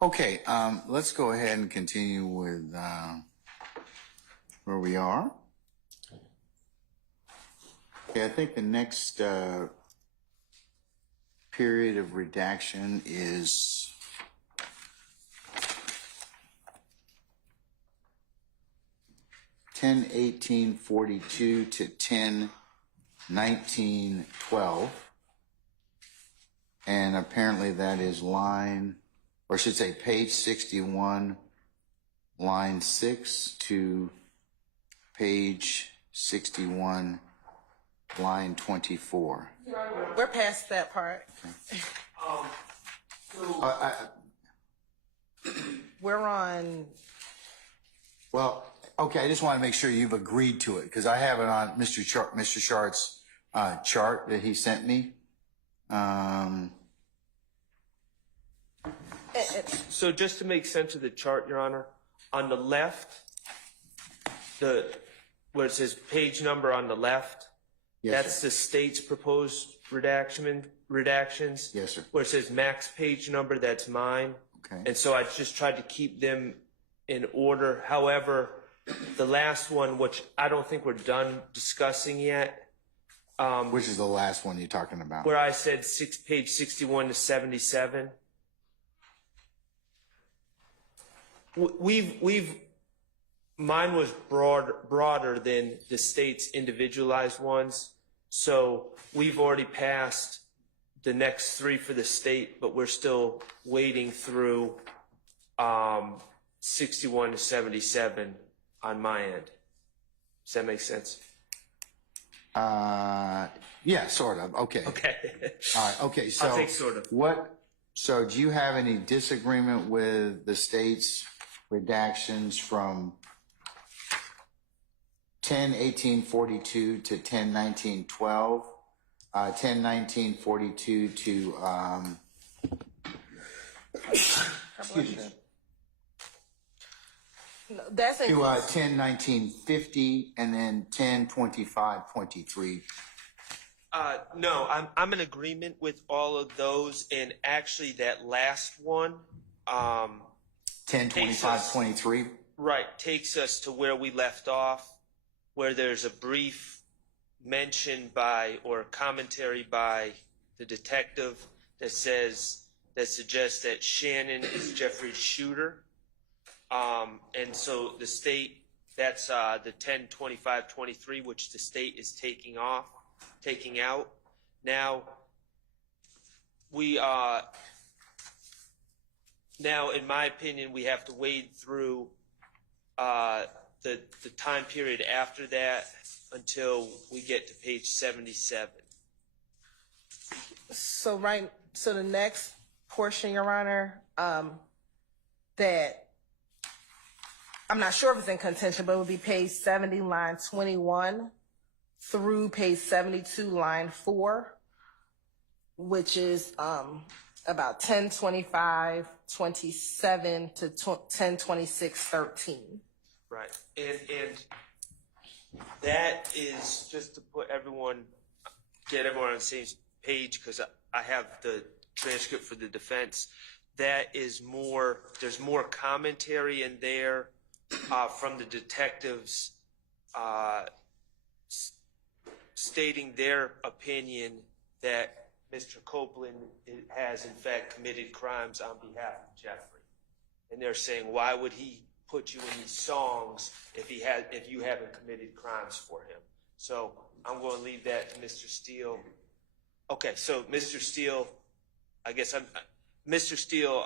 Okay, let's go ahead and continue with where we are. Okay, I think the next period of redaction is (10/18/42) to (10/19/12), and apparently that is line, or I should say page 61, line 6 to page 61, line 24. We're past that part. Okay. We're on. Well, okay, I just want to make sure you've agreed to it, because I have it on Mr. Shart's chart that he sent me. So just to make sense of the chart, Your Honor, on the left, where it says page number on the left, Yes, that's sir. the state's proposed redactions. Yes, sir. Where it says max page number, that's mine. Okay. And so I just tried to keep them in order. However, the last one, which I don't think we're done discussing yet, Which is the last one you're talking about? where I said page 61 to 77. Mine was broader than the state's individualized ones. So we've already passed the next three for the state, but we're still waiting through 61 to 77 on my end. Does that make sense? Yeah, sort of. Okay. Okay. All right. Okay. So I'll take sort of. So do you have any disagreement with the state's redactions from 10/18/42 to 10/19/12, 10/19/42 to excuse me, No, that's to it. 10/19/50, and then 10/25/23? No, I'm in agreement with all of those, and actually that last one, 10/25/23. right, takes us to where we left off, where there's a brief mention by or commentary by the detective that suggests that Shannon is Jeffrey's shooter. And so the state, that's the 10/25/23, which the state is taking out. Now now in my opinion, we have to wade through the time period after that until we get to page 77. So the next portion, Your Honor, that I'm not sure if it's in contention, but it would be page 70, line 21 through page 72, line 4, which is about 10/25/27 to 10/26/13. Right, and that is just to get everyone on the same page, because I have the transcript for the defense. That is there's more commentary in there from the detectives stating their opinion that Mr. Copeland has in fact committed crimes on behalf of Jeffrey. And they're saying, why would he put you in these songs if you haven't committed crimes for him? So I'm going to leave that to Mr. Steele. Okay, so Mr. Steele, Mr. Steele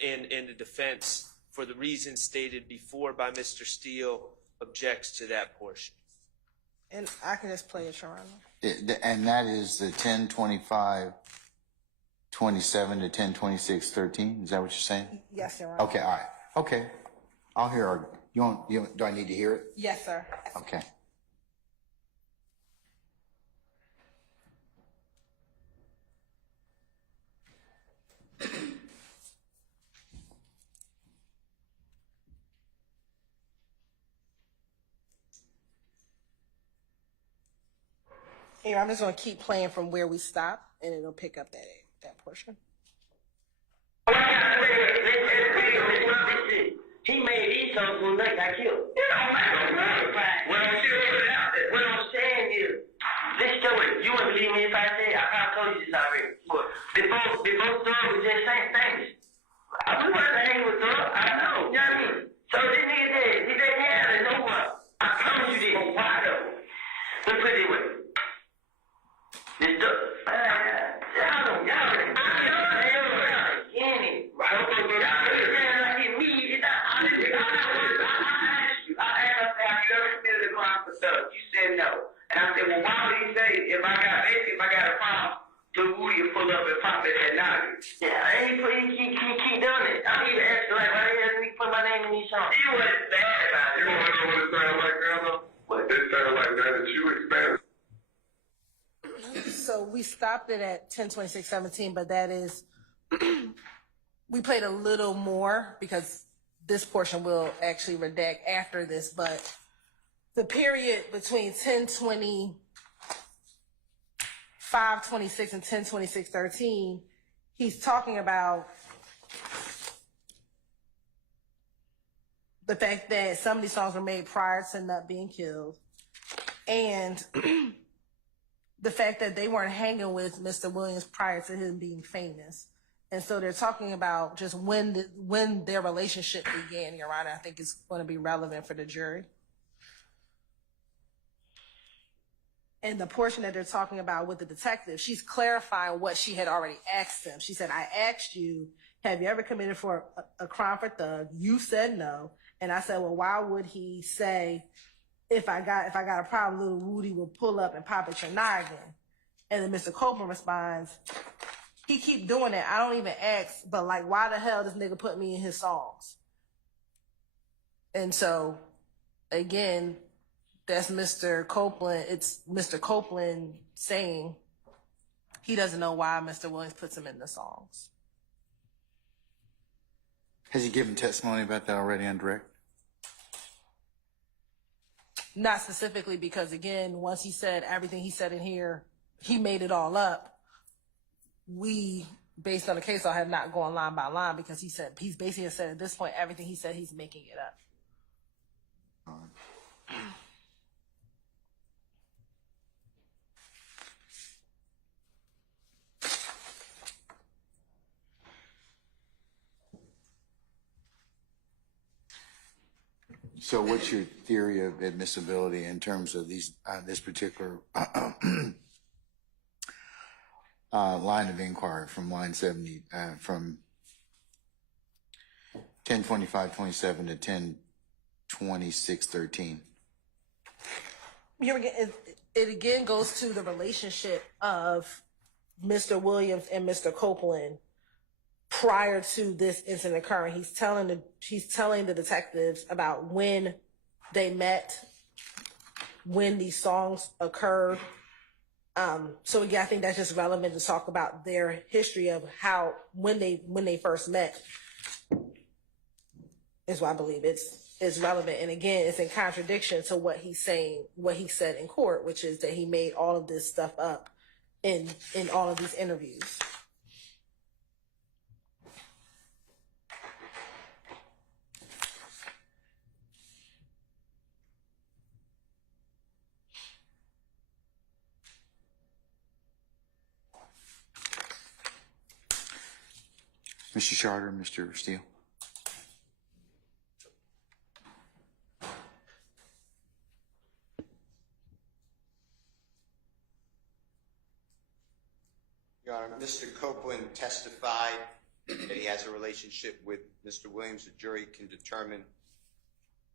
in the defense, for the reasons stated before by Mr. Steele, objects to that portion. And I can just play it, Your Honor. And that is the 10/25/27 to 10/26/13. Is that what you're saying? Yes, Your Honor. Okay. All right. Okay. I'll hear. Do I need to hear it? Yes, sir. Okay. Here, I'm just going to keep playing from where we stopped, and it'll pick up that portion. He made these songs when they got killed. It don't matter. What I'm saying is, let's do it. You wouldn't believe me if I said, I probably told you this already. But before Thug was just saying famous. We wasn't hanging with Thug. I know. You know what I mean? So this nigga said, he didn't have it no one. I promise you this. Why though? Let's put it this way. This Thug. Y'all don't. You said no. And I said, well, why would he say if I got a problem, Lil Woody will pull up and pop at that nugget? Yeah, and he keep doing it. I even asked him, like, why the hell did he put my name in these songs? He wasn't bad about it. You want to know what it sounds like now, though? What? It sounds like that you expanded. So we stopped it at 10:26:17, but that is, we played a little more because this portion will actually redact after this, but the period between 10:25:26 and 10:26:13, he's talking about the fact that some of these songs were made prior to Nut being killed, and the fact that they weren't hanging with Mr. Williams prior to him being famous. And so they're talking about just when their relationship began, Your Honor. I think it's going to be relevant for the jury. And the portion that they're talking about with the detective, she's clarifying what she had already asked him. She said, I asked you, have you ever committed for a crime for Thug? You said no. And I said, well, why would he say, if I got a problem, Lil Woody will pull up and pop at your noggin? And then Mr. Copeland responds, he keep doing that. I don't even ask, but like, why the hell does nigga put me in his songs? And so, again, that's Mr. Copeland. It's Mr. Copeland saying he doesn't know why Mr. Williams puts him in the songs. Has he given testimony about that already on direct? Not specifically, because again, once he said everything he said in here, he made it all up. We, based on the case, I have not gone line by line because he's basically said at this point, everything he said, he's making it up. So what's your theory of admissibility in terms of these this particular line of inquiry from line 70, from 10:25:27 to 10:26:13? Here again, it again goes to the relationship of Mr. Williams and Mr. Copeland prior to this incident occurring. He's telling the detectives about when they met, when these songs occurred. So again, I think that's just relevant to talk about their history of how when they first met. Is why I believe it's relevant. And again, it's in contradiction to what he's saying, what he said in court, which is that he made all of this stuff up in all of these interviews. Mr. Charter, Mr. Steele. Your Honor, Mr. Copeland testified that he has a relationship with Mr. Williams. The jury can determine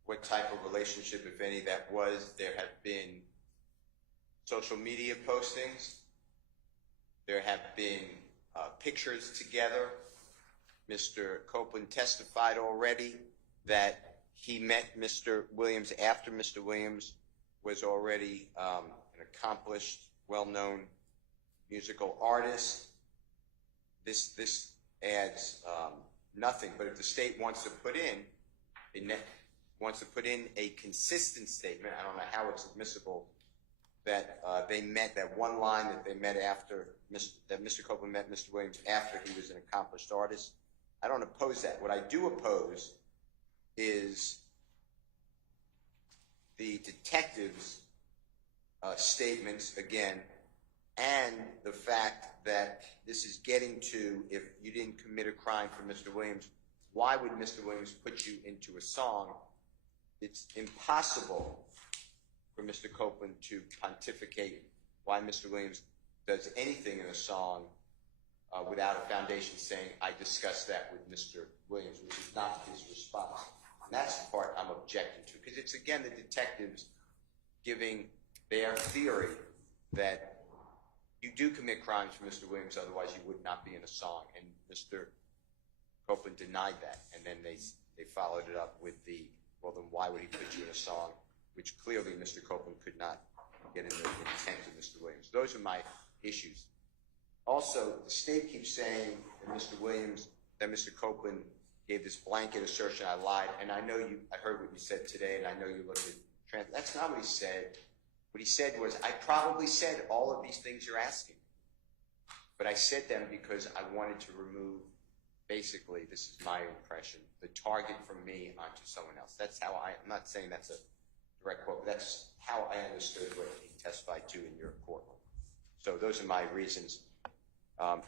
what type of relationship, if any, that was. There have been social media postings. There have been pictures together. Mr. Copeland testified already that he met Mr. Williams after Mr. Williams was already an accomplished, well-known musical artist. This adds nothing. But if the state wants to put in a consistent statement, I don't know how it's admissible that they met that one line that they met after that Mr. Copeland met Mr. Williams after he was an accomplished artist. I don't oppose that. What I do oppose is the detective's statements again, and the fact that this is getting to, if you didn't commit a crime for Mr. Williams, why would Mr. Williams put you into a song? It's impossible for Mr. Copeland to pontificate why Mr. Williams does anything in a song without a foundation saying, I discussed that with Mr. Williams, which is not his response. And that's the part I'm objecting to, because it's, again, the detectives giving their theory that you do commit crimes for Mr. Williams, otherwise you would not be in a song. And Mr. Copeland denied that, and then they followed it up with the, well, then why would he put you in a song, which clearly Mr. Copeland could not get in the intent of Mr. Williams. Those are my issues. Also, the state keeps saying that Mr. Copeland gave this blanket assertion, I lied, and I heard what you said today, and I know you looked at that's not what he said. What he said was, I probably said all of these things you're asking, but I said them because I wanted to remove, basically, this is my impression, the target from me onto someone else. That's how I'm not saying that's a direct quote, but that's how I understood what he testified to in your court. So those are my reasons.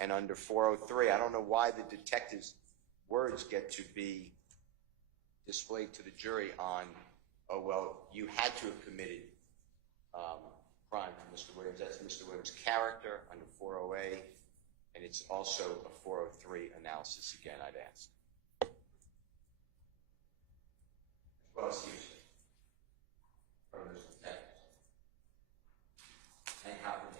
And under 403, I don't know why the detective's words get to be displayed to the jury on, oh, well, you had to have committed crime for Mr. Williams. That's Mr. Williams' character under 408, and it's also a 403 analysis, again, I'd ask. Well, excuse me. From those detectives. And confrontation.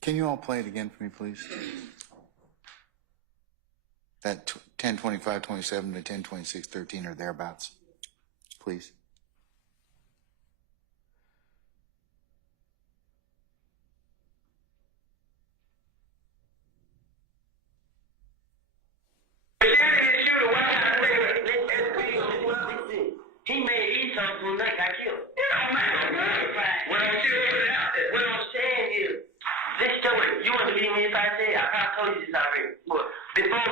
Can you all play it again for me, please? That 10:25:27 to 10:26:13 or thereabouts, please. He made Esau from that got killed. It don't matter. What I'm saying is, this story, you wouldn't believe me if I said, I probably told you this already. But before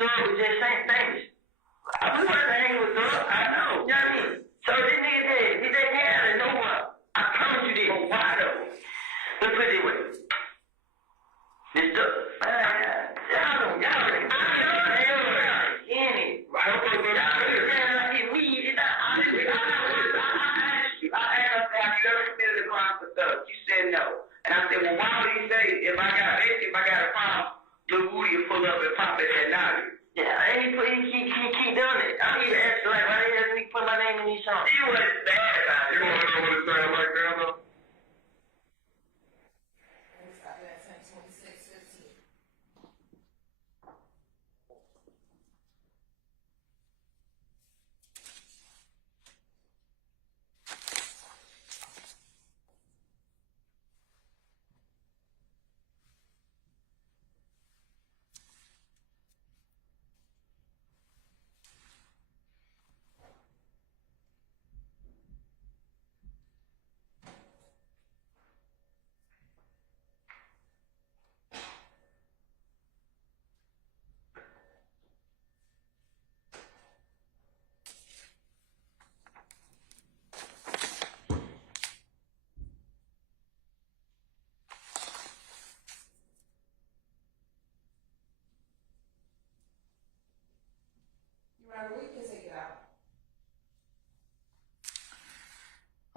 Thug was just saying things. I was about to hang with Thug, I know. You know what I mean? So this nigga did, he just had it no one. I promise you this. But why though? Let's put it this way. This Thug, y'all don't. You said no. And I said, well, why would he say, if I got a problem, Lil Woody will pull up and pop it at night? Yeah, and he keep doing it. I even asked, like, why didn't he put my name in these songs? He was bad about it. You want to know what it sounds like now, though?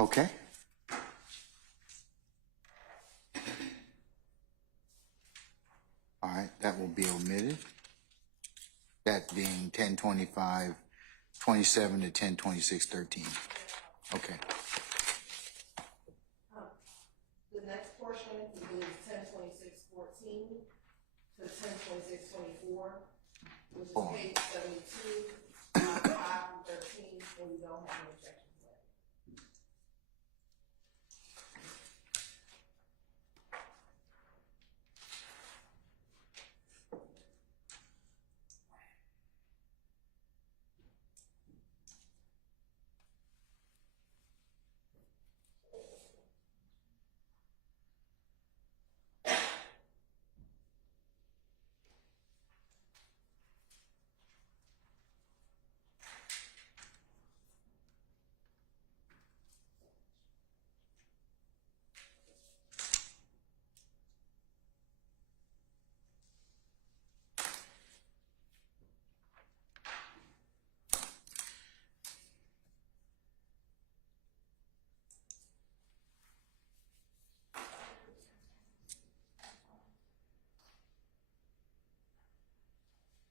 Okay. All right, that will be omitted. That being 1025-27 to 1026-13. Okay. The next portion is 1026-14 to 1026-24, which is Hold on. page 72, line 5 through 13, and we don't have any objections to that.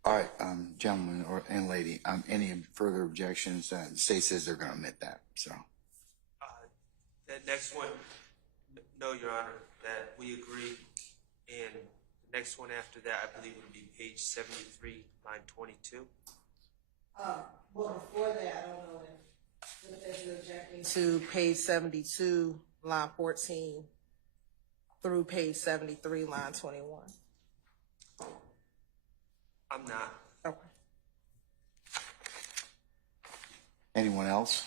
All right, gentlemen and lady, any further objections? The state says they're going to omit that, so. That next one, no, Your Honor, that we agree. And the next one after that, I believe would be page 73, line 22. Well, before that, I don't know if you're objecting to page 72, line 14, through page 73, line 21. I'm not. Okay. Anyone else?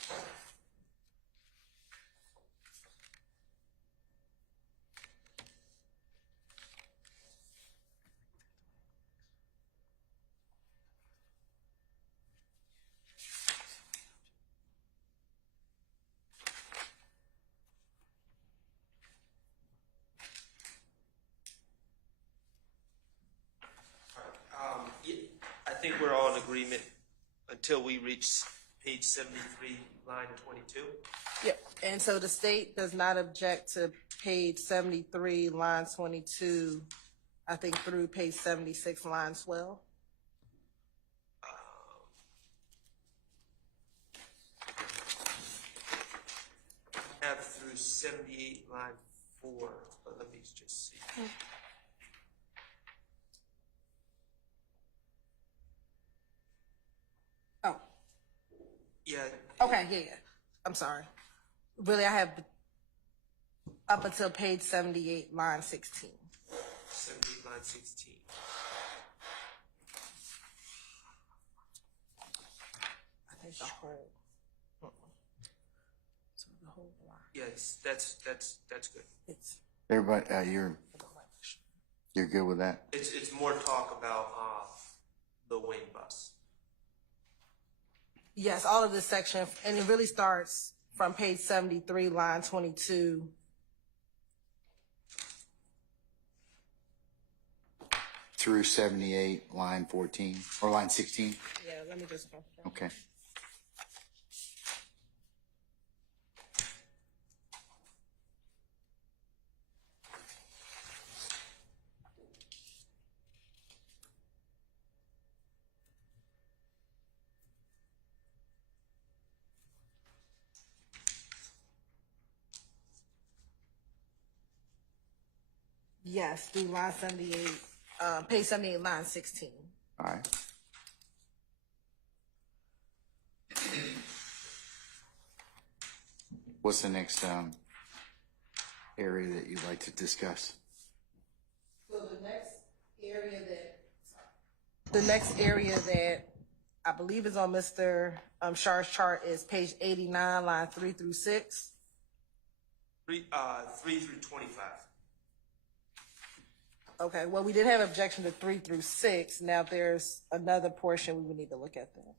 Yeah, I think we're all in agreement until we reach page 73, line 22. Yeah, and so the state does not object to page 73, line 22, I think through page 76, line 12. Have through 78, line 4, but let me just see. Oh, Yeah. okay, yeah. I'm sorry. Really, I have up until page 78, line 16. 78, line 16. I think the whole. So the whole block. Yes, that's good. It's. Everybody, you're good with that? It's more talk about the wing bus. Yes, all of this section, and it really starts from page 73, line 22. Through 78, line 14, or line 16? Yeah, let me just go. Okay. Yes, through line 78, page 78, line 16. All right. What's the next area that you'd like to discuss? So the next area that I believe is on Mr. Shar's chart is page 89, line 3 through 6. 3 through 25. Okay, well, we did have objection to 3 through 6. Now there's another portion we would need to look at that.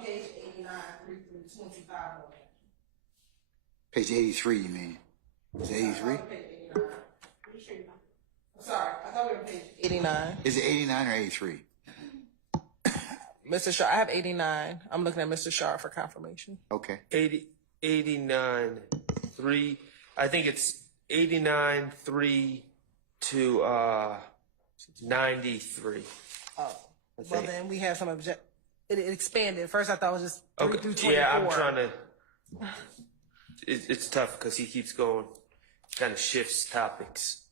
page 89, 3 through 25. Page 83, you mean? Is it 83? Page 89. I'm sorry, I thought we were on page 89. Is it 89 or 83? Mr. Shaw, I have 89. I'm looking at Mr. Shaw for confirmation. Okay. 89, 3. I think it's 89, 3 to 93. Oh, well then we have some it expanded. First I thought it was just 3 through 24. Yeah, I'm trying to. It's tough because he keeps going, kind of shifts topics.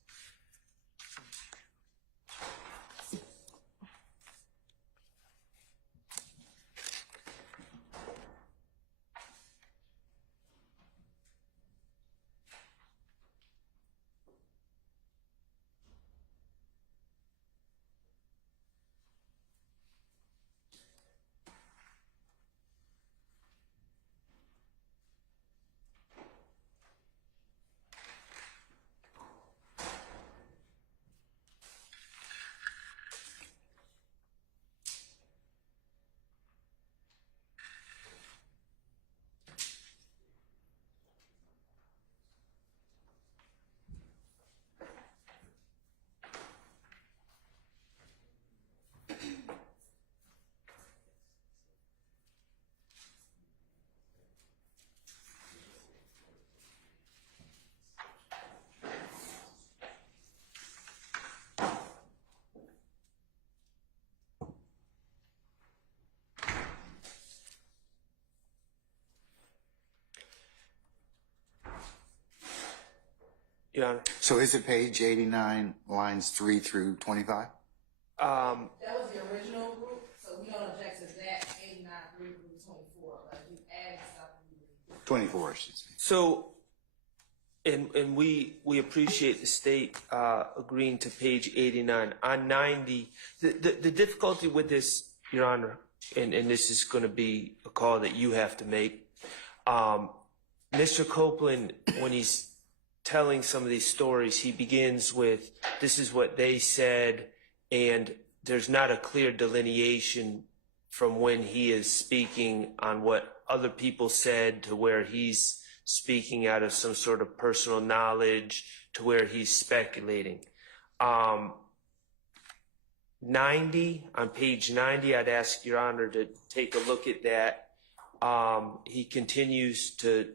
Your Honor. So is it page 89, lines 3 through 25? That was the original group, so we don't object to that 89, 3 through 24. Like you added something. 24, I should say. So, and we appreciate the state agreeing to page 89. On 90, the difficulty with this, Your Honor, and this is going to be a call that you have to make. Mr. Copeland, when he's telling some of these stories, he begins with, this is what they said, and there's not a clear delineation from when he is speaking on what other people said to where he's speaking out of some sort of personal knowledge to where he's speculating. 90, on page 90, I'd ask Your Honor to take a look at that. He continues to,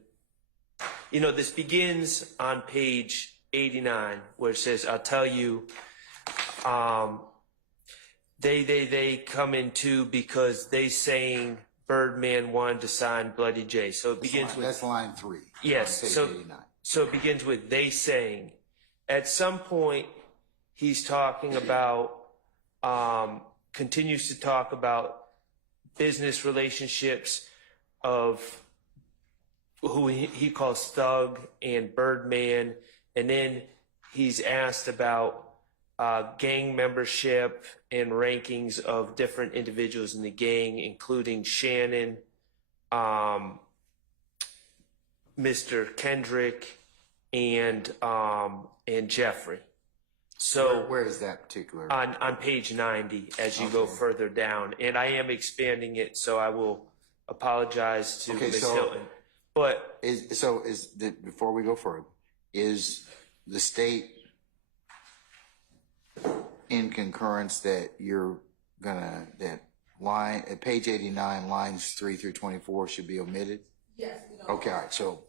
this begins on page 89 where it says, I'll tell you, they come in too because they saying Birdman wanted to sign Bloody J. So it begins with, That's line 3. yes, on page so 89. so it begins with they saying. At some point, he's talking about, continues to talk about business relationships of who he calls Thug and Birdman, and then he's asked about gang membership and rankings of different individuals in the gang, including Shannon, Mr. Kendrick, and Jeffrey. So Where is that particular? on page 90 as you go further down, and I am expanding it, so I will apologize to Okay, Ms. so- Hilton. But Before we go further, is the state in concurrence that you're gonna, that line, at page 89, lines 3 through 24 should be omitted? Yes, we don't. Okay, all right, so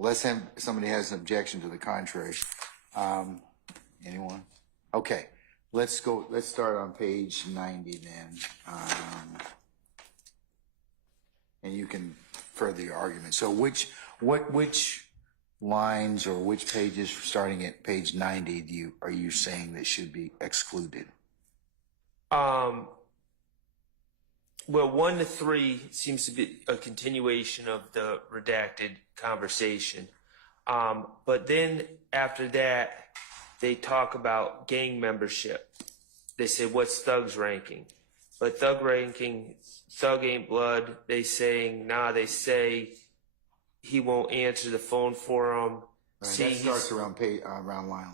unless somebody has an objection to the contrary. Anyone? Okay, let's start on page 90 then. And you can further your argument. So which lines or which pages, starting at page 90, are you saying that should be excluded? well, 1 to 3 seems to be a continuation of the redacted conversation. But then after that, they talk about gang membership. They say, what's Thug's ranking? But Thug ain't blood. They saying, they say he won't answer the phone for him. Right, that starts around line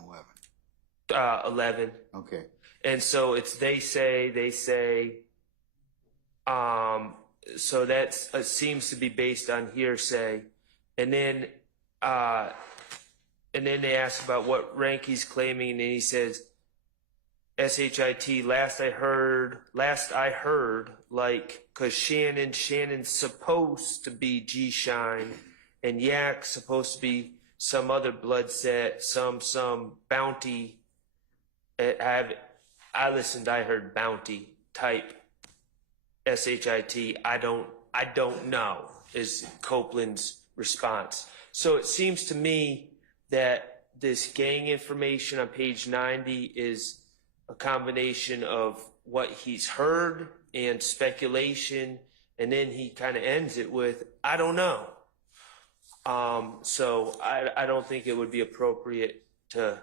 11. 11. Okay. And so it's they say, So that seems to be based on hearsay. And then they ask about what rank he's claiming, and he says, SHIT, last I heard, like, cause Shannon's supposed to be G-Shine, and Yak's supposed to be some other blood set, some bounty. I listened, I heard bounty type SHIT. I don't know, is Copeland's response. So it seems to me that this gang information on page 90 is a combination of what he's heard and speculation, and then he kind of ends it with, I don't know. So I don't think it would be appropriate to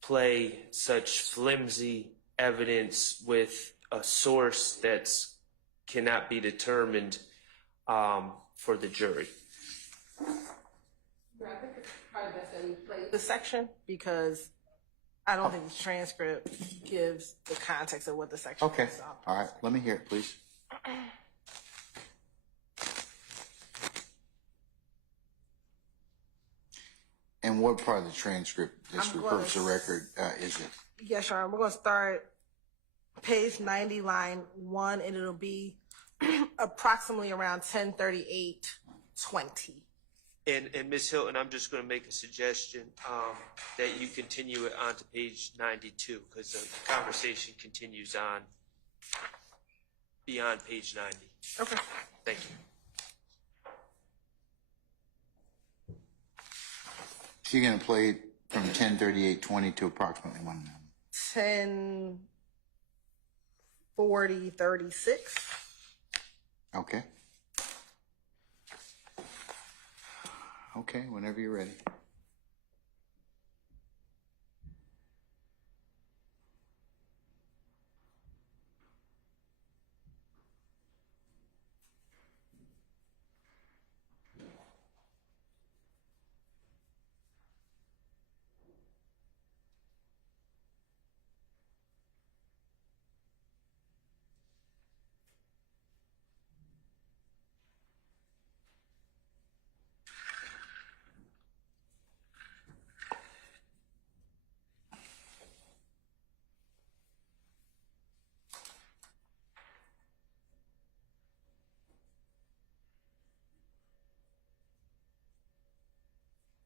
play such flimsy evidence with a source that's cannot be determined for the jury. Yeah, I think it's probably best that we play this section because I don't think the transcript gives the context of what the section Okay. is. All right. Let me hear it, please. And what part of the transcript, just for purpose of record, is it? Yes, Your Honor. We're going to start page 90, line 1, and it'll be approximately around 10:38:20. And Ms. Hilton, I'm just going to make a suggestion that you continue it on to page 92 because the conversation continues on beyond page 90. Okay. Thank you. So you're going to play it from 10:38:20 to approximately 1 minute. 10:40:36. Okay. Okay, whenever you're ready.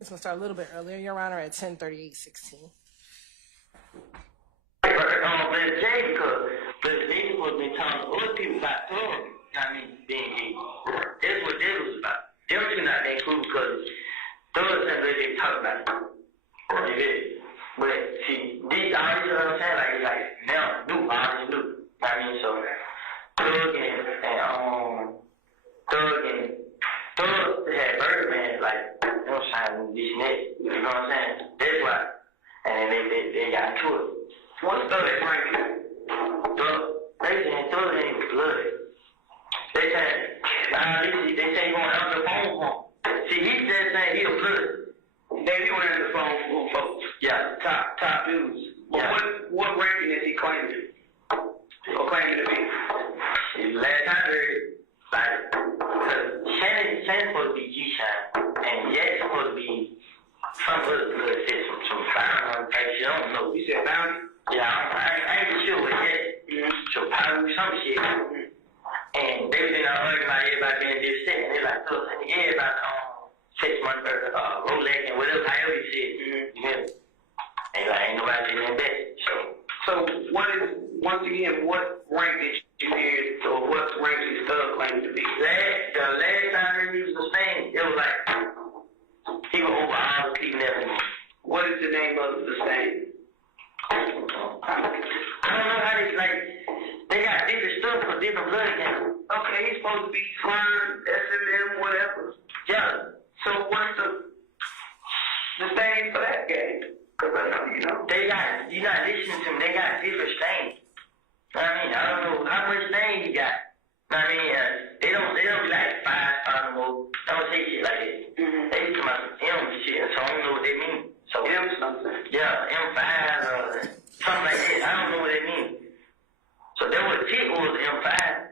It's going to start a little bit earlier, Your Honor, at 10:38:16. But Jay, because they supposed to be telling other people about Thug. I mean, being gay. That's what that was about. Them two not that cool because Thug said they talk about it. You get it? But see, these, all this, you know what I'm saying? Like, it's like, now, new, all this new. I mean, so, Thug had Birdman, like, you know what I'm saying, this and that. You know what I'm saying? That's why. And then they got to it. What's Thug at Frankie? They saying Thug ain't blood. They say he gonna answer the phone for him. See, he just saying he a blood. Then he went answer the phone for folks. Yeah, top dudes. Yeah. What ranking is he claiming? Or claiming to be? See, last time I heard, like, because Shannon's supposed to be G-Shine, and Yak's supposed to be some other blood set, some firearm type shit. I don't know. You said bounty? Yeah, I ain't sure what Yak. Some powder, some shit. And they been arguing about everybody being this set, and they're like, look, yeah, about 6 months, Rolex and whatever, however you said. You know? And like, ain't nobody getting that. So what is, once again, what rank did you hear, or what rank is Thug claiming to be? The last time I heard he was sustained, it was like, he was over all the people there. What is the name of the stain? I don't know how they, like, they got different stuff for different blood cancers. Okay, he's supposed to be slurred, SLM, whatever. Yeah. So what's the stain for that game? Because I know, you know. They got, you're not listening to them, they got different stains. I mean, I don't know how much stain he got. I mean, they don't be like 5 more. Don't say shit like that. They be talking about M shit, so I don't know what they mean. So M something. Yeah, M5 or something like that. I don't know what they mean. So that was it was him fine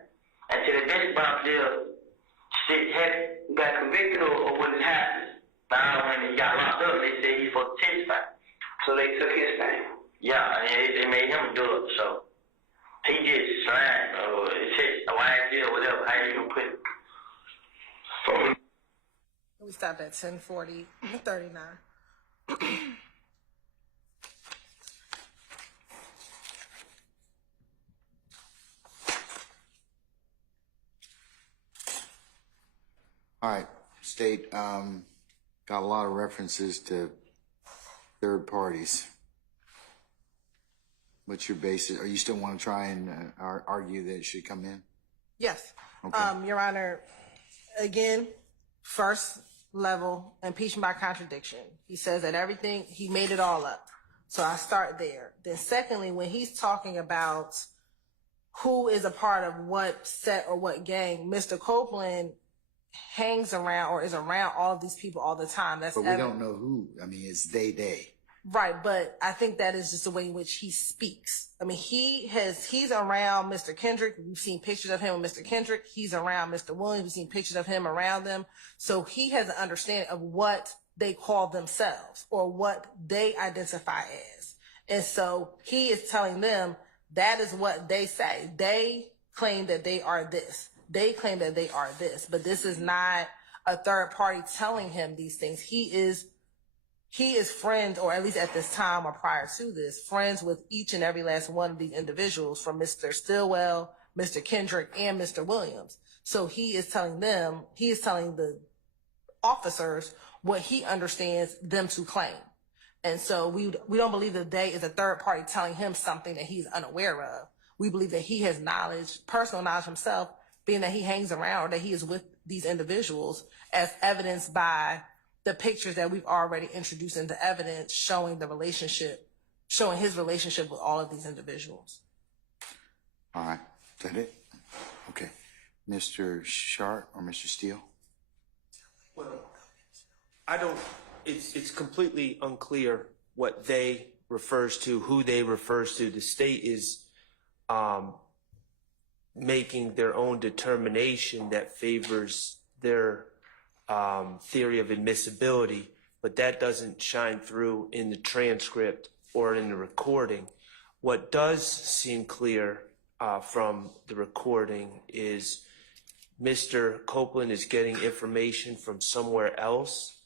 until the next box deal shit got convicted or when it happened. Now when he got locked up, they said he's supposed to testify. So they took his name. Yeah, and they made him do it. So he just signed or it says YSL or whatever. How you gonna put it? So We stopped at 10:39. All right, State, got a lot of references to third parties. What's your basis? Are you still want to try and argue that it should come in? Yes. Okay. Your Honor, again, first level, impeachment by contradiction. He says that everything, he made it all up. So I start there. Then secondly, when he's talking about who is a part of what set or what gang, Mr. Copeland hangs around or is around all of these people all the time. That's But we don't know who. I mean, it's they. Right, but I think that is just the way in which he speaks. I mean, he's around Mr. Kendrick. We've seen pictures of him with Mr. Kendrick. He's around Mr. Williams. We've seen pictures of him around them. So he has an understanding of what they call themselves or what they identify as. And so he is telling them that is what they say. They claim that they are this. They claim that they are this, but this is not a third party telling him these things. He is friends, or at least at this time or prior to this, friends with each and every last one of these individuals, from Mr. Stillwell, Mr. Kendrick, and Mr. Williams. So he is telling the officers what he understands them to claim. And so we don't believe that they is a third party telling him something that he's unaware of. We believe that he has knowledge, personal knowledge himself, being that he hangs around or that he is with these individuals, as evidenced by the pictures that we've already introduced into evidence showing his relationship with all of these individuals. All right. Is that it? Okay. Mr. Sharp or Mr. Steele? Well, it's completely unclear what they refers to, who they refers to. The state is making their own determination that favors their theory of admissibility, but that doesn't shine through in the transcript or in the recording. What does seem clear from the recording is Mr. Copeland is getting information from somewhere else,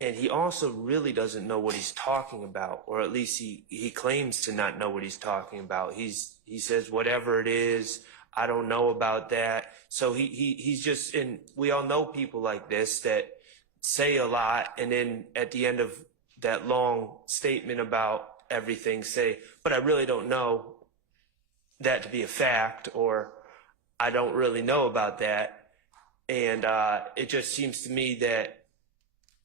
and he also really doesn't know what he's talking about, or at least he claims to not know what he's talking about. He says whatever it is, I don't know about that. So he's just we all know people like this that say a lot, and then at the end of that long statement about everything say, but I really don't know that to be a fact, or I don't really know about that. And it just seems to me that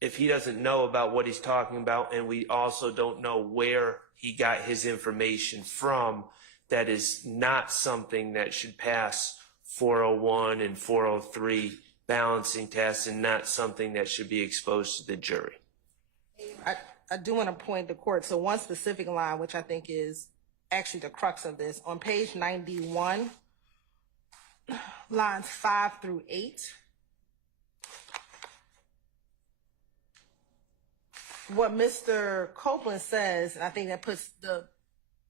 if he doesn't know about what he's talking about, and we also don't know where he got his information from, that is not something that should pass 401 and 403 balancing tests, and not something that should be exposed to the jury. I do want to point the court to one specific line, which I think is actually the crux of this. On page 91, lines 5 through 8. What Mr. Copeland says, and I think that puts the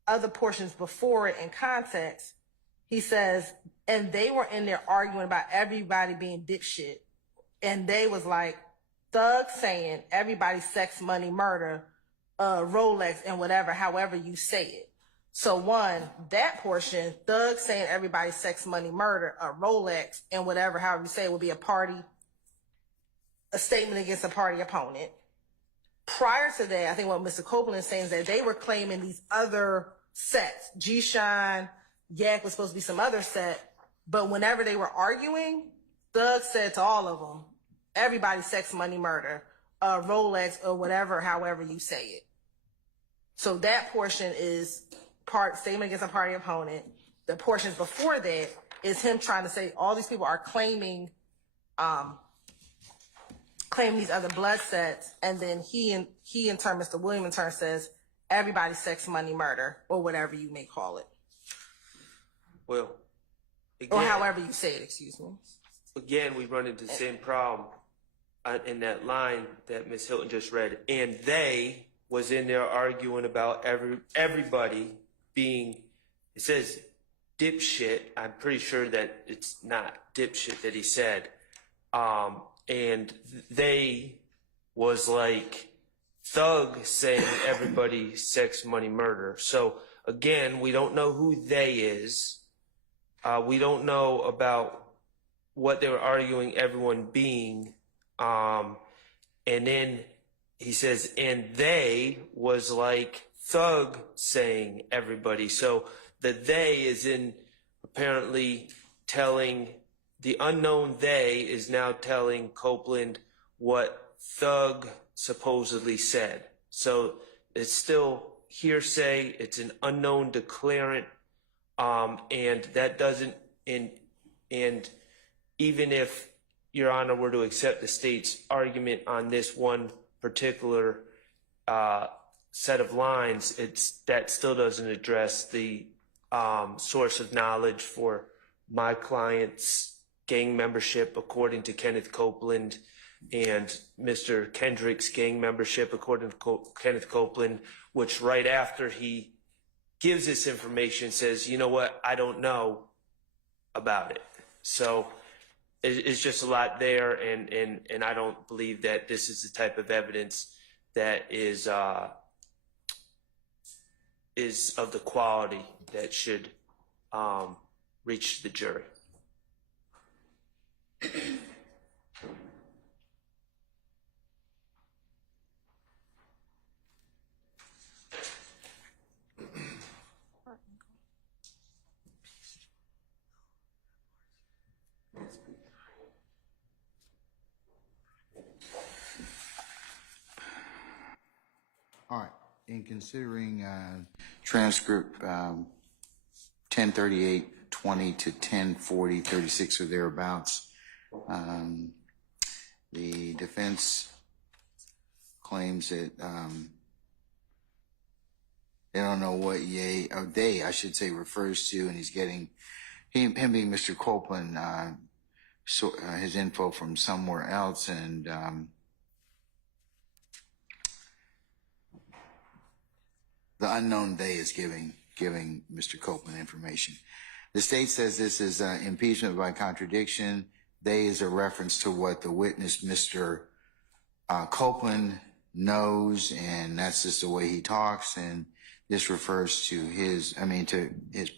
other portions before it in context, he says, and they were in there arguing about everybody being dipshit. And they was like, Thug saying everybody sex, money, murder, Rolex, and whatever, however you say it. So one, that portion, Thug saying everybody sex, money, murder, Rolex, and whatever, however you say it, would be a statement against a party opponent. Prior to that, I think what Mr. Copeland is saying is that they were claiming these other sets. G-Shine, Yak was supposed to be some other set, but whenever they were arguing, Thug said to all of them, everybody sex, money, murder, Rolex, or whatever, however you say it. So that portion is statement against a party opponent. The portions before that is him trying to say all these people are claiming these other blood sets, and then he in turn, Mr. William in turn says everybody sex, money, murder, or whatever you may call it. Well, Or Again, however you say it, excuse me. again, we run into the same problem in that line that Ms. Hilton just read. And they was in there arguing about everybody being, it says dipshit. I'm pretty sure that it's not dipshit that he said. And they was like thug saying everybody sex, money, murder. So again, we don't know who they is. We don't know about what they were arguing everyone being. And then he says, and they was like thug saying everybody. So the they is in apparently telling, the unknown they is now telling Copeland what thug supposedly said. So it's still hearsay. It's an unknown declarant. And that doesn't, and even if Your Honor were to accept the state's argument on this one particular set of lines, that still doesn't address the source of knowledge for my client's gang membership according to Kenneth Copeland, and Mr. Kendrick's gang membership according to Kenneth Copeland, which right after he gives this information says, you know what, I don't know about it. So it's just a lot there, and I don't believe that this is the type of evidence that is of the quality that should reach the jury. All right. In considering transcript 1038:20 to 1040:36 or thereabouts, the defense claims that they don't know what they, I should say, refers to, and he's getting him being Mr. Copeland, his info from somewhere else, and the unknown they is giving Mr. Copeland information. The state says this is impeachment by contradiction. They is a reference to what the witness, Mr. Copeland, knows, and that's just the way he talks, and this refers to his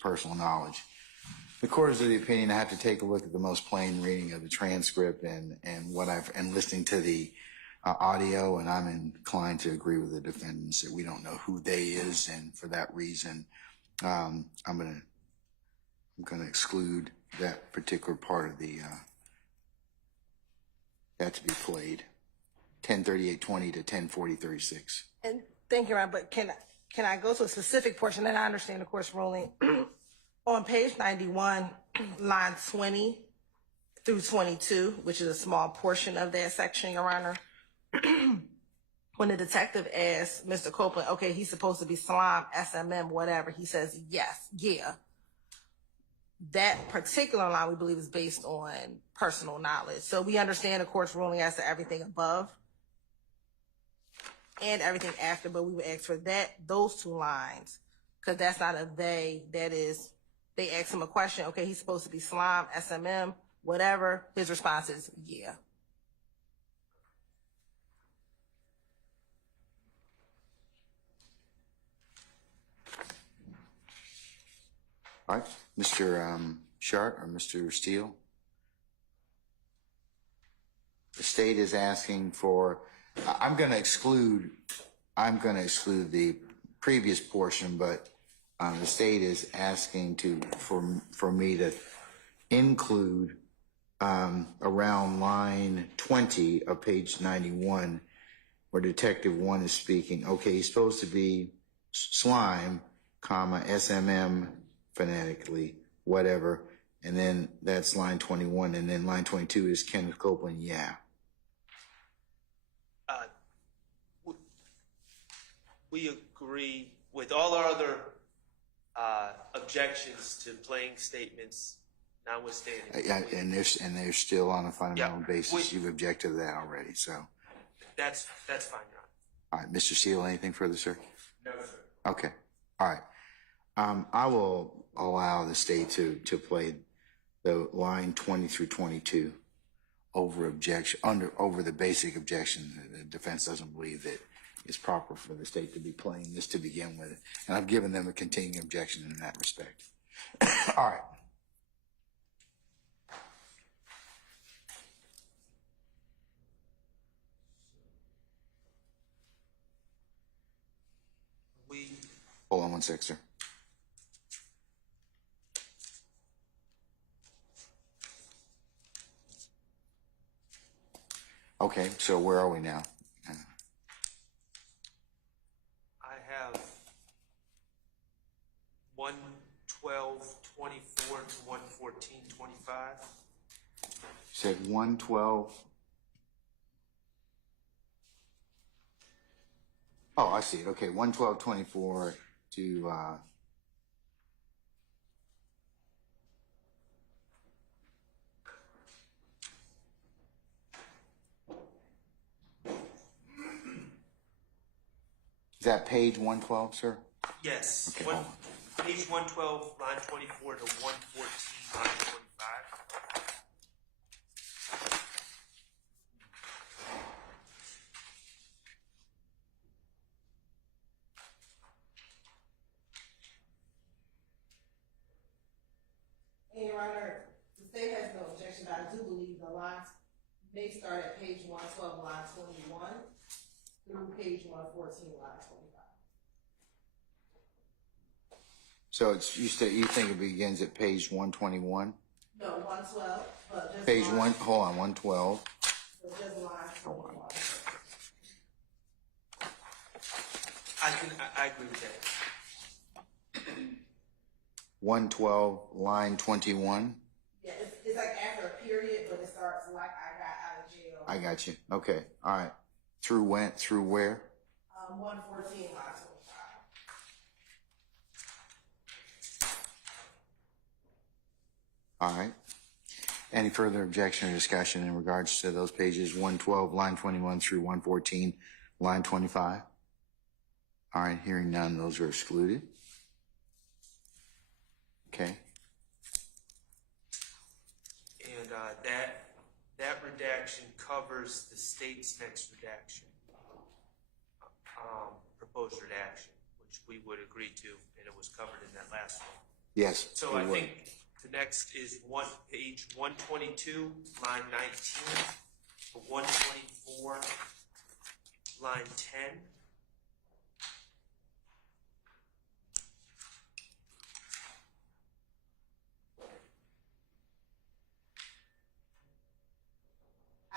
personal knowledge. The court is of the opinion I have to take a look at the most plain reading of the transcript and listening to the audio, and I'm inclined to agree with the defendants that we don't know who they is, and for that reason, I'm gonna exclude that particular part of the that to be played. 1038:20 to 1040:36. And thank you, Ron, but can I go to a specific portion, and I understand the court's ruling. On page 91, line 20 through 22, which is a small portion of that section, Your Honor, when the detective asked Mr. Copeland, okay, he's supposed to be slime, SMM, whatever, he says, yes, yeah. That particular line, we believe, is based on personal knowledge. So we understand the court's ruling as to everything above and everything after, but we would ask for those two lines, because that's not a they, that is, they ask him a question, okay, he's supposed to be slime, SMM, whatever, his response is, yeah. All right, Mr. Shart or Mr. Steele? The state is asking for, I'm going to exclude the previous portion, but the state is asking for me to include around line 20 of page 91, where Detective 1 is speaking. Okay, he's supposed to be slime, comma, SMM, phonetically, whatever, and then that's line 21, and then line 22 is Kenneth Copeland, yeah. We agree with all our other objections to playing statements notwithstanding. Yeah, and they're still on a fundamental Yeah. basis. You've objected to that already, so. That's fine, Your Honor. All right, Mr. Seal, anything further, sir? No, sir. Okay, all right. I will allow the state to play the line 20 through 22 over the basic objection. The defense doesn't believe that it's proper for the state to be playing this to begin with. And I've given them a continuing objection in that respect. All right. Hold on one sec, sir. Okay, so where are we now? I have 112:24 to 114:25. Said 112. Oh, I see it. Okay, 112:24 to is that page 112, sir? Yes. Okay, hold on. Page 112, line 24 to 114, line 25. And Your Honor, the state has no objection, but I do believe the lines may start at page 112, line 21, through page 114, line 25. So you think it begins at page 121? No, 112, but just Page line, one, hold on, 112. but just line 21. I agree with that. 112, line 21. Yeah, it's like after a period, but it starts like I got out of jail. I got you. Okay, all right. Through where? 114, line 25. All right. Any further objection or discussion in regards to those pages 112, line 21 through 114, line 25? All right, hearing none, those are excluded. Okay. And that redaction covers the state's next redaction, proposed redaction, which we would agree to, and it was covered in that last one. Yes. So it I would. think the next is page 122, line 19, to 124, line 10.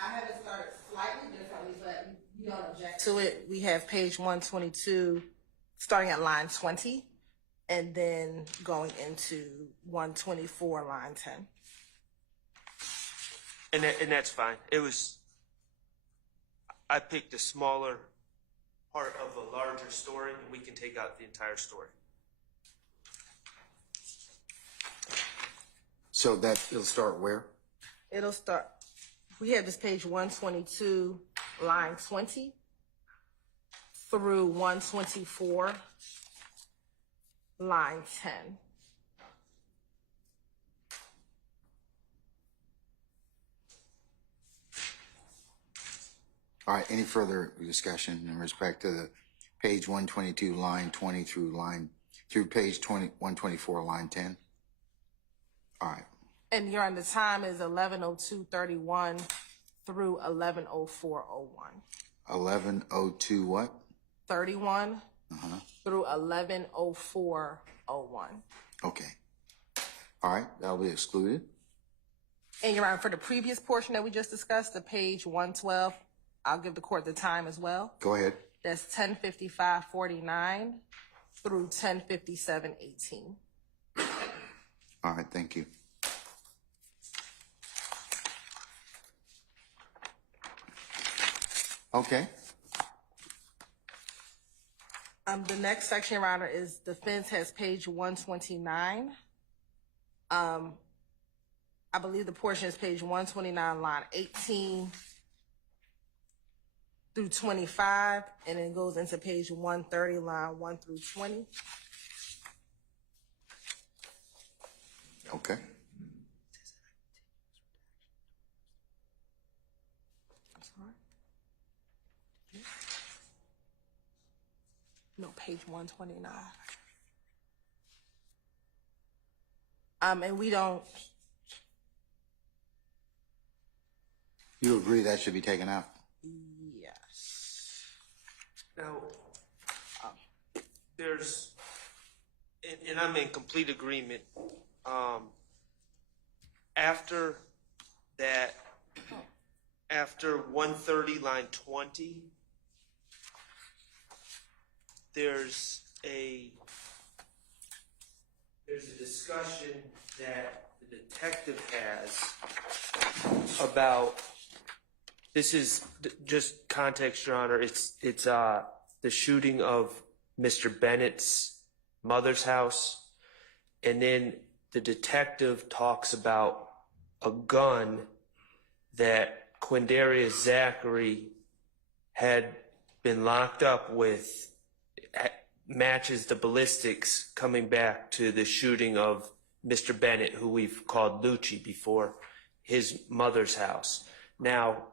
I have it started slightly differently, but you don't object to it. We have page 122 starting at line 20 and then going into 124, line 10. And that's fine. I picked a smaller part of a larger story, and we can take out the entire story. So it'll start where? It'll start, we have this page 122, line 20 through 124, line 10. All right, any further discussion in respect to the page 122, line 20 through page 124, line 10? All right. And Your Honor, the time is 11:02:31 through 11:04:01. 11:02 what? 31 through 11:04:01. Okay. All right, that'll be excluded. And Your Honor, for the previous portion that we just discussed, the page 112, I'll give the court the time as well. Go ahead. That's 10:55:49 through 10:57:18. All right, thank you. Okay. The next section, Your Honor, is defense has page 129. I believe the portion is page 129, line 18 through 25, and it goes into page 130, line 1 through 20. Okay. No, page 129. And we don't, You agree that should be taken out? yes. Now, there's, and I'm in complete agreement. After that, after 130, line 20, there's a discussion that the detective has about, this is just context, Your Honor. It's the shooting of Mr. Bennett's mother's house, and then the detective talks about a gun that Quindarius Zachary had been locked up with, matches the ballistics coming back to the shooting of Mr. Bennett, who we've called Lucci before, his mother's house. Now,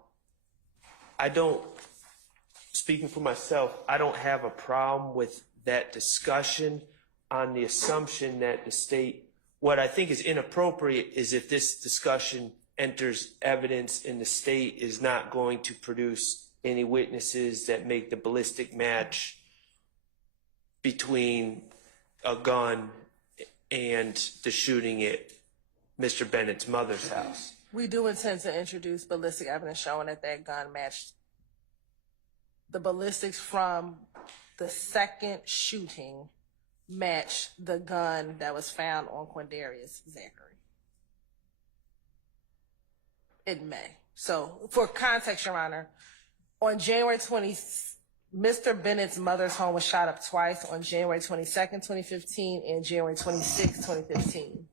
speaking for myself, I don't have a problem with that discussion on the assumption that the state, what I think is inappropriate is if this discussion enters evidence and the state is not going to produce any witnesses that make the ballistic match between a gun and the shooting at Mr. Bennett's mother's house. We do intend to introduce ballistic evidence showing that that gun matched the ballistics from the second shooting match the gun that was found on Quindarius Zachary. It may. So, for context, Your Honor, on January 20th, Mr. Bennett's mother's home was shot up twice on January 22nd, 2015 and January 26th, 2015.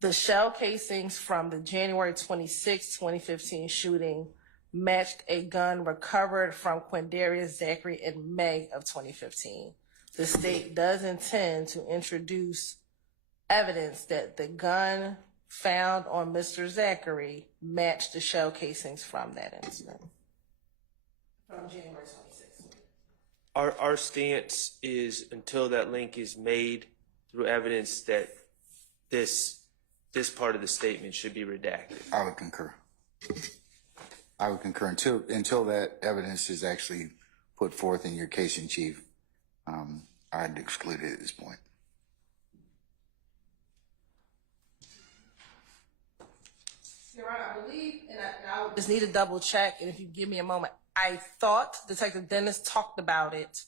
The shell casings from the January 26, 2015 shooting matched a gun recovered from Quindarius Zachary in May of 2015. The state does intend to introduce evidence that the gun found on Mr. Zachary matched the shell casings from that incident. From January 26th. Our stance is until that link is made through evidence that this part of the statement should be redacted. I would concur. Until that evidence is actually put forth in your case in chief. I'd exclude it at this point. Your Honor, I believe, and I would just need to double check, and if you give me a moment, I thought Detective Dennis talked about it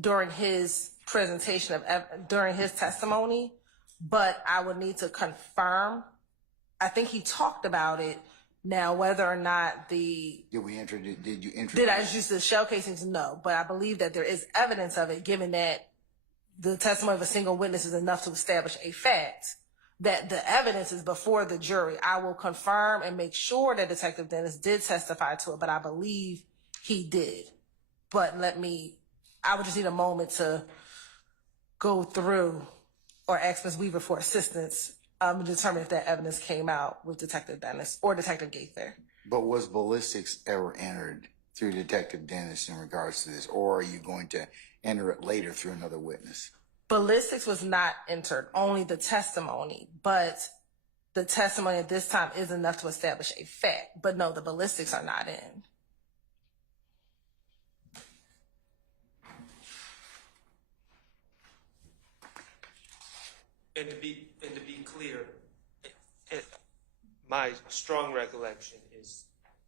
during his presentation during his testimony, but I would need to confirm. I think he talked about it. Now, whether or not did you introduce? Did I introduce the shell casings? No, but I believe that there is evidence of it, given that the testimony of a single witness is enough to establish a fact, that the evidence is before the jury. I will confirm and make sure that Detective Dennis did testify to it, but I believe he did. But I would just need a moment to go through or ask Ms. Weaver for assistance to determine if that evidence came out with Detective Dennis or Detective Gaither. But was ballistics ever entered through Detective Dennis in regards to this, or are you going to enter it later through another witness? Ballistics was not entered, only the testimony, but the testimony at this time is enough to establish a fact. But no, the ballistics are not in. And to be clear, my strong recollection is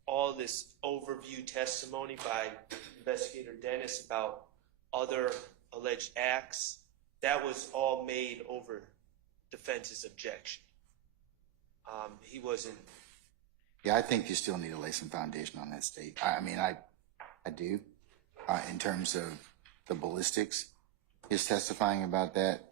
all this overview testimony by Investigator Dennis about other alleged acts, that was all made over defense's objection. He wasn't. Yeah, I think you still need to lay some foundation on that state. I mean, I do. In terms of the ballistics, his testifying about that.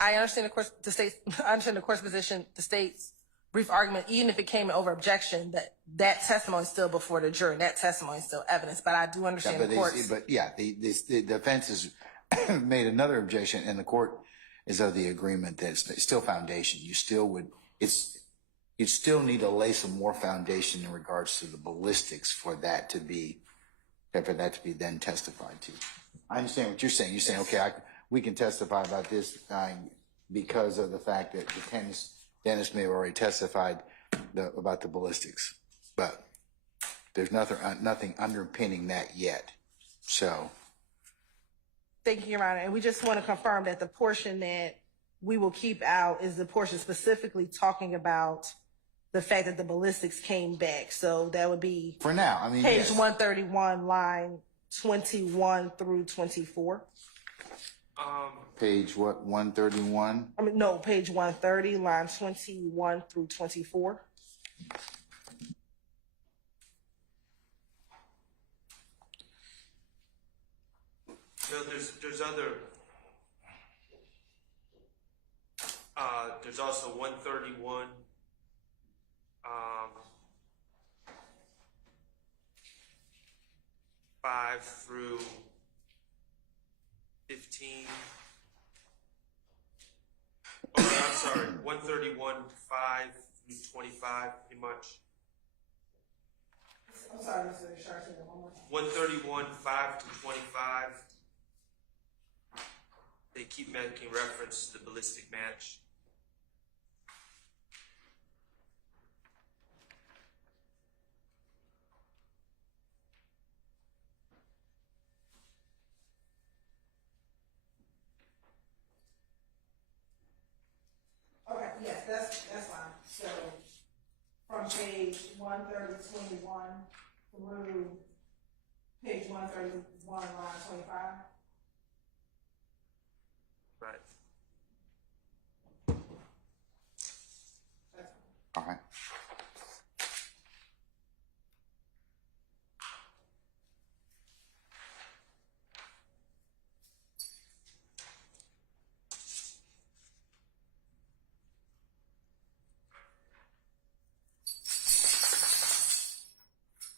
I understand I understand the court's position, the state's brief argument, even if it came over objection, that testimony is still before the jury. That testimony is still evidence, but I do understand the court's. The defense has made another objection, and the court is of the agreement that it's still foundation. You still need to lay some more foundation in regards to the ballistics for that to be then testified to. I understand what you're saying. You're saying, okay, we can testify about this because of the fact that Dennis may have already testified about the ballistics, but there's nothing underpinning that yet. So. Thank you, Your Honor. And we just want to confirm that the portion that we will keep out is the portion specifically talking about the fact that the ballistics came back. So that would be for now. I mean, page yes. 131, line 21 through 24. Page what? 131. I mean, no, page 130, line 21 through 24. So there's also 131, 5 through 15. Oh, I'm sorry, 131, 5 through 25, pretty much. I'm sorry, Mr. Sharp, one more time. 131, 5 to 25. They keep making reference to the ballistic match. Okay, yes, that's fine. So from page 130, 21 through page 131, line 25. Right. All right.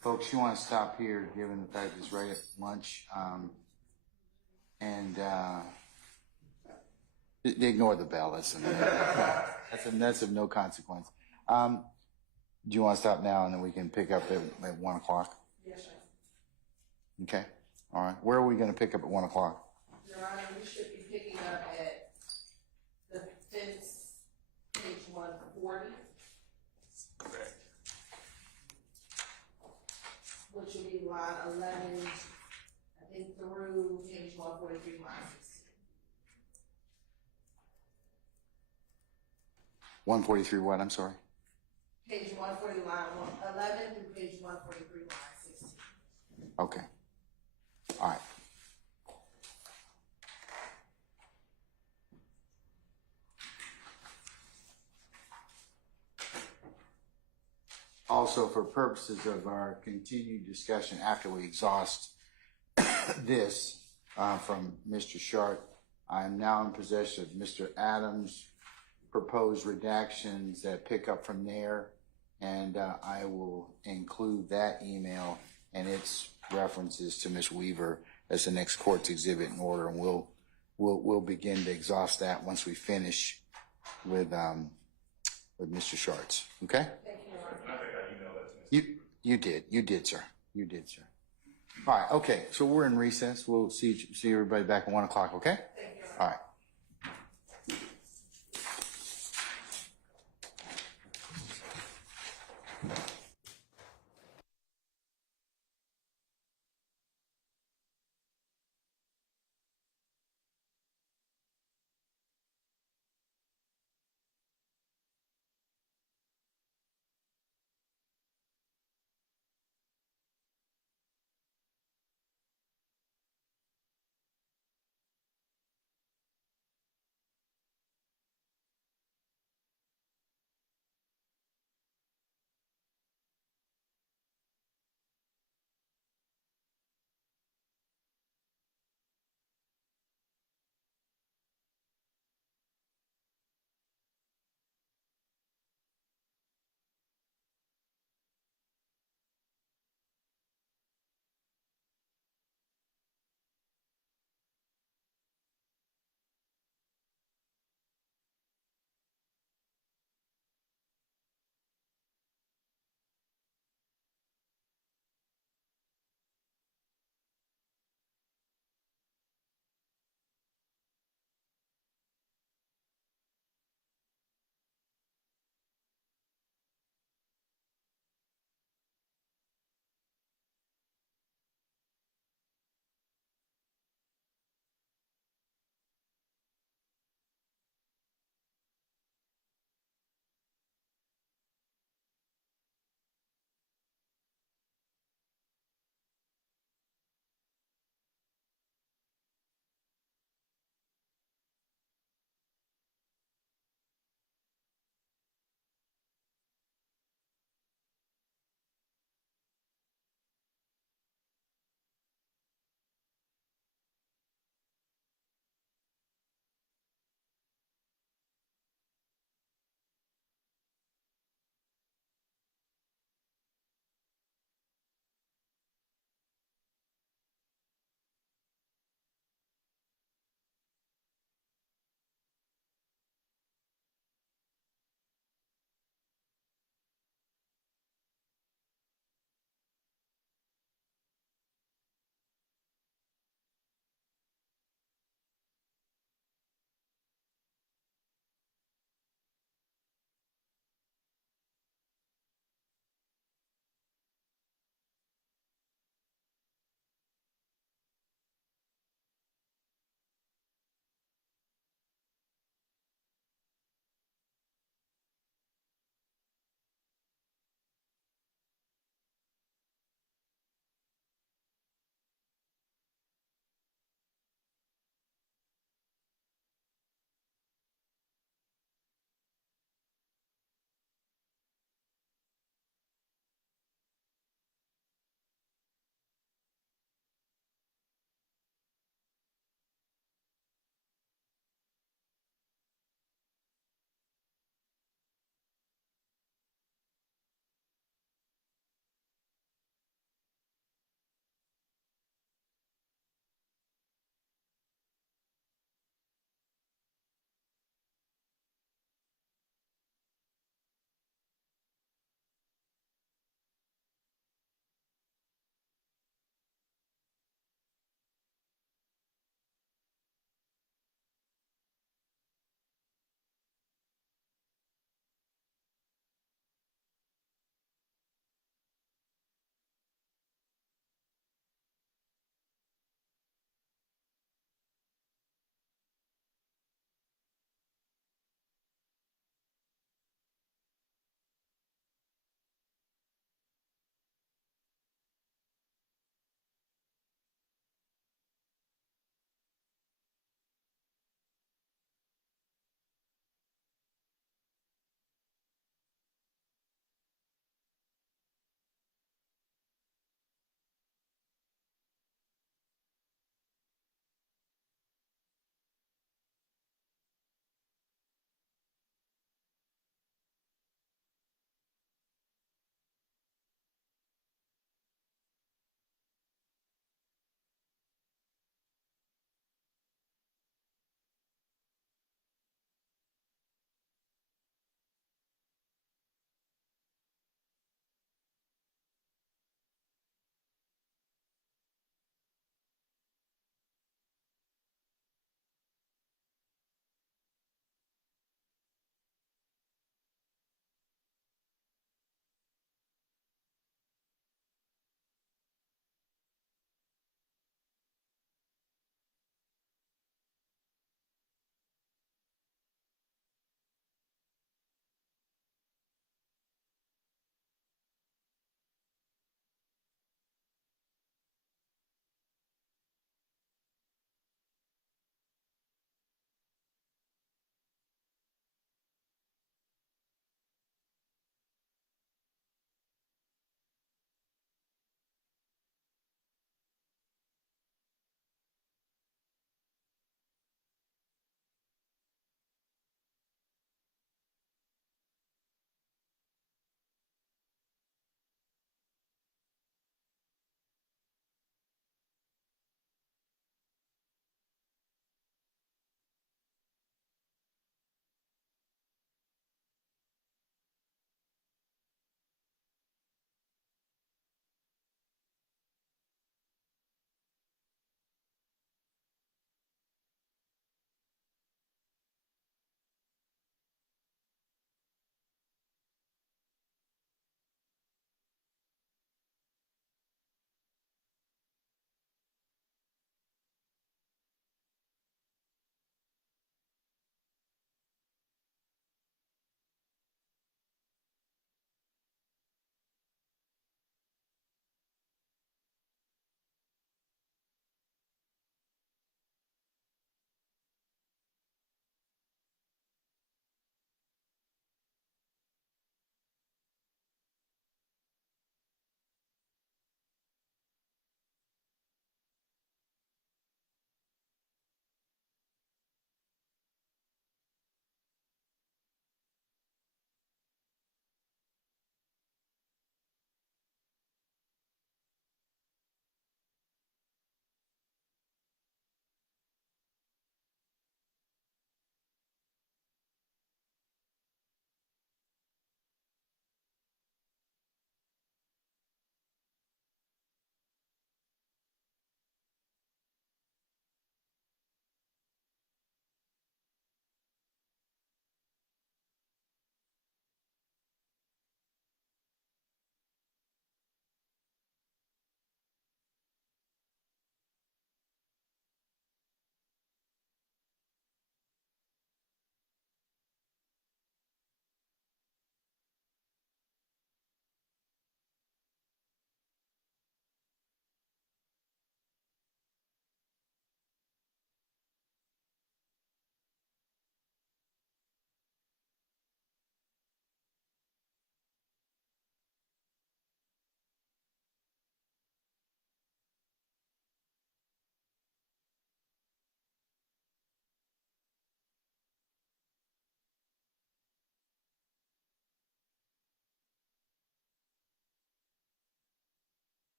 Folks, you want to stop here, given the fact it's right at lunch, and ignore the bell. That's of no consequence. Do you want to stop now, and then we can pick up at 1 o'clock? Yes, sir. Okay. All right. Where are we going to pick up at 1 o'clock? Your Honor, we should be picking up at the fence, page 140, Correct. which will be line 11, I think, through page 143, line 16. 143 what? I'm sorry. Page 140, line 11 through page 143, line 16. Okay. All right. Also, for purposes of our continued discussion after we exhaust this from Mr. Sharp, I am now in possession of Mr. Adams' proposed redactions that pick up from there, and I will include that email and its references to Ms. Weaver as the next court's exhibit in order, and we'll begin to exhaust that once we finish with Mr. Shart's. Okay? You did, sir. You did, sir. All right. Okay. So we're in recess. We'll see everybody back at 1 o'clock. Okay? All right.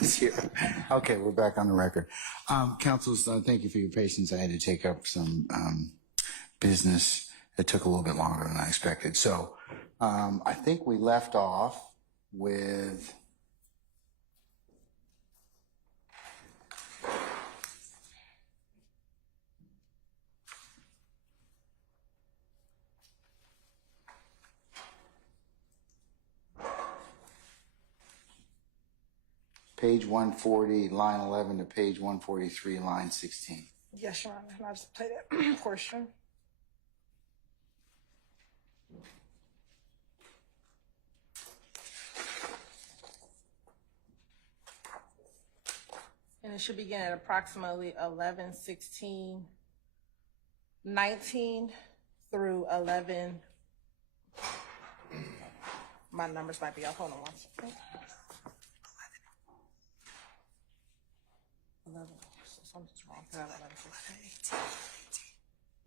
was here. Okay, we're back on the record. Councils, thank you for your patience. I had to take up some business. It took a little bit longer than I expected. So I think we left off with page 140, line 11 to page 143, line 16. Yes, Your Honor. And I'll just play that portion. And it should begin at approximately 11:16:19 through 11. My numbers might be off. Hold on one second. 11. Something's wrong. 11:16.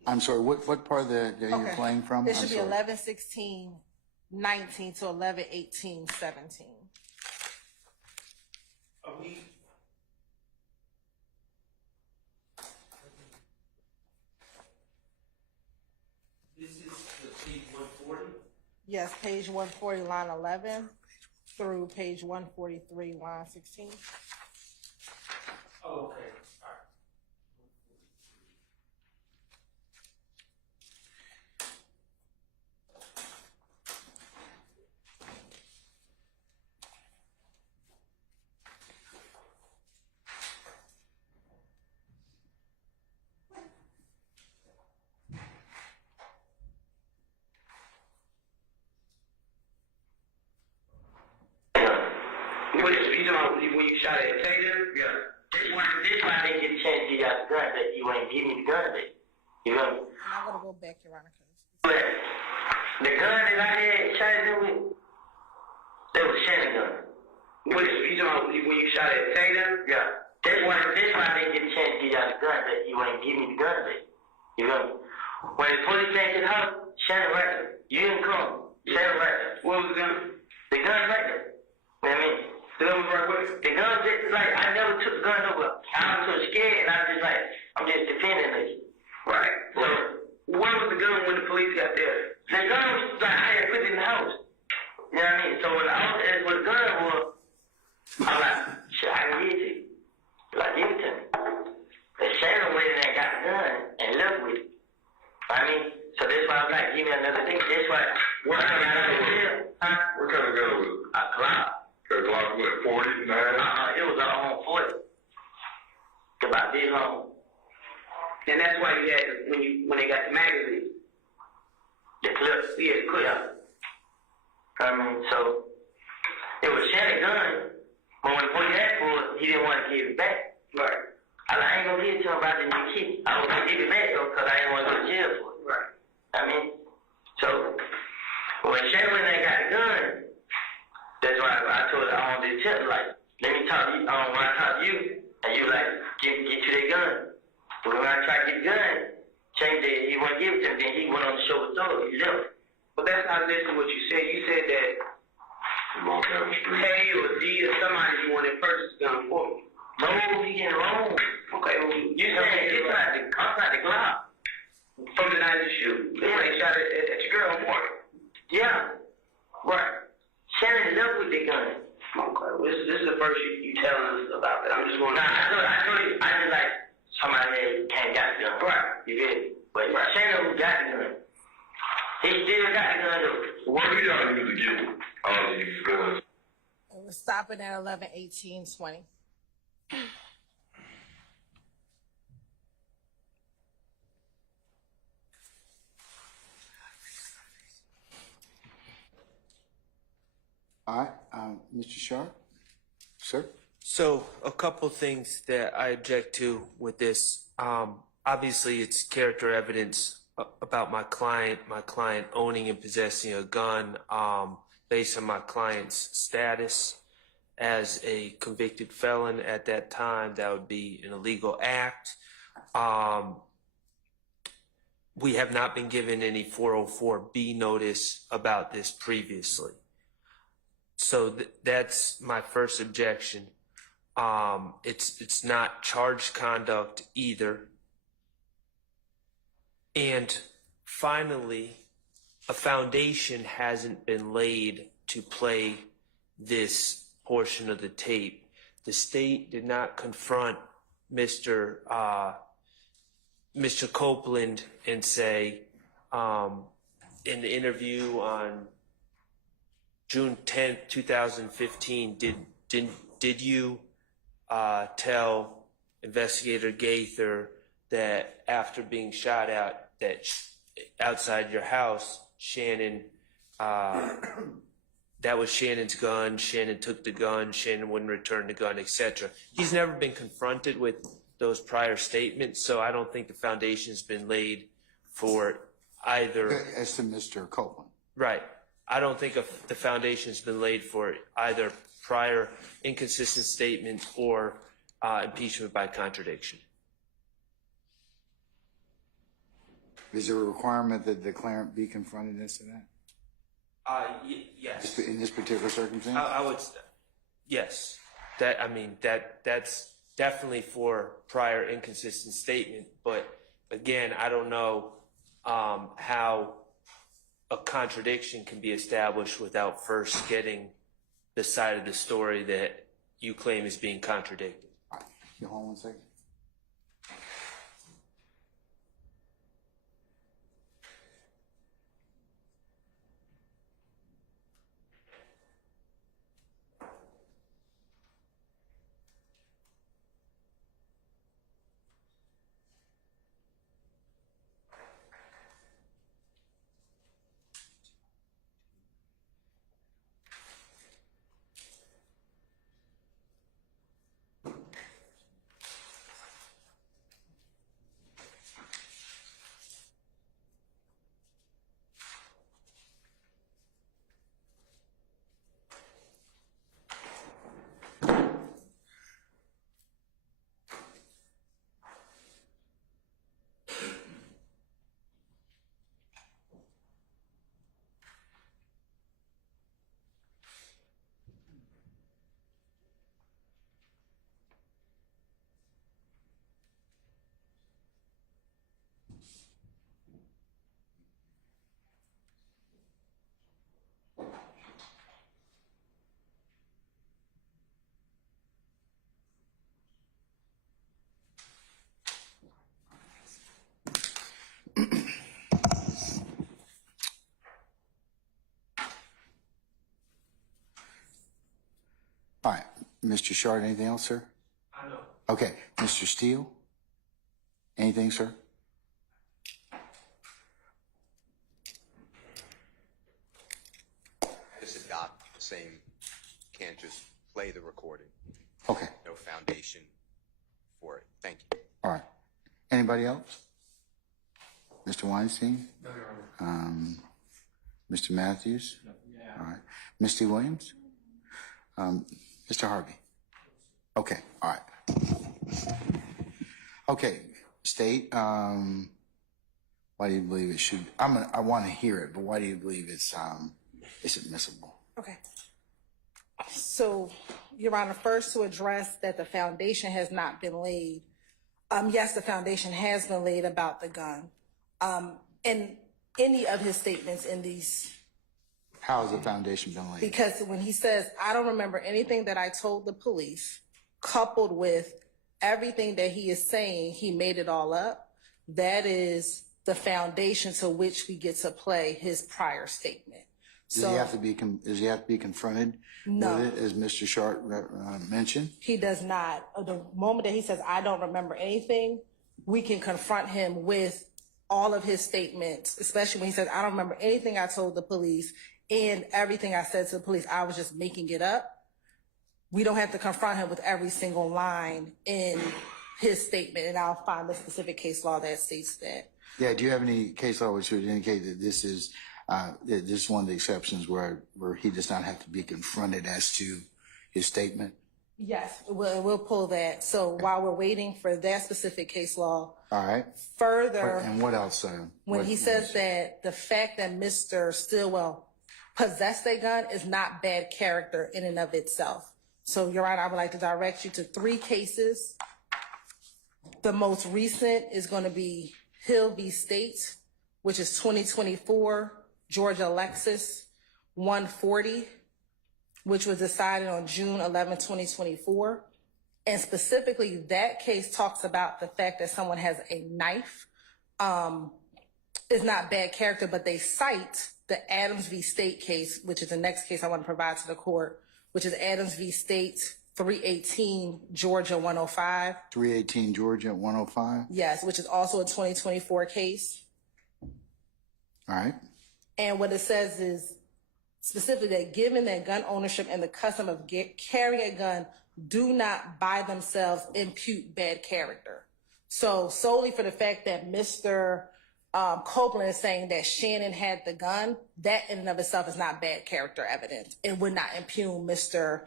I'm sorry, what part of the that you're playing from? It should I'm be sorry. 11:16:19 to 11:18:17. Are we? This is the page 140? Yes, page 140, line 11 through page 143, line 16. Oh, okay. All right. You talking about when you shot at Taylor? Yeah. This why I didn't get a chance to get out the gun, that you ain't give me the gun back. You know? I'm going to go back, Your Honor. But the gun that I had shot at them with, that was Shannon gun. You talking about when you shot at Taylor? Yeah. That's why I didn't get a chance to get out the gun, that you ain't give me the gun back. You know? When the police came to the house, Shannon right there. You didn't come. Shannon right there. What was the gun? The gun right there. You know what I mean? The gun was right with it. The gun just like I never took the gun over. I was so scared and I was just like, I'm just defending it. Right. So where was the gun when the police got there? The gun was like I had put it in the house. You know what I mean? So when the officer asked where the gun was, I'm like, shit, I can give it to you. Like, give it to me. The Shannon went in there and got the gun and left with it. I mean, so that's why I'm like, give me another thing. That's why What kind of gun was it? Huh? What kind of gun was it? A Glock. A Glock, what, 40, 9? It was a 40. About this long. And that's why you had when they got the magazine. The clip, yeah, the clip. So it was Shannon gun, but when the police asked for it, he didn't want to give it back. Right. I ain't gonna give it to him about the new kid. I was gonna give it back though, cause I didn't want to go to jail for it. Right. I mean, so when Shannon went and got the gun, that's why I told her I wanted to tell her, like, let me talk to you, when I talk to you, and you like, get you that gun. But when I tried to get the gun, changed it, he wouldn't give it to me, then he went on the show with Thor, he left. But that's not listening to what you said. You said that Walk down the street. K or D or somebody you wanted to purchase the gun for. No, you getting wrong. Okay, well, you saying it's not the Glock from the night of the shoot. Yeah, they shot at your girl Morgan. Yeah, right. Shannon left with the gun. Okay, well, this is the first you telling us about it. I'm just going. Nah, I told you. I just like somebody that can't got the gun. Right. You get it? But right. Shannon who got the gun. He still got the gun though. What do y'all use to get all these guns? We're stopping at 11:18:20. All right, Mr. Sharp, sir. So a couple things that I object to with this. Obviously, it's character evidence about my client owning and possessing a gun based on my client's status as a convicted felon at that time. That would be an illegal act. We have not been given any 404B notice about this previously. So that's my first objection. It's not charged conduct either. And finally, a foundation hasn't been laid to play this portion of the tape. The state did not confront Mr. Copeland and say, in the interview on June 10th, 2015, did you tell Investigator Gaither that after being shot at that outside your house, Shannon, that was Shannon's gun, Shannon took the gun, Shannon wouldn't return the gun, etc. He's never been confronted with those prior statements, so I don't think the foundation's been laid for either. As to Mr. Copeland. Right. I don't think the foundation's been laid for either prior inconsistent statements or impeachment by contradiction. Is there a requirement that the declarant be confronted as to that? Yes. In this particular circumstance? I would, yes. That's definitely for prior inconsistent statement. But again, I don't know how a contradiction can be established without first getting the side of the story that you claim is being contradicted. All right. You hold on 1 second. All right, Mr. Shard, anything else, sir? I know. Okay, Mr. Steele, anything, sir? Just adopt the same, can't just play the recording. Okay, No foundation for it. Thank you. all right. Anybody else? Mr. Weinstein? No, Your Honor. Mr. Matthews? No, yeah. All right. Misty Williams? Mr. Harvey? Okay, all right. Okay, State, why do you believe it should, I want to hear it, but why do you believe it's admissible? Okay. So, Your Honor, first to address that the foundation has not been laid. Yes, the foundation has been laid about the gun. And any of his statements in these, How has the foundation been laid? because when he says, I don't remember anything that I told the police, coupled with everything that he is saying, he made it all up. That is the foundation to which we get to play his prior statement. Does he have to be confronted No. with it, as Mr. Shart mentioned? He does not. The moment that he says, I don't remember anything, we can confront him with all of his statements, especially when he says, I don't remember anything I told the police and everything I said to the police, I was just making it up. We don't have to confront him with every single line in his statement, and I'll find the specific case law that states that. Yeah, do you have any case law which would indicate that this is one of the exceptions where he does not have to be confronted as to his statement? Yes, we'll pull that. So while we're waiting for that specific case law, All right. further, And what else? when he says that the fact that Mr. Stillwell possessed a gun is not bad character in and of itself. So, Your Honor, I would like to direct you to 3 cases. The most recent is going to be Hill v. State, which is 2024, Georgia Lexus 140, which was decided on June 11, 2024. And specifically, that case talks about the fact that someone has a knife. It's not bad character, but they cite the Adams v. State case, which is the next case I want to provide to the court, which is Adams v. State 318, Georgia 105. 318 Georgia 105. Yes, which is also a 2024 case. All right. And what it says is specifically that given that gun ownership and the custom of carrying a gun do not by themselves impute bad character. So solely for the fact that Mr. Copeland is saying that Shannon had the gun, that in and of itself is not bad character evidence. It would not impugn Mr.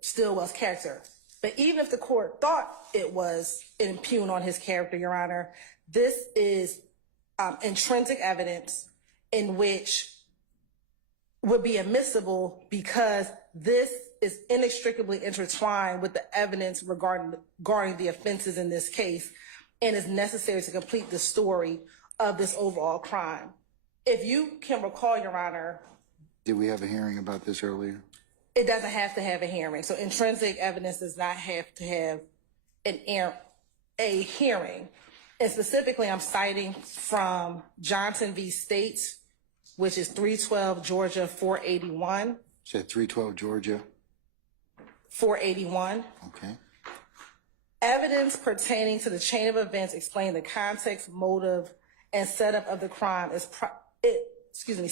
Stillwell's character. But even if the court thought it was impugn on his character, Your Honor, this is intrinsic evidence in which would be admissible because this is inextricably intertwined with the evidence regarding the offenses in this case and is necessary to complete the story of this overall crime. If you can recall, Your Honor. Did we have a hearing about this earlier? It doesn't have to have a hearing. So intrinsic evidence does not have to have a hearing. And specifically, I'm citing from Johnson v. State, which is 312 Georgia 481. Said 312 Georgia 481. Okay. Evidence pertaining to the chain of events explain the context, motive, and setup of the crime is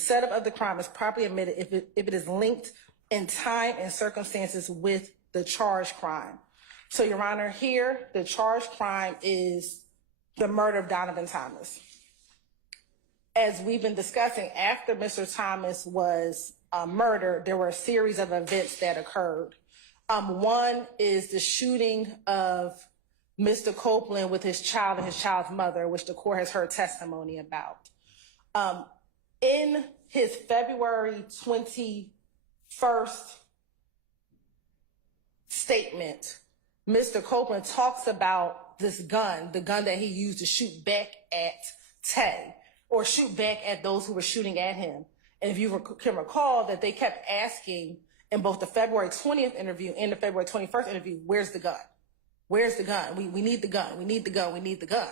setup of the crime is properly admitted if it is linked in time and circumstances with the charged crime. So, Your Honor, here the charged crime is the murder of Donovan Thomas. As we've been discussing, after Mr. Thomas was murdered, there were a series of events that occurred. One is the shooting of Mr. Copeland with his child and his child's mother, which the court has heard testimony about. In his February 21st statement, Mr. Copeland talks about this gun, the gun that he used to shoot back at Tay, or shoot back at those who were shooting at him. And if you can recall that they kept asking in both the February 20th interview and the February 21st interview, where's the gun? Where's the gun? We need the gun. We need the gun. We need the gun.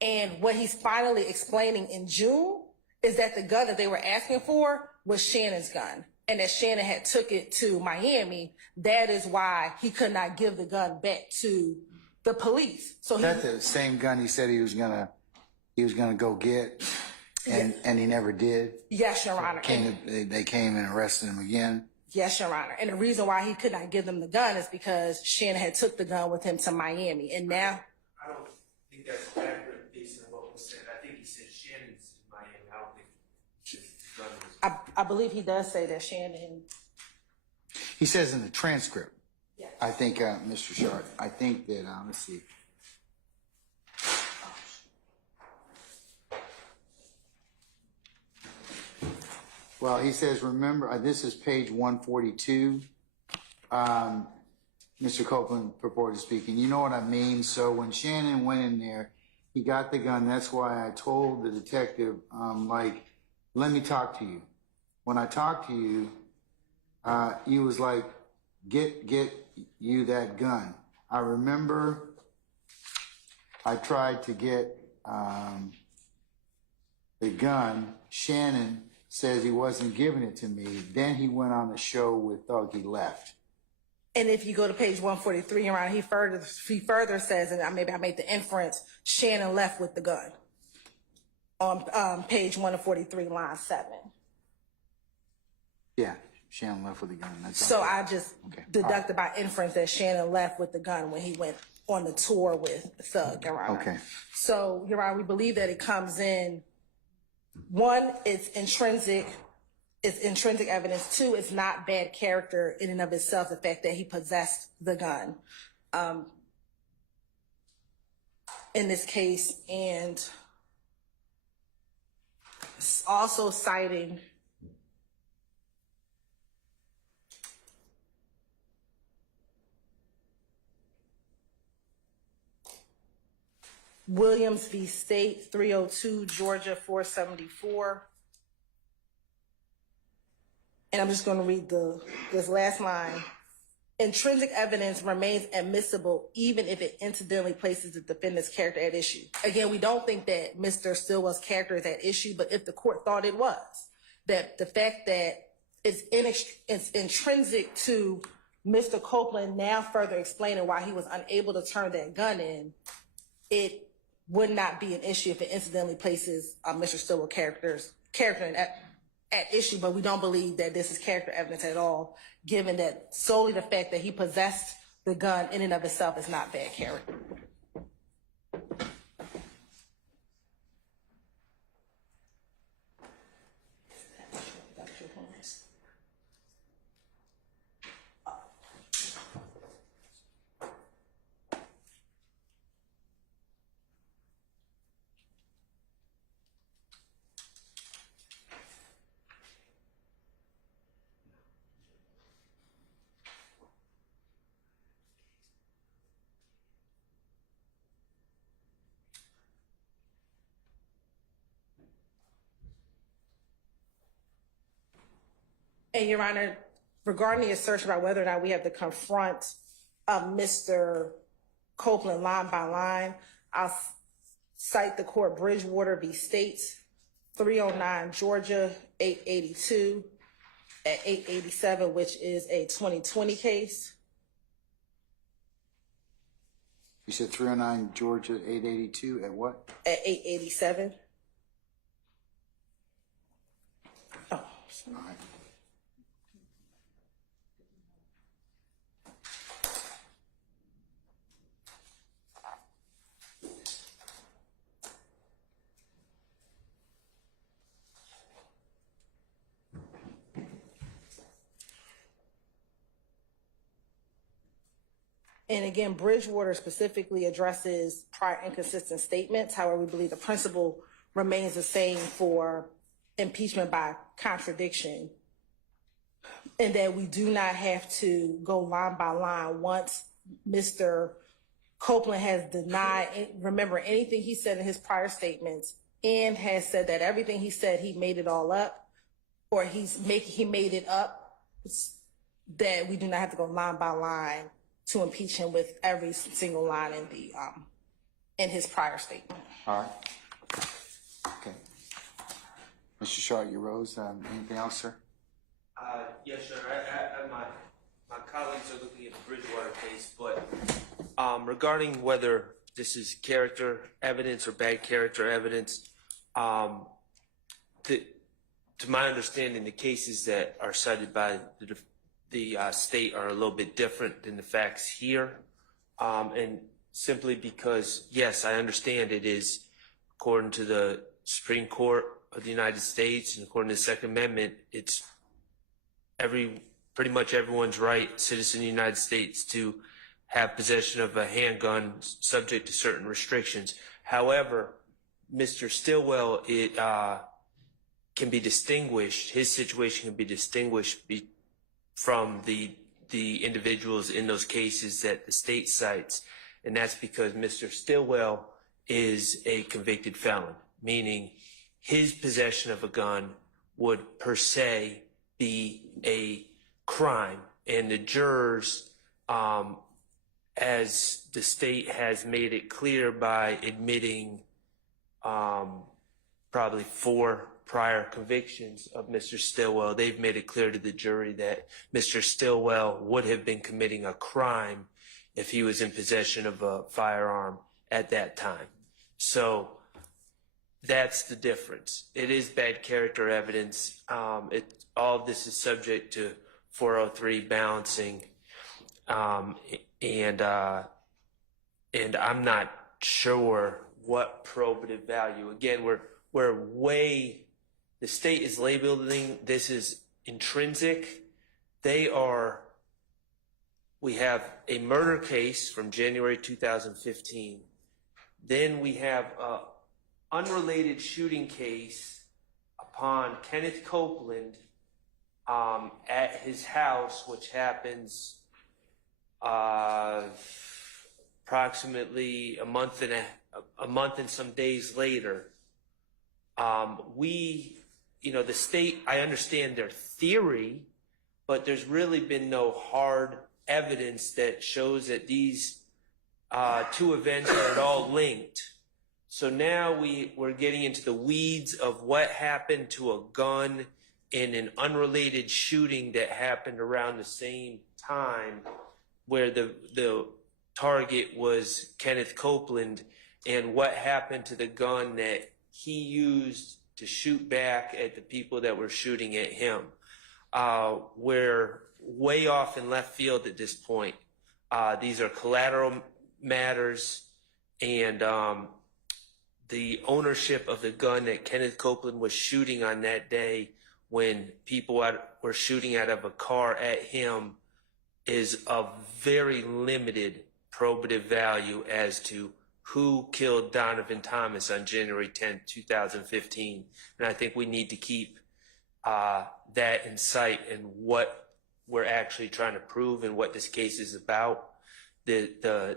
And what he's finally explaining in June is that the gun that they were asking for was Shannon's gun, and that Shannon had took it to Miami. That is why he could not give the gun back to the police. So that's the same gun he said he was gonna go get, and he never did. Yes, Your Honor. They came and arrested him again. Yes, Your Honor. And the reason why he could not give them the gun is because Shannon had took the gun with him to Miami. And now, I don't think that's accurate based on what was said. I think he said Shannon's in Miami. I don't think the gun was. I believe he does say that Shannon. He says in the transcript. Yeah. I think, Mr. Sharp, I think that, let's see. Well, he says, remember, this is page 142. Mr. Copeland purported speaking. You know what I mean? So when Shannon went in there, he got the gun. That's why I told the detective, let me talk to you. When I talked to you, he was like, get you that gun. I remember I tried to get the gun. Shannon says he wasn't giving it to me. Then he went on the show with Thug. He left. And if you go to page 143, Your Honor, he further says, and maybe I made the inference, Shannon left with the gun on page 143, line 7. Yeah, Shannon left with the gun. That's so okay. I just deducted by inference that Shannon left with the gun when he went on the tour with Thug, Your Honor. Okay. So, Your Honor, we believe that it comes in, one, it's intrinsic evidence. Two, it's not bad character in and of itself, the fact that he possessed the gun in this case, and also citing Williams v. State, 302 Georgia 474. And I'm just going to read this last line. Intrinsic evidence remains admissible even if it incidentally places the defendant's character at issue. Again, we don't think that Mr. Stillwell's character is at issue, but if the court thought it was, that the fact that it's intrinsic to Mr. Copeland now further explaining why he was unable to turn that gun in, it would not be an issue if it incidentally places Mr. Stillwell's character at issue, but we don't believe that this is character evidence at all, given that solely the fact that he possessed the gun in and of itself is not bad character. And Your Honor, regarding the assertion about whether or not we have to confront Mr. Copeland line by line, I'll cite the court Bridgewater v. States, 309 Georgia 882 at 887, which is a 2020 case. You said 309 Georgia 882 at what? At 887. Oh, sorry. All right. And again, Bridgewater specifically addresses prior inconsistent statements. However, we believe the principle remains the same for impeachment by contradiction, and that we do not have to go line by line once Mr. Copeland has denied, remember, anything he said in his prior statements, and has said that everything he said, he made it all up, or he made it up, that we do not have to go line by line to impeach him with every single line in his prior statement. All right. Okay. Mr. Shaw, you rose. Anything else, sir? Yes, sir. My colleagues are looking at the Bridgewater case, but regarding whether this is character evidence or bad character evidence, to my understanding, the cases that are cited by the state are a little bit different than the facts here, and simply because, yes, I understand it is, according to the Supreme Court of the United States and according to the Second Amendment, it's pretty much everyone's right, citizen of the United States, to have possession of a handgun subject to certain restrictions. However, Mr. Stillwell, it can be distinguished, his situation can be distinguished from the individuals in those cases that the state cites, and that's because Mr. Stillwell is a convicted felon, meaning his possession of a gun would per se be a crime, and the jurors, as the state has made it clear by admitting probably 4 prior convictions of Mr. Stillwell, they've made it clear to the jury that Mr. Stillwell would have been committing a crime if he was in possession of a firearm at that time. So that's the difference. It is bad character evidence. All of this is subject to 403 balancing, and I'm not sure what probative value. Again, we're way. The state is labeling this as intrinsic. We have a murder case from January 2015. Then we have an unrelated shooting case upon Kenneth Copeland at his house, which happens approximately a month and a month and some days later, the state, I understand their theory, but there's really been no hard evidence that shows that these two events are at all linked. So now we're getting into the weeds of what happened to a gun in an unrelated shooting that happened around the same time, where the target was Kenneth Copeland, and what happened to the gun that he used to shoot back at the people that were shooting at him. We're way off in left field at this point. These are collateral matters, and the ownership of the gun that Kenneth Copeland was shooting on that day when people were shooting out of a car at him is of very limited probative value as to who killed Donovan Thomas on January 10th, 2015. And I think we need to keep that in sight and what we're actually trying to prove and what this case is about. The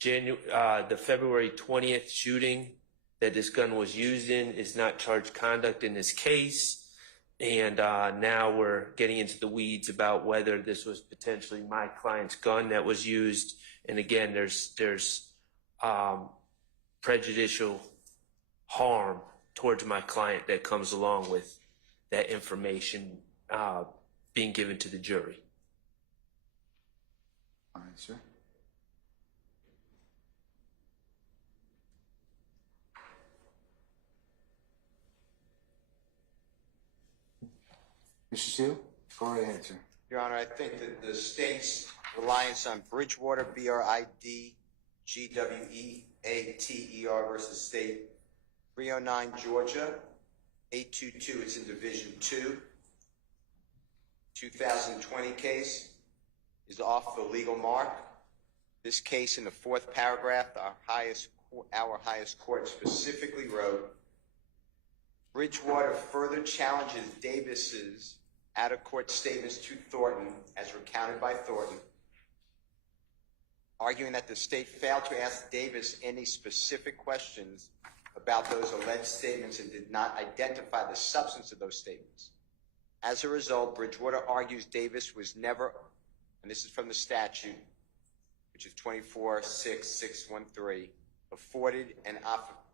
February 20th shooting that this gun was used in is not charged conduct in this case. And now we're getting into the weeds about whether this was potentially my client's gun that was used. And again, there's prejudicial harm towards my client that comes along with that information being given to the jury. All right, sir. Mr. Steele, go right ahead, sir. Your Honor, I think that the state's reliance on Bridgewater, BRIDGWEATER versus State 309 Georgia, 822, it's in Division 2, 2020 case, is off the legal mark. This case, in the fourth paragraph, our highest court specifically wrote, Bridgewater further challenges Davis's out-of-court statements to Thornton, as recounted by Thornton, arguing that the state failed to ask Davis any specific questions about those alleged statements and did not identify the substance of those statements. As a result, Bridgewater argues Davis was never, and this is from the statute, which is 24-6613, afforded an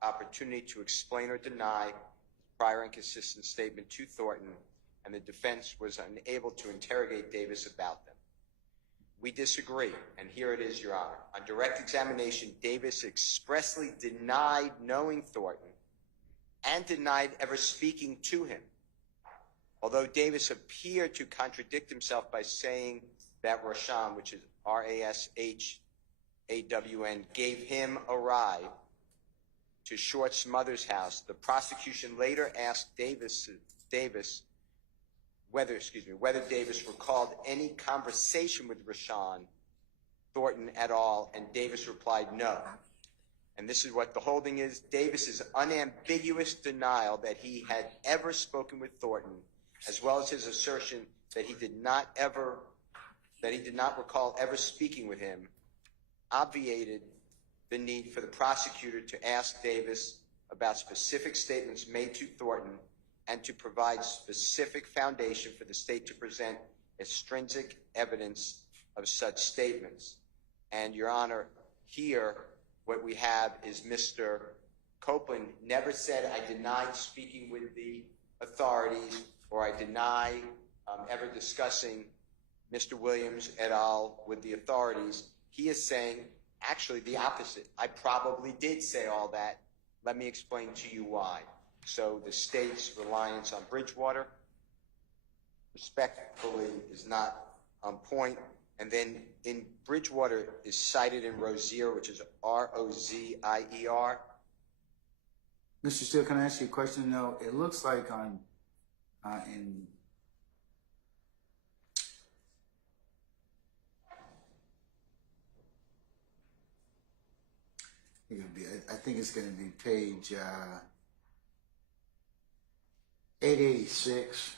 opportunity to explain or deny prior inconsistent statement to Thornton, and the defense was unable to interrogate Davis about them. We disagree, and here it is, Your Honor. On direct examination, Davis expressly denied knowing Thornton and denied ever speaking to him. Although Davis appeared to contradict himself by saying that Rashawn, which is R-A-S-H-A-W-N, gave him a ride to Short's mother's house, the prosecution later asked whether Davis recalled any conversation with Rashawn Thornton at all, and Davis replied no. And this is what the holding is. Davis's unambiguous denial that he had ever spoken with Thornton, as well as his assertion that he did not recall ever speaking with him, obviated the need for the prosecutor to ask Davis about specific statements made to Thornton and to provide specific foundation for the state to present extrinsic evidence of such statements. And, Your Honor, here what we have is Mr. Copeland never said, I denied speaking with the authorities, or I deny ever discussing Mr. Williams et al. With the authorities. He is saying actually the opposite. I probably did say all that. Let me explain to you why. So the state's reliance on Bridgewater respectfully is not on point. And then in Bridgewater is cited in Rozier, which is R-O-Z-I-E-R. Mr. Steele, can I ask you a question? No, it looks like I think it's going to be page 886.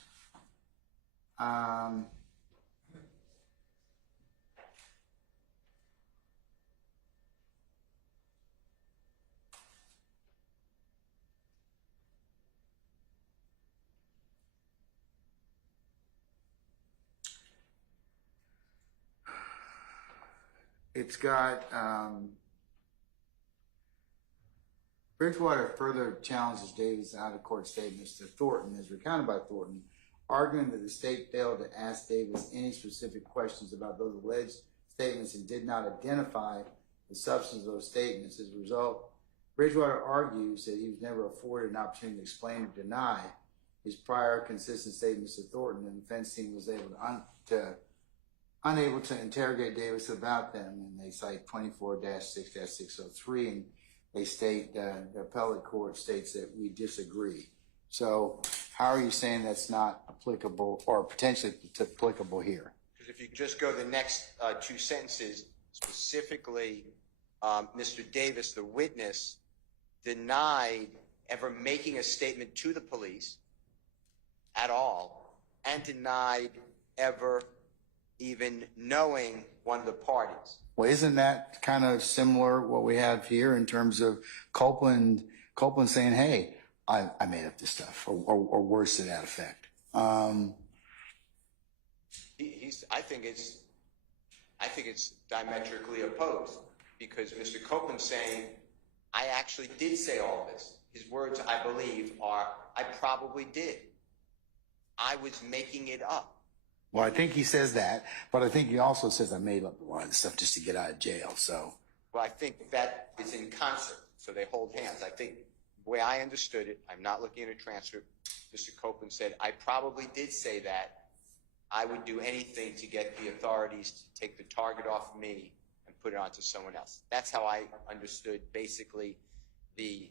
it's got, Bridgewater further challenges Davis' out-of-court statements to Thornton, as recounted by Thornton, arguing that the state failed to ask Davis any specific questions about those alleged statements and did not identify the substance of those statements. As a result, Bridgewater argues that he was never afforded an opportunity to explain or deny his prior consistent statements to Thornton, and the defense team was unable to interrogate Davis about them. And they cite 24-6-603, and they state, the appellate court states that we disagree. So how are you saying that's not applicable or potentially applicable here? Because if you just go the next two sentences, specifically, Mr. Davis, the witness, denied ever making a statement to the police at all, and denied ever even knowing one of the parties. Well, isn't that kind of similar what we have here in terms of Copeland saying, hey, I made up this stuff, or worse to that effect? I think it's diametrically opposed, because Mr. Copeland's saying, I actually did say all this. His words, I believe, are, I probably did. I was making it up. Well, I think he says that, but I think he also says I made up a lot of this stuff just to get out of jail. So, well, I think that is in concert, so they hold hands. I think the way I understood it, I'm not looking at a transcript, Mr. Copeland said, I probably did say that. I would do anything to get the authorities to take the target off me and put it onto someone else. That's how I understood basically the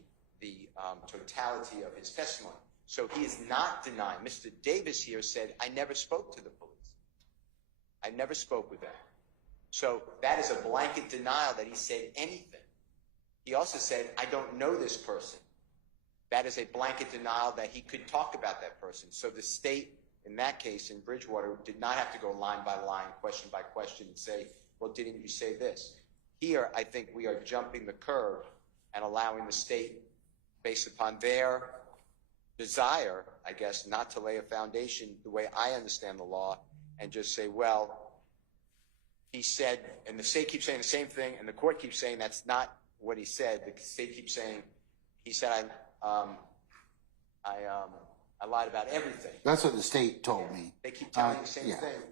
totality of his testimony. So he is not denying. Mr. Davis here said, I never spoke to the police. I never spoke with them. So that is a blanket denial that he said anything. He also said, I don't know this person. That is a blanket denial that he could talk about that person. So the state, in that case, in Bridgewater, did not have to go line by line, question by question, and say, well, didn't you say this? Here, I think we are jumping the curve and allowing the state, based upon their desire, I guess, not to lay a foundation the way I understand the law, and just say, well, he said, and the state keeps saying the same thing, and the court keeps saying that's not what he said. The state keeps saying, he said, I lied about everything. that's what the state told me. They keep telling the same thing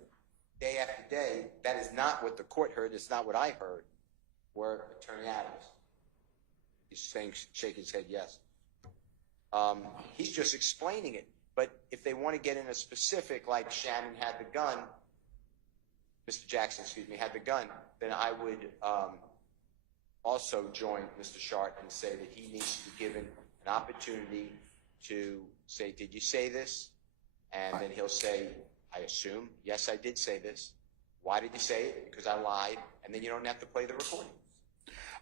day after day. That is not what the court heard. It's not what I heard. Where Attorney Adams, he's saying, shaking his head yes. He's just explaining it. But if they want to get in a specific, like Shannon had the gun, Mr. Jackson, excuse me, had the gun, then I would also join Mr. Shart and say that he needs to be given an opportunity to say, did you say this? And then he'll say, I assume, yes, I did say this. Why did you say it? Because I lied. And then you don't have to play the recording.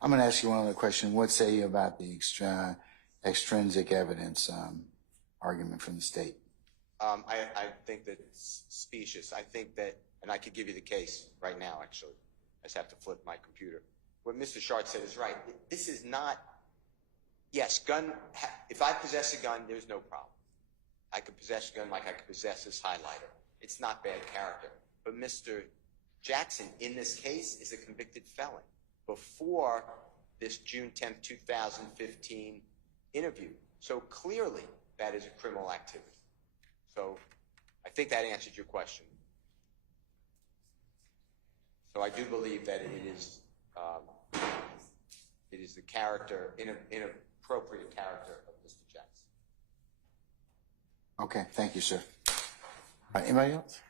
I'm going to ask you one other question. What say you about the extrinsic evidence argument from the state? I think that it's specious. I think that, and I could give you the case right now, actually. I just have to flip my computer. What Mr. Shart said is right. This is not, yes, if I possess a gun, there's no problem. I could possess a gun like I could possess this highlighter. It's not bad character. But Mr. Jackson, in this case, is a convicted felon before this June 10th, 2015 interview. So clearly, that is a criminal activity. So I think that answered your question. So I do believe that it is the character, inappropriate character of Mr. Jackson. Okay, thank you, sir. Anybody else?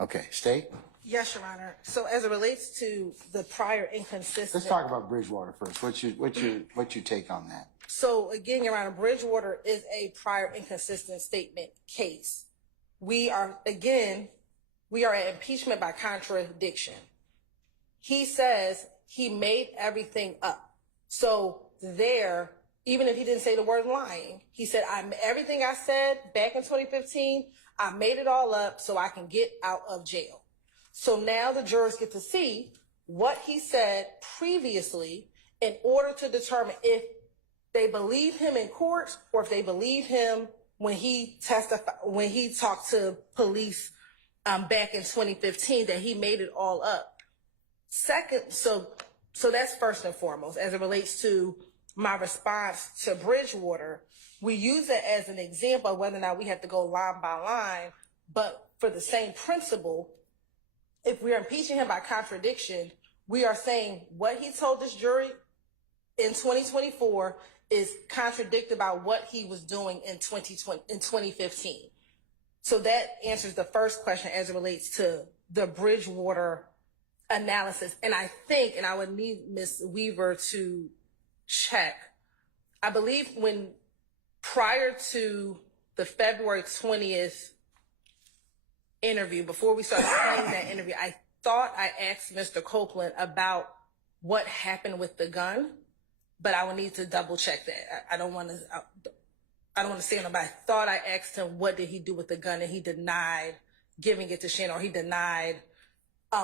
Okay, State? Yes, Your Honor. So as it relates to the prior inconsistent. Let's talk about Bridgewater first. What's your take on that? So again, Your Honor, Bridgewater is a prior inconsistent statement case. We are at impeachment by contradiction. He says he made everything up. So there, even if he didn't say the word lying, he said, everything I said back in 2015, I made it all up so I can get out of jail. So now the jurors get to see what he said previously in order to determine if they believe him in court or if they believe him when he talked to police back in 2015 that he made it all up. Second, so that's first and foremost. As it relates to my response to Bridgewater, we use it as an example of whether or not we have to go line by line, but for the same principle, if we're impeaching him by contradiction, we are saying what he told this jury in 2024 is contradicted by what he was doing in 2015. So that answers the first question as it relates to the Bridgewater analysis. And I think, and I would need Ms. Weaver to check, I believe when prior to the February 20th interview, before we started playing that interview, I thought I asked Mr. Copeland about what happened with the gun, but I would need to double check that. I don't want to say it, but I thought I asked him what did he do with the gun, and he denied giving it to Shannon, or he denied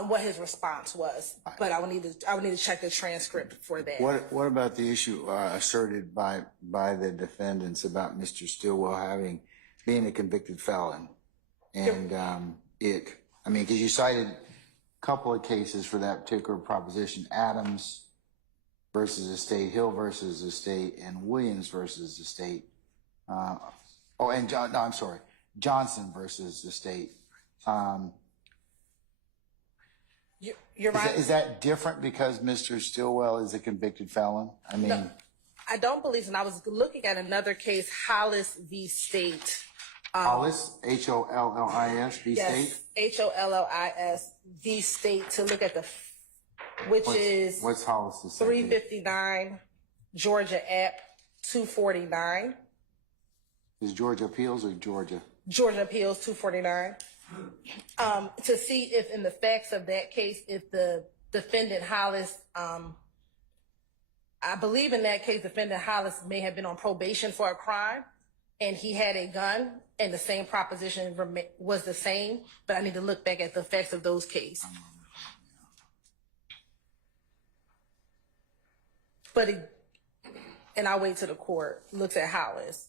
what his response was. But I would need to check the transcript for that. What about the issue asserted by the defendants about Mr. Stillwell being a convicted felon? And because you cited a couple of cases for that particular proposition: Adams versus the state, Hill versus the state, and Williams versus the state. Johnson versus the state. You're right. Is that different because Mr. Stillwell is a convicted felon? I mean, No, I don't believe so. And I was looking at another case, Hollis v. State. Hollis, Hollis v. Yes, State? Hollis v. State, to look at What's Hollis' 359 Georgia App 249. Is Georgia Appeals or Georgia? Georgia Appeals 249. To see if in the facts of that case, if the defendant Hollis, I believe in that case, defendant Hollis may have been on probation for a crime and he had a gun, and the same proposition was the same, but I need to look back at the facts of those cases. And I'll wait till the court looks at Hollis.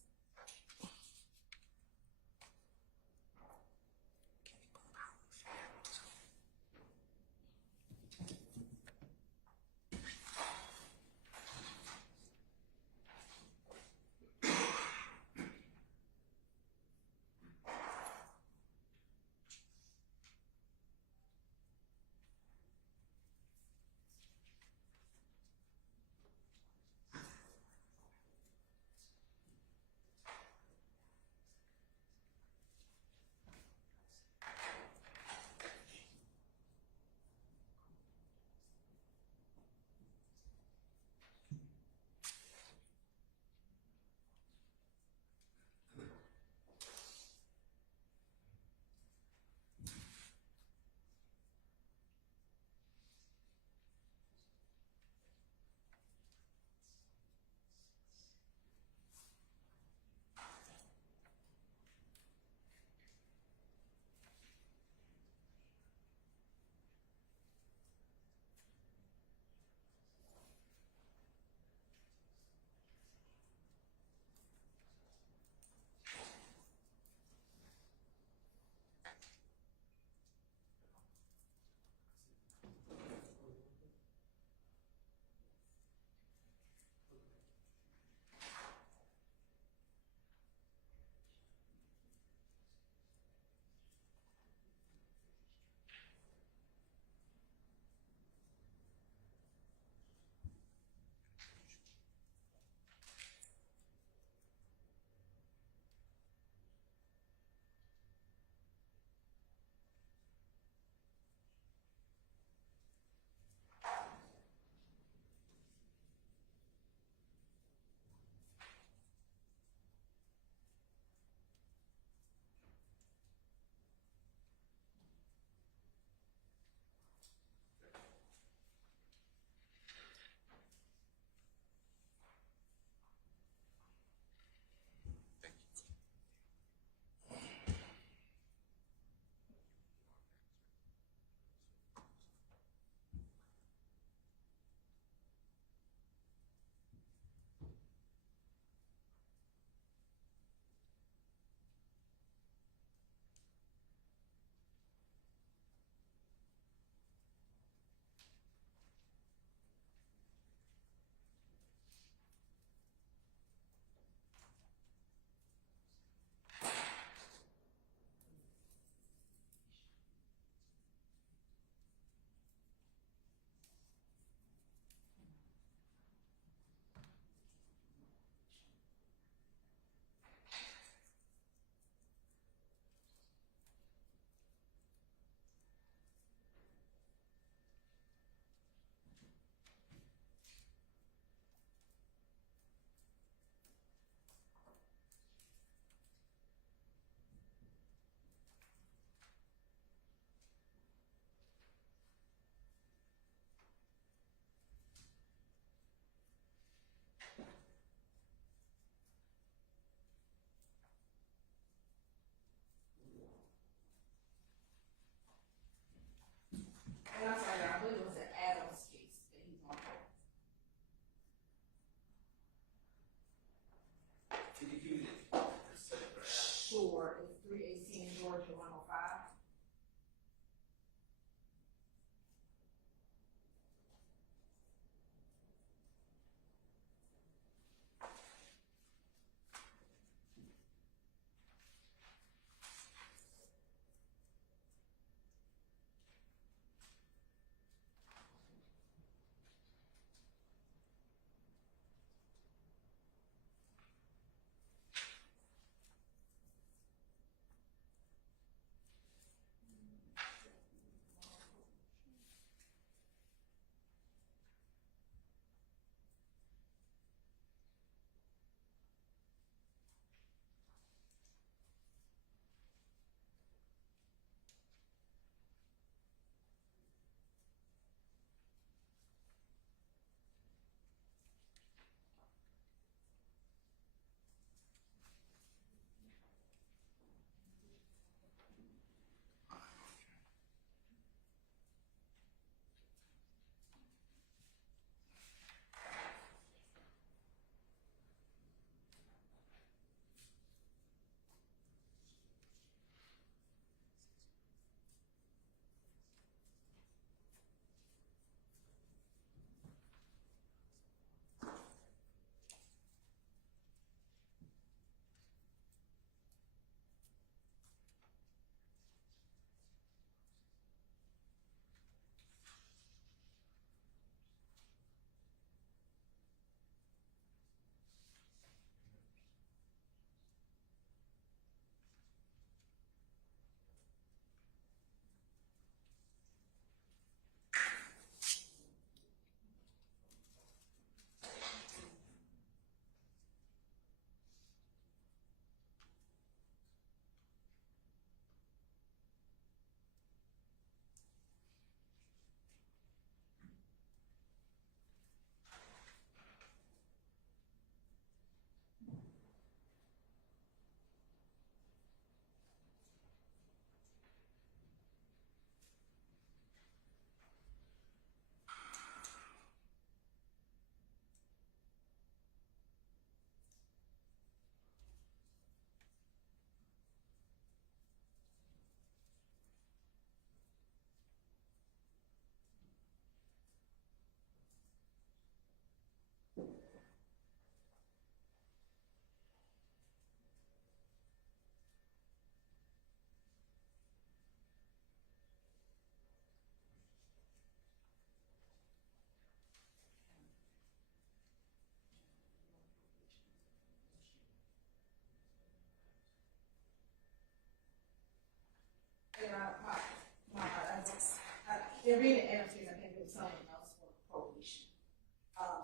in reading the Adams case, I think there was something else for probation.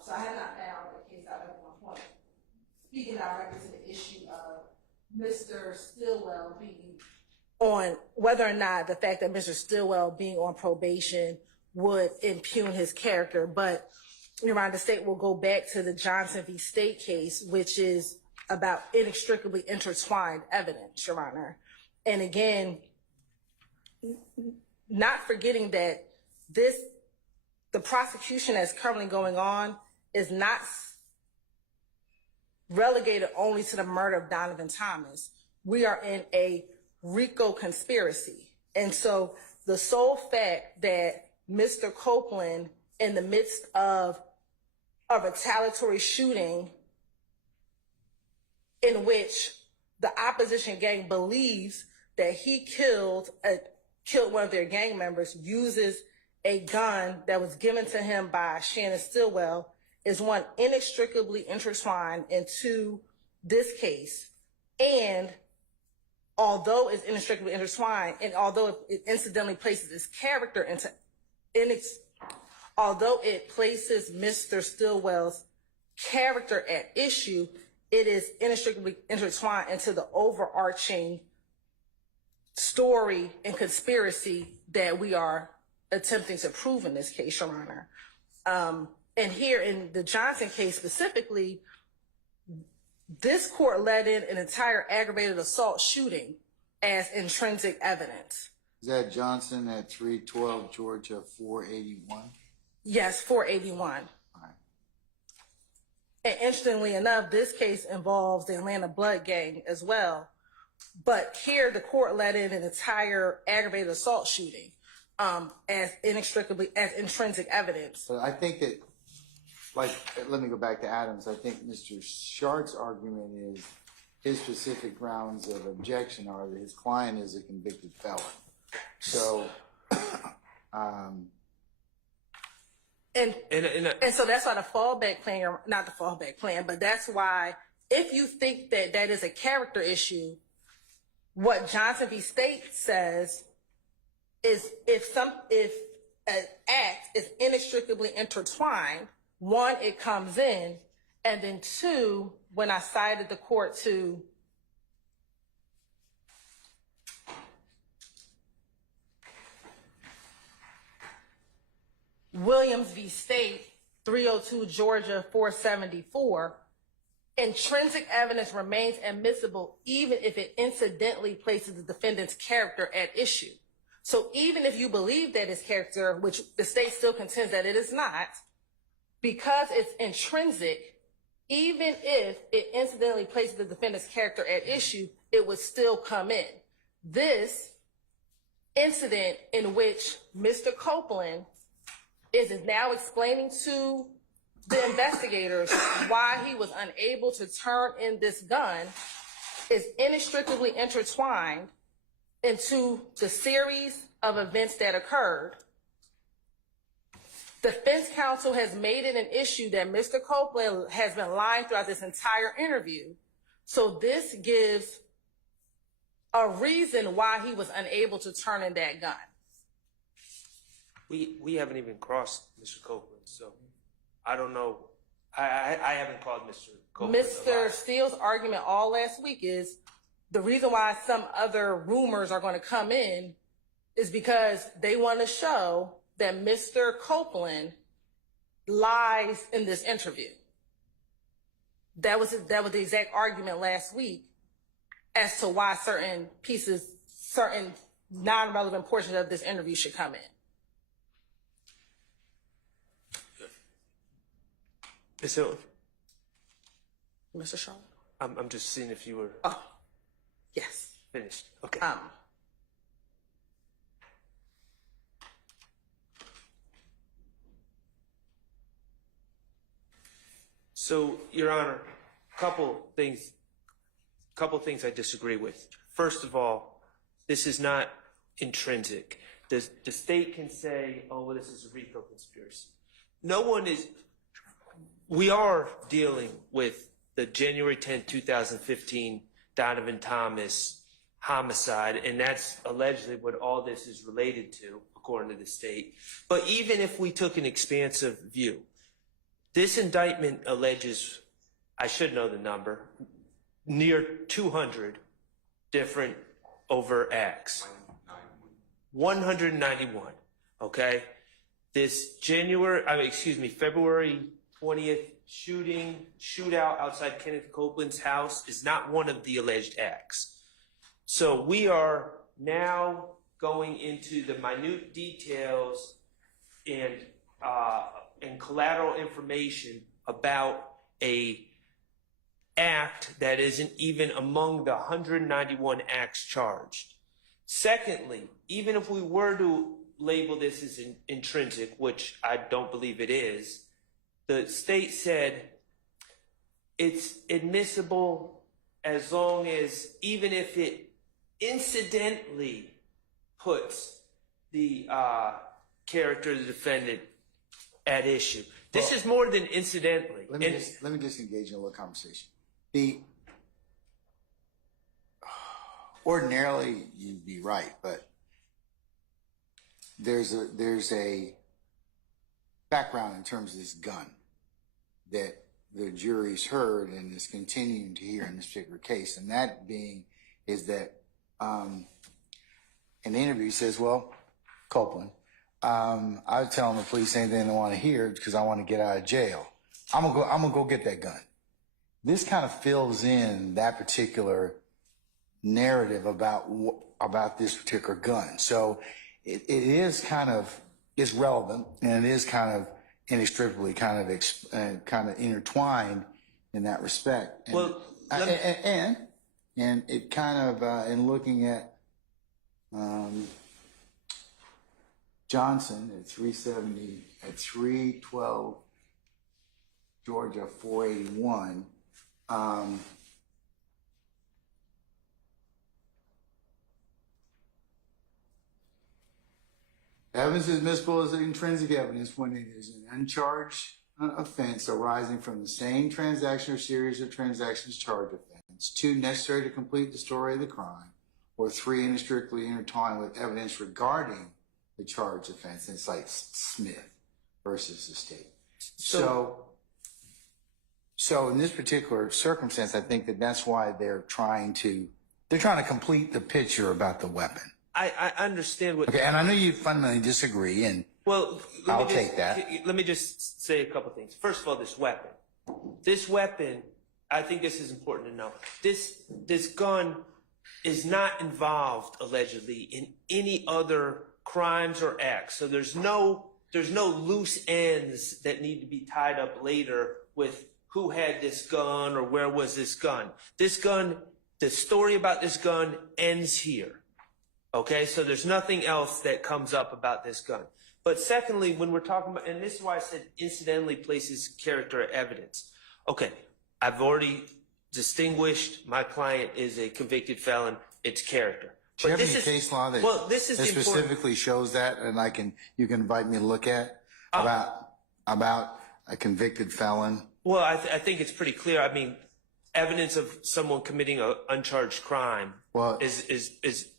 So I have not found a case out of my point. Speaking directly to the issue of Mr. Stillwell being on whether or not the fact that Mr. Stillwell being on probation would impugn his character, but Your Honor, the state will go back to the Johnson v. State case, which is about inextricably intertwined evidence, Your Honor. And again, not forgetting that the prosecution that's currently going on is not relegated only to the murder of Donovan Thomas. We are in a RICO conspiracy. And so the sole fact that Mr. Copeland, in the midst of a retaliatory shooting in which the opposition gang believes that he killed one of their gang members, uses a gun that was given to him by Shannon Stillwell, is one inextricably intertwined into this case. And although it's inextricably intertwined, and although it incidentally places his character although it places Mr. Stillwell's character at issue, it is inextricably intertwined into the overarching story and conspiracy that we are attempting to prove in this case, Your Honor. And here in the Johnson case specifically, this court let in an entire aggravated assault shooting as intrinsic evidence. Is that Johnson at 312 Georgia 481? Yes, 481. All right. And interestingly enough, this case involves the Atlanta Blood Gang as well. But here the court let in an entire aggravated assault shooting as intrinsic evidence. But I think that, let me go back to Adams. I think Mr. Shart's argument is his specific grounds of objection are that his client is a convicted felon. So, and so that's why the fallback plan, not the fallback plan, but that's why if you think that that is a character issue, what Johnson v. State says is if an act is inextricably intertwined, one, it comes in, and then two, when I cited the court to Williams v. State, 302 Georgia 474, intrinsic evidence remains admissible even if it incidentally places the defendant's character at issue. So even if you believe that his character, which the state still contends that it is not, because it's intrinsic, even if it incidentally places the defendant's character at issue, it would still come in. This incident in which Mr. Copeland is now explaining to the investigators why he was unable to turn in this gun is inextricably intertwined into the series of events that occurred. Defense counsel has made it an issue that Mr. Copeland has been lying throughout this entire interview. So this gives a reason why he was unable to turn in that gun. We haven't even crossed Mr. Copeland, so I don't know. I haven't called Mr. Copeland. Mr. Steele's argument all last week is the reason why some other rumors are going to come in is because they want to show that Mr. Copeland lies in this interview. That was the exact argument last week as to why certain non-relevant portions of this interview should come in. Ms. Hilton? Mr. Shaw? I'm just seeing if you were Yes. finished. Okay. So, Your Honor, couple things I disagree with. First of all, this is not intrinsic. The state can say, oh, well, this is a RICO conspiracy. We are dealing with the January 10, 2015 Donovan Thomas homicide, and that's allegedly what all this is related to, according to the state. But even if we took an expansive view, this indictment alleges, I should know the number, near 200 different overt acts. 191, okay? This February 20th shootout outside Kenneth Copeland's house is not one of the alleged acts. So we are now going into the minute details and collateral information about a act that isn't even among the 191 acts charged. Secondly, even if we were to label this as intrinsic, which I don't believe it is, the state said it's admissible as long as, even if it incidentally puts the character of the defendant at issue. This is more than incidentally. Let me just engage in a little conversation. Ordinarily, you'd be right, but there's a background in terms of this gun that the jury's heard and is continuing to hear in this particular case, and that being is that in the interview he says, well, Copeland, I was telling the police anything they want to hear because I want to get out of jail. I'm gonna go get that gun. This kind of fills in that particular narrative about this particular gun. So it is kind of is relevant, and it is kind of inextricably kind of intertwined in that respect. And, Well, and it kind of in looking at Johnson at 370 at 312 Georgia 481. Evidence is admissible as intrinsic evidence when it is an uncharged offense arising from the same transaction or series of transactions charged offense. 2, necessary to complete the story of the crime. Or 3, inextricably intertwined with evidence regarding the charged offense. And it's like Smith versus the state. So in this particular circumstance, I think that's why they're trying to complete the picture about the weapon. I understand what. Okay, and I know you fundamentally disagree, and Well, I'll take that. Let me just say a couple things. First of all, this weapon, I think this is important to know. This gun is not involved allegedly in any other crimes or acts. So there's no loose ends that need to be tied up later with who had this gun or where was this gun. This gun, the story about this gun ends here. Okay, so there's nothing else that comes up about this gun. But secondly, when we're talking about, and this is why I said incidentally places character evidence. Okay, I've already distinguished my client is a convicted felon. It's character. do you have any case law that, that specifically shows that, and you can invite me to look at about a convicted felon? Well, I think it's pretty clear. I mean, evidence of someone committing an uncharged crime is.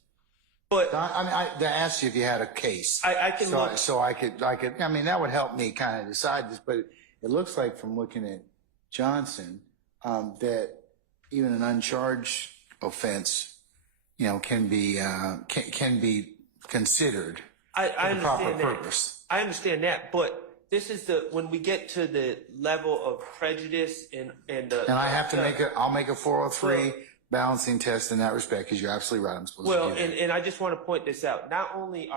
But I asked you if you had a case. I can look. So I could. I mean, that would help me kind of decide this. But it looks like from looking at Johnson that even an uncharged offense, can be considered I for the understand proper that. purpose. I understand that, but this is when we get to the level of prejudice and I have to I'll make a 403 balancing test in that respect, because you're absolutely right. I'm supposed to do that. And I just want to point this out. Not only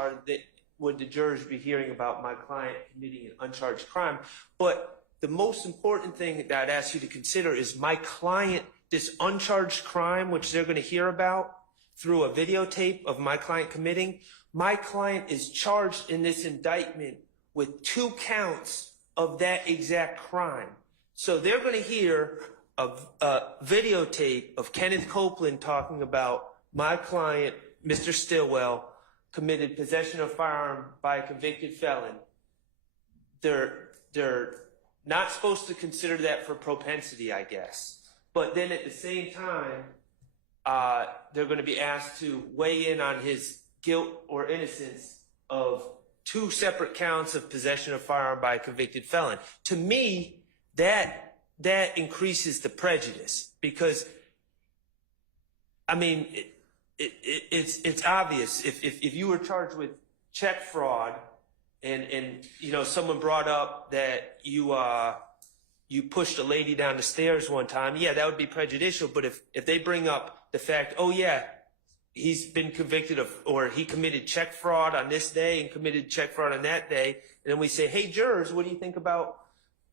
would the jurors be hearing about my client committing an uncharged crime, but the most important thing that I'd ask you to consider is my client, this uncharged crime, which they're going to hear about through a videotape of my client committing. My client is charged in this indictment with 2 counts of that exact crime. So they're going to hear a videotape of Kenneth Copeland talking about my client, Mr. Stillwell, committed possession of a firearm by a convicted felon. They're not supposed to consider that for propensity, I guess. But then at the same time, they're going to be asked to weigh in on his guilt or innocence of two separate counts of possession of firearm by a convicted felon. To me, that increases the prejudice because, I mean, it's obvious if you were charged with check fraud and you know someone brought up that you pushed a lady down the stairs one time, yeah, that would be prejudicial. But if they bring up the fact, oh yeah, he's been convicted of, or he committed check fraud on this day and committed check fraud on that day, and then we say, hey jurors, what do you think about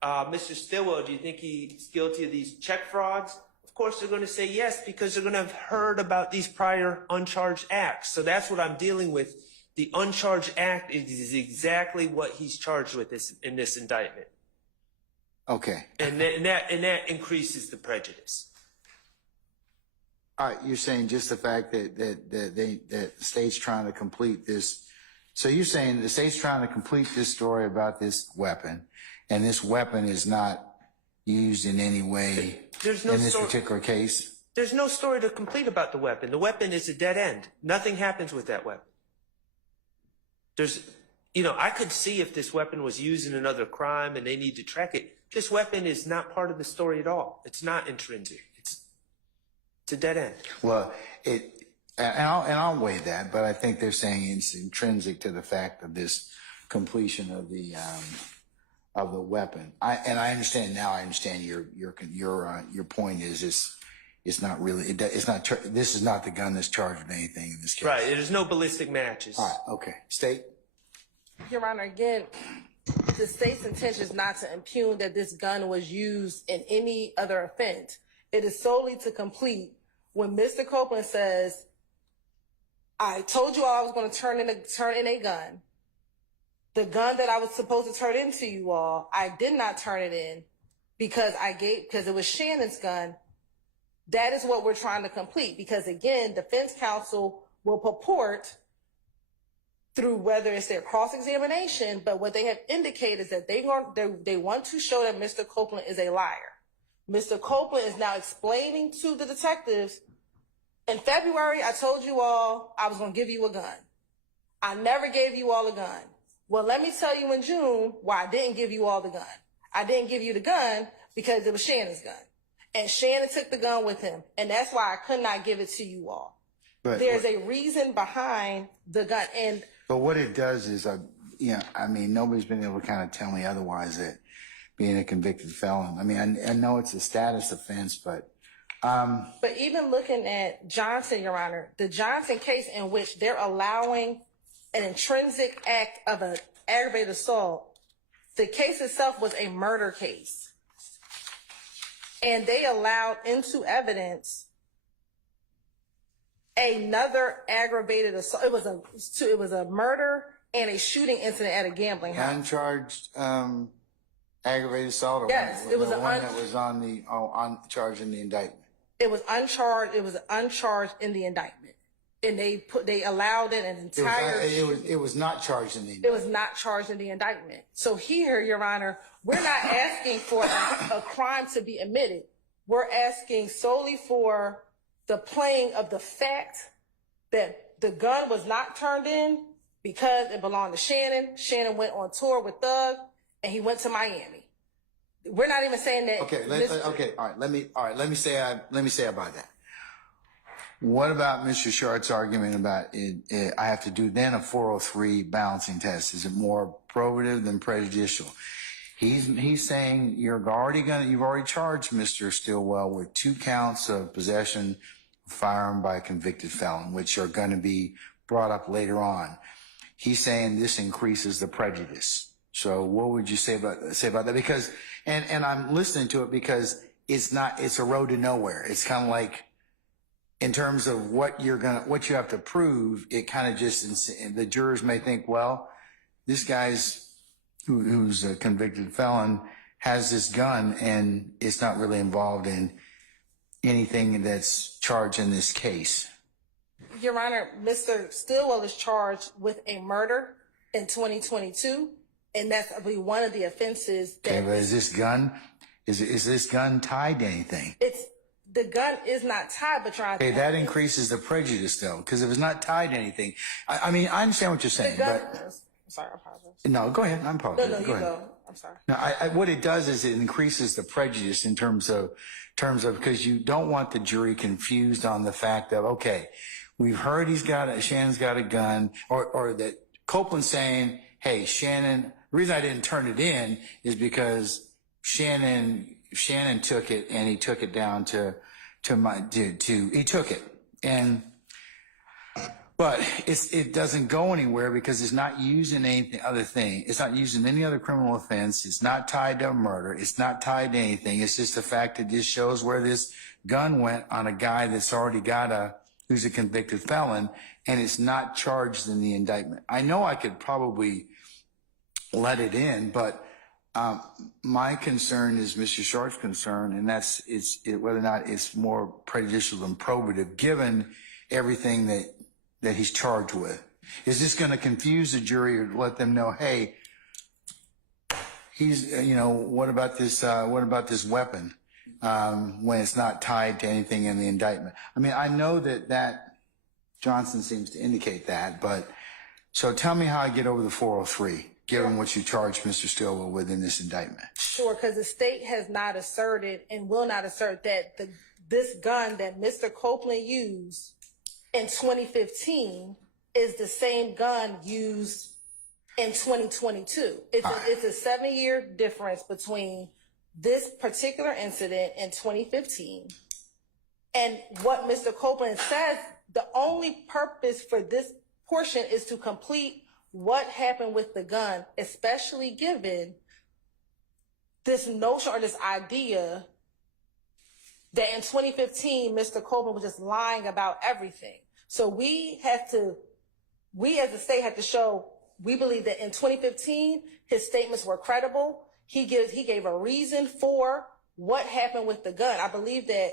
Mr. Stillwell? Do you think he's guilty of these check frauds? Of course they're going to say yes, because they're going to have heard about these prior uncharged acts. So that's what I'm dealing with. The uncharged act is exactly what he's charged with in this indictment. Okay. And that increases the prejudice. All right, you're saying just the fact that the state's trying to complete this. So you're saying the state's trying to complete this story about this weapon, and this weapon is not used in any way in this particular case? There's no story to complete about the weapon. The weapon is a dead end. Nothing happens with that weapon. I could see if this weapon was used in another crime and they need to track it. This weapon is not part of the story at all. It's not intrinsic. It's a dead end. Well, I'll weigh that, but I think they're saying it's intrinsic to the fact of this completion of the weapon. I understand now. I understand your point is it's not really this is not the gun that's charged with anything in this case. Right. There's no ballistic matches. All right. Okay. State. Your Honor, again, the state's intention is not to impugn that this gun was used in any other offense. It is solely to complete when Mr. Copeland says, I told you all I was going to turn in a gun. The gun that I was supposed to turn into you all, I did not turn it in because it was Shannon's gun. That is what we're trying to complete, because again, defense counsel will purport through whether it's their cross-examination, but what they have indicated is that they want to show that Mr. Copeland is a liar. Mr. Copeland is now explaining to the detectives, in February, I told you all I was going to give you a gun. I never gave you all a gun. Well, let me tell you in June why I didn't give you all the gun. I didn't give you the gun because it was Shannon's gun. And Shannon took the gun with him. And that's why I could not give it to you all. But there's a reason behind the gun. But what it does is, nobody's been able to kind of tell me otherwise that being a convicted felon. I mean, I know it's a status offense, but even looking at Johnson, Your Honor, the Johnson case in which they're allowing an intrinsic act of an aggravated assault, the case itself was a murder case. And they allowed into evidence another aggravated assault. It was a murder and a shooting incident at a gambling house. Uncharged aggravated assault. Or yes, it was the one that was on charge in the indictment. It was uncharged. It was uncharged in the indictment, and they allowed it an entire. It was not charged in the indictment. It was not charged in the indictment. So here, Your Honor, we're not asking for a crime to be admitted. We're asking solely for the playing of the fact that the gun was not turned in because it belonged to Shannon. Shannon went on tour with Thug, and he went to Miami. We're not even saying that. Okay. All right. Let me say about that. What about Mr. Shart's argument about it? I have to do then a 403 balancing test. Is it more probative than prejudicial? He's saying you've already charged Mr. Stillwell with 2 counts of possession of firearm by a convicted felon, which are going to be brought up later on. He's saying this increases the prejudice. So what would you say about that? Because and I'm listening to it because it's a road to nowhere. It's kind of like, in terms of what you have to prove, it kind of just, the jurors may think, well, this guy's who's a convicted felon has this gun and it's not really involved in anything that's charged in this case. Your Honor, Mr. Stillwell is charged with a murder in 2022, and that's one of the offenses. Okay, but is this gun tied to anything? The gun is not tied, but trying to. Okay, that increases the prejudice though, because if it's not tied to anything, I mean, I understand what you're saying, sorry, I apologize. No, go ahead. I'm No, apologizing. no, you Go ahead. go. I'm sorry. No, what it does is it increases the prejudice in terms of because you don't want the jury confused on the fact of, okay, we've heard Shannon's got a gun, or that Copeland's saying, hey, Shannon, the reason I didn't turn it in is because Shannon took it and he took it down he took it. But it doesn't go anywhere because it's not used in any other thing. It's not used in any other criminal offense. It's not tied to a murder. It's not tied to anything. It's just the fact that this shows where this gun went on a guy that's already who's a convicted felon, and it's not charged in the indictment. I know I could probably let it in, but my concern is Mr. Sharp's concern, and that's whether or not it's more prejudicial than probative, given everything that he's charged with. Is this going to confuse the jury or let them know, hey, he's, what about this weapon, when it's not tied to anything in the indictment? I mean, I know that Johnson seems to indicate that, but so tell me how I get over the 403, given what you charged Mr. Stilwell with in this indictment. Sure, because the state has not asserted and will not assert that this gun that Mr. Copeland used in 2015 is the same gun used in 2022. It's a 7-year difference between this particular incident in 2015 and what Mr. Copeland says. The only purpose for this portion is to complete what happened with the gun, especially given this notion or this idea that in 2015, Mr. Copeland was just lying about everything. So we as a state have to show, we believe that in 2015, his statements were credible. He gave a reason for what happened with the gun. I believe that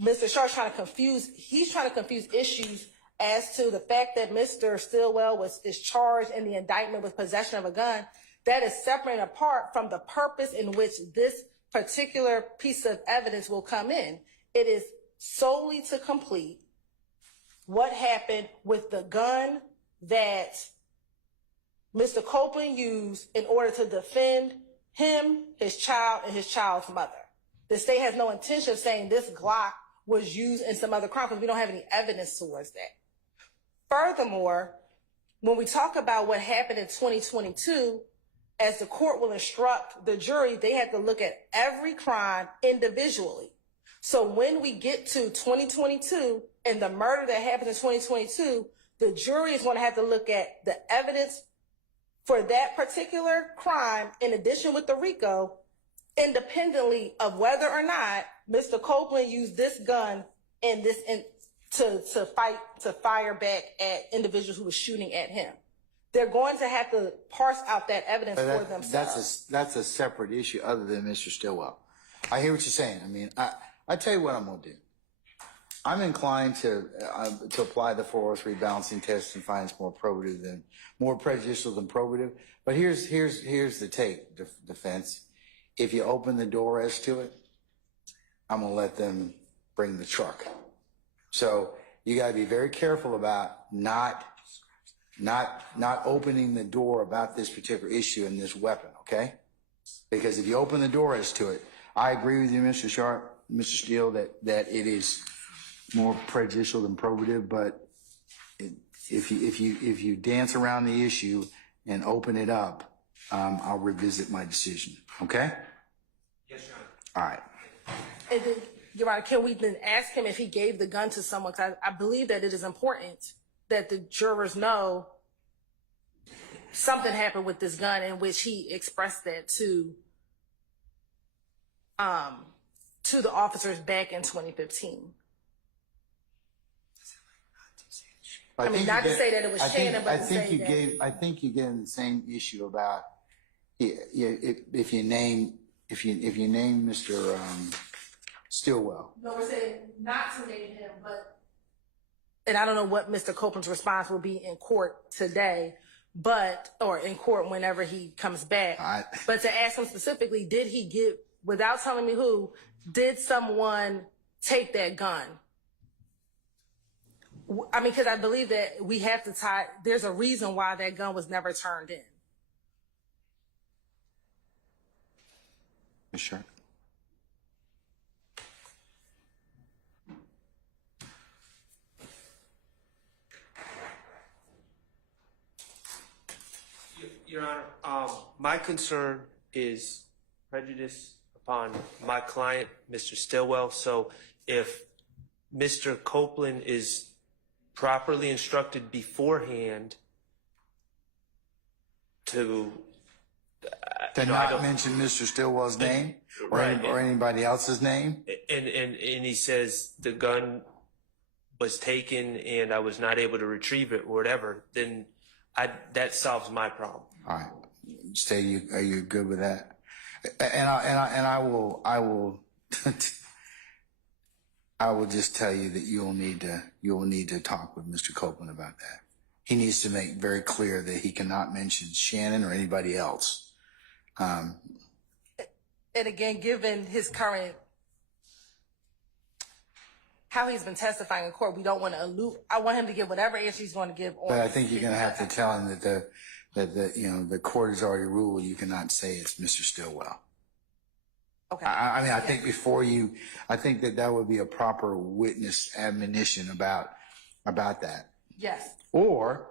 Mr. Sharp's trying to confuse issues as to the fact that Mr. Stilwell is charged in the indictment with possession of a gun. That is separate and apart from the purpose in which this particular piece of evidence will come in. It is solely to complete what happened with the gun that Mr. Copeland used in order to defend him, his child, and his child's mother. The state has no intention of saying this Glock was used in some other crime because we don't have any evidence towards that. Furthermore, when we talk about what happened in 2022, as the court will instruct the jury, they have to look at every crime individually. So when we get to 2022 and the murder that happened in 2022, the jury is going to have to look at the evidence for that particular crime, in addition with the RICO, independently of whether or not Mr. Copeland used this gun to fire back at individuals who were shooting at him. They're going to have to parse out that evidence for themselves. That's a separate issue other than Mr. Stilwell. I hear what you're saying. I mean, I tell you what I'm going to do. I'm inclined to apply the 403 balancing test and find it's more prejudicial than probative. But here's the defense. If you open the door as to it, I'm going to let them bring the truck. So you got to be very careful about not opening the door about this particular issue and this weapon, okay? Because if you open the door as to it, I agree with you, Mr. Sharp, Mr. Steele, that it is more prejudicial than probative, but if you dance around the issue and open it up, I'll revisit my decision, okay? Yes, Your Honor. All right. And then, Your Honor, can we then ask him if he gave the gun to someone? Because I believe that it is important that the jurors know something happened with this gun in which he expressed that to the officers back in 2015. I mean, not to say that it was Shannon, but to say that. I think you get in the same issue about if you name Mr. Stilwell. No, we're saying not to name him, but, and I don't know what Mr. Copeland's response will be in court today, or in court whenever he comes back. But to ask him specifically, did he give, without telling me who, did someone take that gun? I mean, because I believe that we have to there's a reason why that gun was never turned in. Ms. Sharp? Your Honor, my concern is prejudice upon my client, Mr. Stillwell. So if Mr. Copeland is properly instructed beforehand to Not mention Mr. Stillwell's name or, Right. or anybody else's name? and he says the gun was taken and I was not able to retrieve it or whatever, then that solves my problem. All right. Stay, are you good with that? And I will I will just tell you that you will need to talk with Mr. Copeland about that. He needs to make very clear that he cannot mention Shannon or anybody else. And again, given his current, how he's been testifying in court, we don't want to allude. I want him to give whatever answer he's going to give. But I think you're going to have to tell him that the court has already ruled you cannot say it's Mr. Stillwell. Okay. I mean, I think I think that would be a proper witness admonition about that. Yes. Or,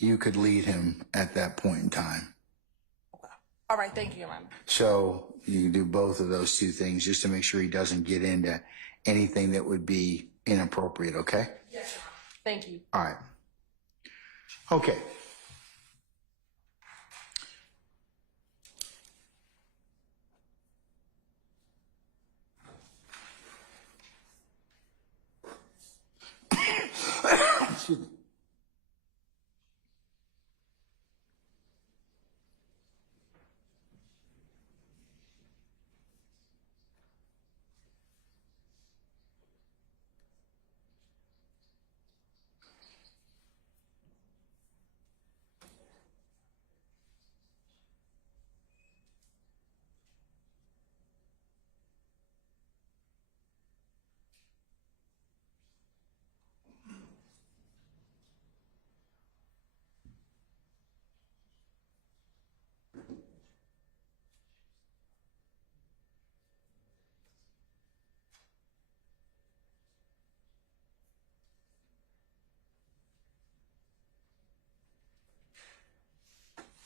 you could lead him at that point in time. Okay. All right. Thank you, Your Honor. So you can do both of those two things just to make sure he doesn't get into anything that would be inappropriate. Okay. Yes, Your Honor. Thank you. All right. Okay. Excuse me.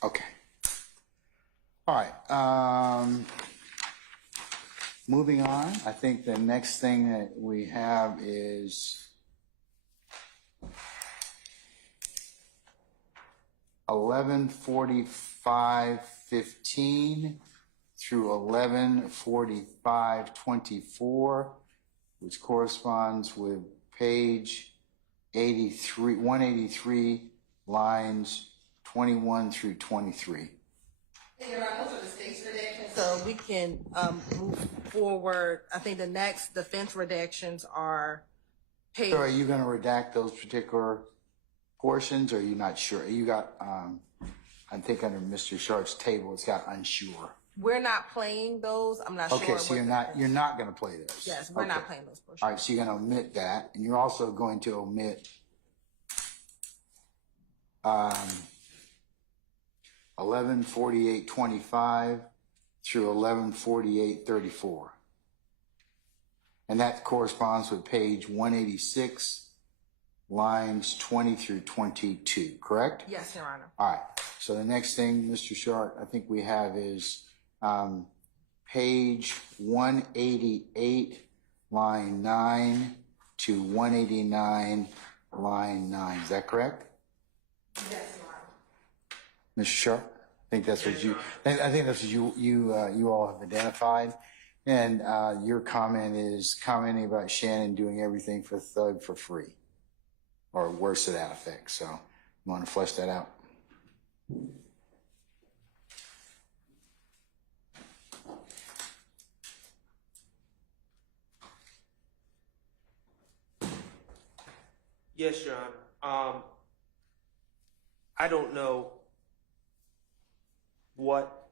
Okay. All right. Moving on, I think the next thing that we have is 11:45:15 through 11:45:24, which corresponds with page 83, 183, lines 21 through 23. So we can move forward. I think the next defense redactions are page. So are you going to redact those particular portions, or are you not sure? You got, I think under Mr. Sharp's table, it's got unsure. We're not playing those. I'm not Okay, sure. so you're not going to play those. Yes, we're Okay. not playing those portions. All right, so you're going to omit that, and you're also going to omit 11:48:25 through 11:48:34, and that corresponds with page 186, lines 20 through 22. Correct? Yes, Your Honor. All right. So the next thing, Mr. Sharp, I think we have is page 188, line 9 to 189, line 9. Is that correct? Yes, Your Honor. Mr. Sharp? I think that's what I think that's what you all have identified. And your comment is commenting about Shannon doing everything for Thug for free, or worse to that effect. So you want to flesh that out? Yes, Your Honor. I don't know what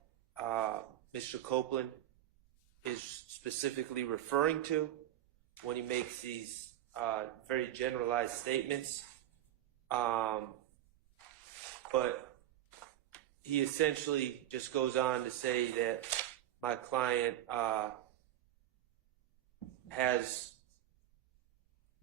Mr. Copeland is specifically referring to when he makes these very generalized statements. But he essentially just goes on to say that my client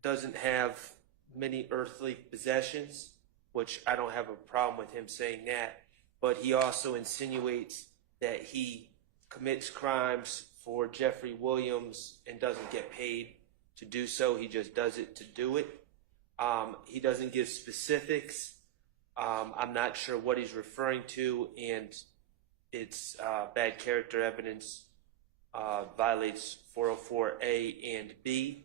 doesn't have many earthly possessions, which I don't have a problem with him saying that, but he also insinuates that he commits crimes for Jeffrey Williams and doesn't get paid to do so. He just does it to do it. He doesn't give specifics. I'm not sure what he's referring to, and it's bad character evidence, violates 404A and B,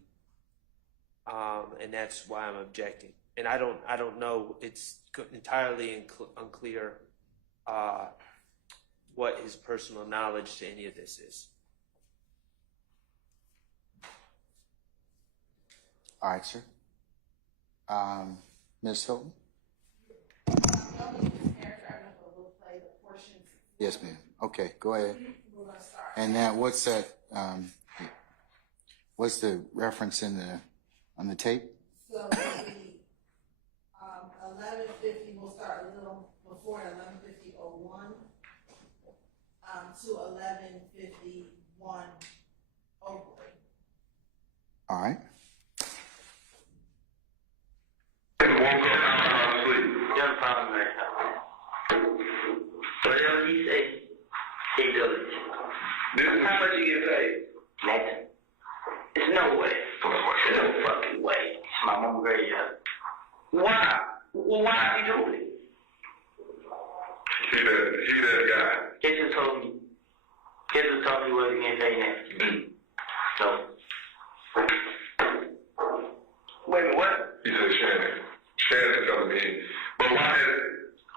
and that's why I'm objecting. And I don't know. It's entirely unclear what his personal knowledge to any of this is. All right, sir. Ms. Hilton? Yes, ma'am. Okay, go ahead. And that, what's that? What's the reference on the tape? So the 11:50 will start a little before 11:50:01 to 11:51:03. All right. Young problem right now. Whatever he says, he does it. This is how much you get paid. Nothing. There's no way. There's no fucking way. It's my mom graveyard. Why? Well, why is he doing it? He that guy. Guess who told me? Guess who told me what he getting paid next? So. Wait a minute, what? He said Shannon. Shannon told me. But why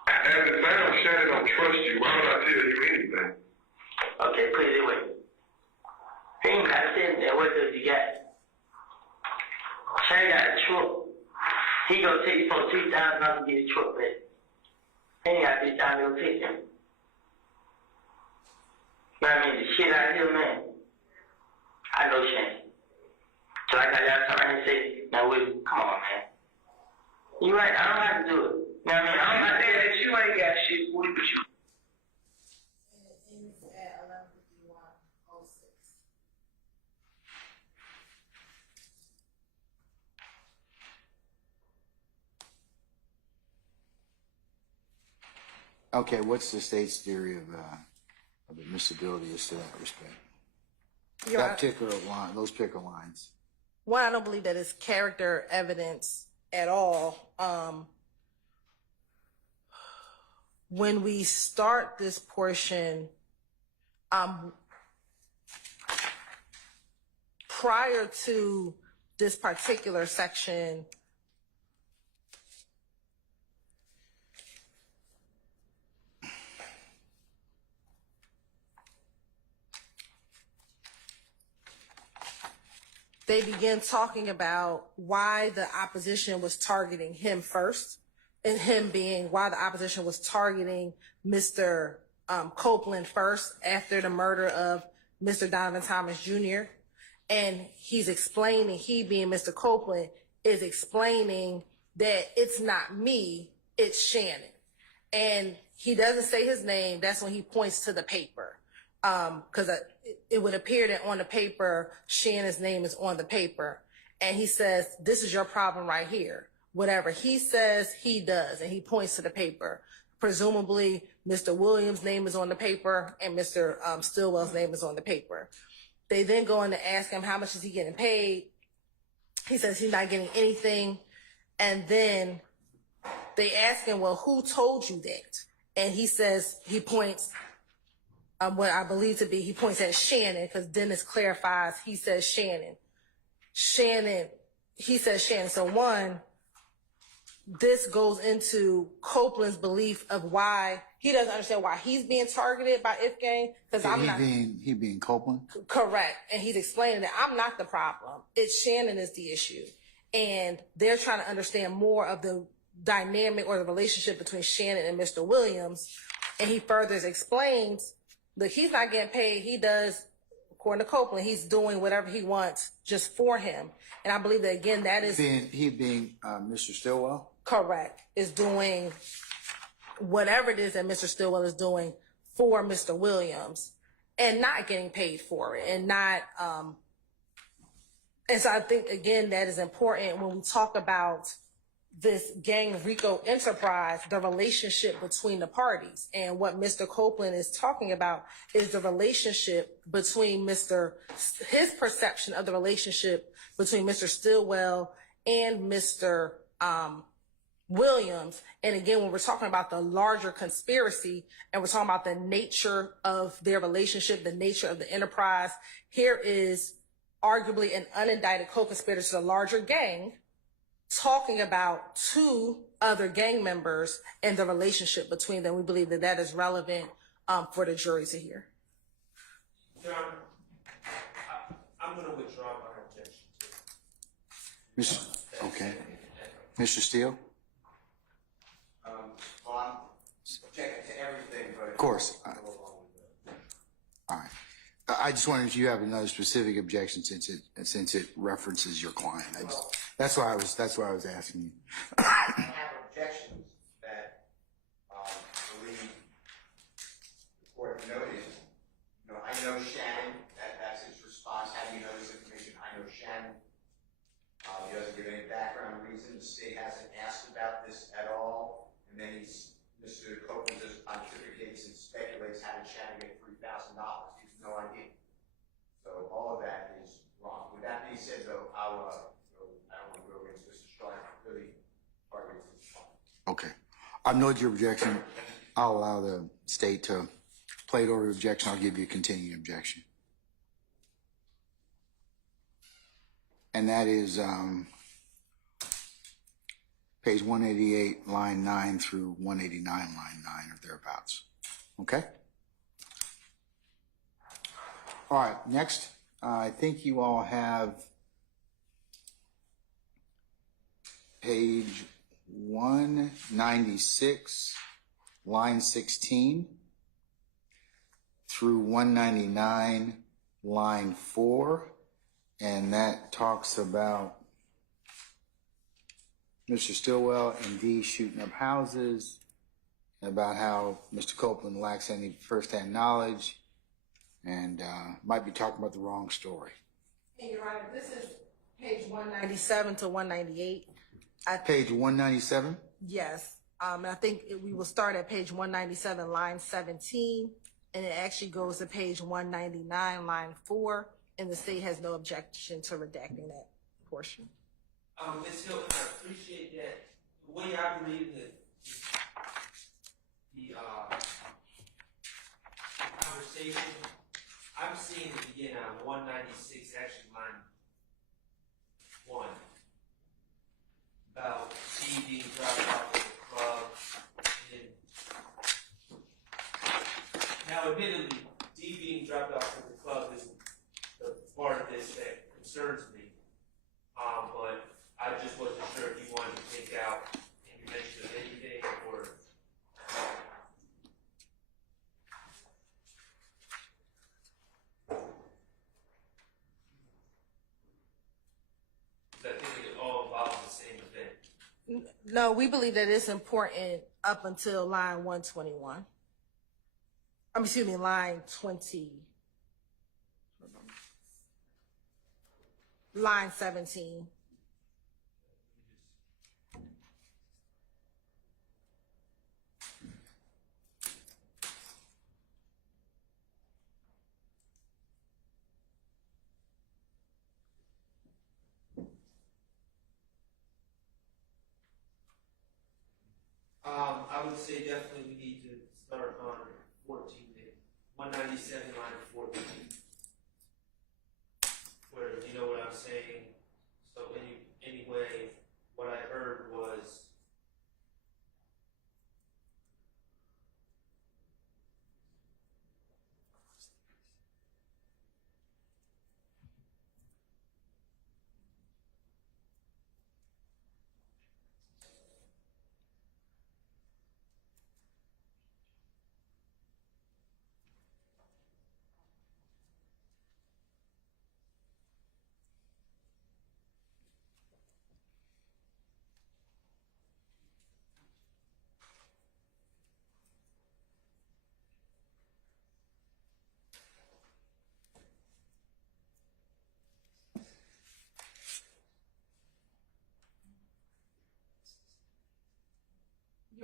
as it sounds, Shannon don't trust you. Why would I tell you anything? Okay, put it this way. He ain't got to say anything. What does he got? Shannon got a truck. He gonna take you for $3,000 to get his truck back. He ain't got $3,000 to go take him. But I mean, the shit out here, man. I know Shannon. So I got y'all come around and say, now Willie, come on, man. You right, I don't have to do it. You know what I mean? I'm not saying that you ain't got shit, Willie, but you. And it's at 11:51:06. Okay, what's the state's theory of admissibility as to that respect? Your That Honor, particular line, those particular lines. one, I don't believe that it's character evidence at all. When we start this portion, prior to this particular section, they begin talking about why the opposition was targeting him first, and him being why the opposition was targeting Mr. Copeland first after the murder of Mr. Donovan Thomas Jr. And he's explaining, he being Mr. Copeland, is explaining that it's not me, it's Shannon. And he doesn't say his name. That's when he points to the paper. Because it would appear that on the paper, Shannon's name is on the paper. And he says, this is your problem right here. Whatever he says, he does. And he points to the paper. Presumably, Mr. Williams' name is on the paper and Mr. Stillwell's name is on the paper. They then go in to ask him, how much is he getting paid? He says he's not getting anything. And then they ask him, well, who told you that? And he says, he points, what I believe to be, he points at Shannon, because Dennis clarifies, he says Shannon. He says Shannon. So one, this goes into Copeland's belief of why he doesn't understand why he's being targeted by Ifgang. Because He being Copeland? Correct. And he's explaining that I'm not the problem. It's Shannon is the issue. And they're trying to understand more of the dynamic or the relationship between Shannon and Mr. Williams. And he further explains, look, he's not getting paid. He does, according to Copeland, he's doing whatever he wants just for him. And I believe that, again, that is... He being Mr. Stillwell? Correct. Is doing whatever it is that Mr. Stillwell is doing for Mr. Williams and not getting paid for it and not, and so I think, again, that is important when we talk about this gang RICO enterprise, the relationship between the parties. And what Mr. Copeland is talking about is the relationship between his perception of the relationship between Mr. Stillwell and Mr. Williams. And again, when we're talking about the larger conspiracy and we're talking about the nature of their relationship, the nature of the enterprise, here is arguably an unindicted co-conspirator to the larger gang talking about two other gang members and the relationship between them. We believe that that is relevant for the jury to hear. Your Honor, I'm going to withdraw my objection to Okay. Mr. Steele? On object to everything, but. Of course. All right. I just wondered if you have another specific objection since it references your client. That's why I was asking you. I have objections that I believe the court noted. I know Shannon, that's his response. How do you know this information? I know Shannon. He doesn't give any background reason. The state hasn't asked about this at all. And then Mr. Copeland just pontificates and speculates how did Shannon get $3,000. He has no idea. So all of that is wrong. With that being said, though, I don't want to go against Mr. Strike. Really arguing for this point. Okay. I've noted your objection. I'll allow the state to play it over your objection. I'll give you a continuing objection. And that is page 188, line 9 through 189, line 9 or thereabouts. Okay? All right, next, I think you all have page 196, line 16 through 199, line 4, and that talks about Mr. Stillwell and Dee shooting up houses, and about how Mr. Copeland lacks any firsthand knowledge, and might be talking about the wrong story. And Your Honor, this is page 197 to 198. Page 197? Yes. And I think we will start at page 197, line 17, and it actually goes to page 199, line 4, and the state has no objection to redacting that portion. Ms. Hill, I appreciate that. The way I believe that the conversation, I'm seeing it begin on 196, actually line 1, about Dee being dropped off at the club. Now, admittedly, Dee being dropped off at the club isn't the part of this that concerns me. But I just wasn't sure if you wanted to take out any mention of anything or. I think it all involves the same event. No, we believe that it's important up until line 121. Excuse me, line 20. Line 17. I would say definitely we need to start on 14, 197, line 14. Where, you know what I'm saying? So anyway, what I heard was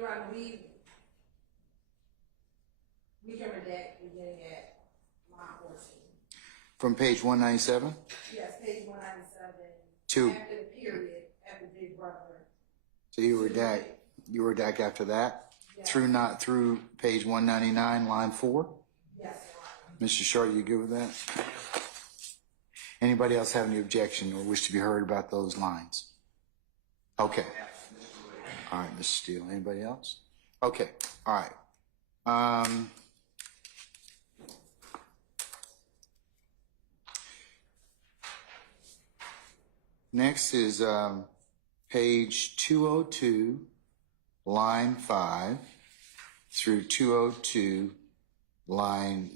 Your Honor, we can redact beginning at line 14. From page 197? Yes, page 197. To, After the period, after Big Brother. so you redact after that? Yes. Through page 199, line 4? Yes, Mr. Short, you good with that? Anybody else have any objection or wish to be heard about those lines? Okay. All right, Mr. Steele. Anybody else? Okay. All right. Next is page 202, line 5 through 202, line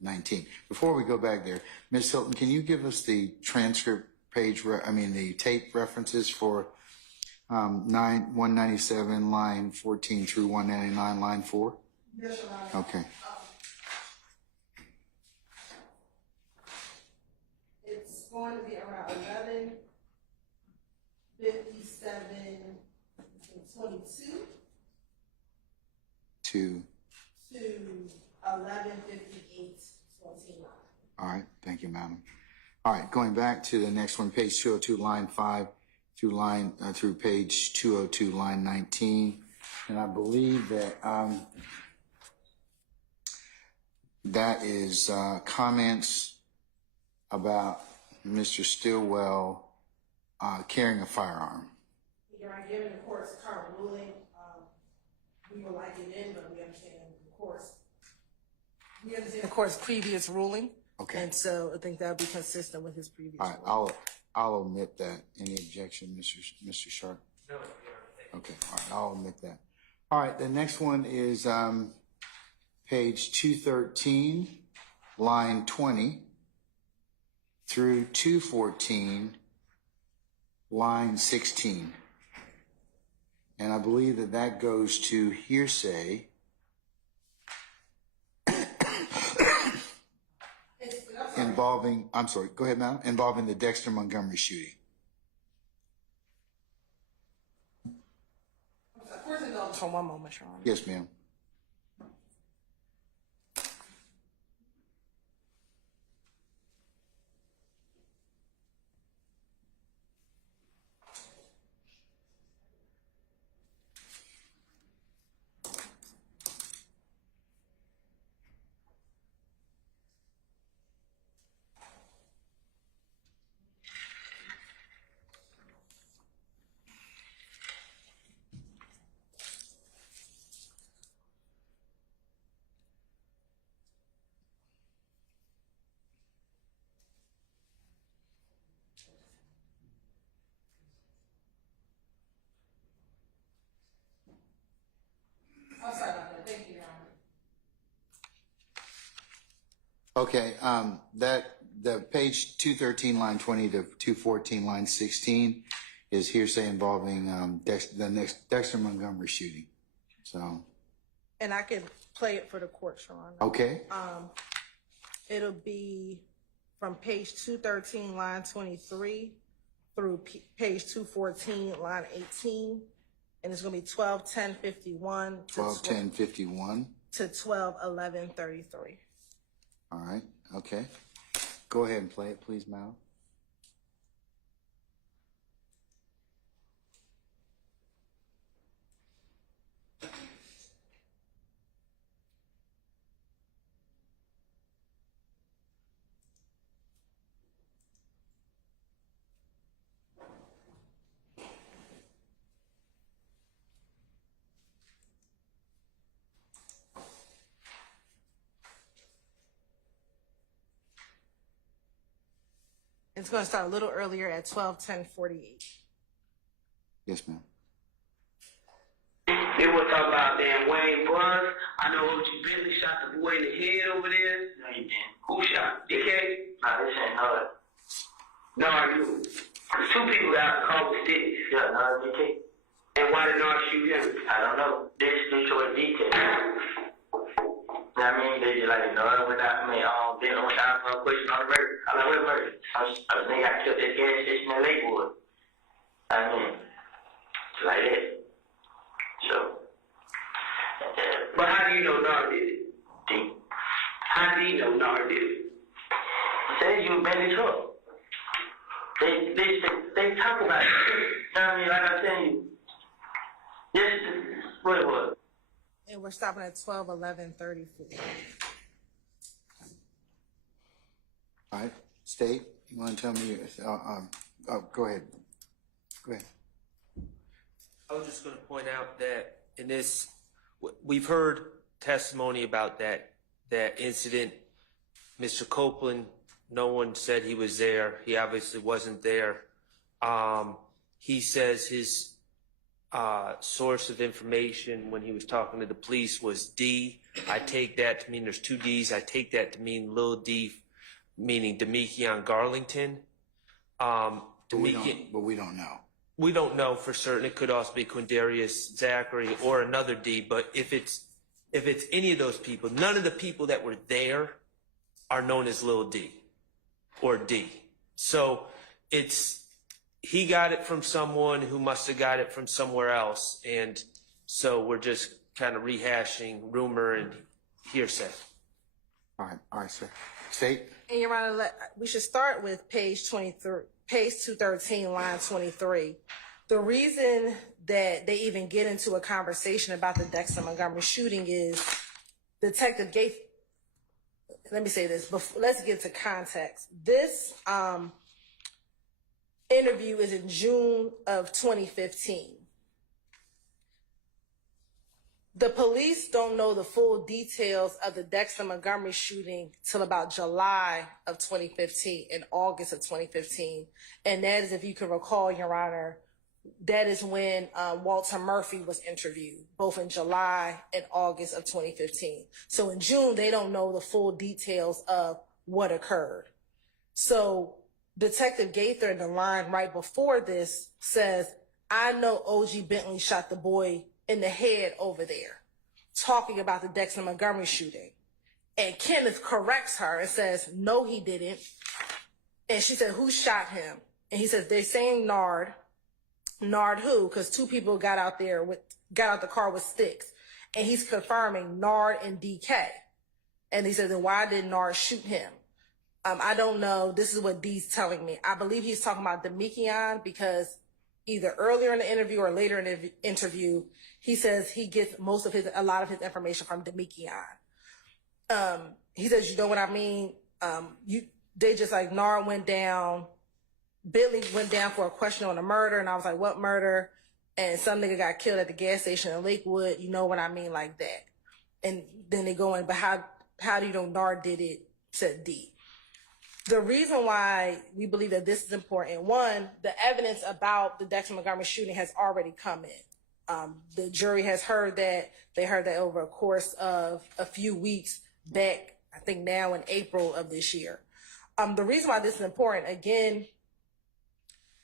19. Before we go back there, Ms. Hilton, can you give us the transcript page, the tape references for 197, line 14 through 199, line 4? Yes, Your Honor. Okay. It's going to be around 11:57 and 22 To, to 11:58 29. all right, thank you, madam. All right, going back to the next one, page 202, line 5 through page 202, line 19. And I believe that that is comments about Mr. Stillwell carrying a firearm. You're right, given the court's current ruling, we would like it in, but we understand the court's previous ruling. Okay. And so I think that would be consistent with his previous All right, ruling. I'll omit that. Any objection, Mr. Sharp? No. Okay, all right, I'll omit that. All right, the next one is page 213, line 20 through 214, line 16. And I believe that that goes to hearsay. Involving, I'm sorry, go ahead, madam. Involving the Dexter Montgomery shooting. For one moment, Your Honor. Yes, ma'am. I'm sorry about that. Thank you, Your Honor. Okay, the page 213, line 20 to 214, line 16 is hearsay involving Dexter Montgomery shooting. So. And I can play it for the court, Your Honor. Okay. It'll be from page 213, line 23 through page 214, line 18. And it's going to be 12:10:51 12:10:51 to 12:11:33. All right. Okay. Go ahead and play it, please, Mal. It's going to start a little earlier at 12:10:48. Yes, ma'am. They were talking about damn Wayne Buzz. I know OG Bentley shot the boy in the head over there. No, he didn't. Who shot? DK? Nah, this ain't her. No, you. Two people got caught with sticks. Yeah, no, DK. And why did not shoot him? I don't know. This short detail. I mean, they just like, no, without me, been on time for a question on the murder. I'm like, what murder? I think I killed this gas station in Lakewood. I mean, it's like that. So, but how do you know Nard did it? D? How do you know Nard did it? Say you been in trouble. They talk about it. I mean, like I tell you, yes, what it was. And we're stopping at 12:11:34. All right, State, you want to tell me? Go ahead. Go ahead. I was just going to point out that in this, we've heard testimony about that incident. Mr. Copeland, no one said he was there. He obviously wasn't there. He says his source of information when he was talking to the police was D. I take that to mean there's two D's. I take that to mean Lil D, meaning Demekion Garlington. But we don't know. We don't know for certain. It could also be Quindarius Zachary or another D. But if it's any of those people, none of the people that were there are known as Lil D or D. So he got it from someone who must have got it from somewhere else, and so we're just kind of rehashing rumor and hearsay. All right, sir. State. And Your Honor, we should start with page 23, page 213, line 23. The reason that they even get into a conversation about the Dexter Montgomery shooting is Detective Gates. Let me say this. Let's get to context. This interview is in June of 2015. The police don't know the full details of the Dexter Montgomery shooting till about July of 2015 and August of 2015. And that is, if you can recall, Your Honor, that is when Walter Murphy was interviewed, both in July and August of 2015. So in June, they don't know the full details of what occurred. So Detective Gaither in the line right before this says, I know OG Bentley shot the boy in the head over there, talking about the Dexter Montgomery shooting. And Kenneth corrects her and says, no, he didn't. And she said, who shot him? And he says, they're saying Nard. Nard who? Because two people got out the car with sticks. And he's confirming Nard and DK. And he says, then why did Nard shoot him? I don't know. This is what D's telling me. I believe he's talking about Demekion because either earlier in the interview or later in the interview, he says he gets a lot of his information from Demekion. He says, you know what I mean? They just like Nard went down. Billy went down for a question on a murder, and I was like, what murder? And some nigga got killed at the gas station in Lakewood. You know what I mean? Like that. And then they go in, but how do you know Nard did it? Said D. The reason why we believe that this is important, one, the evidence about the Dexter Montgomery shooting has already come in. The jury has heard that. They heard that over a course of a few weeks back, I think now in April of this year. The reason why this is important, again,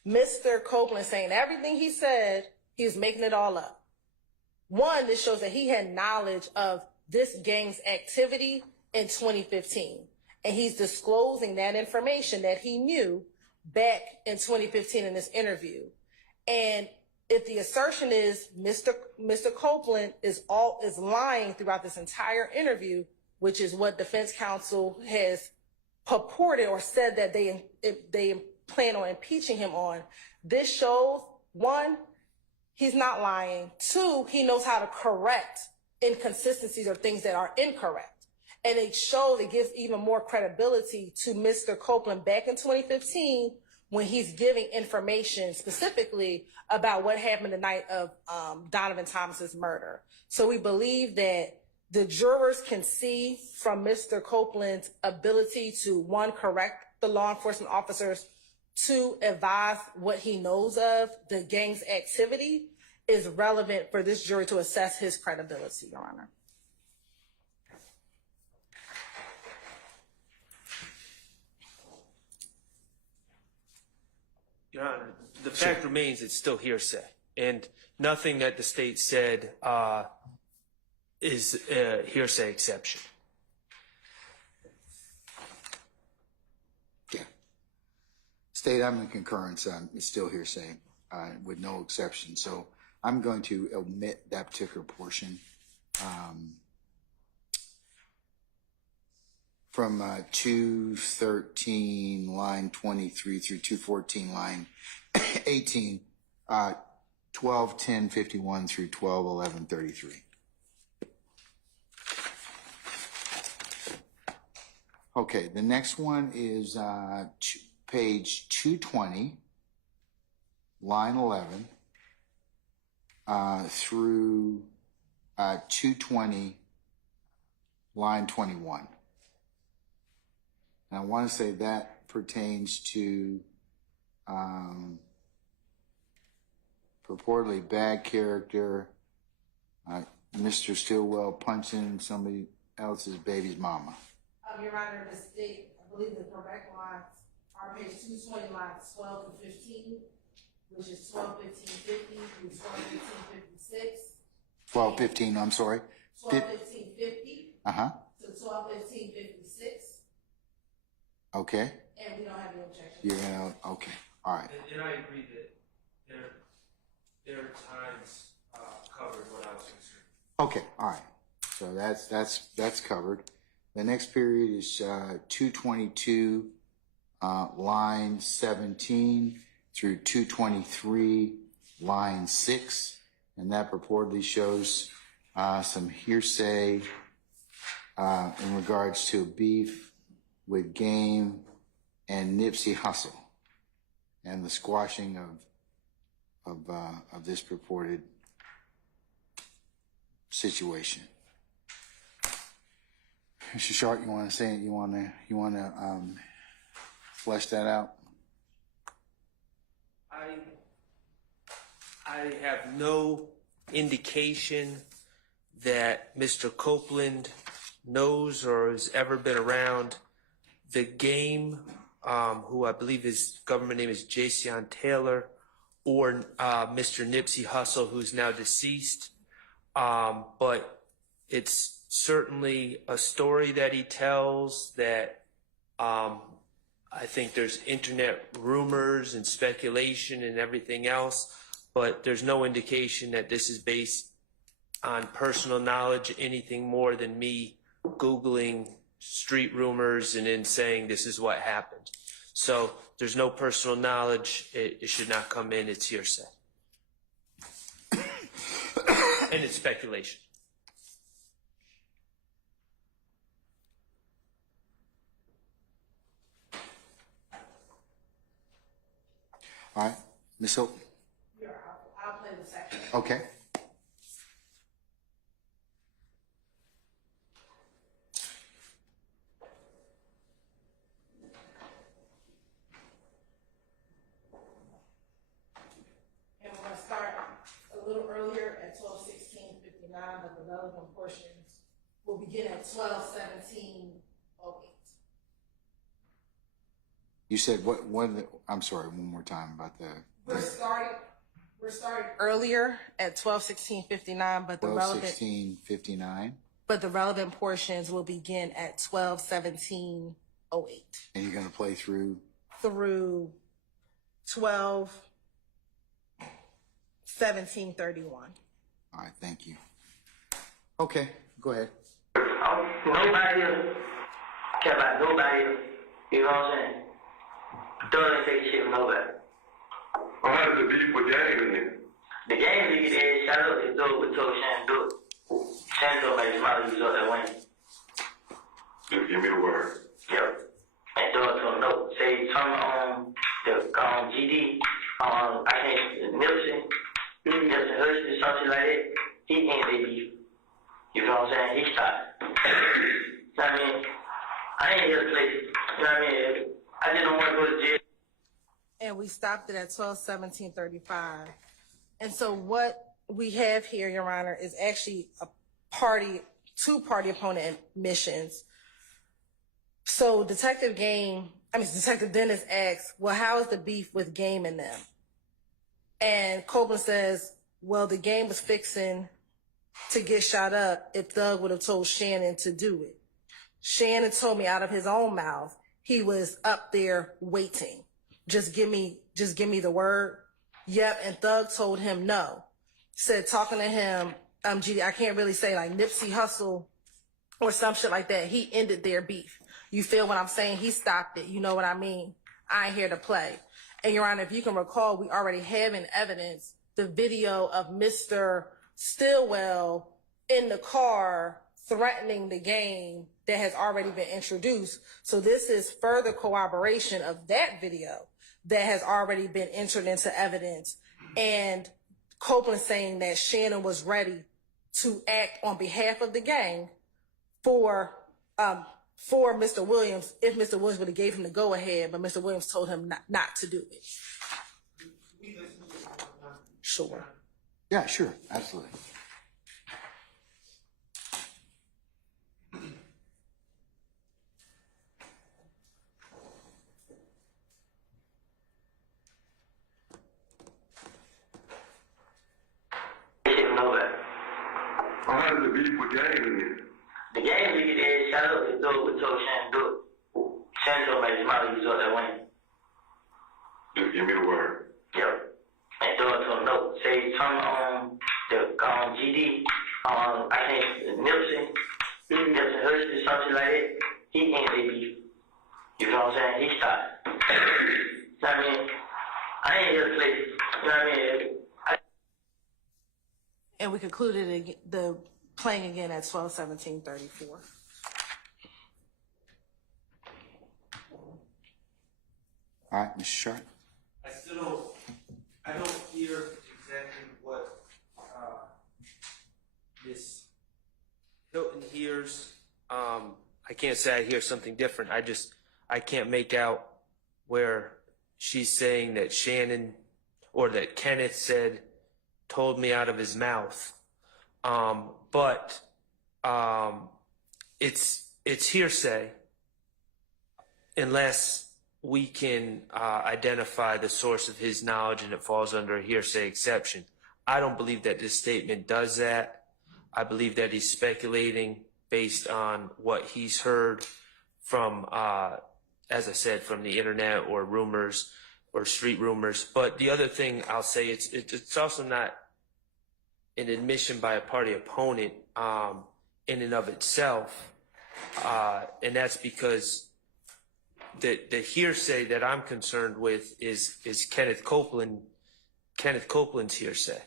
Mr. Copeland saying everything he said, he was making it all up. One, this shows that he had knowledge of this gang's activity in 2015. And he's disclosing that information that he knew back in 2015 in this interview. And if the assertion is Mr. Copeland is lying throughout this entire interview, which is what defense counsel has purported or said that they plan on impeaching him on, this shows, one, he's not lying. Two, he knows how to correct inconsistencies or things that are incorrect. And it gives even more credibility to Mr. Copeland back in 2015 when he's giving information specifically about what happened the night of Donovan Thomas's murder. So we believe that the jurors can see from Mr. Copeland's ability to, one, correct the law enforcement officers, two, advise what he knows of the gang's activity is relevant for this jury to assess his credibility, Your Honor. Your Honor, the fact remains it's still hearsay, and nothing that the state said is a hearsay exception. Yeah. State, I'm in concurrence. It's still hearsay with no exception. So I'm going to omit that particular portion. From 213 line 23 through 214 line 18, 12:10:51 through 12:11:33. Okay, the next one is page 220, line 11, through 220, line 21. And I want to say that pertains to purportedly bad character, Mr. Stillwell punching somebody else's baby's mama. Your Honor, the state, I believe the correct lines are page 220, lines 12 to 15, which is 12:15:50 through 12:15:56. 12:15, I'm sorry. 12:15:50 Uh-huh. to 12:15:56. Okay. And we don't have any objection. You're gonna, okay, all right. And I agree that there are times covered what I was concerned. Okay, all right. So that's covered. The next period is 222, line 17 through 223, line 6, and that purportedly shows some hearsay in regards to beef with Game and Nipsey Hussle and the squashing of this purported situation. Mr. Sharp, you want to say it? You want to flesh that out? I have no indication that Mr. Copeland knows or has ever been around the Game, who I believe his government name is Jason Taylor, or Mr. Nipsey Hussle, who's now deceased. But it's certainly a story that he tells that I think there's internet rumors and speculation and everything else, but there's no indication that this is based on personal knowledge, anything more than me Googling street rumors and then saying this is what happened. So there's no personal knowledge. It should not come in. It's hearsay. And it's speculation. All right, Ms. Hope. I'll play the second. Okay. And we're going to start a little earlier at 12:16:59, but the relevant portions will begin at 12:17:08. You said what? I'm sorry. One more time about the. We're starting earlier at 12:16:59, but the relevant 12:16:59. but the relevant portions will begin at 12:17:08 And you're going to play through. 12:17:31. All right, thank you. Okay, go ahead. Nobody else care about nobody else. You know what I'm saying? Don't take shit from nobody. Well, how did the beef with Game in? The game league is shut up. It's dope. We told Shan to do it. Shan told me smiley was up that way. Just give me the word. Yep. And Dog told him no. Say some the GD, I can't Nipsey Hussle, something like that. He ain't they beef. You know what I'm saying? He stopped. You know what I mean? I ain't here to play. You know what I mean? I just don't want to go to jail. And we stopped it at 12:17:35. And so what we have here, Your Honor, is actually two party opponent admissions. So Detective Dennis asks, well, how is the beef with Game and them? And Copeland says, well, the Game was fixing to get shot up if Thug would have told Shannon to do it. Shannon told me out of his own mouth he was up there waiting. Just give me the word. Yep, and Thug told him no. said talking to him, GD, I can't really say like Nipsey Hussle or some shit like that. He ended their beef. You feel what I'm saying? He stopped it. You know what I mean? I ain't here to play. And Your Honor, if you can recall, we already have in evidence the video of Mr. Stillwell in the car threatening the game that has already been introduced. So this is further corroboration of that video that has already been entered into evidence. And Copeland saying that Shannon was ready to act on behalf of the gang for Mr. Williams if Mr. Williams would have gave him the go ahead, but Mr. Williams told him not to do it. Sure. Yeah, sure, absolutely. How does the beef with gang in? The game league is shut up and do it. We told Shannon to do it. Shannon told me his mouth was up that win. Just give me the word. Yep. And throw it to him. No. Say something on the GD. I think Nipsey Hussle, something like that. He ended the beef. You know what I'm saying? He stopped. You know what I mean? I ain't here to play. You know what I mean? And we concluded the playing again at 12-17-34. All right, Mr. Sharp. I don't hear exactly what Miss Hilton hears. I can't say I hear something different. I can't make out where she's saying that Shannon or that Kenneth told me out of his mouth. But it's hearsay unless we can identify the source of his knowledge and it falls under a hearsay exception. I don't believe that this statement does that. I believe that he's speculating based on what he's heard from, as I said, from the internet or rumors or street rumors. But the other thing I'll say, it's also not an admission by a party opponent in and of itself, and that's because the hearsay that I'm concerned with is Kenneth Copeland's hearsay,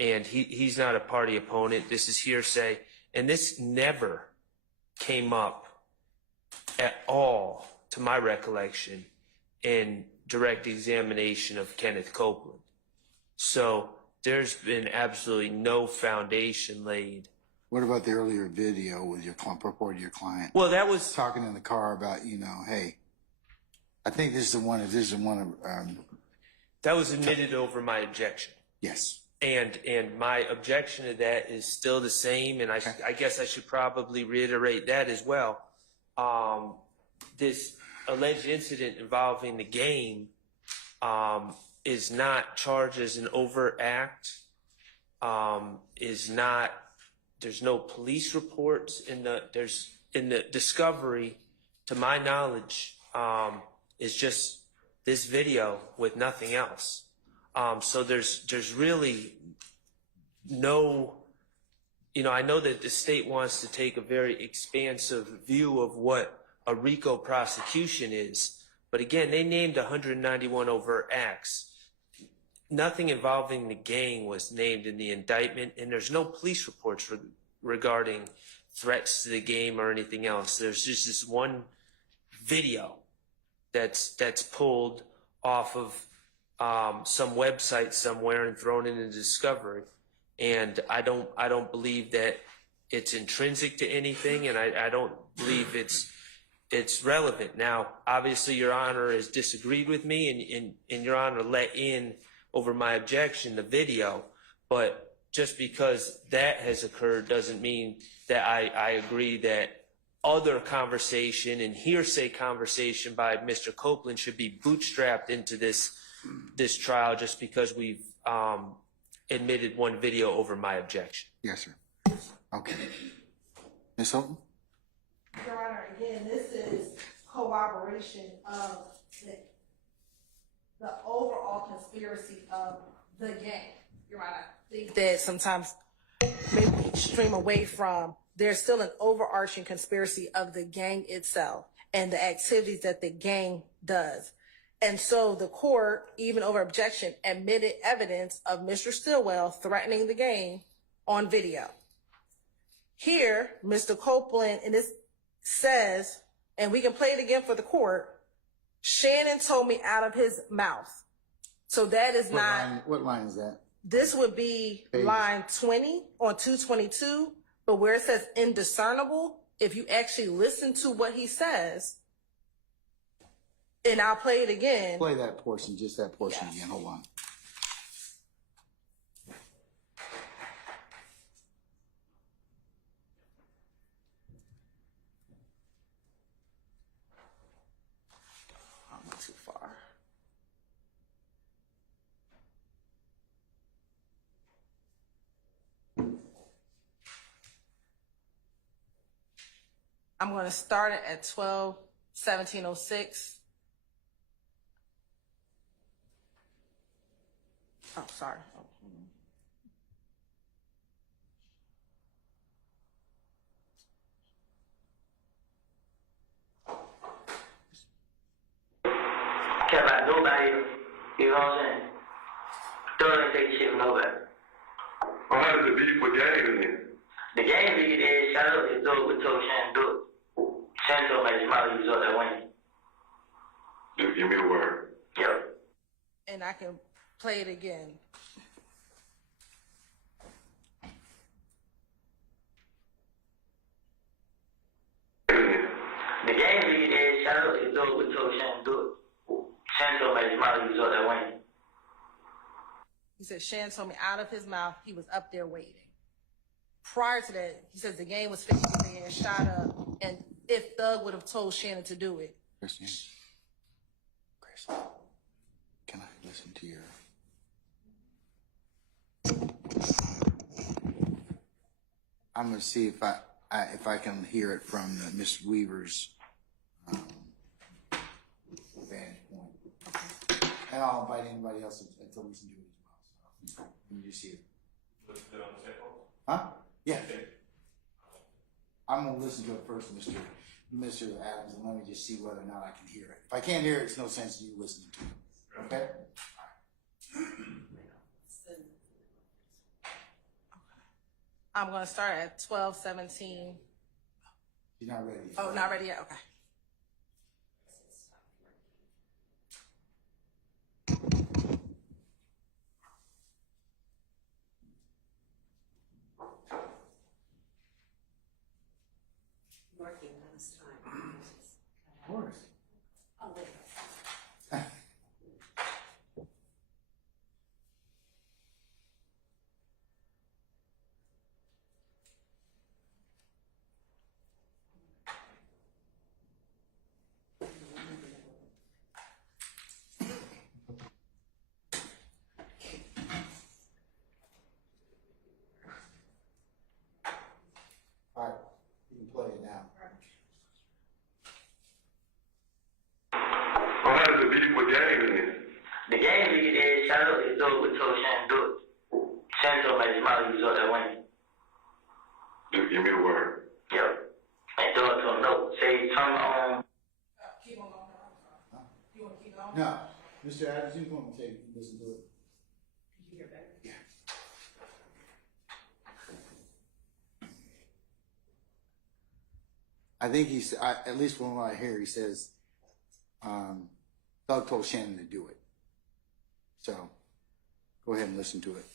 and he's not a party opponent. This is hearsay, and this never came up at all, to my recollection, in direct examination of Kenneth Copeland. So there's been absolutely no foundation laid. What about the earlier video with your purported your client? Well, that was talking in the car about, hey, I think this is the one. that was admitted over my objection. Yes. And my objection to that is still the same, and I guess I should probably reiterate that as well. This alleged incident involving the game is not charged as an overt act. There's no police reports in the discovery, to my knowledge, is just this video with nothing else. So there's really no, I know that the state wants to take a very expansive view of what a RICO prosecution is, but again, they named 191 overt acts. Nothing involving the gang was named in the indictment, and there's no police reports regarding threats to the game or anything else. There's just this one video that's pulled off of some website somewhere and thrown into discovery, and I don't believe that it's intrinsic to anything, and I don't believe it's relevant. Now, obviously, Your Honor has disagreed with me, and Your Honor let in over my objection the video, but just because that has occurred doesn't mean that I agree that other conversation and hearsay conversation by Mr. Copeland should be bootstrapped into this trial just because we've admitted one video over my objection. Yes, sir. Okay. Ms. Hilton? Your Honor, again, this is corroboration of the overall conspiracy of the gang. You're right. I think that sometimes maybe we stream away from there's still an overarching conspiracy of the gang itself and the activities that the gang does. And so the court, even over objection, admitted evidence of Mr. Stillwell threatening the gang on video. Here, Mr. Copeland, and this says, and we can play it again for the court, Shannon told me out of his mouth. So that is What line is that? This would be line 20 on 222, but where it says indiscernible, if you actually listen to what he says, and I'll play it again. Play that portion, just that portion again. Hold on. I'm not too far. I'm going to start it at 12:17:06. Oh, sorry. Oh, Care about nobody, you know what I'm saying? Don't even take shit from nobody. Well, how did the beef with gang then? The game big is shout out to Doug with told Shannon do it. Shannon told me his mother he was up there winning. Just give me the word. Yep. and I can play it again. The game big is shout out to Doug with told Shannon do it. Shannon told me his mother he was up there winning. He said Shan told me out of his mouth he was up there waiting. Prior to that, he says the game was 50 and shot up, and if Thug would have told Shannon to do it. Christian, can I listen to your... I'm going to see if I can hear it from Ms. Weaver's vantage point. And I'll invite anybody else until we can do it as well. So let me just see it. Huh? Yeah. I'm going to listen to it first, Mr. Adams, and let me just see whether or not I can hear it. If I can't hear it, it's no sense in you listening to it. Okay? I'm going to start at 12:17. You're not ready. Oh, not ready yet? Okay. Of course. All right, you can play it now. Well, how did the beef with gang then? The game big is shout out to Doug with told Shannon do it. Shannon told me his mother he was up there winning. Just give me the word. Yep. And Doug told him no. Say turn on. Keep on going. You want to keep going? No, Mr. Adams, you want to listen to it? Did you hear better? Yeah. I think he's, at least from what I hear, he says, Doug told Shannon to do it. So, go ahead and listen to it.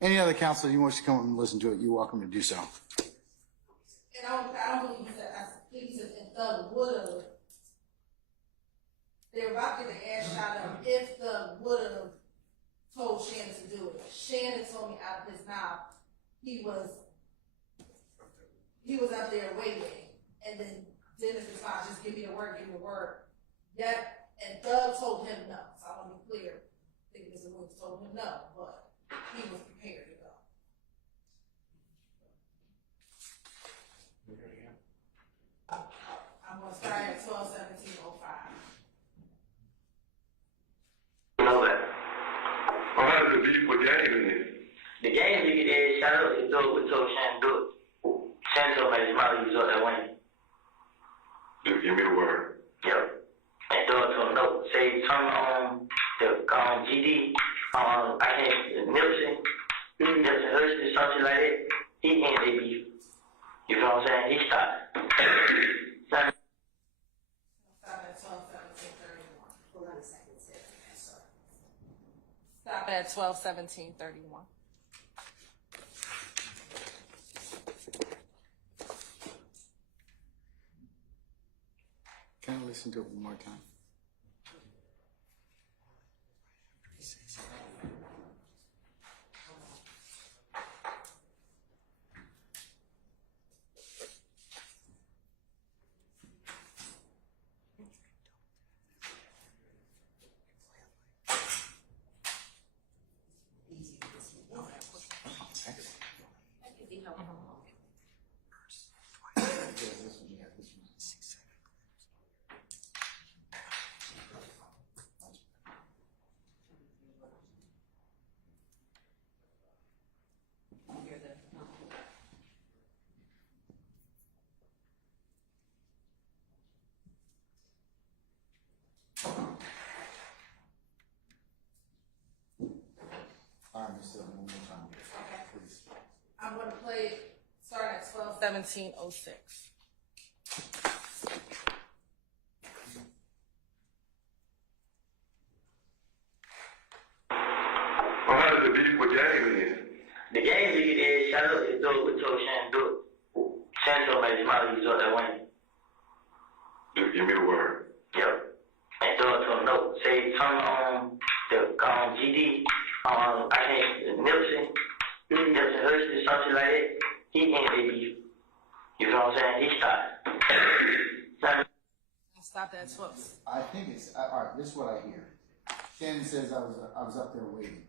Any other counsel you want to come and listen to it, you're welcome to do so. And I don't believe that. I think he said if Thug would have, they were about to get the ass shot up if Thug would have told Shannon to do it. Shannon told me out of his mouth he was up there waiting, and then Dennis responds, just give me the word, give me the word. Yep, and Thug told him no. So I want to be clear. I think Mr. Williams told him no, but he was prepared to go. I'm going to start at 12:17:05. Well, how did the beef with game then? The game nigga is shout out to do it with told Shan do it. Shan told me Smiley was up there winning. Just give me the word. Yep. And throw it to him, no. Say turn on the GD, I can't Nipsey Hussey, something like that. He ain't they beef. You know what I'm saying? He stopped. Stop at 12:17:31. Hold on a second, Sarah. Sorry. Stop at 12:17:31. Can I listen to it one more time? All right, Mr. One more time, please. I'm going to play starting at 12:17:06. Well, how does the beef with game then? The game nigga is shout out to do it with told Shan do it. Shan told me Smiley was up there winning. Just give me the word. Yep. And throw it to him, no. Say turn on the GD, I can't Nipsey Hussey, something like that. He ain't they beef. You know what I'm saying? He stopped. Stop at 12. I think it's all right. This is what I hear. Shannon says I was up there waiting.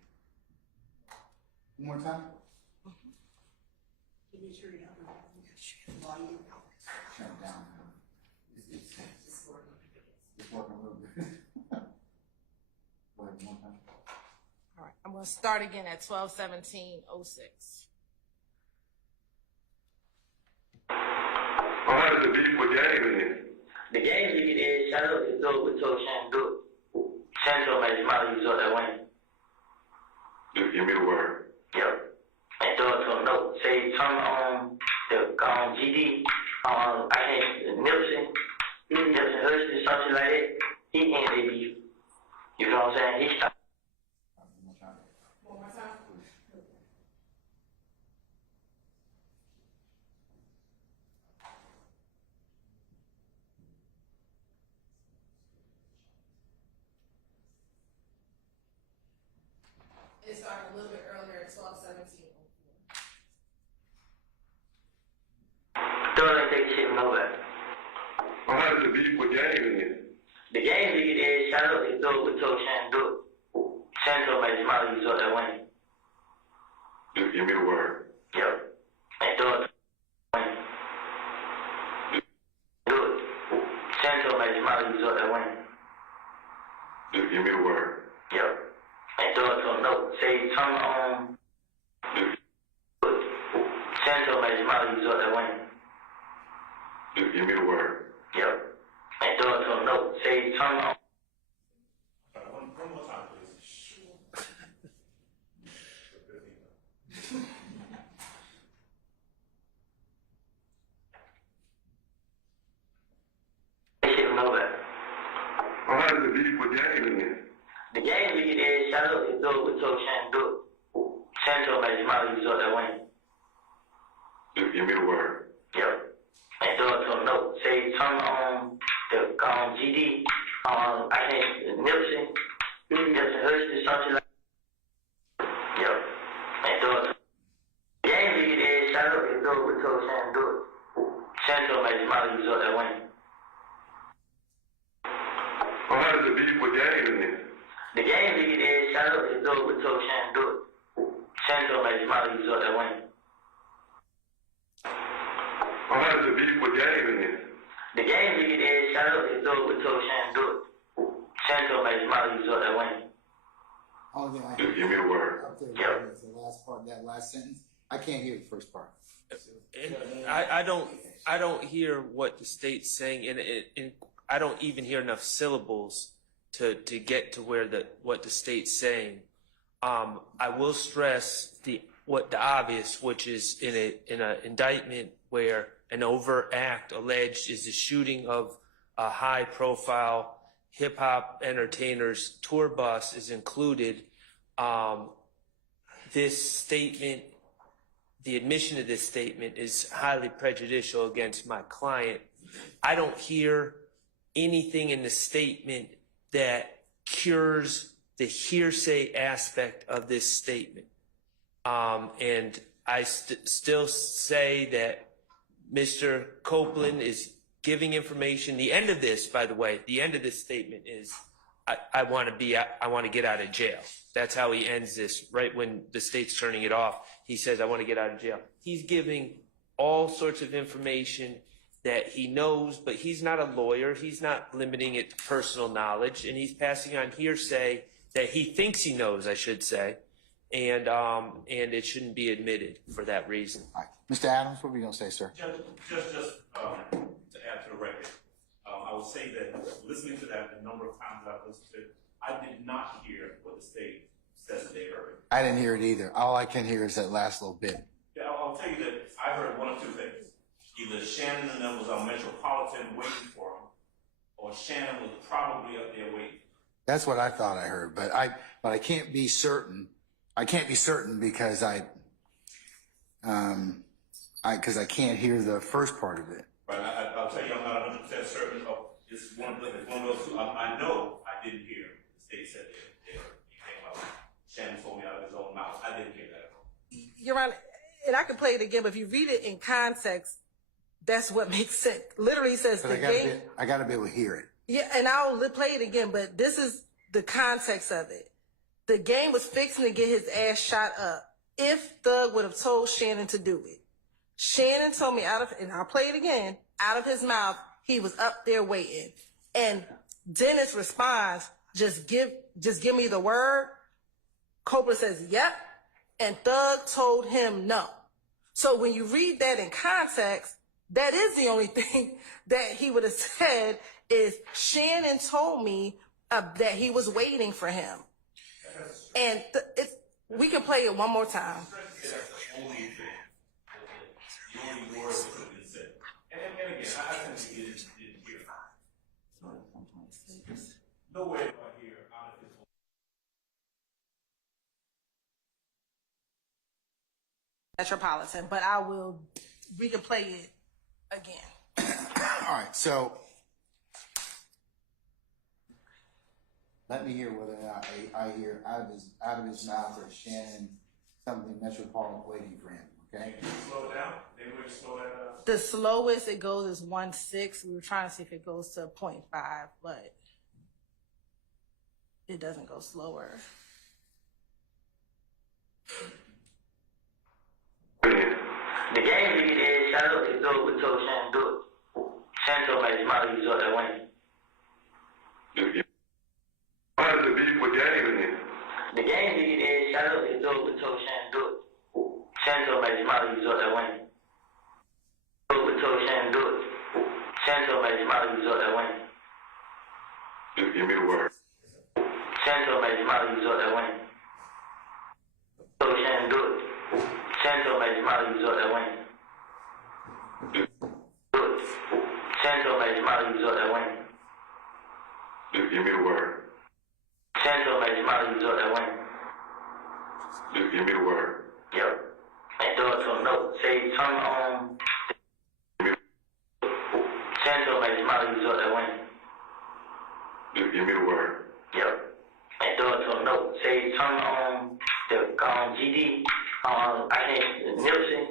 One more time. Can you turn it up? Volume. Turn it down. It's working a little bit. Wait, one more time. All right. I'm going to start again at 12:17:06. Well, how does the beef with game then? The game nigga is shout out to do it with told Shan do it. Shan told me Smiley was up there winning. Just give me the word. Yep. And throw it to him, no. Say turn on the GD, I can't Nipsey Hussey, something like that. He ain't they beef. You know what I'm saying? He stopped. One more time. One more time. It started a little bit earlier at 12:17:04. Don't let take shit from nobody. Well, how does the beef with game then? The game nigga is shout out to do it with told Shan do it. Shan told me Smiley was up there winning. Just give me the word. Yep. And throw it to him. Do it. Shan told me Smiley was up there winning. Just give me the word. Yep. And throw it to him, no. Say turn on. Do it. Shan told me Smiley was up there winning. Just give me the word. Yep. And throw it to him, no. Say turn on. One more time, please. Take shit from nobody. Well, how does the beef with game then? The game nigga is shout out to do it with told Shan do it. Shan told me Smiley was up there winning. Just give me the word. Yep. And throw it to him, no. Say turn on the GD, I can't Nipsey Hussey, something like that. Yep. And throw it to him. The game nigga is shout out to do it with told Shan do it. Shan told me Smiley was up there winning. Well, how does the beef with game then? The game nigga is shout out to do it with told Shan do it. Shan told me Smiley was up there winning. Well, how does the beef with game then? The game nigga is shout out to do it with told Shan do it. Shan told me Smiley was up there winning. Only thing I Just give me a word. up there is the last part, that last sentence. I can't hear the first part. And I don't hear what the state's saying, and I don't even hear enough syllables to get to what the state's saying. I will stress the obvious, which is in an indictment where an overt act alleged is the shooting of a high profile hip hop entertainer's tour bus is included. This statement, the admission of this statement is highly prejudicial against my client. I don't hear anything in the statement that cures the hearsay aspect of this statement. And I still say that Mr. Copeland is giving information. The end of this, by the way, the end of this statement is, I want to get out of jail. That's how he ends this, right when the state's turning it off. He says, I want to get out of jail. He's giving all sorts of information that he knows, but he's not a lawyer. He's not limiting it to personal knowledge, and he's passing on hearsay that he thinks he knows, I should say, and it shouldn't be admitted for that reason. All right. Mr. Adams, what were you going to say, sir? Just to add to the record, I will say that listening to that the number of times I've listened to it, I did not hear what the state says that they heard. I didn't hear it either. All I can hear is that last little bit. Yeah, I'll tell you that I heard one of two things. Either Shannon and them was on Metropolitan waiting for him, or Shannon was probably up there waiting. That's what I thought I heard, but I can't be certain. I can't be certain because I can't hear the first part of it. Right, I'll tell you, I'm not 100% certain of it's one of those two. I know I didn't hear the state said they came out. Shannon told me out of his own mouth. I didn't hear that at all. Your Honor, and I can play it again, but if you read it in context, that's what makes sense. Literally says But the game. I got to be able to hear it. Yeah, and I'll play it again, but this is the context of it. The game was fixing to get his ass shot up if Thug would have told Shannon to do it. Shannon told me and I'll play it again, out of his mouth, he was up there waiting. And Dennis responds, just give me the word. Copeland says, yep. And Thug told him no. So when you read that in context, that is the only thing that he would have said is Shannon told me that he was waiting for him. And we can play it one more time. That's the only thing. The only word that could have been said. And again, I think he didn't hear. Nowhere do I hear out of his own. Metropolitan, but we can play it again. All right, so let me hear whether or not I hear out of his mouth or Shannon something Metropolitan waiting for him. Okay. Slow it down. Maybe we can slow that down. The slowest it goes is 1.6. We were trying to see if it goes to 0.5, but it doesn't go slower. The game lead is shout out to Thug with told Shannon do it. Shannon told me his mouth, he was up there waiting. Why is the beef with game then? The game lead is shout out to Thug with told Shannon do it. Shannon told me his mouth, he was up there waiting. Thug with told Shannon do it. Shannon told me his mouth, he was up there waiting. Just give me the word. Shannon told me his mouth, he was up there waiting. Told Shannon do it. Shannon told me his mouth, he was up there waiting. Do it. Shannon told me his mouth, he was up there waiting. Just give me the word. Shannon told me his mouth, he was up there waiting. Just give me the word. Yep. And Thug told him no. Say, turn on. Shannon told me his mouth, he was up there waiting. Just give me the word. Yep. And Thug told him no. Say, turn on the GD. I can't, Nipsey.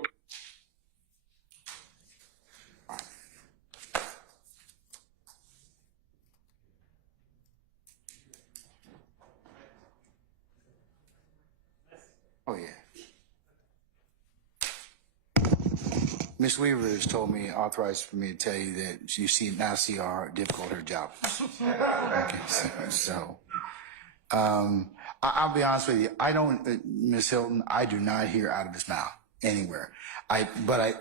Oh yeah. Miss Weaver has told me, authorized for me to tell you that you see how difficult her job is. Okay, so I'll be honest with you. I don't, Miss Hilton, I do not hear out of his mouth anywhere. But I,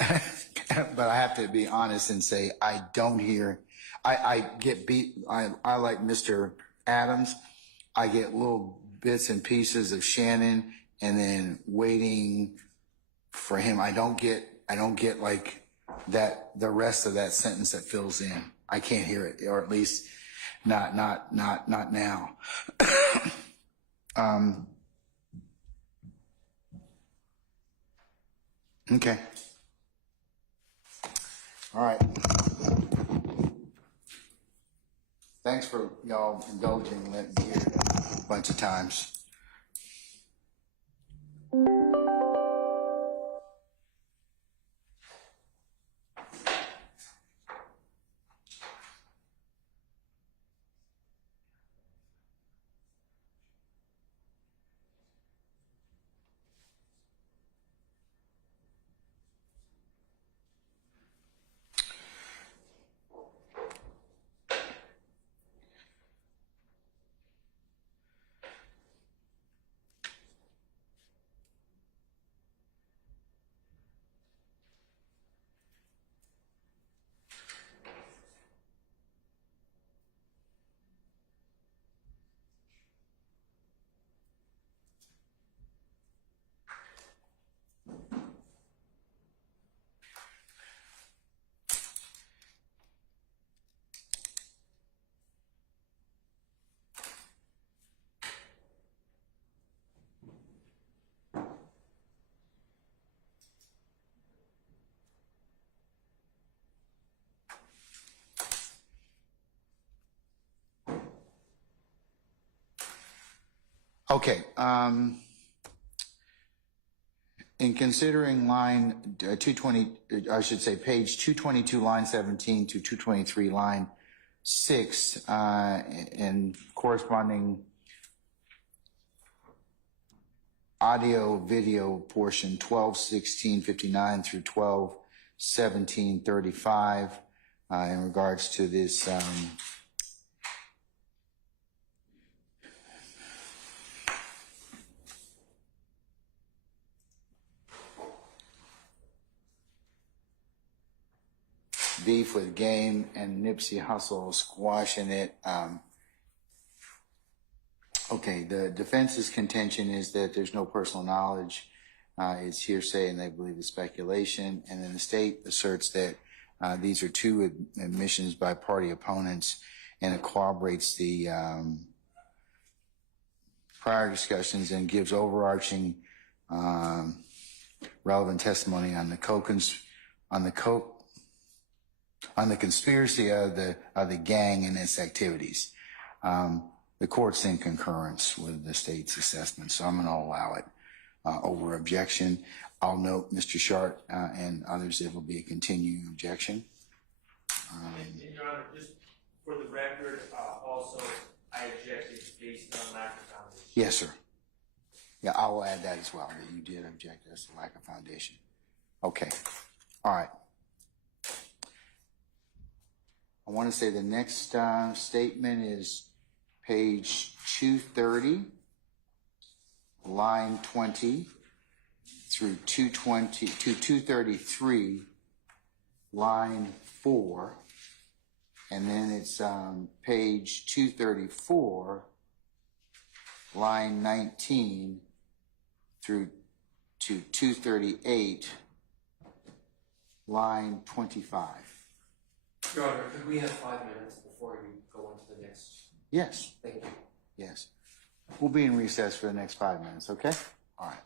but I have to be honest and say, I don't hear, I get beat. I like Mr. Adams. I get little bits and pieces of Shannon and then waiting for him. I don't get like that, the rest of that sentence that fills in. I can't hear it, or at least not now. Okay. All right. Thanks for y'all indulging and letting me hear it a bunch of times. Okay. In considering line 220, I should say page 222, line 17 to 223, line 6, and corresponding audio video portion 12:16:59 through 12:17:35 in regards to this beef with Game and Nipsey Hussle squashing it. Okay, the defense's contention is that there's no personal knowledge. It's hearsay and they believe it's speculation. And then the state asserts that these are two admissions by party opponents, and it corroborates the prior discussions and gives overarching relevant testimony on the conspiracy of the gang and its activities. The court's in concurrence with the state's assessment, so I'm going to allow it over objection. I'll note, Mr. Shart and others, it will be a continuing objection. And Your Honor, just for the record, also, I objected based on lack of foundation. Yes, sir. Yeah, I will add that as well, that you did object as to lack of foundation. Okay. All right. I want to say the next statement is page 230, line 20 through 233, line 4, and then it's page 234, line 19 through to 238, line 25. Your Honor, could we have 5 minutes before you go on to the next? Yes. Thank you. Yes. We'll be in recess for the next 5 minutes, okay? All right.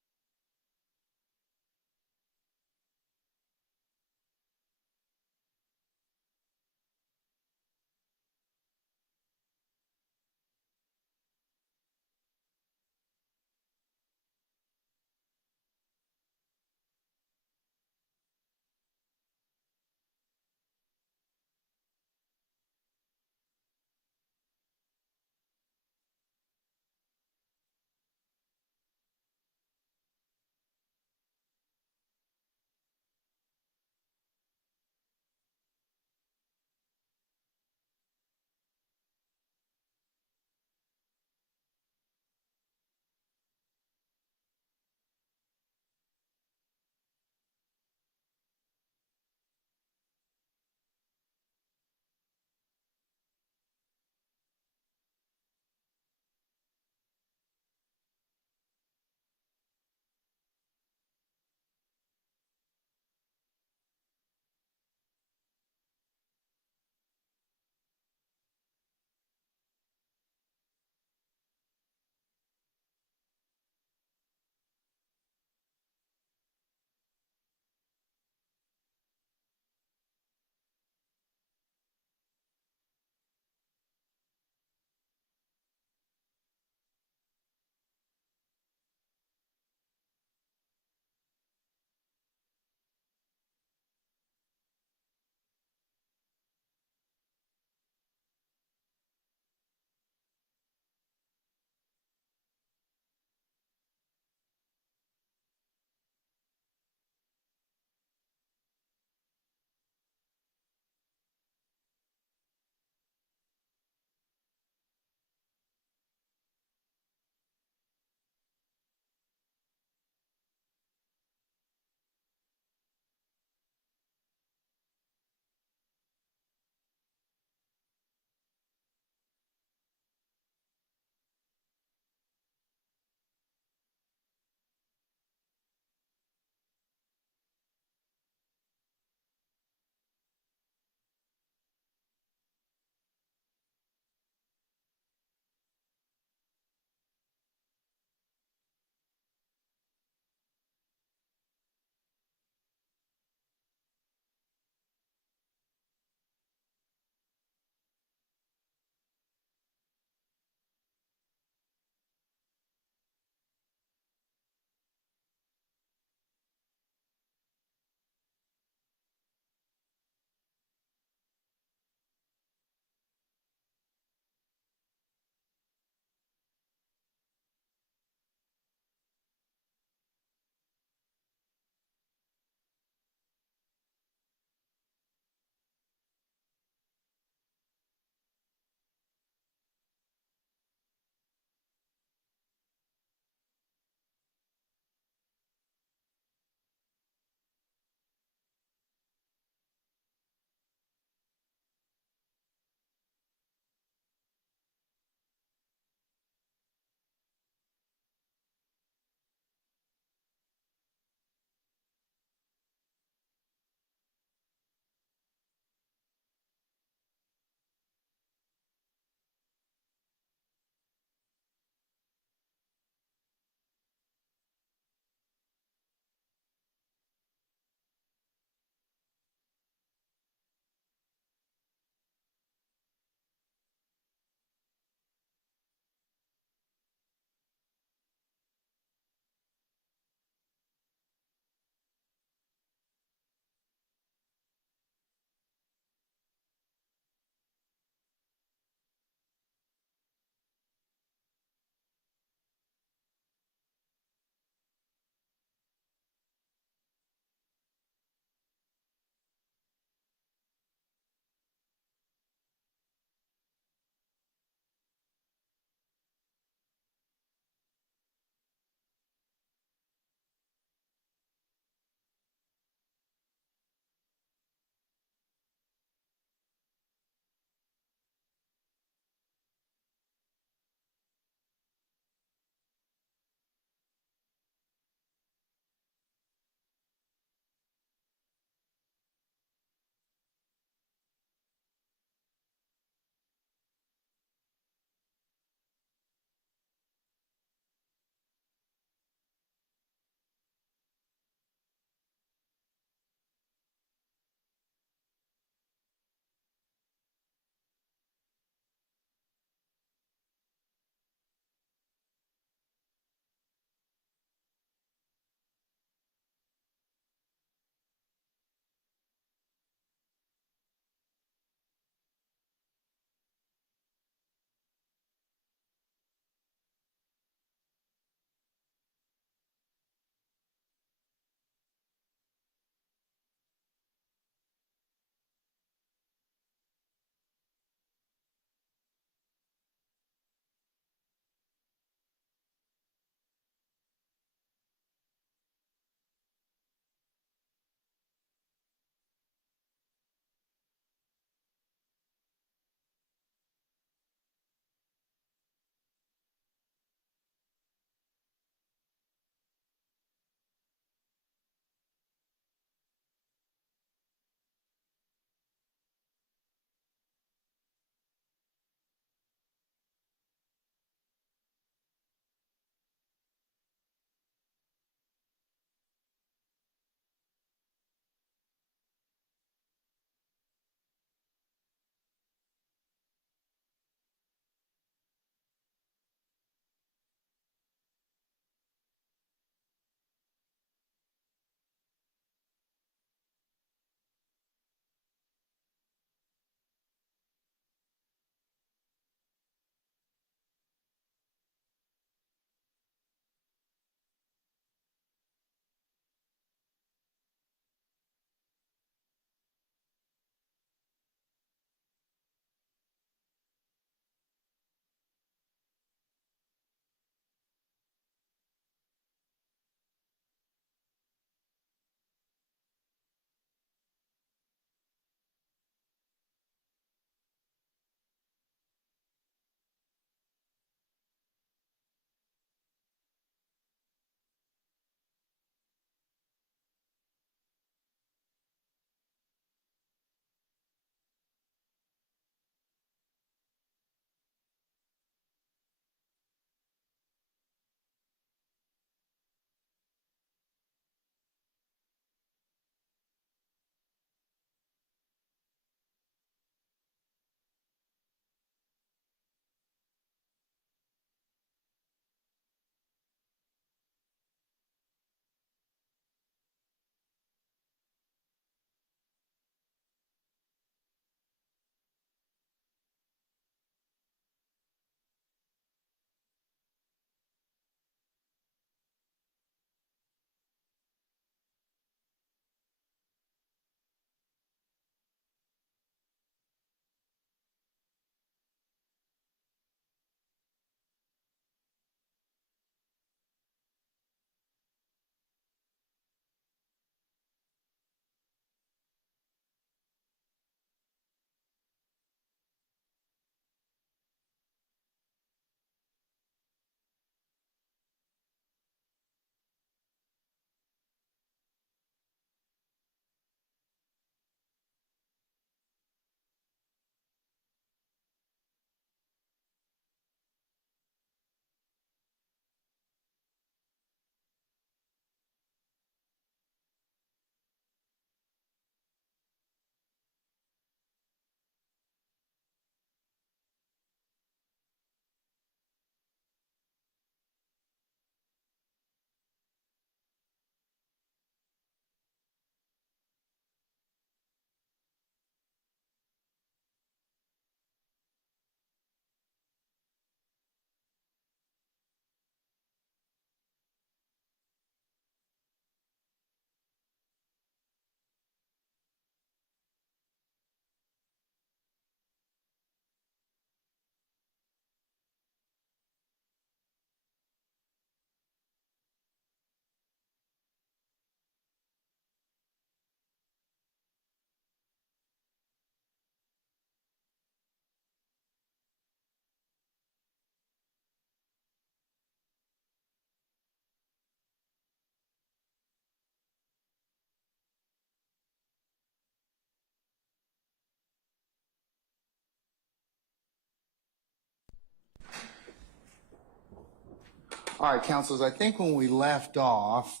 All right, councilors, I think when we left off,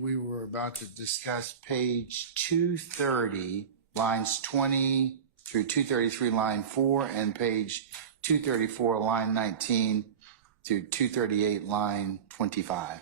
we were about to discuss page 230, lines 20 through 233, line 4, and page 234, line 19 through 238, line 25.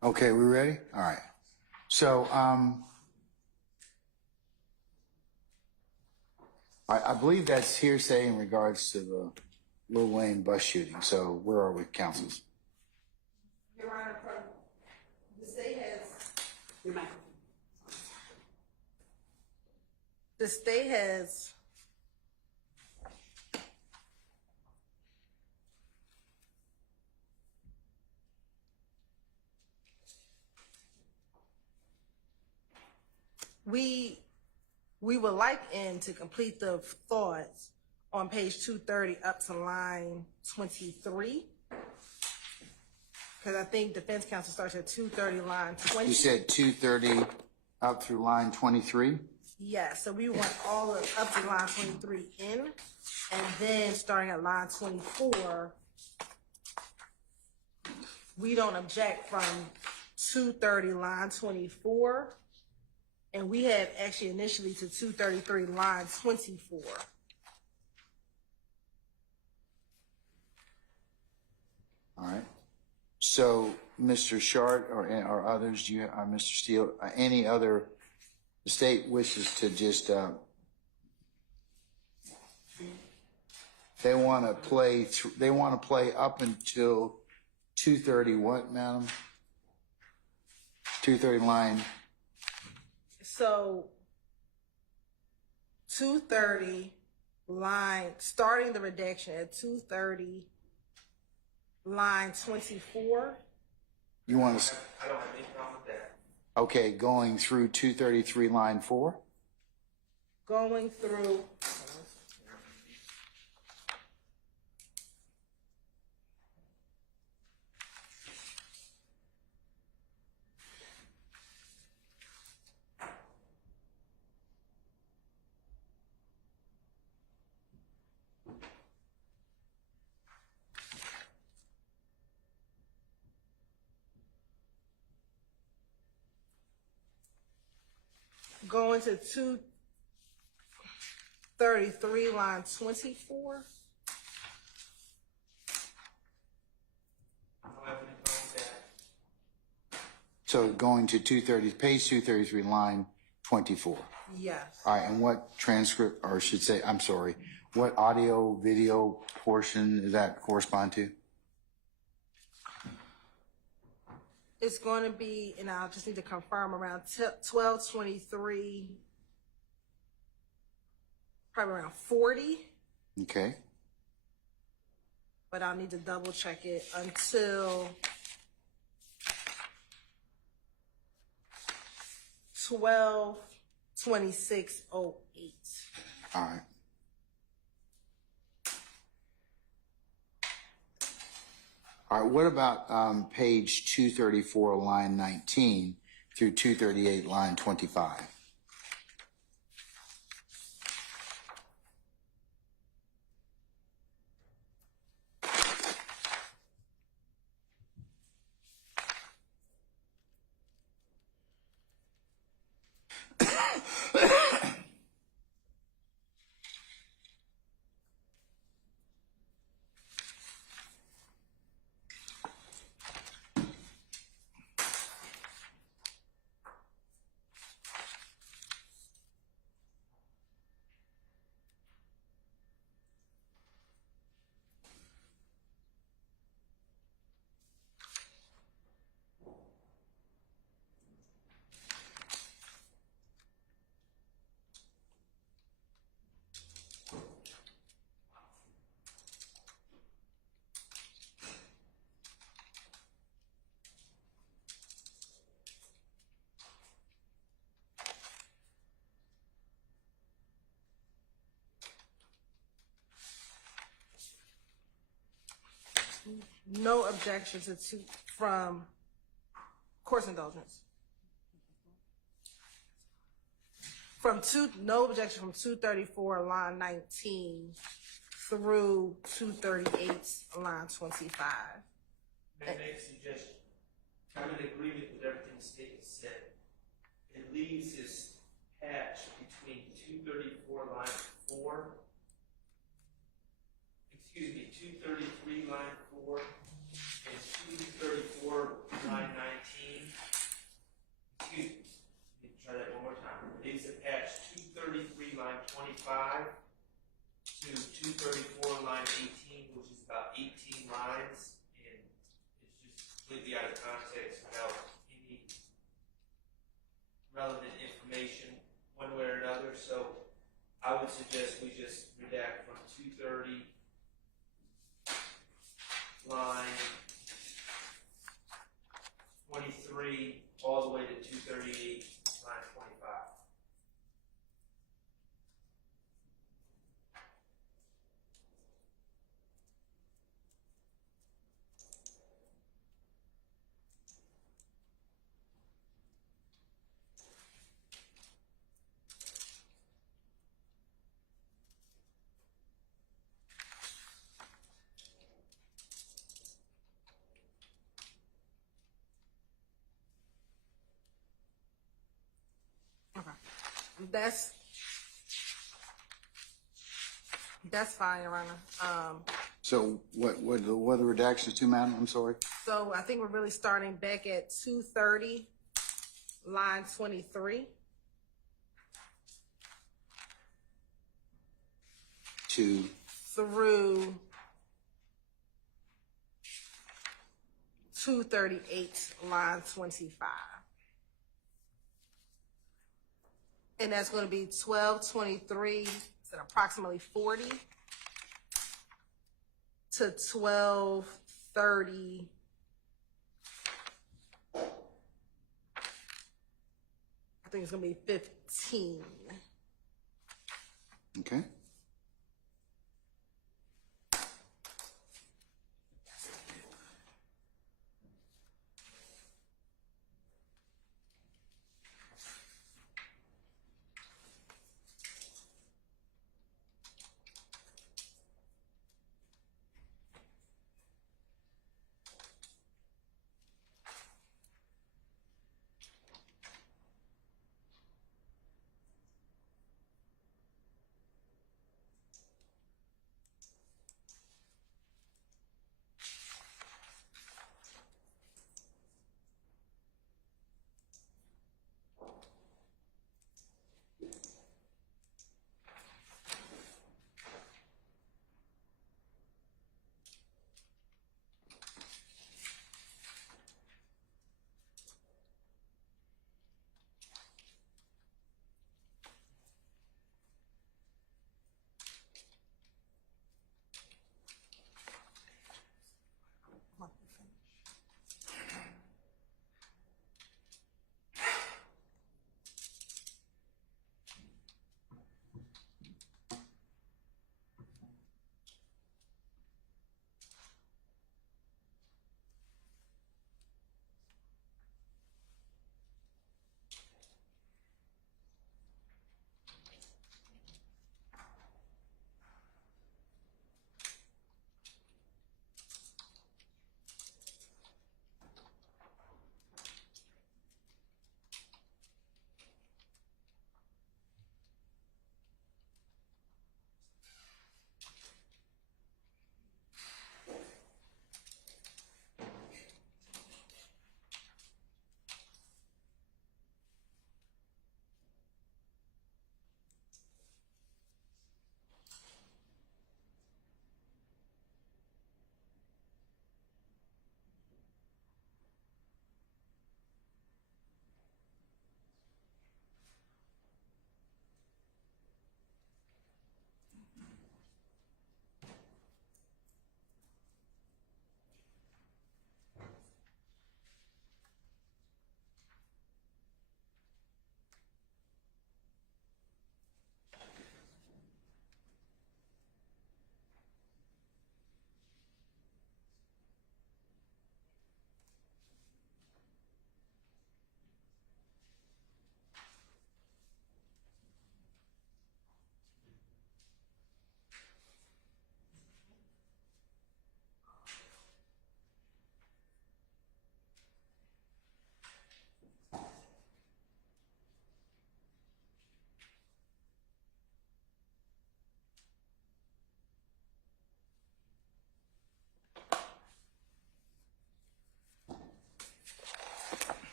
Okay, we ready? All right. So, I believe that's hearsay in regards to the Lil Wayne bus shooting. So where are we, councils? Your Honor, the state has. Your microphone. The state has. We would like in to complete the thoughts on page 230 up to line 23. Because I think defense counsel starts at 230 line 20. You said 230 up through line 23? Yeah, so we want all of up to line 23 in, and then starting at line 24, we don't object from 230 line 24, and we had actually initially to 233 line 24. All right. So, Mr. Shart or others, Mr. Steele, any other, the state wishes to just, they want to play up until 230 what, madam? 230 line. So 230 line, starting the redaction at 230 line 24. You want to? I don't have any problem with that. Okay, going through 233 line 4. Going through. Going to 233 line 24. I don't have any problem with that. So going to page 233 line 24. Yes. All right, and what transcript, or I should say, I'm sorry, what audio, video portion does that correspond to? It's going to be, and I'll just need to confirm, around 1223, probably around 40, Okay. but I'll need to double check it until 1226:08. All right. All right, what about page 234, line 19 through 238, line 25? no objection from course indulgence. No objection from 234 line 19 through 238 line 25. May I make a suggestion? I'm in agreement with everything the state has said. It leaves this patch between 234 line 4, 233 line 4 and 234 line 19. Excuse me. Let me try that one more time. It leaves a patch 233 line 25 to 234 line 18, which is about 18 lines, and it's just completely out of context without any relevant information one way or another. So I would suggest we just redact from 230 line 23 all the way to 238 line 25. Okay. That's fine, Your Honor. So what are the redactions to, madam? I'm sorry. So I think we're really starting back at 230, line 23. Through 238, line 25. And that's going to be 1223, so approximately 40 to 1230. I think it's going to be 15. Okay.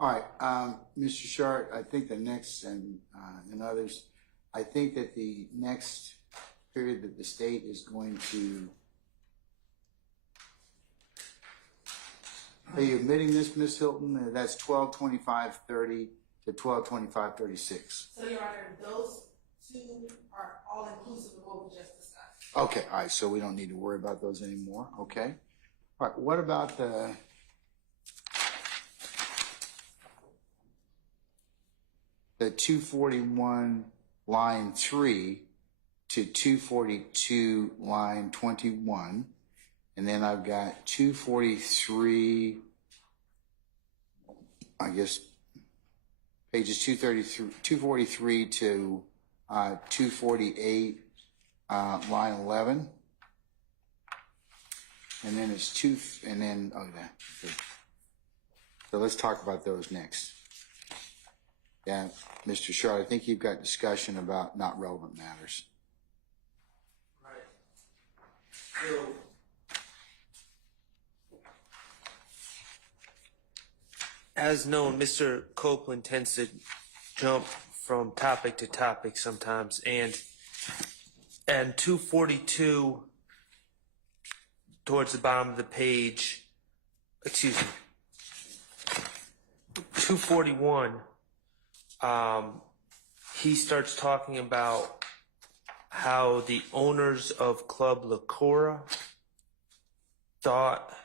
All right, Mr. Short, I think the next, and others, I think that the next period that the state is going to, are you admitting this, Ms. Hilton? That's 12/25/30 to 12/25/36. So, Your Honor, those two are all inclusive of what we just discussed. Okay, all right, so we don't need to worry about those anymore, okay? All right, what about the 241 line 3 to 242 line 21, and then I've got 243, I guess, pages 243 to 248, line 11, and then it's okay. So let's talk about those next. Yeah, Mr. Shaw, I think you've got discussion about not relevant matters. Right. So, as known, Mr. Copeland tends to jump from topic to topic sometimes, and 242 towards the bottom of the page, 241, he starts talking about how the owners of Club La Cora thought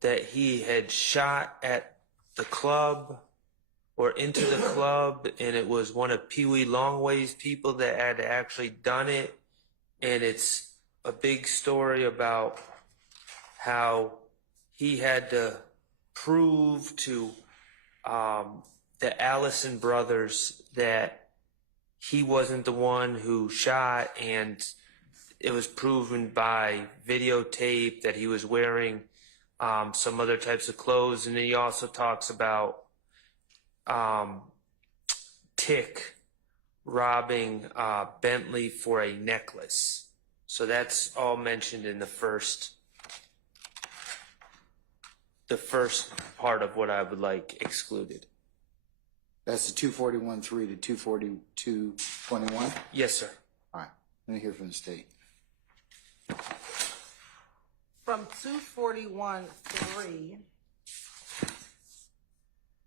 that he had shot at the club or into the club, and it was one of Pee Wee Longway's people that had actually done it. And it's a big story about how he had to prove to the Allison brothers that he wasn't the one who shot, and it was proven by videotape that he was wearing some other types of clothes. And then he also talks about Tick robbing Bentley for a necklace. So that's all mentioned in the first part of what I would like excluded. That's the 241.3 to 242.21? Yes, sir. All right, let me hear from the state. From 241.3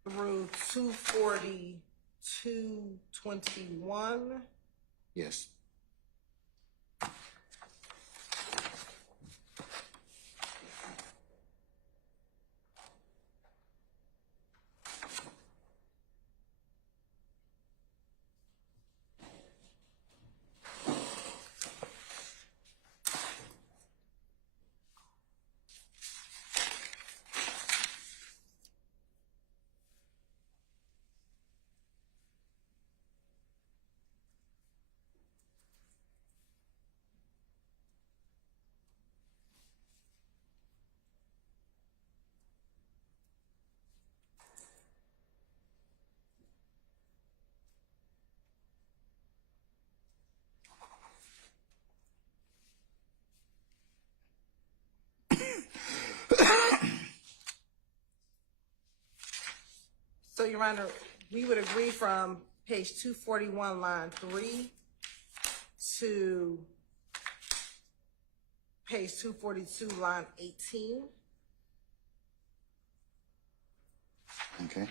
through 242.21. Yes. So, Your Honor, we would agree from page 241, line 3 to page 242, line 18. Okay.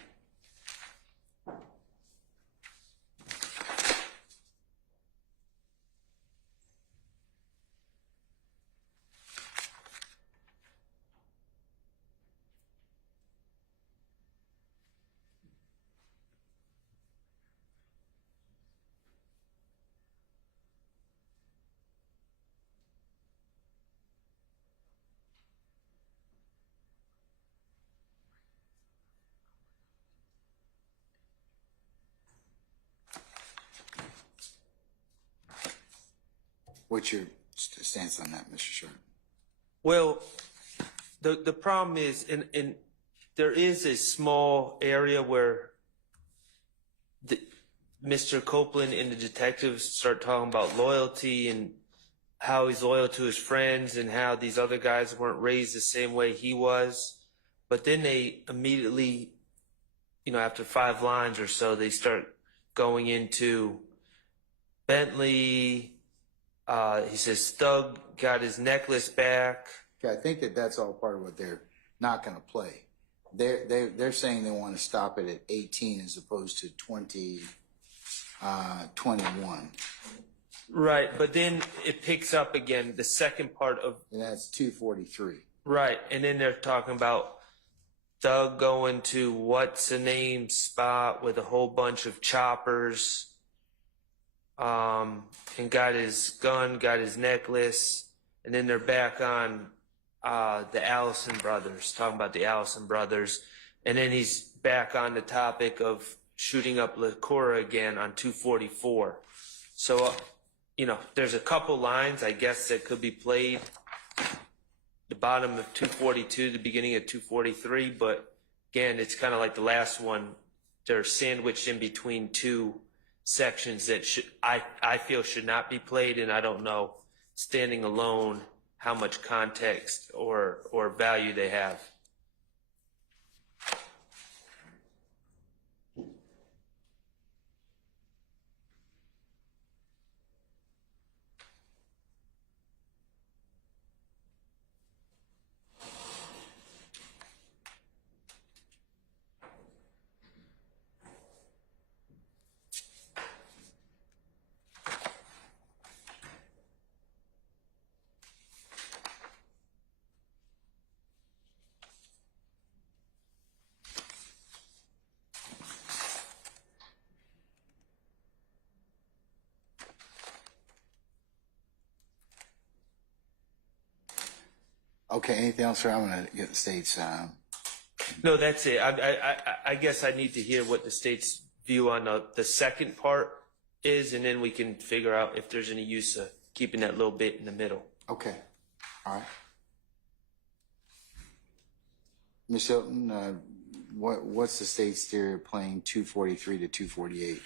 What's your stance on that, Mr. Short? Well, the problem is, in there is a small area where Mr. Copeland and the detectives start talking about loyalty and how he's loyal to his friends and how these other guys weren't raised the same way he was. But then they immediately after 5 lines or so, they start going into Bentley. He says Thug got his necklace back. Okay, I think that's all part of what they're not going to play. They're saying they want to stop it at 18 as opposed to 21. Right, but then it picks up again, the second part of, And that's 243. right, and then they're talking about Thug going to what's the name spot with a whole bunch of choppers, and got his gun, got his necklace, and then they're back on the Allison brothers, talking about the Allison brothers, and then he's back on the topic of shooting up LaCoura again on 244. So, there's a couple lines, I guess, that could be played. The bottom of 242, the beginning of 243, but again, it's kind of like the last one. They're sandwiched in between two sections that I feel should not be played, and I don't know, standing alone, how much context or value they have. Okay, anything else, sir? I'm going to get the state's. No, that's it. I guess I need to hear what the state's view on the second part is, and then we can figure out if there's any use of keeping that little bit in the middle. Okay, all right. Ms. Hilton, what's the state's theory of playing 243 to 248?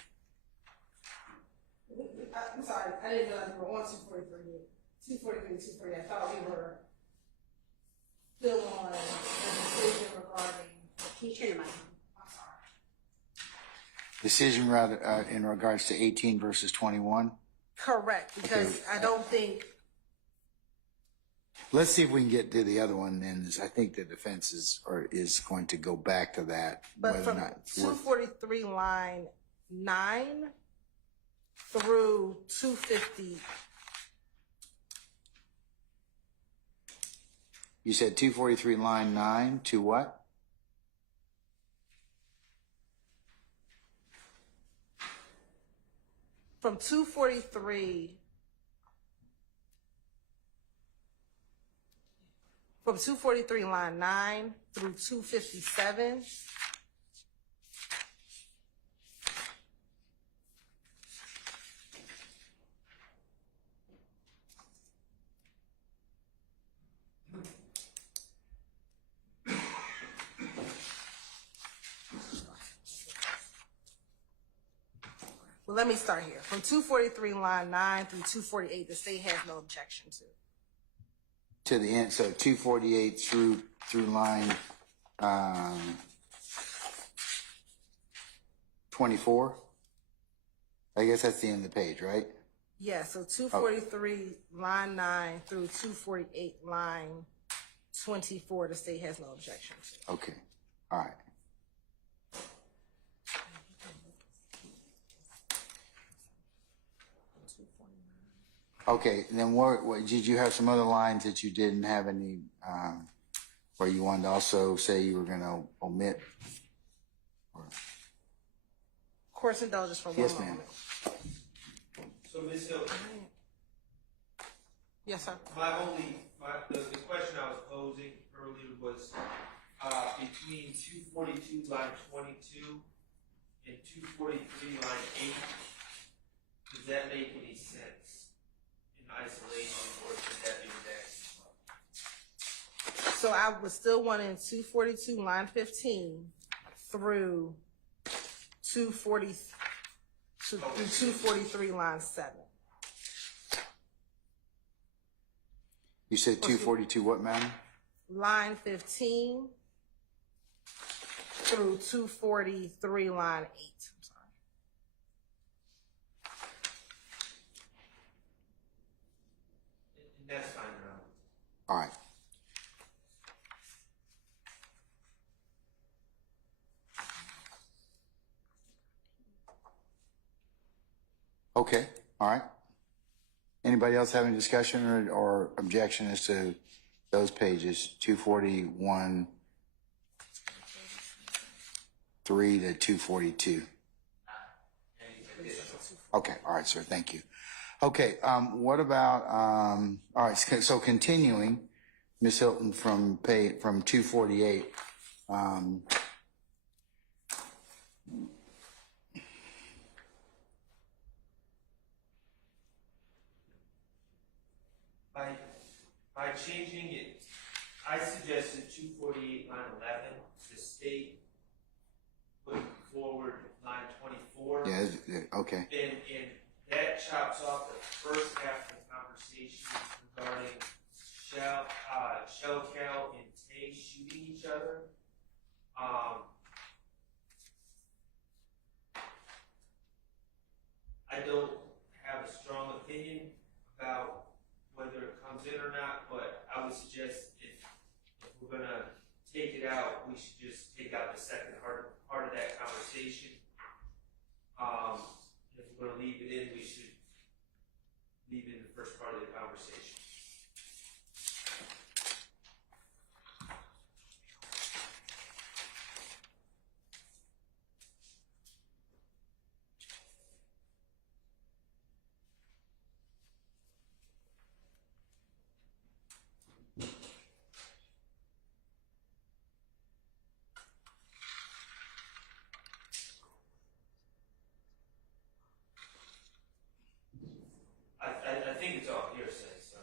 I'm sorry, I didn't realize we were on 243. 243, 240. I thought we were still on the decision regarding. Can you turn your mic on? I'm sorry. Decision in regards to 18 versus 21? Correct, because Okay. I don't think. Let's see if we can get to the other one then. I think the defense is going to go back to that. But whether or from not it's worth- 243 line 9 through 250. You said 243 line 9 to what? From 243. From 243 line 9 through 257. Well, let me start here. From 243 line 9 through 248, the state has no objection to. To the end, so 248 through line 24. I guess that's the end of the page, right? Yeah, so 243 line 9 through 248 line 24, the state has no objection to. Okay, all right. Okay, then what did you have some other lines that you didn't have any, where you wanted to also say you were going to omit? Or, Course indulgence for one yes, ma'am. moment. So, Ms. Hill, Yes, sir. the question I was posing earlier was between 242 line 22 and 243 line 8. Does that make any sense in isolation, or should that be next? So I was still wanting 242 line 15 through 243 line 7. You said 242 what, ma'am? Line 15 through 243, line 8. I'm sorry. That's fine, Your Honor. All right. Okay, all right. Anybody else having discussion or objection as to those pages, 241, 3 to 242? Okay, all right, sir, thank you. Okay, what about, all right, so continuing, Ms. Hilton, from 248, By changing it, I suggested 248, line 11, the state put forward line 24. yeah, okay, And that chops off the first half of the conversation regarding Shell Cal and Tay shooting each other. I don't have a strong opinion about whether it comes in or not, but I would suggest if we're gonna take it out, we should just take out the second part of that conversation. If we're gonna leave it in, we should leave in the first part of the conversation. I think it's all hearsay, so.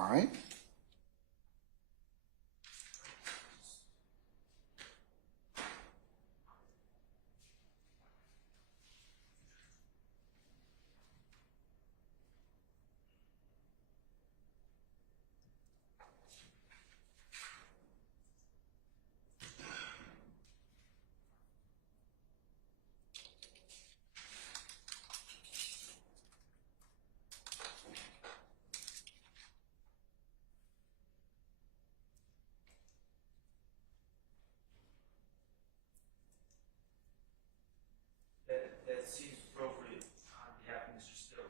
All right. That seems appropriate on behalf of Mr. Still.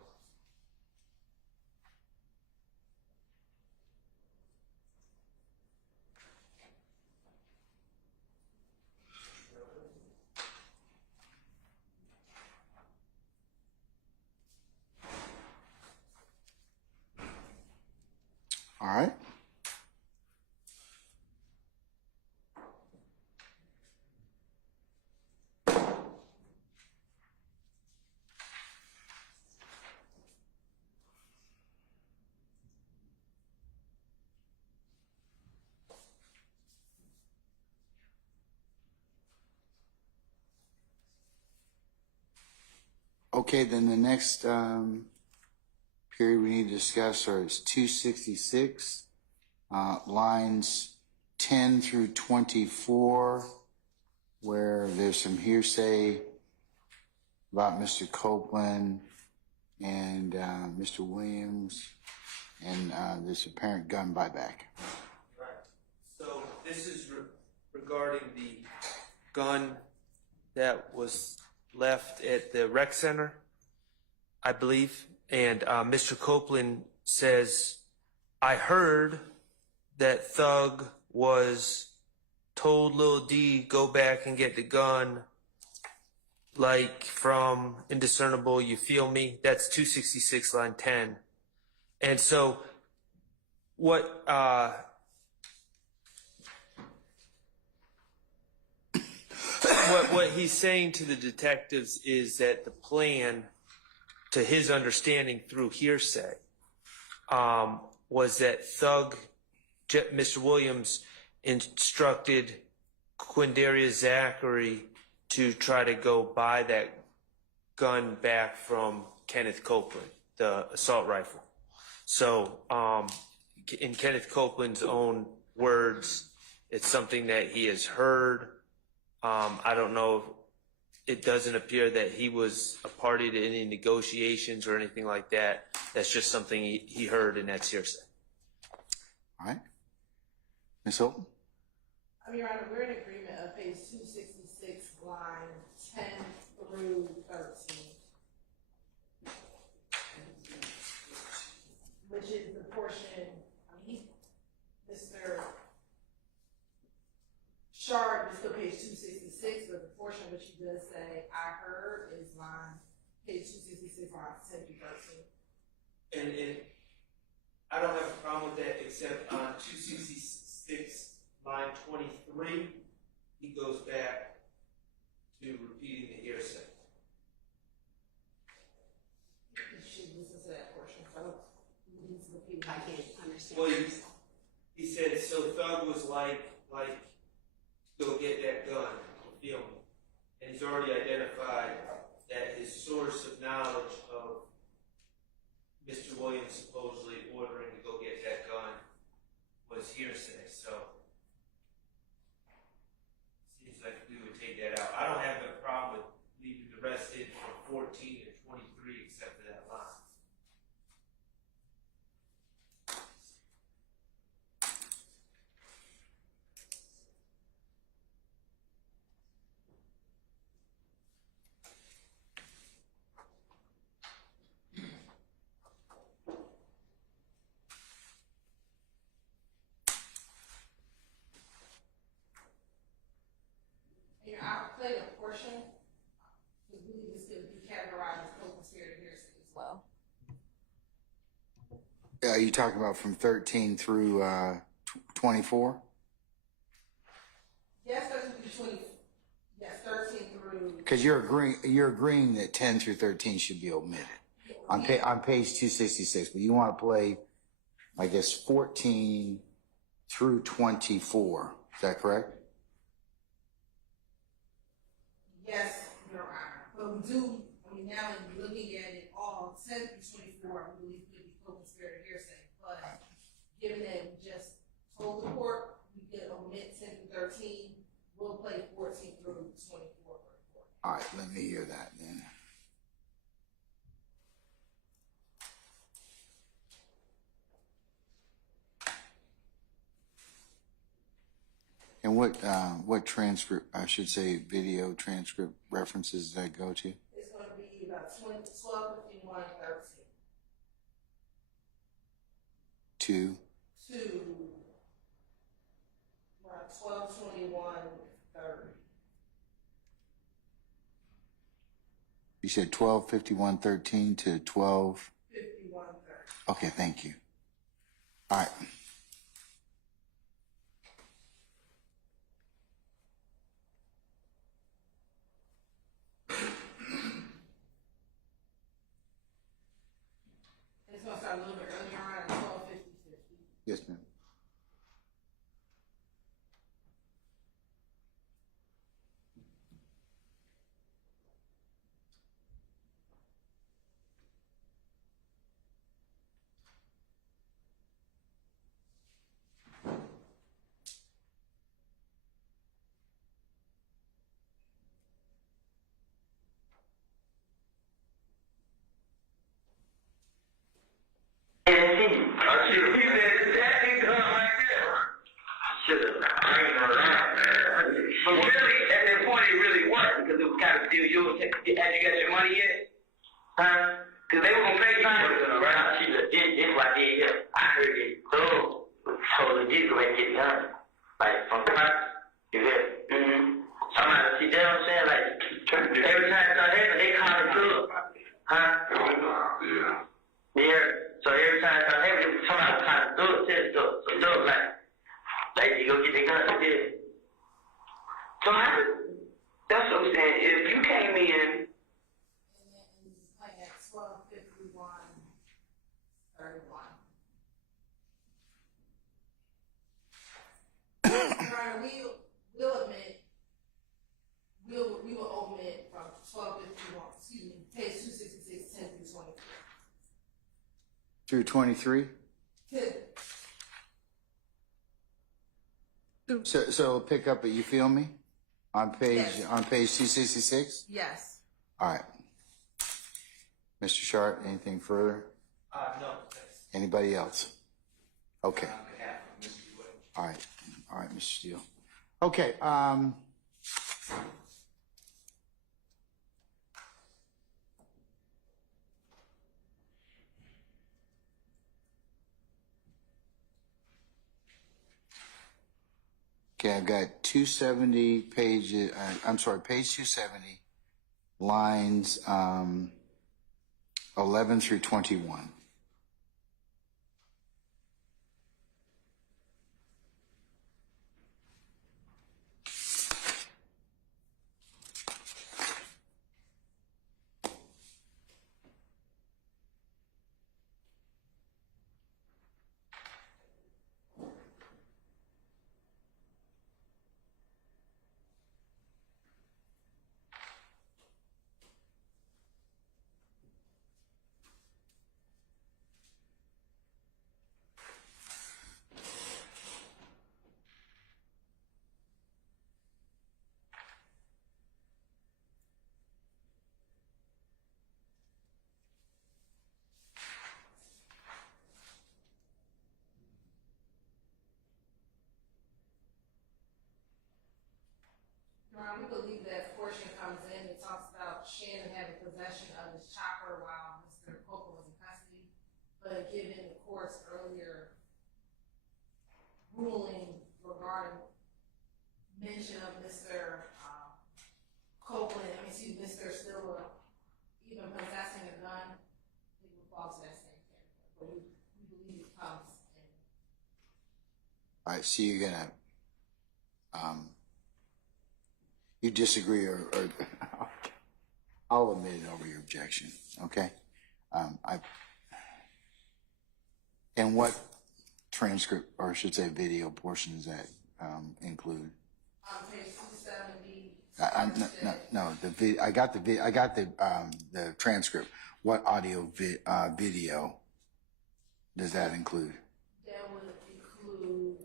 All right. Okay, then the next period we need to discuss is 266, lines 10 through 24, where there's some hearsay about Mr. Copeland and Mr. Williams and this apparent gun buyback. Right. So this is regarding the gun that was left at the rec center, I believe. And Mr. Copeland says, I heard that Thug was told Lil D go back and get the gun, like from Indiscernible, You Feel Me? That's 266 line 10. And so what what he's saying to the detectives is that the plan, to his understanding through hearsay, was that Thug, Mr. Williams, instructed Quindarius Zachary to try to go buy that gun back from Kenneth Copeland, the assault rifle. So, in Kenneth Copeland's own words, it's something that he has heard. I don't know. It doesn't appear that he was a party to any negotiations or anything like that. That's just something he heard, and that's hearsay. All right. Ms. Hilton? Your Honor, we're in agreement of page 266, line 10 through 13. Which is the portion, Mr. Sharp is still page 266, but the portion which he does say, I heard, is page 266, lines 10 through 13. And I don't have a problem with that, except on 266, line 23, he goes back to repeating the hearsay. You should listen to that portion, so he needs to repeat. I can't understand. Well, he said, so Thug was like, go get that gun, feel me. And he's already identified that his source of knowledge of Mr. Williams supposedly ordering to go get that gun was hearsay, so seems like we would take that out. I don't have a problem with leaving the rest in from 14 to 23 except for that line. I'll play a portion. We believe this could be categorized as co-conspirator hearsay as well. Are you talking about from 13 through 24? Yes, 13 through 20. Yes, 13 through. Because you're agreeing that 10 through 13 should be omitted on page 266, but you want to play I guess, 14 through 24. Is that correct? Yes, Your Honor. But we do, now in looking at it all, 10 through 24, we believe could be co-conspirator hearsay. But given that we just told the court we could omit 10 through 13, we'll play 14 through 24 for the court. All right, let me hear that then. And what transcript, I should say, video transcript references does that go to? It's going to be about 12:51:13 To? to about 12:21:30. You said 12:51:13 to 12? 51:30. Okay, thank you. All right. It's going to start a little bit earlier on at 12:50. Yes, ma'am. But really, at that point, it really worked because it was kind of still yours. Had you got your money yet? Huh? Because they were going to pay time. Right? See, this what I did here. I heard it. So legit, go ahead and get it done. Like, from the house. You hear? Somebody, see, that's what I'm saying? Like, every time something happens, they call it good. Huh? Yeah. So every time something happens, somebody kind of do it, so do it like you go get the gun, yeah. So that's what I'm saying. If you came in, And it's playing at 12:51:31. We'll admit, we will omit from 12:51, excuse me, page 266, 10 through 23. Through 23? So it'll pick up at, you feel me? On page, Yes. on page 266? Yes. All right. Mr. Sharp, anything further? No, thanks. Anybody else? Okay. On behalf of Mr. Williams. All right. All right, Mr. Steele. Okay. Okay, I've got 270 pages, page 270, lines 11 through 21. We believe that portion comes in, it talks about Shannon having possession of his chopper while Mr. Copeland was in custody. But given the court's earlier ruling regarding mention of Mr. Mr. Stiller even possessing a gun, it would fall to that same category. But we believe it comes in. All right, so you're gonna, you disagree or I'll admit it over your objection, okay? And what transcript, or I should say video portion does that include? Page 270. No, I got the transcript. What audio video does that include? That would include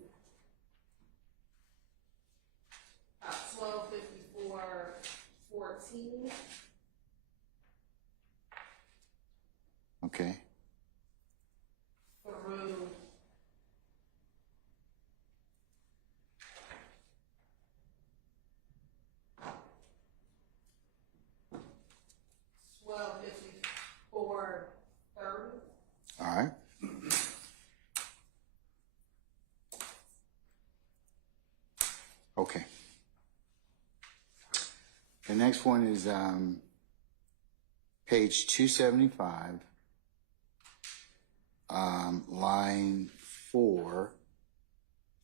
12:54:14. Okay. Through 12:54:30. All right. Okay. The next one is page 275, line 4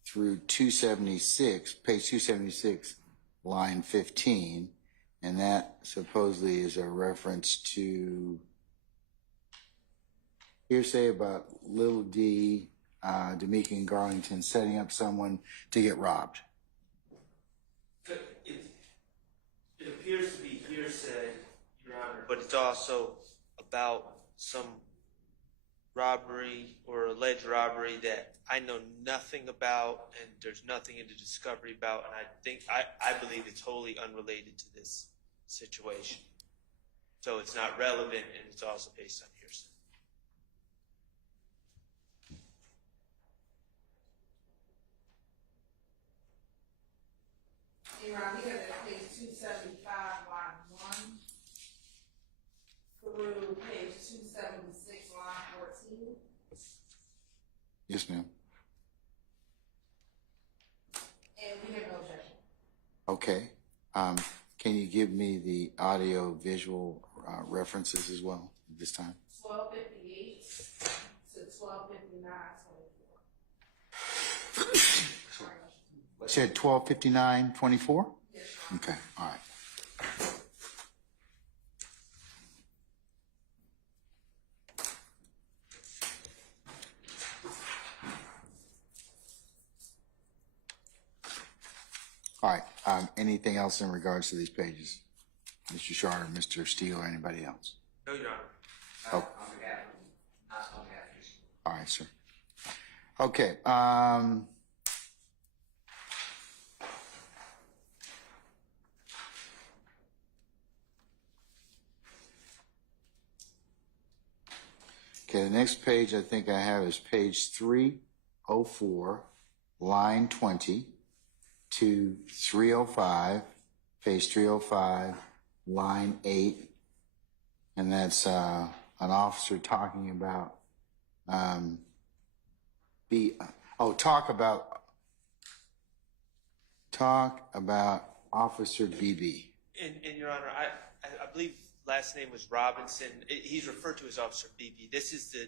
through 276, page 276, line 15, and that supposedly is a reference to hearsay about Little D, D'Amica and Garlington setting up someone to get robbed. It appears to be hearsay, Your Honor, but it's also about some robbery or alleged robbery that I know nothing about, and there's nothing in the discovery about, and I believe it's wholly unrelated to this situation. So it's not relevant, and it's also based on hearsay. Hey, Ron, we have that page 275, line 1 through page 276, line 14. Yes, ma'am. And we have no objection. Okay. Can you give me the audio visual references as well at this time? 12:58 to 12:59:24. Said 12:59:24? Yes, Okay, all right. All right, anything else in regards to these pages? Mr. Charter, Mr. Steele, or anybody else? No, Your Honor. Oh. All right, sir. Okay, okay, the next page I think I have is page 304, line 20 to 305, page 305, line 8. And that's an officer talking about talk about Officer BB. And Your Honor, I believe last name was Robinson. He's referred to as Officer BB. This is the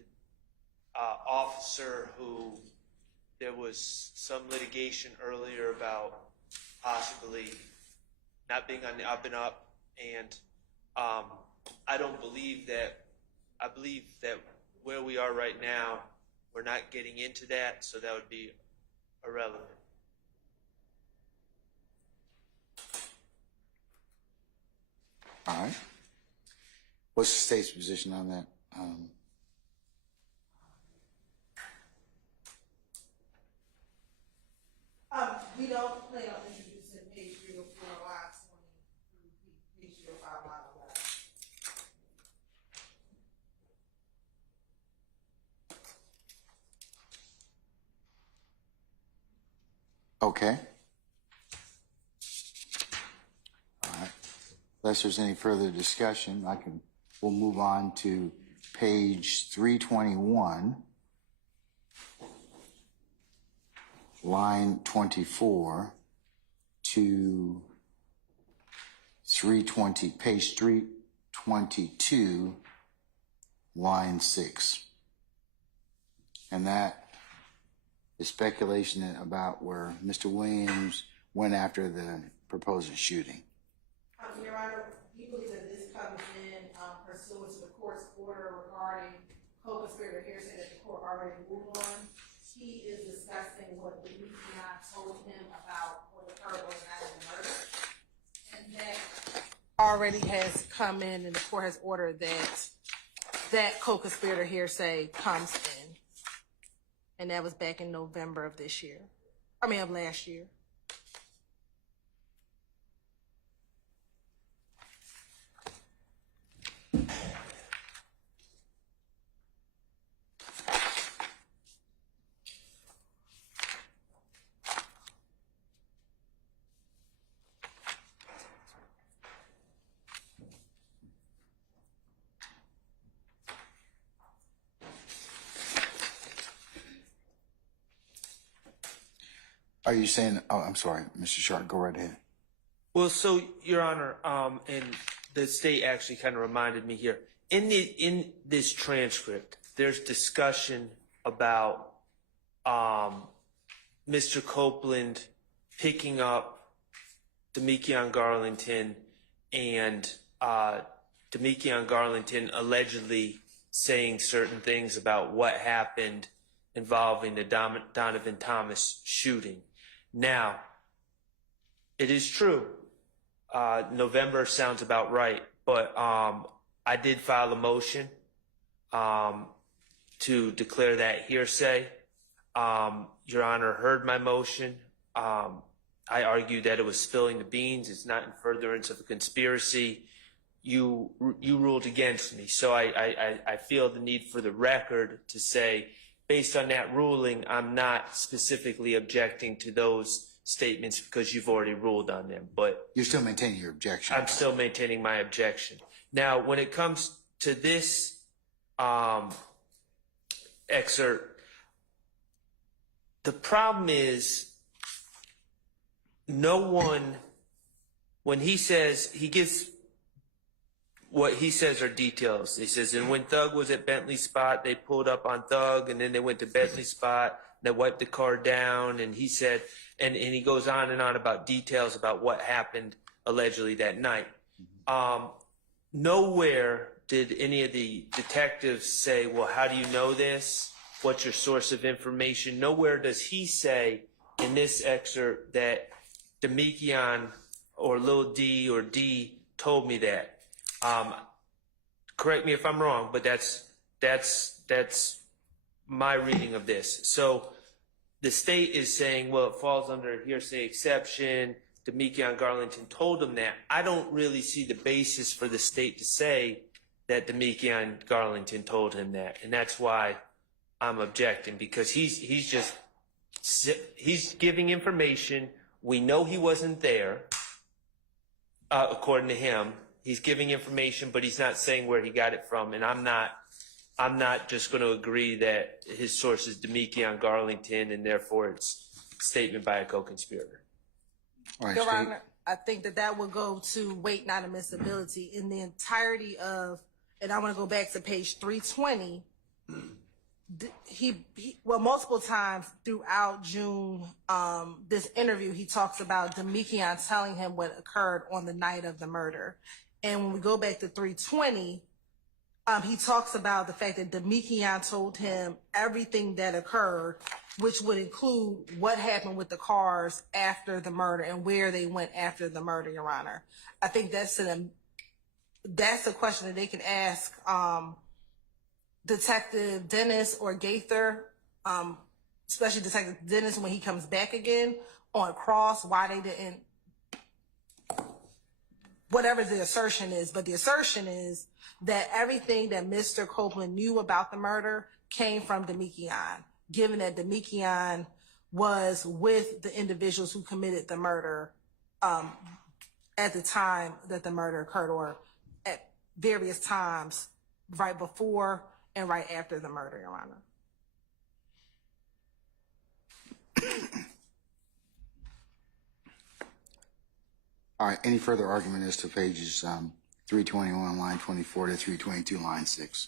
officer who there was some litigation earlier about possibly not being on the up and up, and I believe that where we are right now, we're not getting into that, so that would be irrelevant. All right. What's the state's position on that? We don't plan on introducing page 304, line 20 through page 305, line 11. Okay. All right. Unless there's any further discussion, we'll move on to page 321, line 24 to page 322, line 6. And that is speculation about where Mr. Williams went after the proposed shooting. Your Honor, we believe that this comes in pursuant to the court's order regarding co-conspirator hearsay that the court already moved on. he is discussing what Demetrius told him about what occurred on the night of the murder. And that already has come in, and the court has ordered that co-conspirator hearsay comes in. And that was back in November of last year. Are you saying, oh, I'm sorry, Mr. Sharp, go right ahead. Well, so, Your Honor, and the state actually kind of reminded me here. In this transcript, there's discussion about Mr. Copeland picking up Demetrius Garlington and Demetrius Garlington allegedly saying certain things about what happened involving the Donovan Thomas shooting. Now, it is true. November sounds about right, but I did file a motion to declare that hearsay. Your Honor heard my motion. I argued that it was spilling the beans. It's not in furtherance of a conspiracy. You ruled against me, so I feel the need for the record to say, based on that ruling, I'm not specifically objecting to those statements because you've already ruled on them. But You're still maintaining your objection. I'm still maintaining my objection. Now, when it comes to this excerpt, the problem is no one, when he says, he gives, what he says are details. He says, and when Thug was at Bentley Spot, they pulled up on Thug, and then they went to Bentley Spot, they wiped the car down, and he said, and he goes on and on about details about what happened allegedly that night. Nowhere did any of the detectives say, well, how do you know this? What's your source of information? Nowhere does he say in this excerpt that Demetrius or Lil D or D told me that. Correct me if I'm wrong, but that's my reading of this. So the state is saying, well, it falls under a hearsay exception. Demetrius Garlington told him that. I don't really see the basis for the state to say that Demetrius Garlington told him that, and that's why I'm objecting, because he's giving information. We know he wasn't there, according to him. He's giving information, but he's not saying where he got it from, and I'm not just going to agree that his source is Demetrius Garlington, and therefore it's a statement by a co-conspirator. All right, Your State. Honor, I think that would go to weight, not admissibility. In the entirety of, and I want to go back to page 320, well, multiple times throughout June, this interview, he talks about Demetrius telling him what occurred on the night of the murder. And when we go back to 320, he talks about the fact that Demetrius told him everything that occurred, which would include what happened with the cars after the murder and where they went after the murder, Your Honor. I think that's a question that they can ask Detective Dennis or Gaither, especially Detective Dennis when he comes back again on cross, why they didn't, whatever the assertion is, but the assertion is that everything that Mr. Copeland knew about the murder came from Demetrius, given that Demetrius was with the individuals who committed the murder at the time that the murder occurred, or at various times right before and right after the murder, Your Honor. All right, any further argument as to pages 321, line 24 to 322, line 6?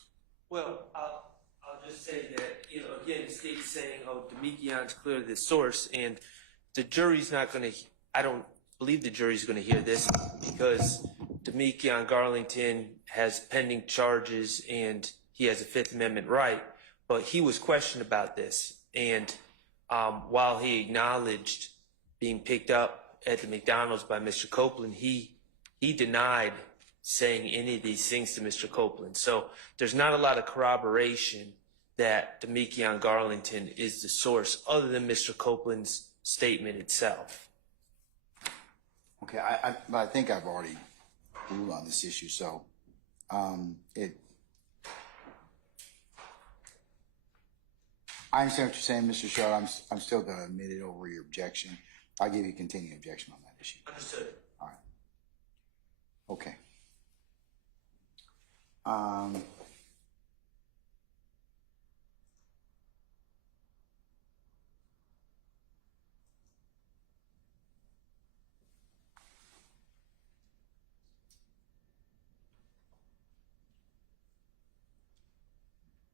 Well, I'll just say that, again, the state's saying, oh, Demetrius clearly the source, and the jury's not going to, I don't believe the jury's going to hear this, because Demetrius Garlington has pending charges and he has a Fifth Amendment right, but he was questioned about this, And while he acknowledged being picked up at the McDonald's by Mr. Copeland, he denied saying any of these things to Mr. Copeland. So there's not a lot of corroboration that Demekion Garlington is the source other than Mr. Copeland's statement itself. Okay, but I think I've already ruled on this issue, so I understand what you're saying, Mr. Shaw. I'm still going to admit it over your objection. I'll give you continuing objection on that issue. Understood. All right. Okay.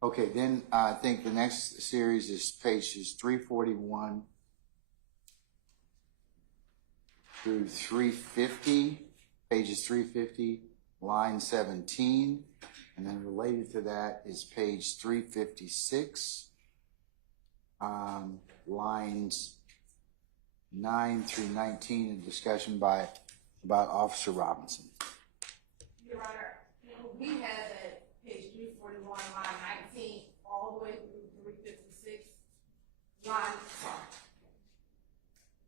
Okay, then I think the next series is pages 341 through 350, pages 350, line 17, and then related to that is page 356, lines 9 through 19, a discussion about Officer Robinson. Your Honor, we had at page 341, line 19, all the way through 356, line,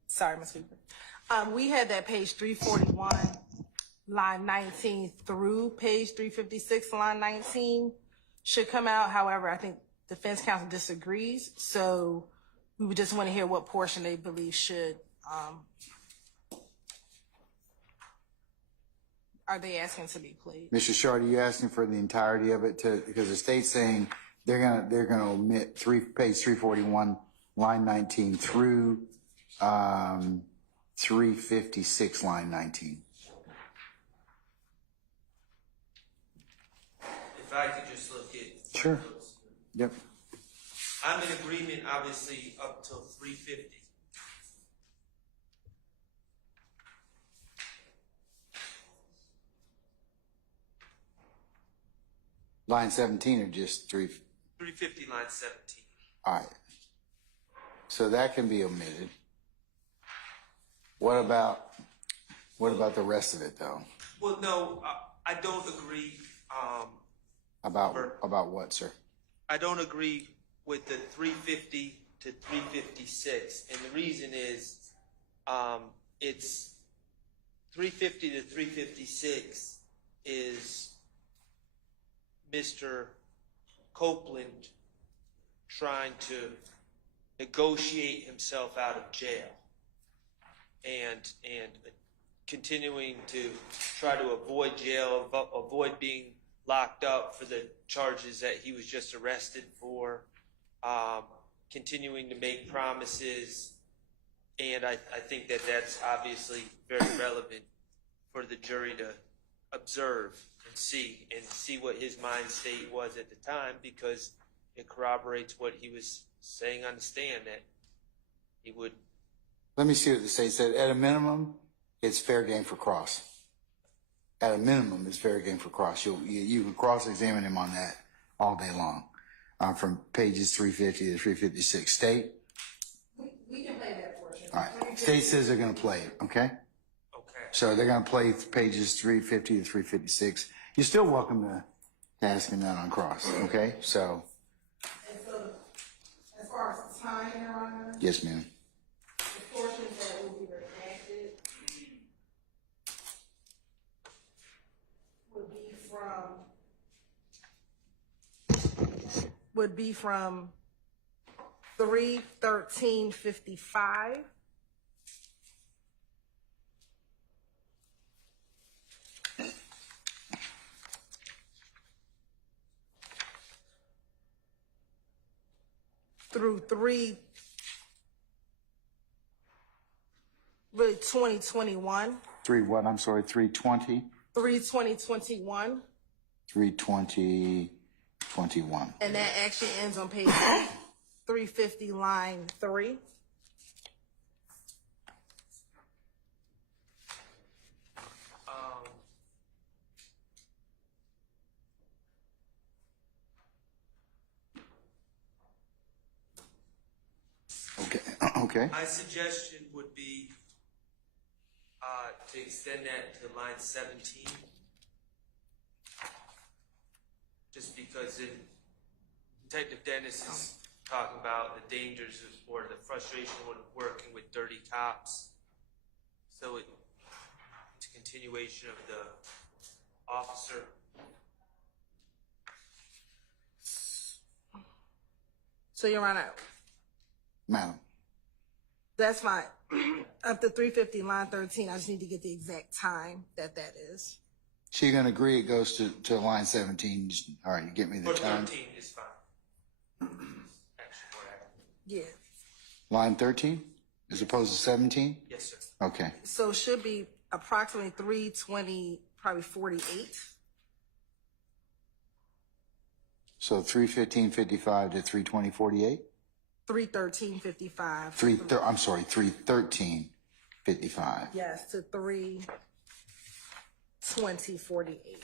sorry, Ms. Hooper. We had that page 341, line 19 through page 356, line 19 should come out. However, I think defense counsel disagrees, so we would just want to hear what portion they believe should, are they asking to be played? Mr. Shard, are you asking for the entirety of it because the state's saying they're gonna omit page 341, line 19 through 356, line 19. If I could just look at Sure. Yep. I'm in agreement, obviously, up till 350. Line 17 or just 350, line 17. All right. So that can be omitted. What about the rest of it though? Well, no, I don't agree. About what, sir? I don't agree with the 350 to 356, and the reason is, it's 350 to 356 is Mr. Copeland trying to negotiate himself out of jail and continuing to try to avoid jail, avoid being locked up for the charges that he was just arrested for, continuing to make promises, and I think that that's obviously very relevant for the jury to observe and see what his mind state was at the time, because it corroborates what he was saying on the stand, that he would. Let me see what the state said. At a minimum, it's fair game for cross. At a minimum, it's fair game for cross. You can cross-examine him on that all day long, from pages 350 to 356. State? We can play that portion. All right. State says they're going to play it, okay? Okay. So they're going to play pages 350 to 356. You're still welcome to ask him that on cross, okay? So. And so, as far as time, Your Honor, Yes, ma'am. the portions that will be redacted would be from 3:13:55 through 2021. 320? 3:20:21. 320:21. And that actually ends on page 350, line 3. Okay. My suggestion would be to extend that to line 17. Just because Detective Dennis is talking about the dangers or the frustration when working with dirty cops. So it's a continuation of the officer. So, Your Honor, Madam. that's fine. Up to 350, line 13, I just need to get the exact time that is. So you're going to agree it goes to line 17? All right, you get me the Or time? 13 is fine. Actually, more accurate. Yeah. Line 13 as opposed to 17? Yes, sir. Okay. So it should be approximately 320, probably 48. So 3:15:55 to 3:20:48? 313.55. 313:55. Yes, to 320.48.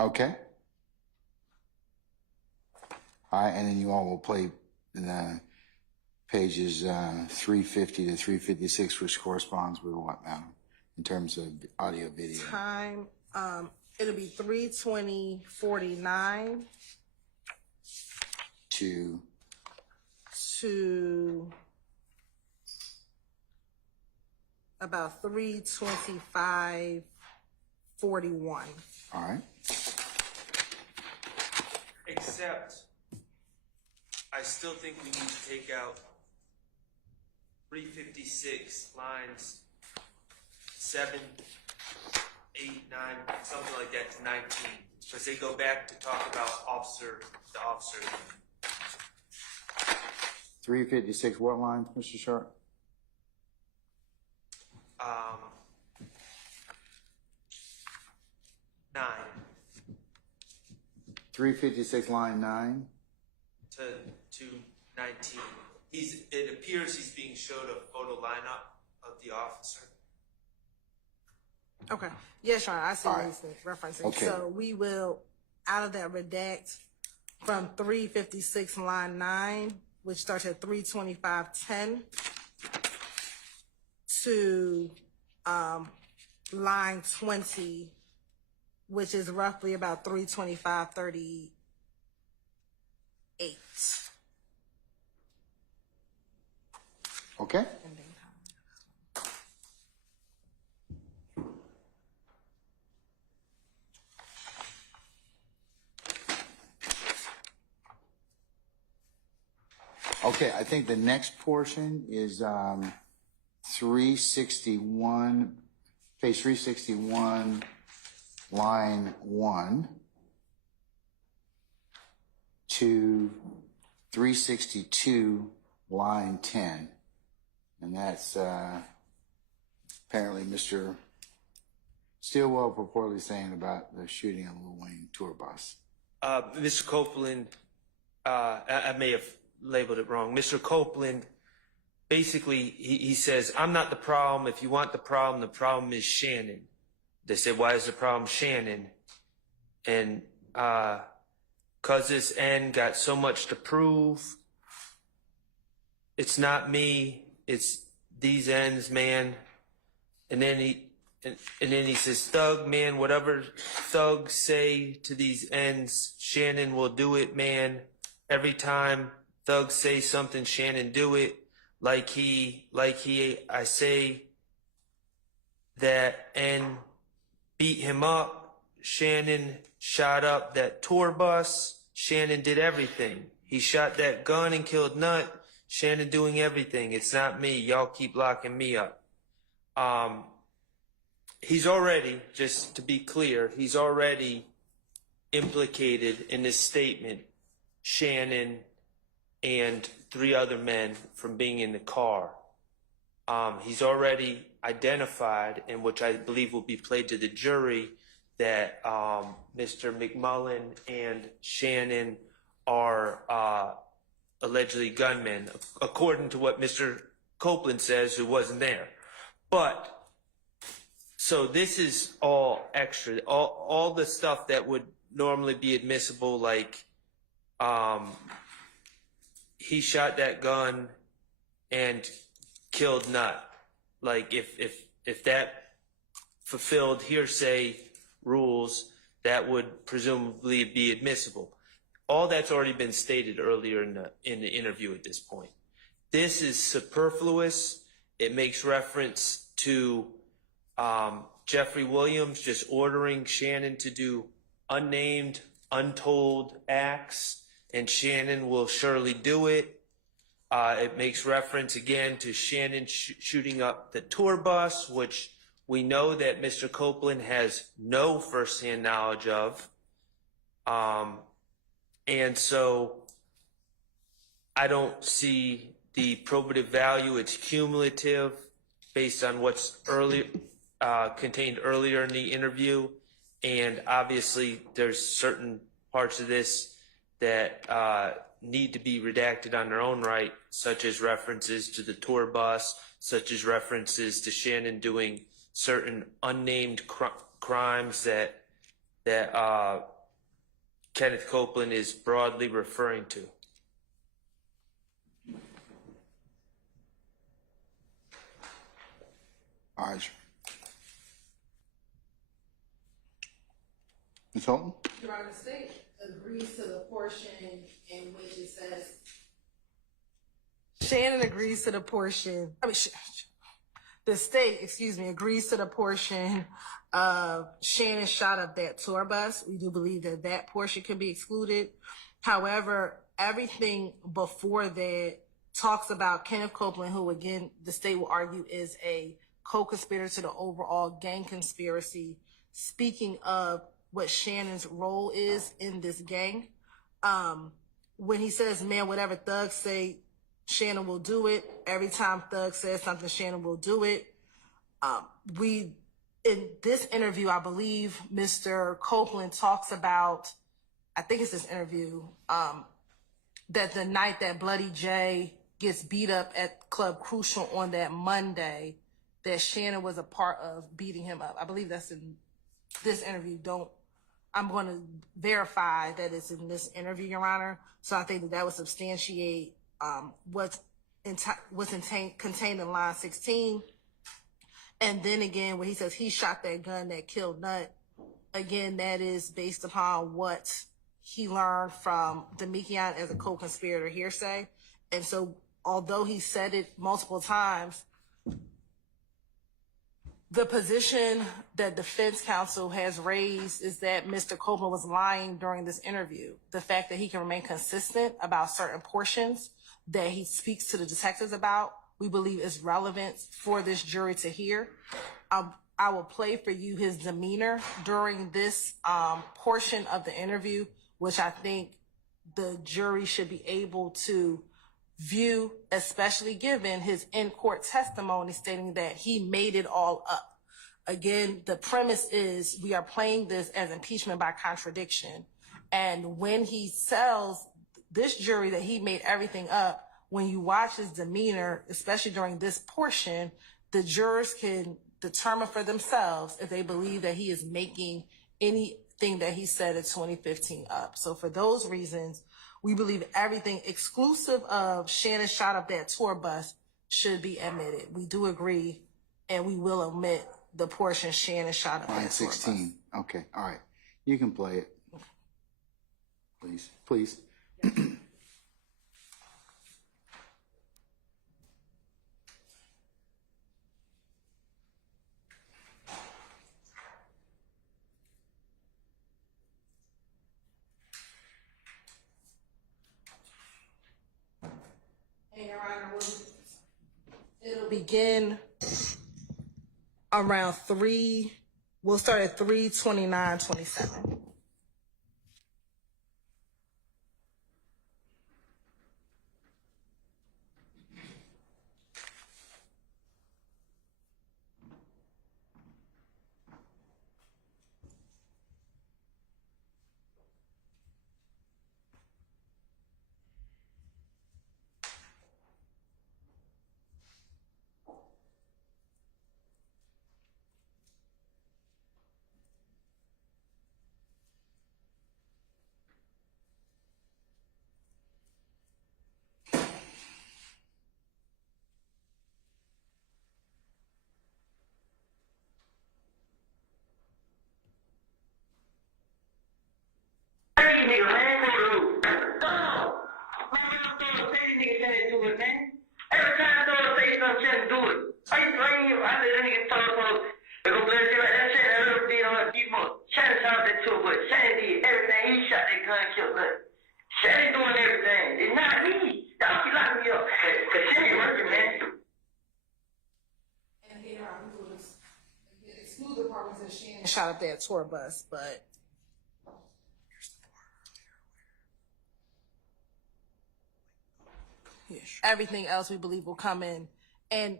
Okay. All right, and then you all will play the pages 350 to 356, which corresponds with what, madam, in terms of audio video? Time, it'll be 320.49 To to about 325.41. all right. Except, I still think we need to take out 356 lines 7, 8, 9, something like that to 19, because they go back to talk about the officer. 356, what lines, Mr. Sharp? 9 356, line 9. to 19. It appears he's being showed a photo lineup of the officer. Okay. Yes, Your Honor, I see All what right. he's referencing. Okay. So we will, out of that, redact from 356 line 9, which starts at 325.10, to line 20, which is roughly about 325.38. Okay. Okay, I think the next portion is 361, page 361, line 1 to 362, line 10. And that's apparently Mr. Stilwell purportedly saying about the shooting of Lil Wayne tour bus. Mr. Copeland, I may have labeled it wrong. Mr. Copeland, basically, he says, I'm not the problem. If you want the problem is Shannon. They said, why is the problem Shannon? And because this end got so much to prove, it's not me, it's these ends, man. And then he says, Thug, man, whatever thugs say to these ends, Shannon will do it, man. Every time thugs say something, Shannon do it. I say that and beat him up. Shannon shot up that tour bus. Shannon did everything. He shot that gun and killed Nut. Shannon doing everything. It's not me. Y'all keep locking me up. He's already, just to be clear, he's already implicated in this statement Shannon and 3 other men from being in the car. He's already identified, and which I believe will be played to the jury, that Mr. McMullen and Shannon are allegedly gunmen, according to what Mr. Copeland says, who wasn't there. But so this is all extra, all the stuff that would normally be admissible, like he shot that gun and killed Nutt. Like if that fulfilled hearsay rules, that would presumably be admissible. All that's already been stated earlier in the interview at this point. This is superfluous. It makes reference to Jeffrey Williams just ordering Shannon to do unnamed, untold acts, and Shannon will surely do it. It makes reference again to Shannon shooting up the tour bus, which we know that Mr. Copeland has no firsthand knowledge of. And so I don't see the probative value. It's cumulative based on what's contained earlier in the interview. And obviously there's certain parts of this that need to be redacted on their own right, such as references to the tour bus, such as references to Shannon doing certain unnamed crimes that Kenneth Copeland is broadly referring to. All right. Ms. Holton? Your Honor, the state agrees to the portion in which it says Shannon agrees to the portion. The state, agrees to the portion of Shannon shot up that tour bus. We do believe that that portion can be excluded. However, everything before that talks about Kenneth Copeland, who again the state will argue is a co-conspirator to the overall gang conspiracy. Speaking of what Shannon's role is in this gang, when he says, man, whatever thugs say, Shannon will do it. Every time Thug says something, Shannon will do it. In this interview, I believe Mr. Copeland talks about, I think it's this interview, that the night that Bloody J gets beat up at Club Crucial on that Monday, that Shannon was a part of beating him up. I believe that's in this interview. I'm going to verify that it's in this interview, Your Honor. So I think that would substantiate what's contained in line 16. And then again, when he says he shot that gun that killed Nutt, again, that is based upon what he learned from Demekian as a co-conspirator hearsay. And so although he said it multiple times, the position that defense counsel has raised is that Mr. Copeland was lying during this interview. The fact that he can remain consistent about certain portions that he speaks to the detectives about, we believe is relevant for this jury to hear. I will play for you his demeanor during this portion of the interview, which I think the jury should be able to view, especially given his in-court testimony stating that he made it all up. Again, the premise is we are playing this as impeachment by contradiction. And when he tells this jury that he made everything up, when you watch his demeanor, especially during this portion, the jurors can determine for themselves if they believe that he is making anything that he said in 2015 up. So for those reasons, we believe everything exclusive of Shannon shot up that tour bus should be admitted. We do agree, and we will omit the portion Shannon shot up Line that tour bus. 16. Okay, all right. You can play it. Please, please. Your Honor, it'll begin around 3. We'll start at 3:29:27. chill. Look, Shelly doing everything. It's not me. Don't be locking me up. Cause Shelly working, man. And here I'm going to exclude the part where Shannon shot up that tour bus, but everything else we believe will come in. And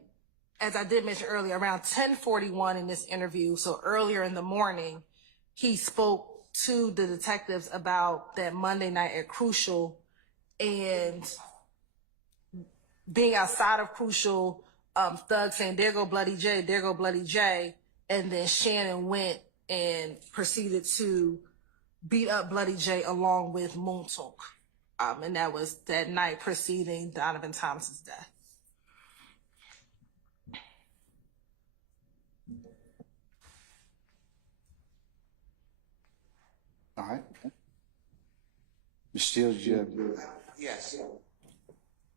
as I did mention earlier, around 10:41 in this interview, so earlier in the morning, he spoke to the detectives about that Monday night at Crucial and being outside of Crucial, Thug saying, "There go Bloody J, there go Bloody J," and then Shannon went and proceeded to beat up Bloody J along with Moontalk. And that was that night preceding Donovan Thomas's death. All right. Mr. Steele, did you have? Yes.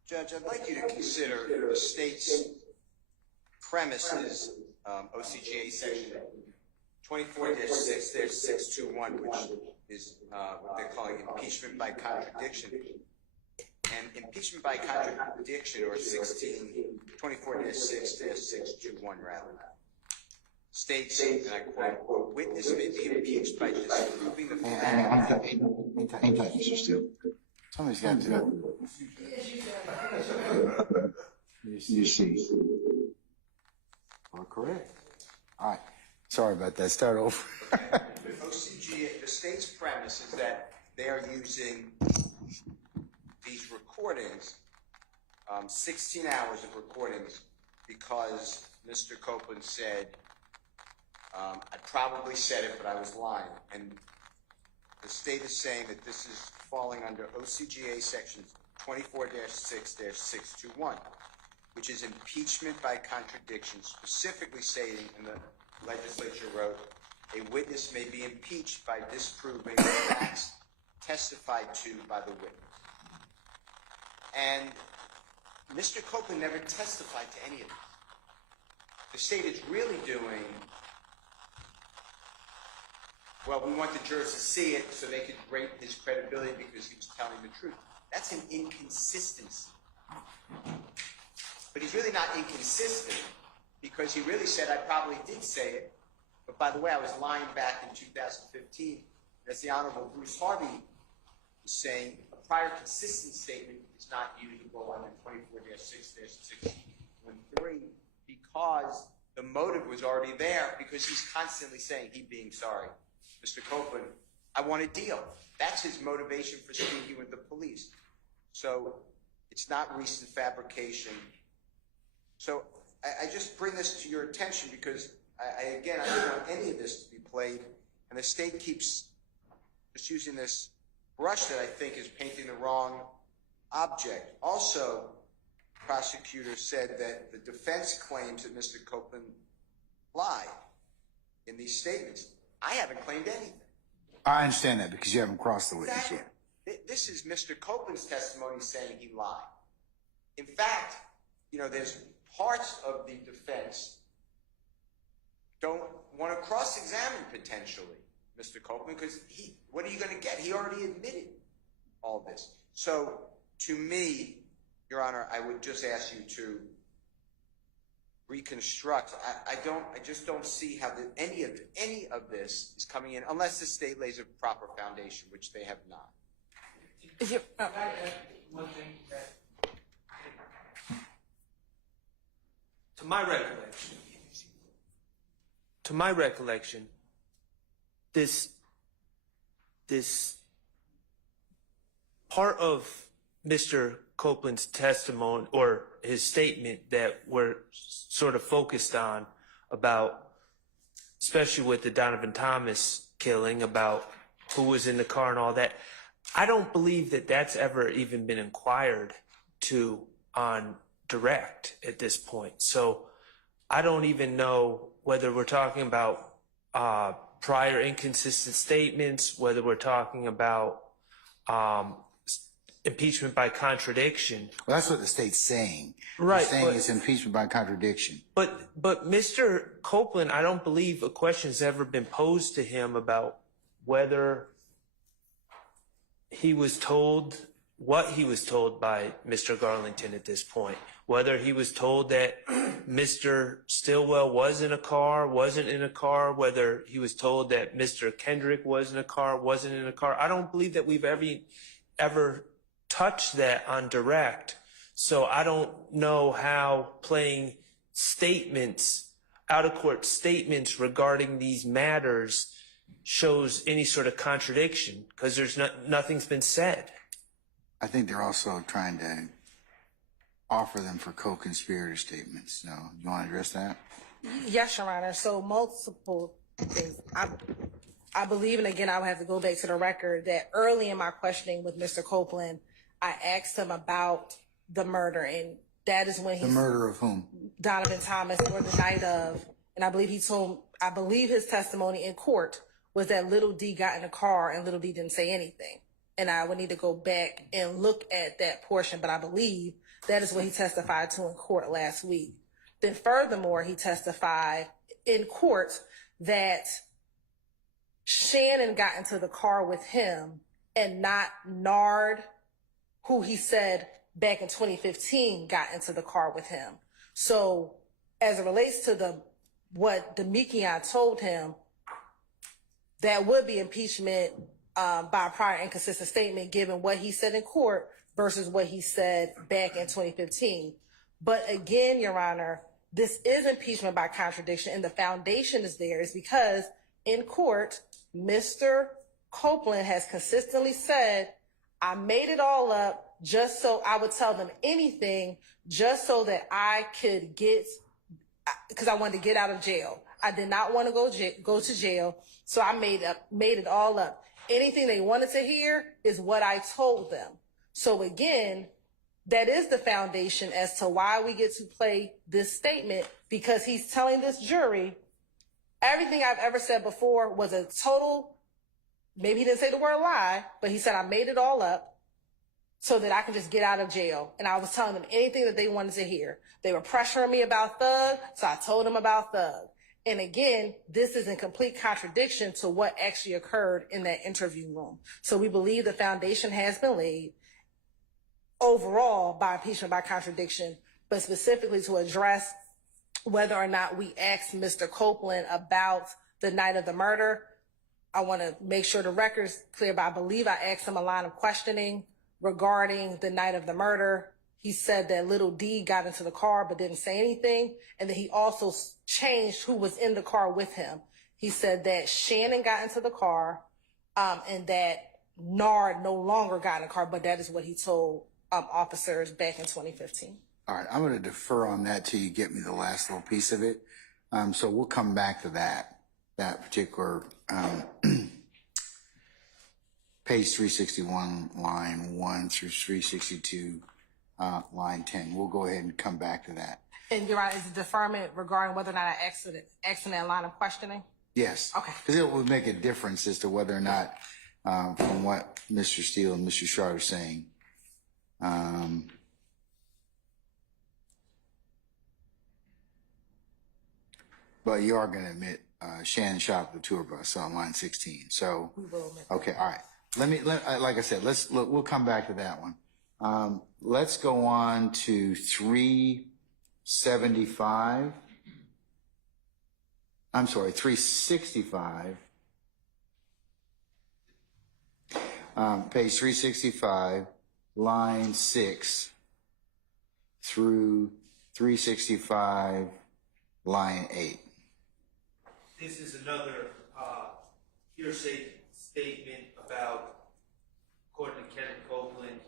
Judge, I'd like you to consider the state's premise is OCGA section 24-6-621, which is what they're calling impeachment by contradiction. And impeachment by contradiction, or 24-6-621 rather, states, and I quote, "A witness may be impeached by disproving the fact." Hang tight, Mr. Steele. Somebody's got to. You see. All correct. All right. Sorry about that. Start over. OCGA, the state's premise is that they are using these recordings, 16 hours of recordings, because Mr. Copeland said, I probably said it, but I was lying. And the state is saying that this is falling under OCGA section 24-6-621, which is impeachment by contradiction, specifically stating, and the legislature wrote, a witness may be impeached by disproving the facts testified to by the witness. And Mr. Copeland never testified to any of this. The state is really doing, well, we want the jurors to see it so they could rate his credibility because he was telling the truth. That's an inconsistency. But he's really not inconsistent because he really said, I probably did say it, but by the way, I was lying back in 2015. As the Honorable Bruce Harvey was saying, a prior consistent statement is not usable under 24-6-613 because the motive was already there, because he's constantly saying, he being sorry, Mr. Copeland, I want a deal. That's his motivation for speaking with the police. So it's not recent fabrication. So I just bring this to your attention because, I don't want any of this to be played, and the state keeps just using this brush that I think is painting the wrong object. Also, prosecutors said that the defense claims that Mr. Copeland lied in these statements. I haven't claimed anything. I understand that because you haven't crossed the witness Exactly. yet. This is Mr. Copeland's testimony saying he lied. In fact, there's parts of the defense don't want to cross-examine potentially Mr. Copeland because what are you going to get? He already admitted all this. So to me, Your Honor, I would just ask you to reconstruct. I just don't see how any of this is coming in unless the state lays a proper foundation, which they have not. One thing that to my recollection, this part of Mr. Copeland's testimony or his statement that we're sort of focused on about, especially with the Donovan Thomas killing, about who was in the car and all that, I don't believe that that's ever even been inquired to on direct at this point. So I don't even know whether we're talking about prior inconsistent statements, whether we're talking about impeachment by contradiction. Well, that's what the state's saying. Right. They're saying it's impeachment by contradiction. But Mr. Copeland, I don't believe a question's ever been posed to him about whether he was told what he was told by Mr. Garlington at this point. Whether he was told that Mr. Stillwell was in a car, wasn't in a car, whether he was told that Mr. Kendrick was in a car, wasn't in a car. I don't believe that we've ever touched that on direct. So I don't know how playing statements, out of court statements regarding these matters shows any sort of contradiction, because there's nothing's been said. I think they're also trying to offer them for co-conspirator statements. No, you want to address that? Yes, Your Honor. So multiple things. I believe, and again, I would have to go back to the record, that early in my questioning with Mr. Copeland, I asked him about the murder, and that is when he... The murder of whom? Donovan Thomas, or the night of, and I believe his testimony in court was that Little D got in the car and Little D didn't say anything. And I would need to go back and look at that portion, but I believe that is what he testified to in court last week. Then furthermore, he testified in court that Shannon got into the car with him and not Nard, who he said back in 2015 got into the car with him. So as it relates to what Demekian told him, that would be impeachment by a prior inconsistent statement, given what he said in court versus what he said back in 2015. But again, Your Honor, this is impeachment by contradiction, and the foundation is there is because in court, Mr. Copeland has consistently said, I made it all up just so I would tell them anything just so that I could because I wanted to get out of jail. I did not want to go to jail, so I made it all up. Anything they wanted to hear is what I told them. So again, that is the foundation as to why we get to play this statement, because he's telling this jury everything I've ever said before was a total, maybe he didn't say the word lie, but he said I made it all up so that I can just get out of jail. And I was telling them anything that they wanted to hear. They were pressuring me about Thug, so I told them about Thug. And again, this is in complete contradiction to what actually occurred in that interview room. So we believe the foundation has been laid overall by impeachment by contradiction, but specifically to address whether or not we asked Mr. Copeland about the night of the murder. I want to make sure the record's clear, but I believe I asked him a line of questioning regarding the night of the murder. He said that Little D got into the car but didn't say anything, and that he also changed who was in the car with him. He said that Shannon got into the car and that Nard no longer got in the car, but that is what he told officers back in 2015. All right, I'm going to defer on that till you get me the last little piece of it. So we'll come back to that particular page 361, line 1 through 362, line 10. We'll go ahead and come back to that. And you're right, is the deferment regarding whether or not I asked in that line of questioning? Yes. Okay. Because it will make a difference as to whether or not, from what Mr. Steele and Mr. Sharp are saying, but you are going to admit Shannon shot up the tour bus on line 16. So, We will admit okay, all right. Like I said, we'll come back to that one. Let's go on to 375. I'm sorry, 365. Page 365, line 6 through 365, line 8. This is another hearsay statement about, according to Kenneth Copeland,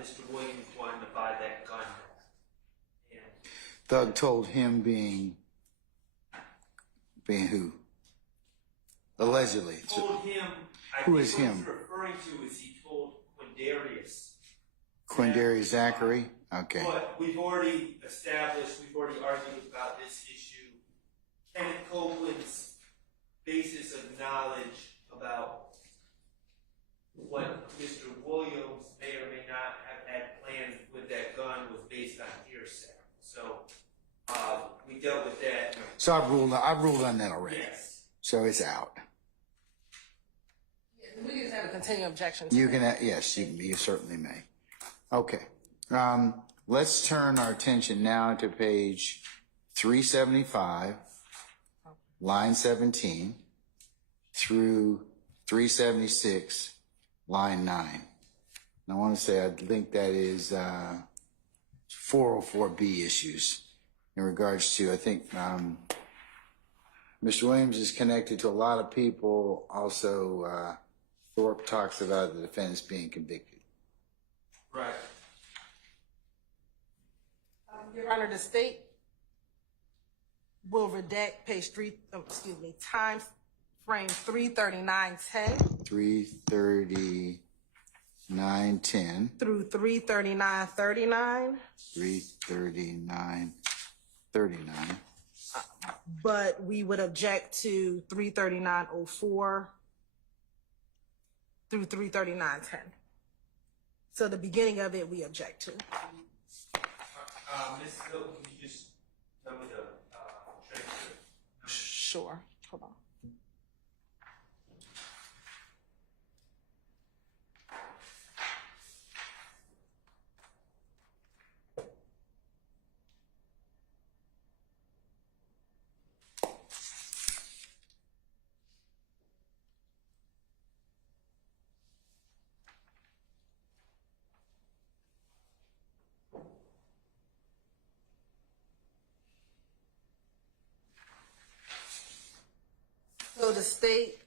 Mr. Williams wanted to buy that gun. And Thug told him being who? Allegedly. told him, Who is him? What he's referring to is he told Quindarius. Quindarius Zachary? Okay. But we've already argued about this issue. Kenneth Copeland's basis of knowledge about what Mr. Williams may or may not have had planned with that gun was based on hearsay. So we dealt with that. So I've ruled on that already. Yes. So it's out. We just have a continuing objection to You that. can, yes, you certainly may. Okay. Let's turn our attention now to page 375, line 17, through 376, line 9. And I want to say I think that is 404B issues in regards to, I think, Mr. Williams is connected to a lot of people. Also, Thorpe talks about the defendants being convicted. Right. Your Honor, the state will redact time frame 33910 339:10 through 33939. 339:39. But we would object to 33904 through 33910. So the beginning of it, we object to. Ms. Hill, can you just tell me the transcript? Sure. Hold on. So the state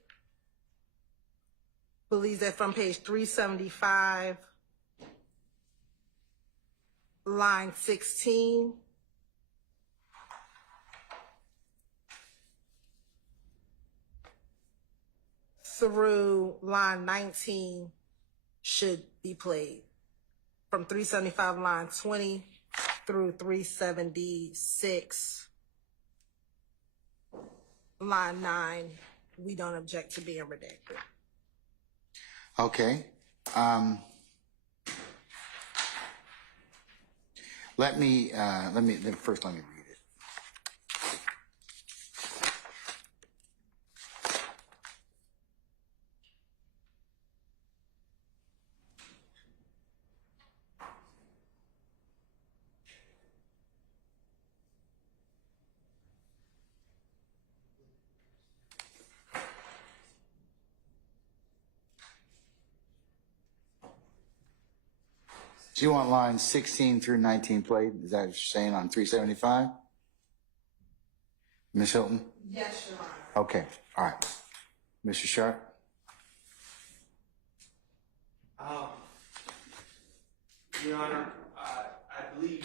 believes that from page 375, line 16, through line 19 should be played. From 375, line 20 through 376, line 9, we don't object to being redacted. Okay. Let me first let me read it. So you want lines 16 through 19 played? Is that what you're saying on 375? Ms. Hilton? Yes, Your Honor. Okay. All right. Mr. Sharp? Your Honor, I believe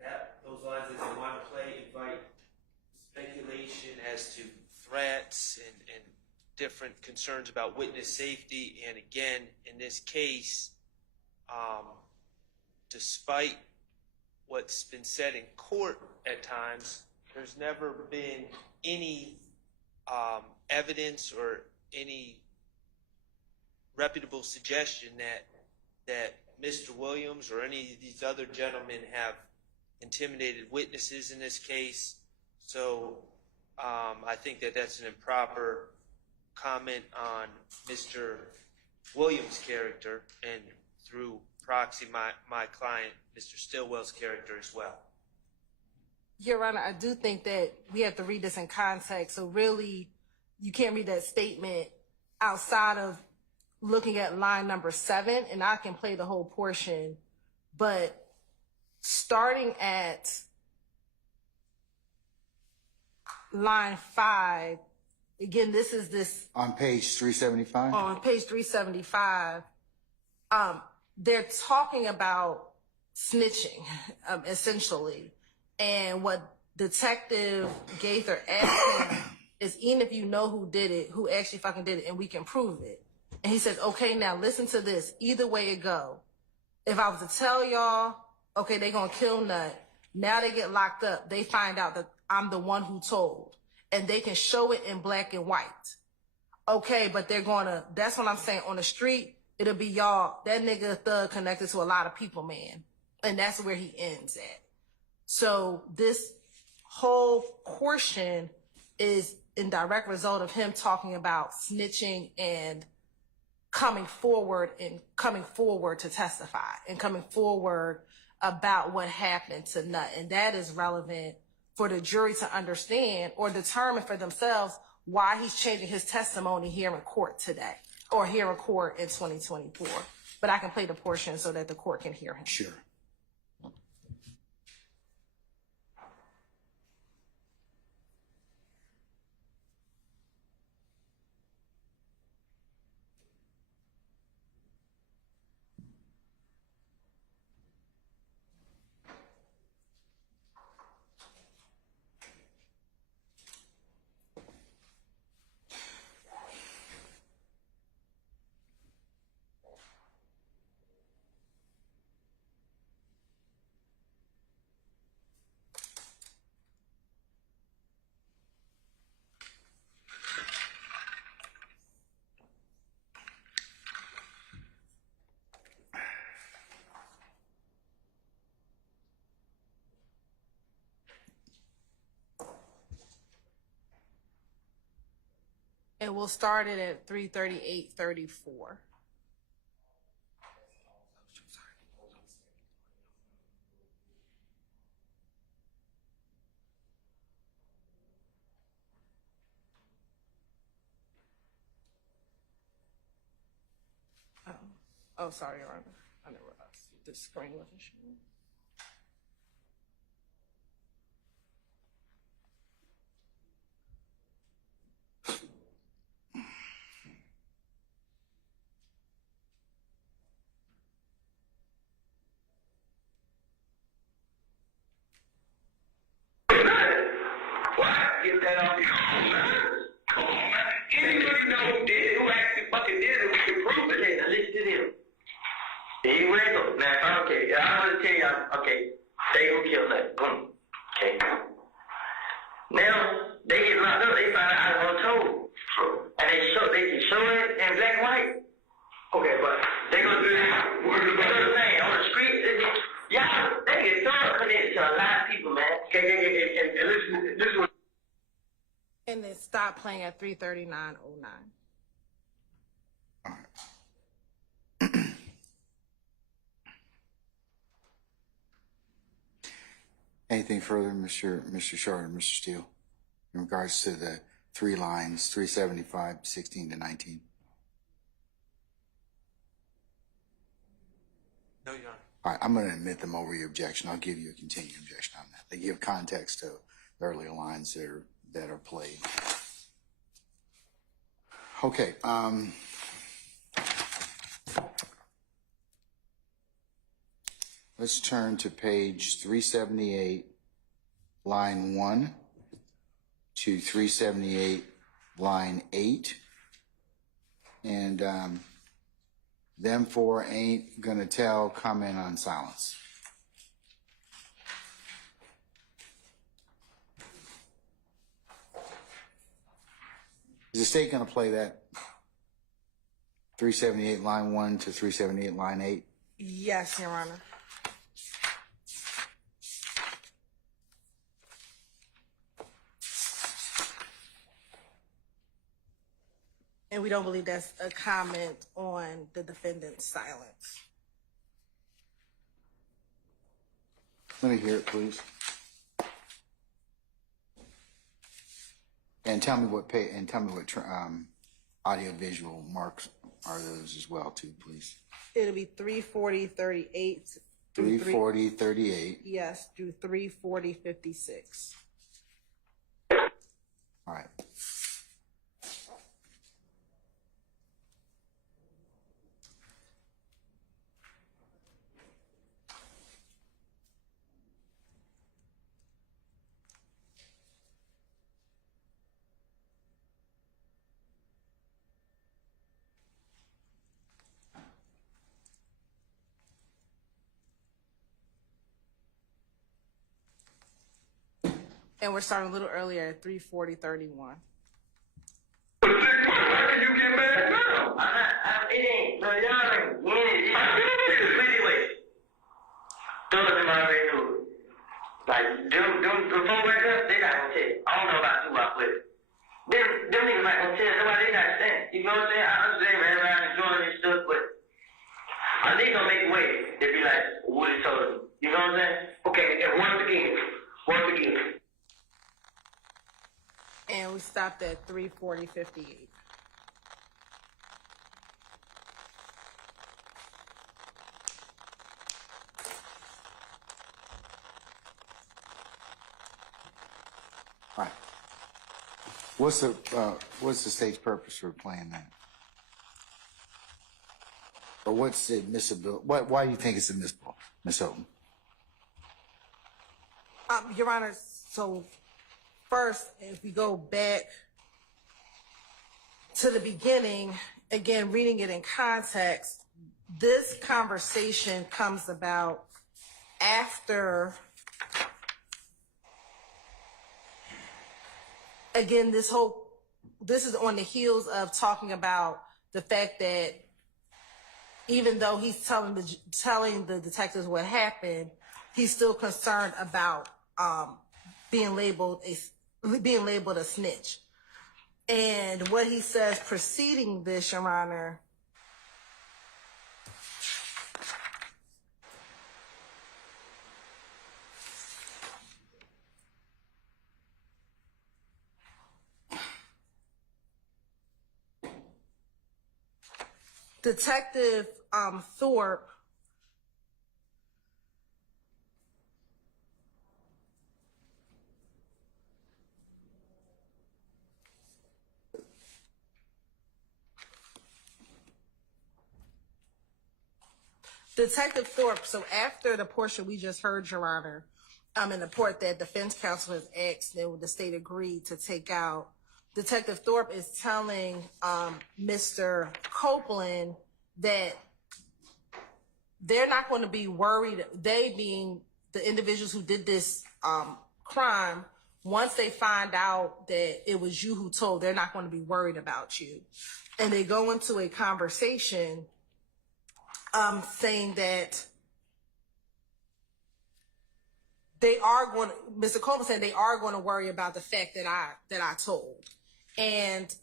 that those lines that they want to play invite speculation as to threats and different concerns about witness safety. And again, in this case, despite what's been said in court at times, there's never been any evidence or any reputable suggestion that Mr. Williams or any of these other gentlemen have intimidated witnesses in this case. So I think that that's an improper comment on Mr. Williams' character and through proxy my client, Mr. Stillwell's character as well. Your Honor, I do think that we have to read this in context. So really, you can't read that statement outside of looking at line number 7, and I can play the whole portion. But starting at line 5, again, this is this On page 375? on page 375. They're talking about snitching, essentially. And what Detective Gaither asked him is, even if you know who did it, who actually fucking did it, and we can prove it. And he says, okay, now listen to this. Either way it go. If I was to tell y'all, okay, they gonna kill Nut. Now they get locked up. They find out that I'm the one who told. And they can show it in black and white. Okay, but they're gonna, that's what I'm saying. On the street, it'll be y'all, that nigga thug connected to a lot of people, man. And that's where he ends at. So this whole portion is in direct result of him talking about snitching and coming forward to testify and coming forward about what happened to Nutt. And that is relevant for the jury to understand or determine for themselves why he's changing his testimony here in court today or here in court in 2024. But I can play the portion so that the court can hear him. Sure. And we'll start it at 3:38:34. Oh, sorry, Your Honor. I never realized the screen wasn't showing. Get that off your own, man. Come on, man. Anybody know who did it, who actually fucking did it, we can prove it. Hey, now listen to them. He wiggled. Now, okay, I want to tell y'all, okay, they who killed that. Boom. Okay. Now, they get locked up, they find out I was told. And they can show it in black and white. Okay, but they gonna do that. What's the thing? On the street, y'all, they get thorough connected to a lot of people, man. Okay, and listen, this is what. And then stop playing at 3:39:09. All right. Anything further, Mr. Short or Mr. Steele, in regards to the three lines, 375, 16 to 19? No, Your Honor. All right, I'm going to admit them over your objection. I'll give you a continued objection on that. They give context to the earlier lines that are played. Okay. Let's turn to page 378, line 1 to 378, line 8. And them four ain't gonna tell, comment on silence. Is the state gonna play that 378, line 1 to 378, line 8? Yes, Your Honor. And we don't believe that's a comment on the defendant's silence. Let me hear it, please. And tell me what audio visual marks are those as well, too, please. It'll be 3:40:38. 3:40:38. Yes, through 3:40:56. All right. And we're starting a little earlier at 3:40:31. How can you get mad now? It ain't. No, y'all ain't. Anyway, those of them already knew. Like, them before wake up, they not gonna tell you. I don't know about you, but stopped at 340-58. All right. What's the state's purpose for playing that? Or what's the admissibility? Why do you think it's admissible, Ms. Houghton? Your Honor, so first, if we go back to the beginning, again, reading it in context, this conversation comes about after, again, this is on the heels of talking about the fact that even though he's telling the detectives what happened, he's still concerned about being labeled a snitch. And what he says preceding this, Your Honor, Detective Thorpe so after the portion we just heard, Your Honor, in the part that defense counsel has asked and the state agreed to take out, Detective Thorpe is telling Mr. Copeland that they're not going to be worried, they being the individuals who did this crime, once they find out that it was you who told, they're not going to be worried about you. And they go into a conversation saying that they are going to, Mr. Coleman said they are going to worry about the fact that I told. And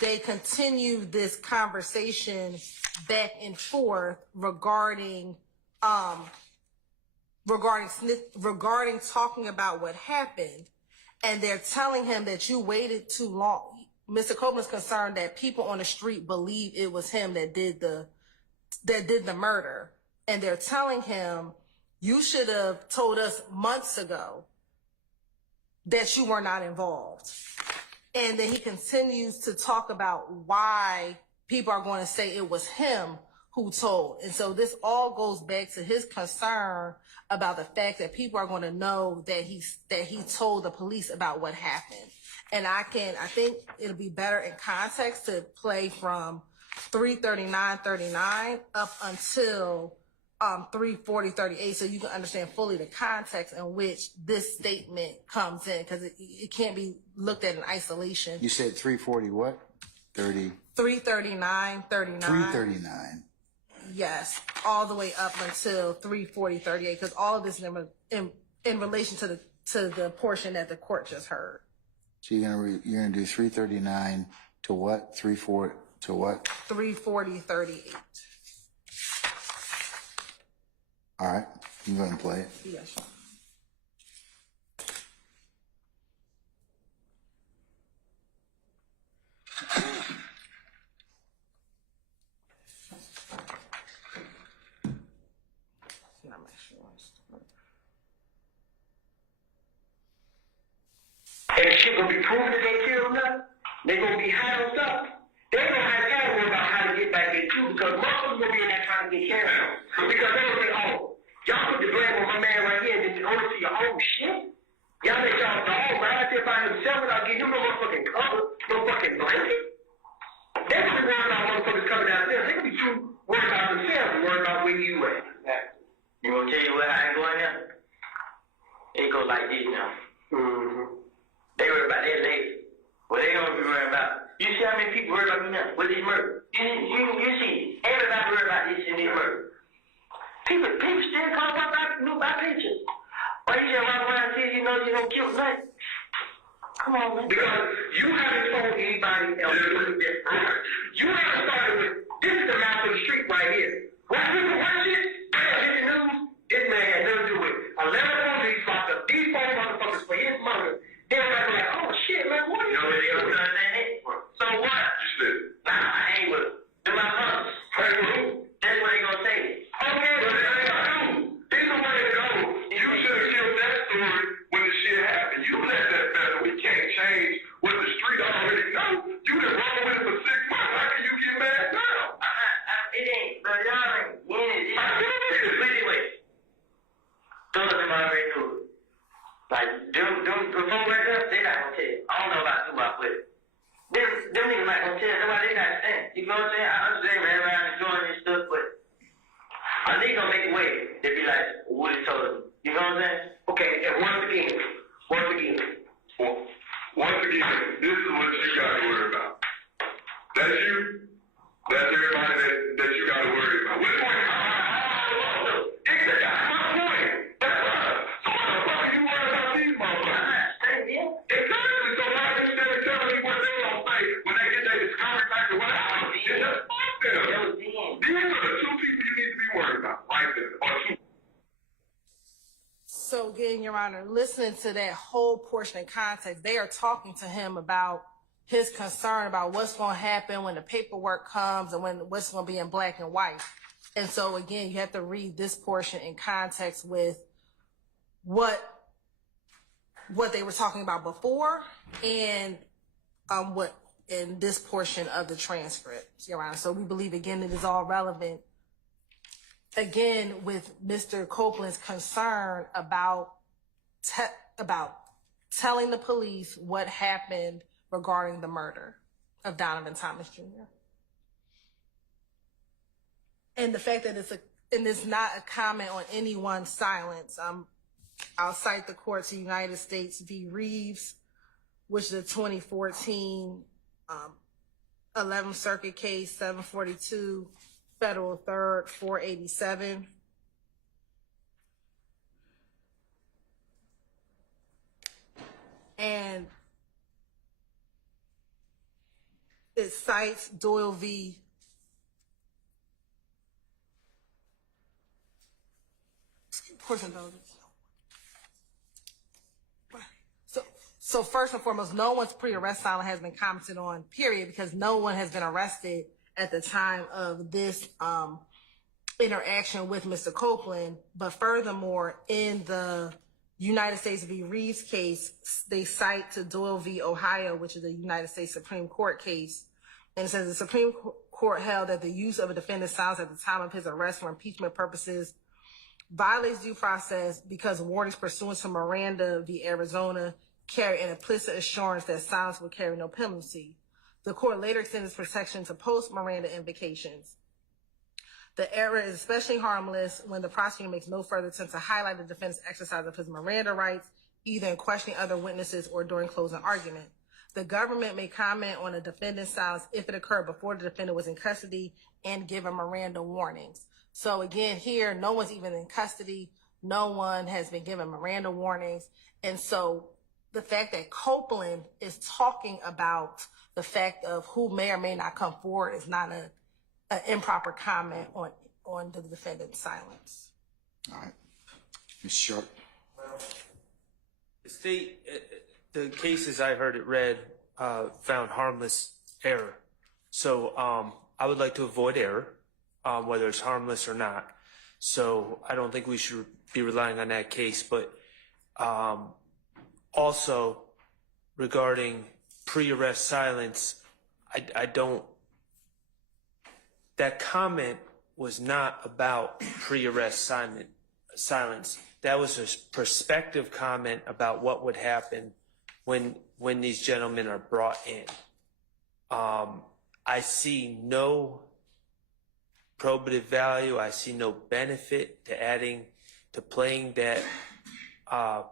they continue this conversation back and forth regarding talking about what happened. And they're telling him that you waited too long. Mr. Copeland's concerned that people on the street believe it was him that did the murder. And they're telling him, you should have told us months ago that you were not involved. And then he continues to talk about why people are going to say it was him who told. And so this all goes back to his concern about the fact that people are going to know that he told the police about what happened. And I think it'll be better in context to play from 339:39 up until 340:38, so you can understand fully the context in which this statement comes in, because it can't be looked at in isolation. You said 340 what? 30? 339:39. 339. Yes, all the way up until 340:38, because all of this is in relation to the portion that the court just heard. So you're gonna do 339 to what? 34 to what? 340:38. All right, you go ahead and play it. Yes. And shit gonna be proven that they killed nothing. They gonna be housed up. They gonna have to worry about how to get back at you, because motherfuckers gonna be in there trying to get carried out. Because they gonna say, oh, y'all put the blame on my man right here and then only to your own shit. Y'all let y'all dog right out there by himself without getting him no motherfucking cover, no fucking blanket. They gonna be worried about motherfuckers coming out there. They gonna be too worried about themselves and worried about where you at. You wanna tell you what how it going now? It go like this now. They worry about that lady. Well, they don't be worried about. You see how many people worry about me now with this murder? You see, everybody worry about this and this murder. People still call my pictures. Why you just walk around and say you know you don't kill nothing? Come on, man. Because you haven't told anybody else to do this. You haven't started with, this is the mouth of the street right here. What people watch this? Hit the news. This man had nothing to do with it. 11 police locked up these 4 motherfuckers for his murder. They're like, oh shit, man, what are you doing? told him. You know what I'm saying? Okay, and once again, Well, once again, this is what you got to worry about. That's you. That's everybody that you got to worry about. Which one? That's my point. That's right. So what the fuck are you worried about these motherfuckers? Exactly. So why are you still telling me what they gonna say when they get their discovery back or whatever? Just fuck them. These are the two people you need to be worried about, right there. Or two. So again, Your Honor, listening to that whole portion in context, they are talking to him about his concern about what's going to happen when the paperwork comes and when what's going to be in black and white. And so again, you have to read this portion in context with what they were talking about before and what in this portion of the transcript, Your Honor. So we believe again it is all relevant. Again, with Mr. Copeland's concern about telling the police what happened regarding the murder of Donovan Thomas Jr. And the fact that it's not a comment on anyone's silence. I'll cite the court to United States v. Reeves, which is a 2014 11th Circuit case, 742 Federal 3rd 487. And it cites Doyle v. So first and foremost, no one's pre-arrest silence has been commented on, period, because no one has been arrested at the time of this interaction with Mr. Copeland. But furthermore, in the United States v. Reeves case, they cite to Doyle v. Ohio, which is a United States Supreme Court case. And it says the Supreme Court held that the use of a defendant's silence at the time of his arrest for impeachment purposes violates due process because warnings pursuant to Miranda v. Arizona carry an implicit assurance that silence will carry no penalty. The court later extended its protection to post-Miranda invocations. The error is especially harmless when the prosecutor makes no further attempt to highlight the defendant's exercise of his Miranda rights, either in questioning other witnesses or during closing argument. The government may comment on a defendant's silence if it occurred before the defendant was in custody and given Miranda warnings. So again, here, no one's even in custody. No one has been given Miranda warnings. And so the fact that Copeland is talking about the fact of who may or may not come forward is not an improper comment on the defendant's silence. All right. Ms. Sharp. The state, the cases I heard it read, found harmless error. So I would like to avoid error, whether it's harmless or not. So I don't think we should be relying on that case. But also regarding pre-arrest silence, I don't, that comment was not about pre-arrest silence. That was a perspective comment about what would happen when these gentlemen are brought in. I see no probative value. I see no benefit to playing that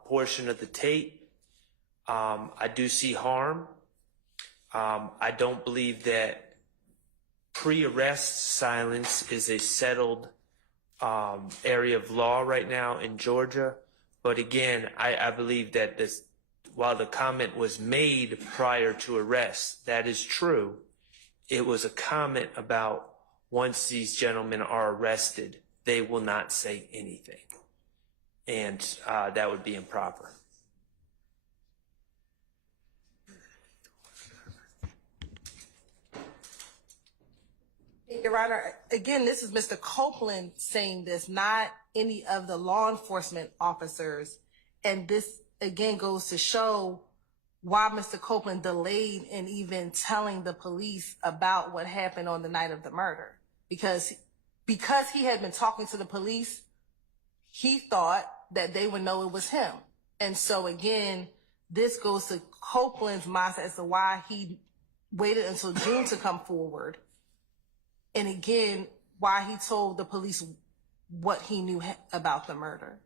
portion of the tape. I do see harm. I don't believe that pre-arrest silence is a settled area of law right now in Georgia. But again, I believe that while the comment was made prior to arrest, that is true. It was a comment about once these gentlemen are arrested, they will not say anything. And that would be improper. Your Honor, again, this is Mr. Copeland saying this, not any of the law enforcement officers. And this, again, goes to show why Mr. Copeland delayed in even telling the police about what happened on the night of the murder. Because he had been talking to the police, he thought that they would know it was him. And so, again, this goes to Copeland's mindset as to why he waited until June to come forward. And again, why he told the police what he knew about the murder.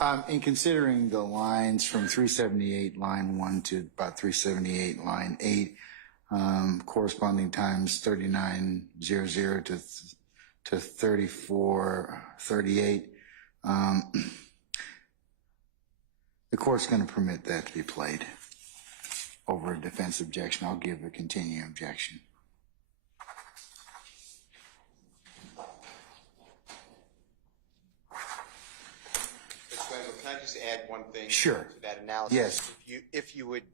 In considering the lines from 378 line 1 to about 378 line 8, corresponding times 3900 to 3438, the court's going to permit that to be played over a defense objection. I'll give a continuing objection. Mr. Wendell, can I just add one thing Sure. to that analysis? Yes. If you would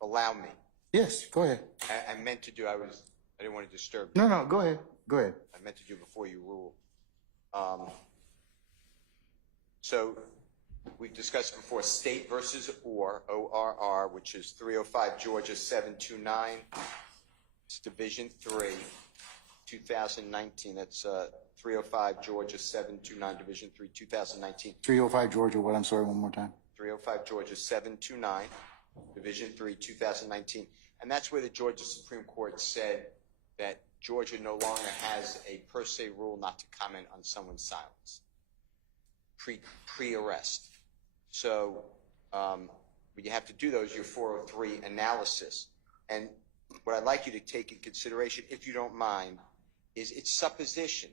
allow me. Yes, go ahead. I meant to do, I didn't want to disturb you. No, go ahead. Go ahead. I meant to do before you rule. So we've discussed before State versus ORR, which is 305 Georgia 729. It's Division 3, 2019. That's 305 Georgia 729, Division 3, 2019. 305 Georgia, what? I'm sorry, one more time. 305 Georgia 729, Division 3, 2019. And that's where the Georgia Supreme Court said that Georgia no longer has a per se rule not to comment on someone's silence pre-arrest. So when you have to do those, your 403 analysis. And what I'd like you to take in consideration, if you don't mind, is its supposition.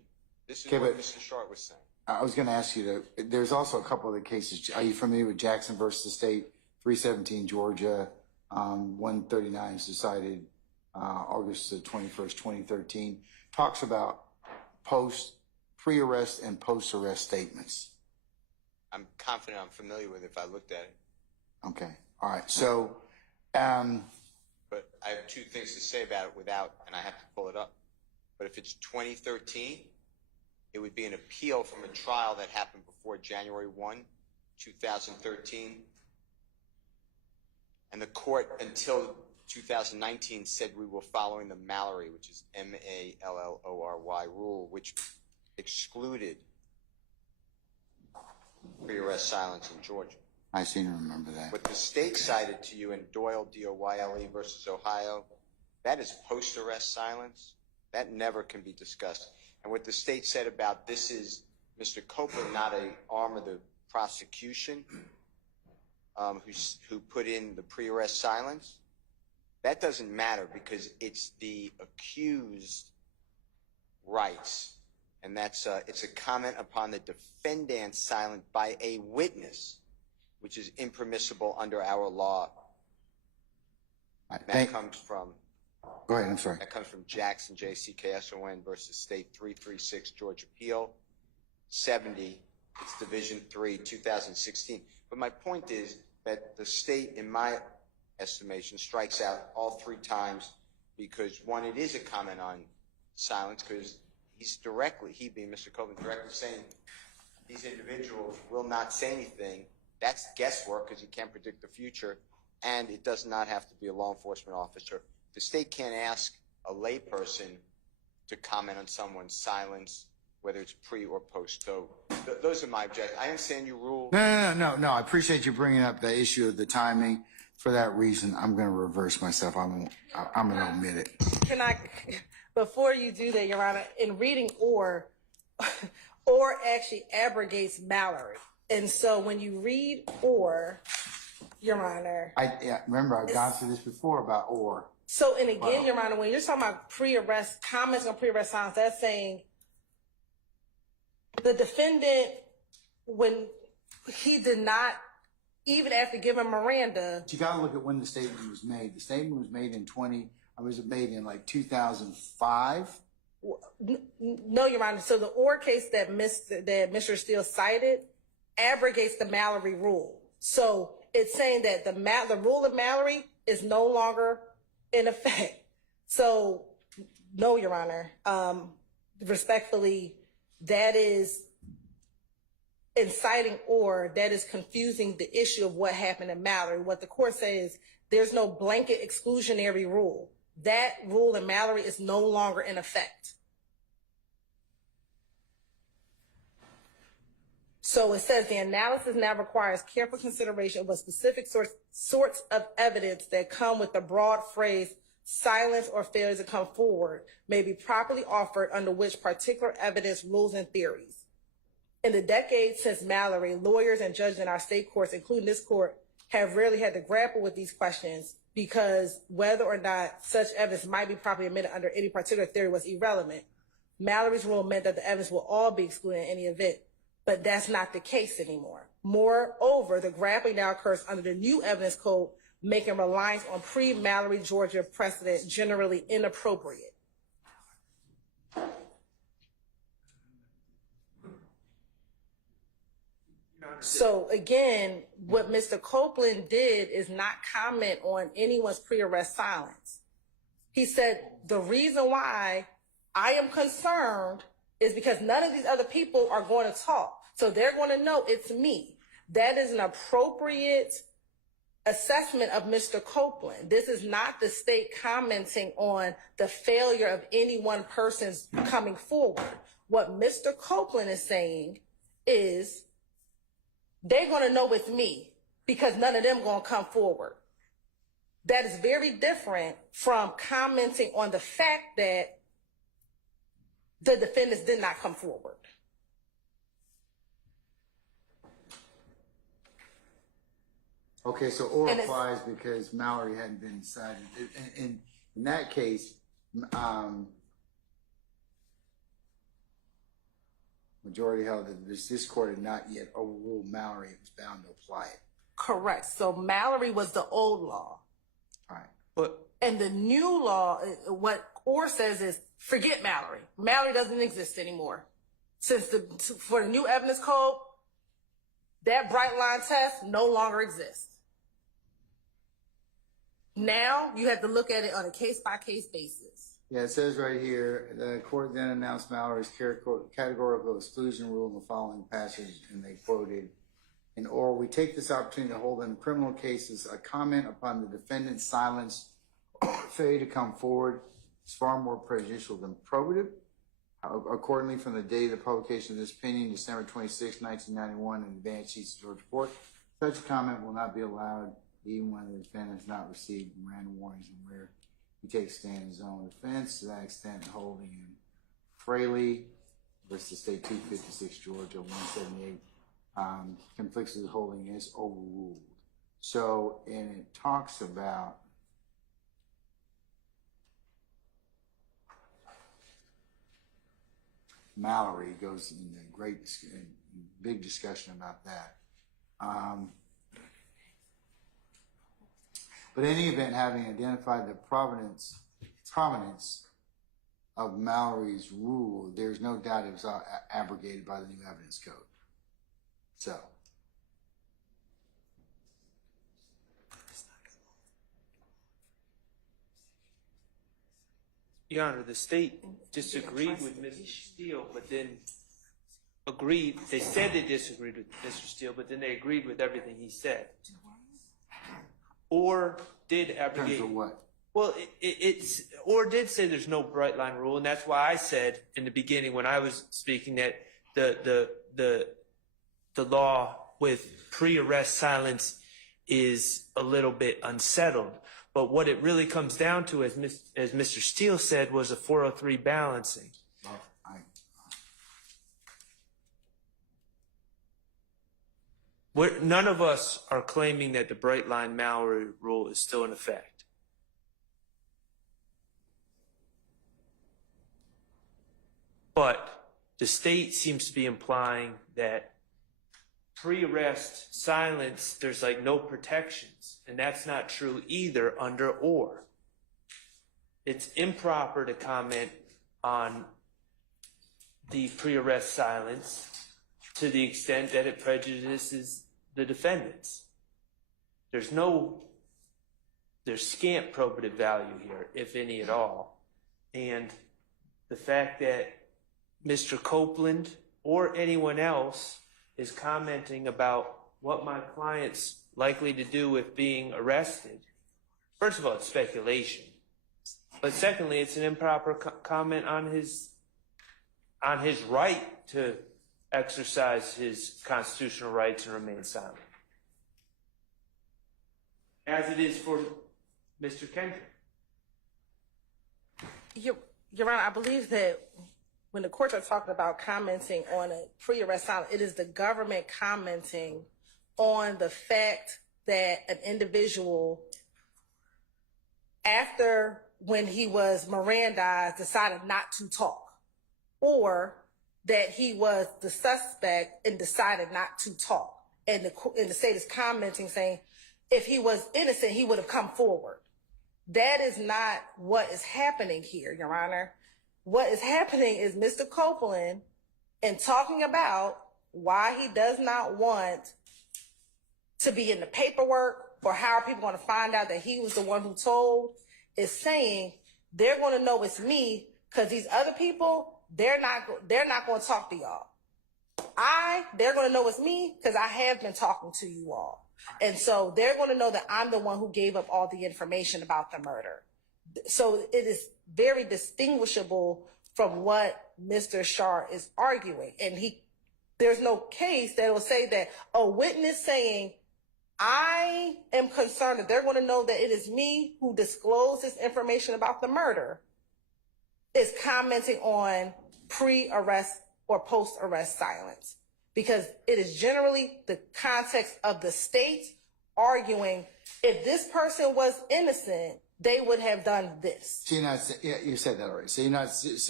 This is what Mr. Short was saying. I was going to ask you to, there's also a couple other cases. Are you familiar with Jackson versus State, 317 Georgia, 139 is decided August the 21st, 2013, talks about pre-arrest and post-arrest statements. I'm confident I'm familiar with it if I looked at it. Okay. All right. So, but I have two things to say about it and I have to pull it up. But if it's 2013, it would be an appeal from a trial that happened before January 1, 2013. And the court, until 2019, said we were following the Mallory, which is Mallorory rule, which excluded pre-arrest silence in Georgia. I seem to remember that. What the state cited to you in Doyle, D-O-Y-L-E versus Ohio, that is post-arrest silence. That never can be discussed. And what the state said about this is Mr. Copeland, not an arm of the prosecution, who put in the pre-arrest silence, that doesn't matter because it's the accused rights. And that's it's a comment upon the defendant's silence by a witness, which is impermissible under our law. That comes from. Go ahead. I'm sorry. That comes from Jackson, J-C-K-S-O-N versus State 336 Georgia Appeal 70. It's Division 3, 2016. But my point is that the state, in my estimation, strikes out all three times because, one, it is a comment on silence because he being Mr. Copeland, directly saying these individuals will not say anything. That's guesswork because you can't predict the future, and it does not have to be a law enforcement officer. The state can't ask a layperson to comment on someone's silence, whether it's pre or post. So those are my objectives. I understand your rule. No. I appreciate you bringing up the issue of the timing. For that reason, I'm going to reverse myself. I'm going to omit it. Can I, before you do that, Your Honor, in reading or actually abrogates Mallory. And so when you read or, Your Honor. Remember, I've gone through this before about or. So, and again, Your Honor, when you're talking about pre-arrest, comments on pre-arrest silence, that's saying the defendant, when he did not, even after giving Miranda. But you got to look at when the statement was made. The statement was made in 2005? No, Your Honor. So the or case that Mr. Steele cited abrogates the Mallory rule. So it's saying that the rule of Mallory is no longer in effect. So no, Your Honor. Respectfully, that is inciting or that is confusing the issue of what happened in Mallory. What the court says, there's no blanket exclusionary rule. That rule in Mallory is no longer in effect. So it says the analysis now requires careful consideration of what specific sorts of evidence that come with the broad phrase silence or failure to come forward may be properly offered under which particular evidence rules and theories. In the decades since Mallory, lawyers and judges in our state courts, including this court, have rarely had to grapple with these questions because whether or not such evidence might be properly admitted under any particular theory was irrelevant. Mallory's rule meant that the evidence will all be excluded in any event, but that's not the case anymore. Moreover, the grappling now occurs under the new evidence code, making reliance on pre-Mallory Georgia precedent generally inappropriate. So again, what Mr. Copeland did is not comment on anyone's pre-arrest silence. He said, the reason why I am concerned is because none of these other people are going to talk. So they're going to know it's me. That is an appropriate assessment of Mr. Copeland. This is not the state commenting on the failure of any one person's coming forward. What Mr. Copeland is saying is they're going to know it's me because none of them going to come forward. That is very different from commenting on the fact that the defendants did not come forward. Okay, so or applies because Mallory hadn't been decided. In that case, majority held that this court had not yet overruled Mallory. It was bound to apply it. Correct. So Mallory was the old law. All right. And the new law, what Orr says is, forget Mallory. Mallory doesn't exist anymore. For the new evidence code, that bright line test no longer exists. Now you have to look at it on a case-by-case basis. Yeah, it says right here, the court then announced Mallory's categorical exclusion rule in the following passage, and they quoted, in Orr, we take this opportunity to hold in criminal cases a comment upon the defendant's silence or failure to come forward is far more prejudicial than probative. Accordingly, from the date of the publication of this opinion, December 26, 1991, in advance sheets of Georgia Court, such a comment will not be allowed even when the defendant has not received random warnings and where he takes stand in his own defense. To that extent, holding in Fraley versus State 256, Georgia 178, conflicts with holding is overruled. So, and it talks about Mallory, goes into big discussion about that. But in any event, having identified the provenance of Mallory's rule, there's no doubt it was abrogated by the new evidence code. So. Your Honor, the state disagreed with Mr. Steele, but then agreed. They said they disagreed with Mr. Steele, but then they agreed with everything he said. Or did abrogate. In terms of what? Well, or did say there's no bright line rule, and that's why I said in the beginning when I was speaking that the law with pre-arrest silence is a little bit unsettled. But what it really comes down to, as Mr. Steele said, was a 403 balancing. None of us are claiming that the bright line Mallory rule is still in effect. But the state seems to be implying that pre-arrest silence, there's like no protections. And that's not true either under Orr. It's improper to comment on the pre-arrest silence to the extent that it prejudices the defendants. There's scant probative value here, if any at all. And the fact that Mr. Copeland or anyone else is commenting about what my client's likely to do with being arrested, first of all, it's speculation. But secondly, it's an improper comment on his right to exercise his constitutional rights and remain silent, as it is for Mr. Kendrick. Your Honor, I believe that when the courts are talking about commenting on a pre-arrest silence, it is the government commenting on the fact that an individual, after when he was Mirandized, decided not to talk, or that he was the suspect and decided not to talk. And the state is commenting saying, if he was innocent, he would have come forward. That is not what is happening here, Your Honor. What is happening is Mr. Copeland, in talking about why he does not want to be in the paperwork or how are people going to find out that he was the one who told, is saying they're going to know it's me because these other people, they're not going to talk to y'all. They're going to know it's me because I have been talking to you all. And so they're going to know that I'm the one who gave up all the information about the murder. So it is very distinguishable from what Mr. Shar is arguing. And there's no case that will say that a witness saying, I am concerned that they're going to know that it is me who disclosed this information about the murder, is commenting on pre-arrest or post-arrest silence. Because it is generally the context of the state arguing, if this person was innocent, they would have done this. So you're not, yeah, you said that already. So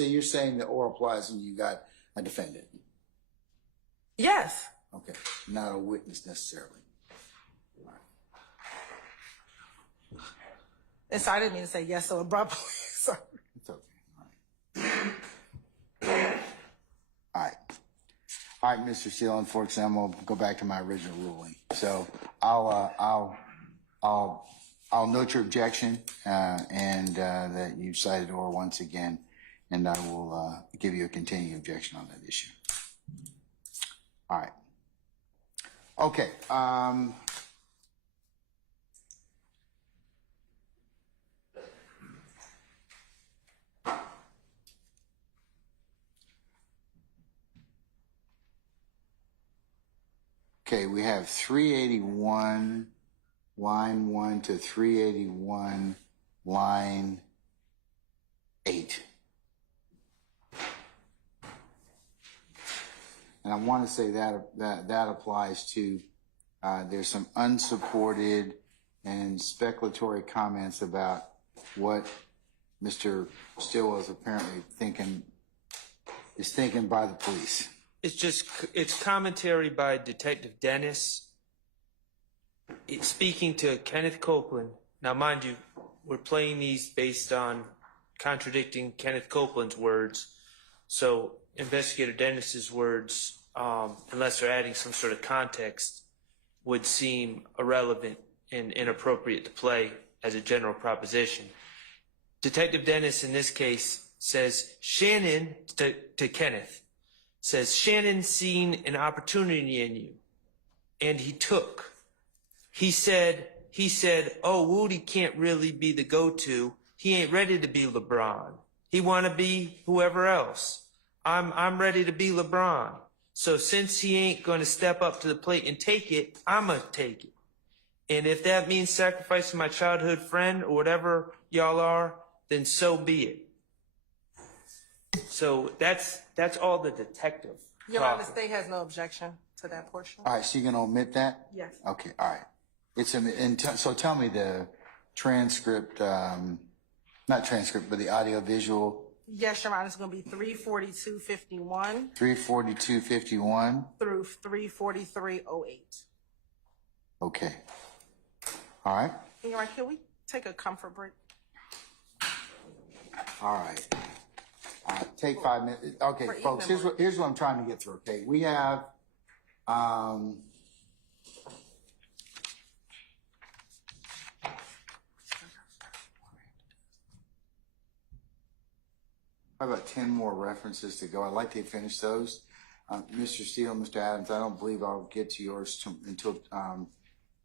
you're saying that or applies and you got a defendant. Yes. Okay, not a witness necessarily. And so I didn't mean to say yes so abruptly. Sorry. It's okay. All right. All right, Mr. Steele, unfortunately, I'm going to go back to my original ruling. So I'll note your objection and that you cited or once again, and I will give you a continuing objection on that issue. All right. Okay. Okay, we have 381, line 1 to 381, line 8. And I want to say that applies to, there's some unsupported and speculatory comments about what Mr. Steele is apparently thinking by the police. It's commentary by Detective Dennis. It's speaking to Kenneth Copeland. Now, mind you, we're playing these based on contradicting Kenneth Copeland's words. So Investigator Dennis's words, unless they're adding some sort of context, would seem irrelevant and inappropriate to play as a general proposition. Detective Dennis in this case says, Shannon, to Kenneth, says, Shannon seen an opportunity in you, and he took. He said, oh, Woody can't really be the go-to. He ain't ready to be LeBron. He want to be whoever else. I'm ready to be LeBron. So since he ain't going to step up to the plate and take it, I'm going to take it. And if that means sacrificing my childhood friend or whatever y'all are, then so be it. So that's all the detective. Your Honor, the state has no objection to that portion. All right, so you're going to omit that? Yes. Okay, all right. So tell me the transcript, not transcript, but the audio visual. Yes, Your Honor, it's going to be 342:51 342:51 through 343:08. Okay. All right. Your Honor, can we take a comfort break? All right. Take 5 minutes. Okay, For folks, evening here's what I'm trying to get through. Okay, we have about 10 more references to go. I'd like to finish those. Mr. Steele, Mr. Adams, I don't believe I'll get to yours until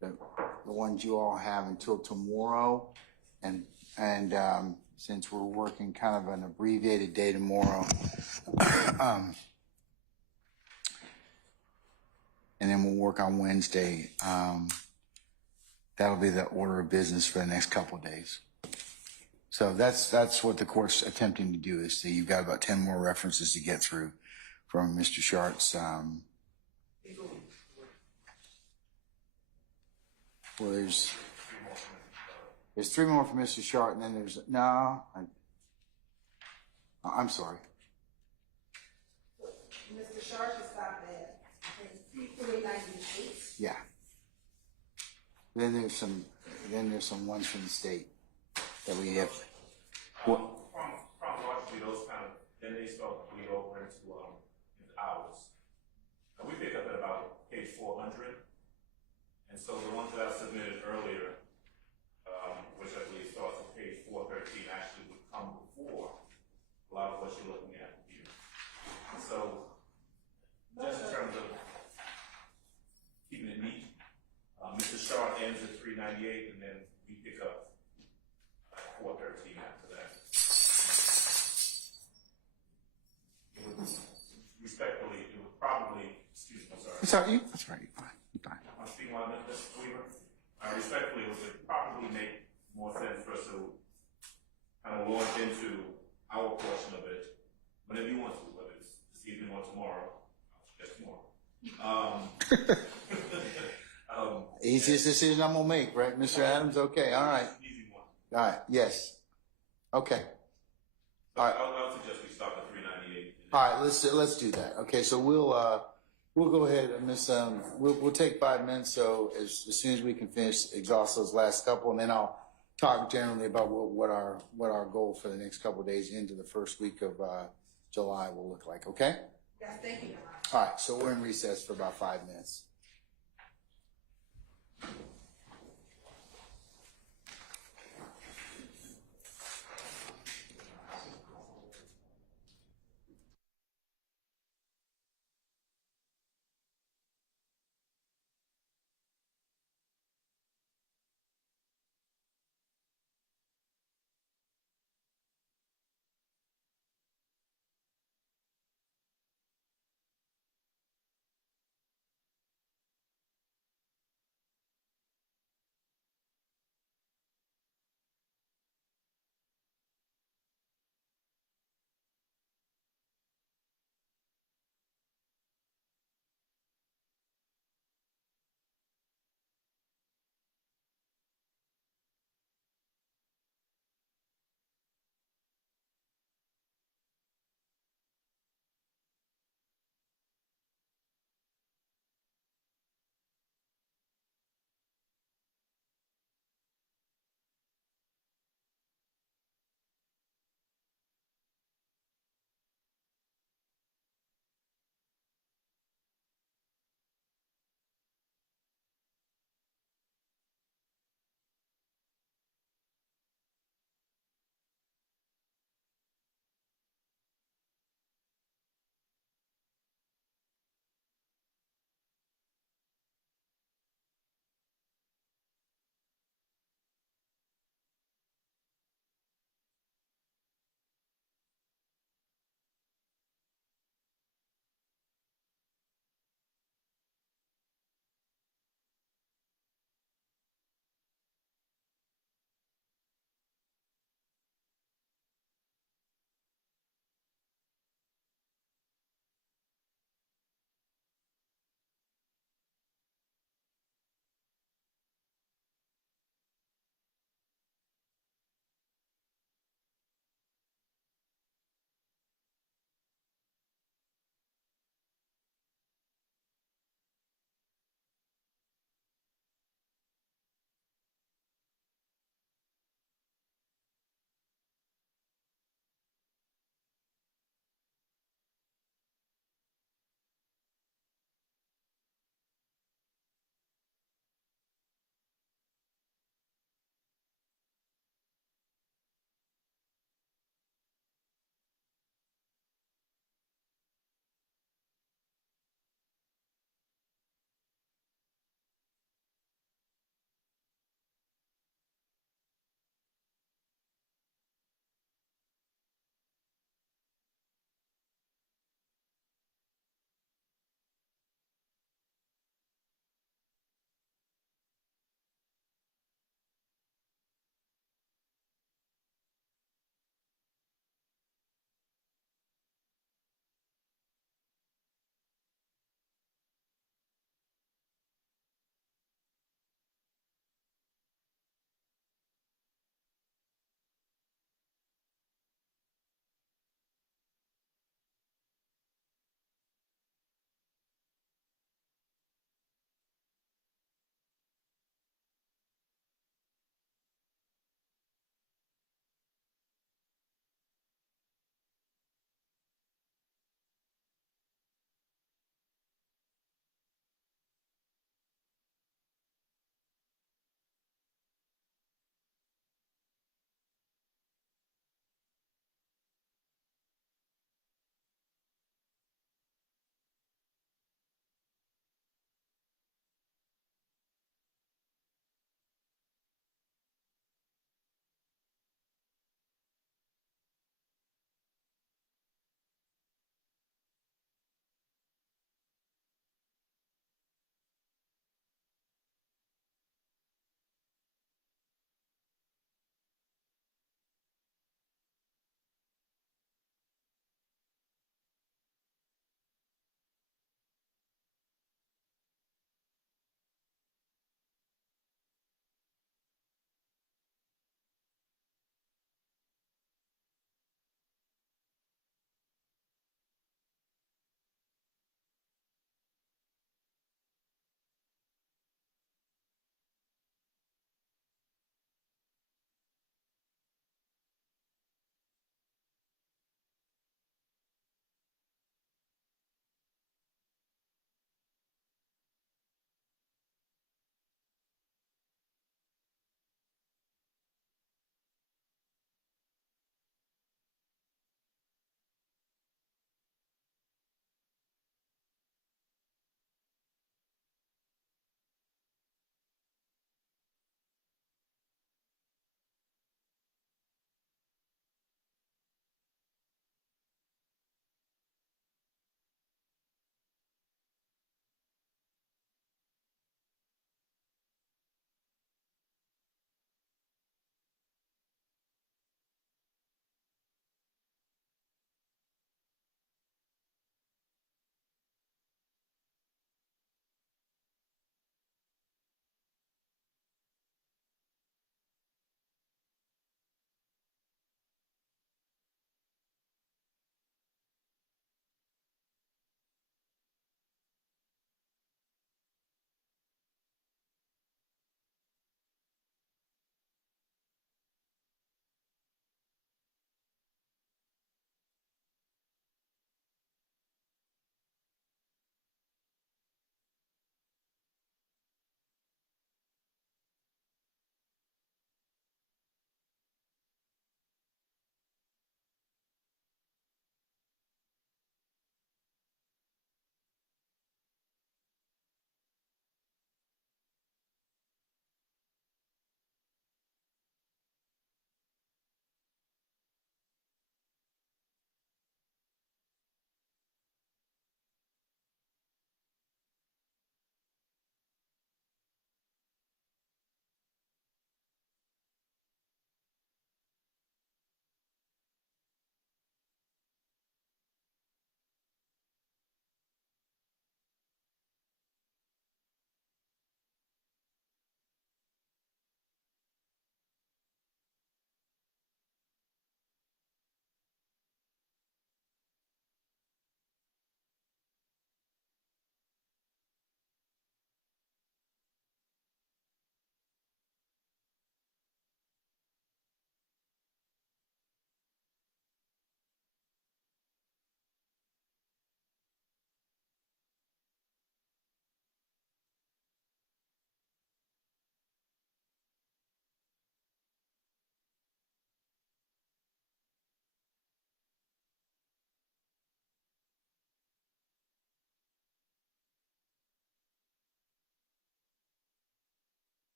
the ones you all have until tomorrow. And since we're working kind of an abbreviated day tomorrow, and then we'll work on Wednesday. That'll be the order of business for the next couple of days. So that's what the court's attempting to do is see, you've got about 10 more references to get through from Mr. Shart's, well, there's 3 more from Mr. Shart, and then I'm sorry. Mr. Sharp is stopped at, I think, 398. Yeah. Then there's some ones from the state that we have. Chronologically, those kind of, then they start to bleed over into hours. Now, we pick up at about page 400, and so the ones that I submitted earlier, which I believe starts on page 413, actually would come before a lot of what you're looking at here. So, just in terms of keeping it neat, Mr. Shaw ends at 398, and then we pick up 413 after that. Respectfully, it would probably, excuse me, I'm sorry. Sorry, that's right. You're fine. You're fine. I'm speaking on this, Weaver. Respectfully, it would probably make more sense for us to kind of launch into our portion of it whenever you want to, whether it's this evening or tomorrow. I'll suggest tomorrow. Easiest decision I'm gonna make, right, Mr. Adams? Okay, all right. Easy one. All right, yes. Okay. So All right. I'll suggest we stop at 398. All right, let's do that. Okay, so we'll go ahead and we'll take 5 minutes. So as soon as we can finish, exhaust those last couple, and then I'll talk generally about what our goal for the next couple of days into the first week of July will look like. Okay. Yes, thank you. All right, so we're in recess for about 5 minutes.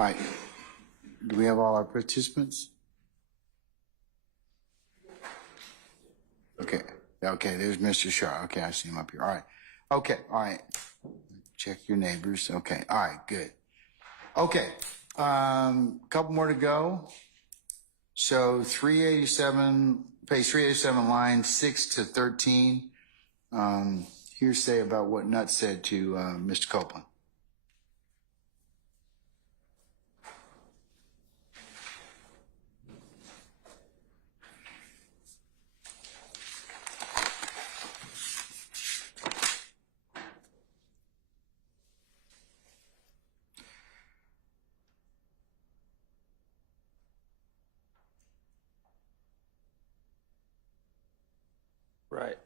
All right. Do we have all our participants? Okay. Okay, there's Mr. Shaw. Okay, I see him up here. All right. Okay, all right. Check your neighbors. Okay, all right, good. Okay, couple more to go. So 387, page 387, line 6 to 13. Hearsay about what Nutt said to Mr. Copeland. Right.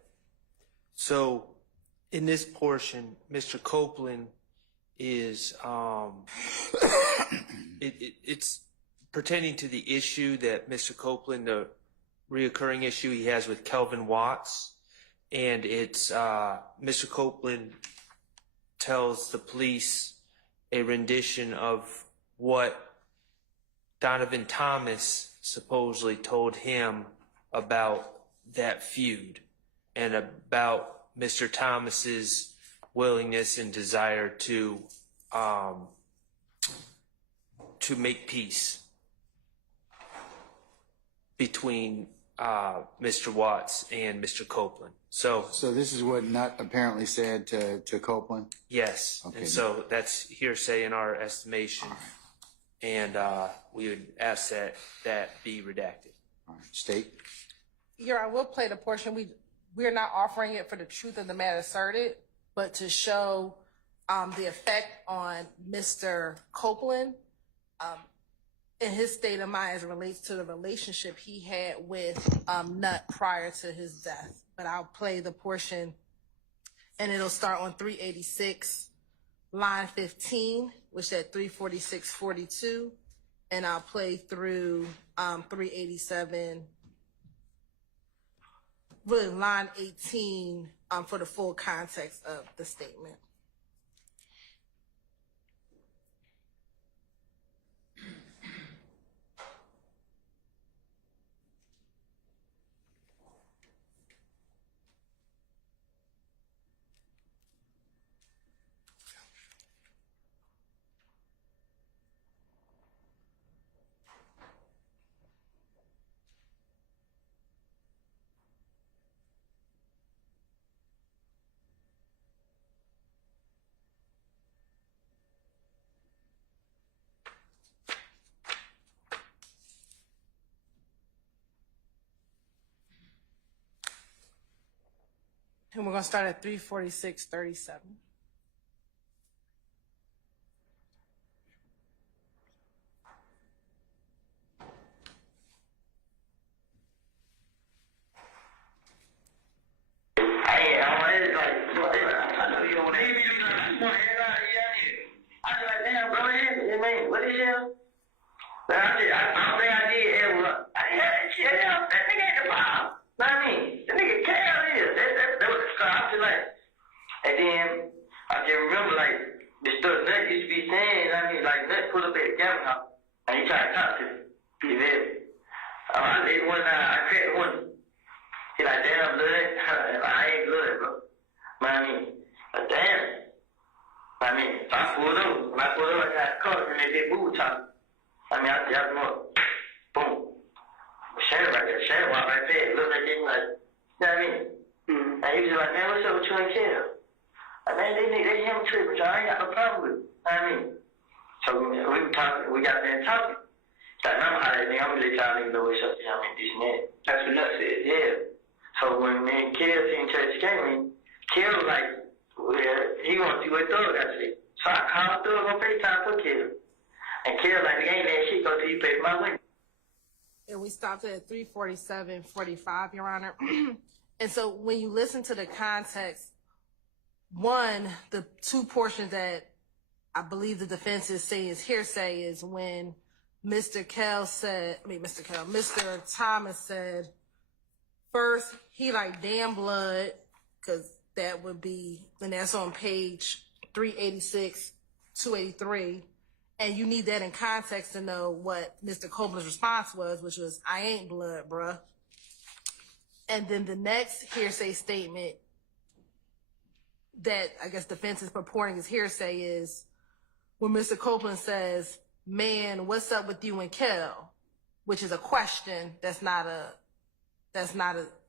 So in this portion, Mr. Copeland is it's pertaining to the issue that Mr. Copeland, the reoccurring issue he has with Kelvin Watts, and it's Mr. Copeland tells the police a rendition of what Donovan Thomas supposedly told him about that feud and about Mr. Thomas's willingness and desire to make peace between Mr. Watts and Mr. Copeland. So this is what Nutt apparently said to Copeland? yes, Okay. and so that's hearsay in our estimation, and we would ask that be redacted. All right. State? I will play the portion. We're not offering it for the truth of the matter asserted, but to show the effect on Mr. Copeland in his state of mind as it relates to the relationship he had with Nutt prior to his death. But I'll play the portion, and it'll start on 386, line 15, which is at 346:42, and I'll play through 387. Really, line 18 for the full context of the statement. And we're going to start at 346:37. And then I just remember like the stuff Nut used to be saying, like Nut put up at the camera house and he tried to talk to me. You feel me? I did one I cracked one. He like, damn, blood. I ain't blood, bro. But damn. If I pulled over, I got caught and they did boo talk. I jabbed him up. Boom. Shannon right there. Shannon walked right there. Looked at him like, you know what I mean? Mm-hmm. And he was like, man, what's up with you and Kel? They him too, but I ain't got no problem with it. So we were talking, we got there talking. Like, I'm hot, I'm gonna let y'all niggas know what's up, this and that. That's what Nut said, yeah. So when me and Kel seen Church came in, Kel was like, well, he gonna see what Thug got to say. So I called Thug on FaceTime for Kel. And Kel like, it ain't that shit, go till you pay for my window. And we stopped at 347:45, Your Honor. And so when you listen to the context, one, the two portions that I believe the defense is saying is hearsay is when Mr. Thomas said, first, he like damn blood, because that would be, and that's on page 386, 283. And you need that in context to know what Mr. Copeland's response was, which was, I ain't blood, bruh. And then the next hearsay statement that I guess defense is purporting as hearsay is when Mr. Copeland says, man, what's up with you and Kel? Which is a question. That's not a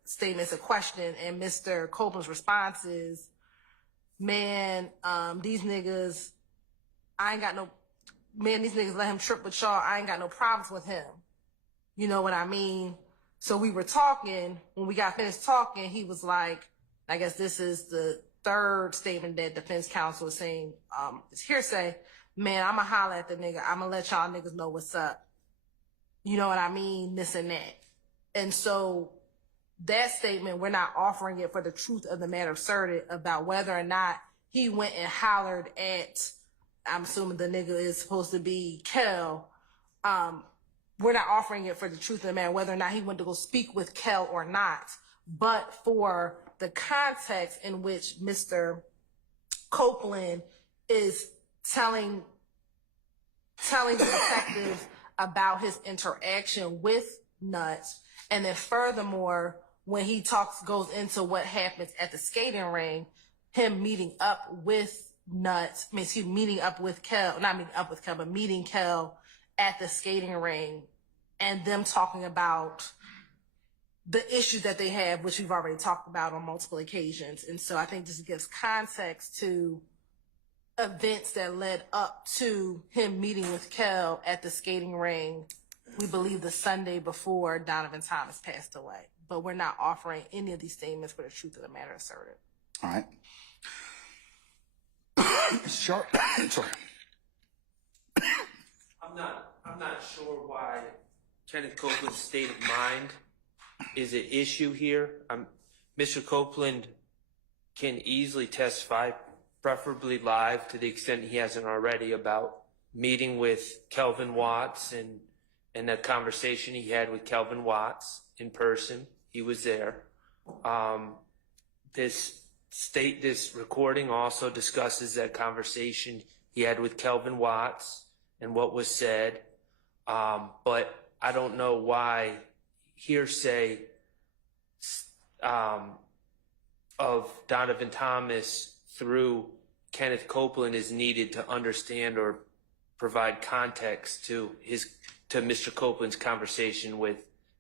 statement, it's a question. And Mr. Copeland's response is, man, these niggas let him trip with y'all. I ain't got no problems with him. You know what I mean? So we were talking, when we got finished talking, he was like, I guess this is the third statement that defense counsel is saying, is hearsay. Man, I'ma holler at the nigga. I'ma let y'all niggas know what's up. You know what I mean? This and that. And so that statement, we're not offering it for the truth of the matter asserted about whether or not he went and hollered at, I'm assuming the nigga is supposed to be Kel. We're not offering it for the truth of the matter, whether or not he went to go speak with Kel or not, but for the context in which Mr. Copeland is telling the detectives about his interaction with Nuts. And then furthermore, when he goes into what happens at the skating ring, him meeting up with Nuts, meeting up with Kel, not meeting up with Kel, but meeting Kel at the skating ring, and them talking about the issues that they have, which we've already talked about on multiple occasions. And so I think this gives context to events that led up to him meeting with Kel at the skating ring, we believe the Sunday before Donovan Thomas passed away. But we're not offering any of these statements for the truth of the matter asserted. All right. Sharp. Sorry. I'm not sure why Kenneth Copeland's state of mind is an issue here. Mr. Copeland can easily testify, preferably live to the extent he hasn't already, about meeting with Kelvin Watts and the conversation he had with Kelvin Watts in person. He was there. This recording also discusses that conversation he had with Kelvin Watts and what was said. But I don't know why hearsay of Donovan Thomas through Kenneth Copeland is needed to understand or provide context to Mr. Copeland's conversation with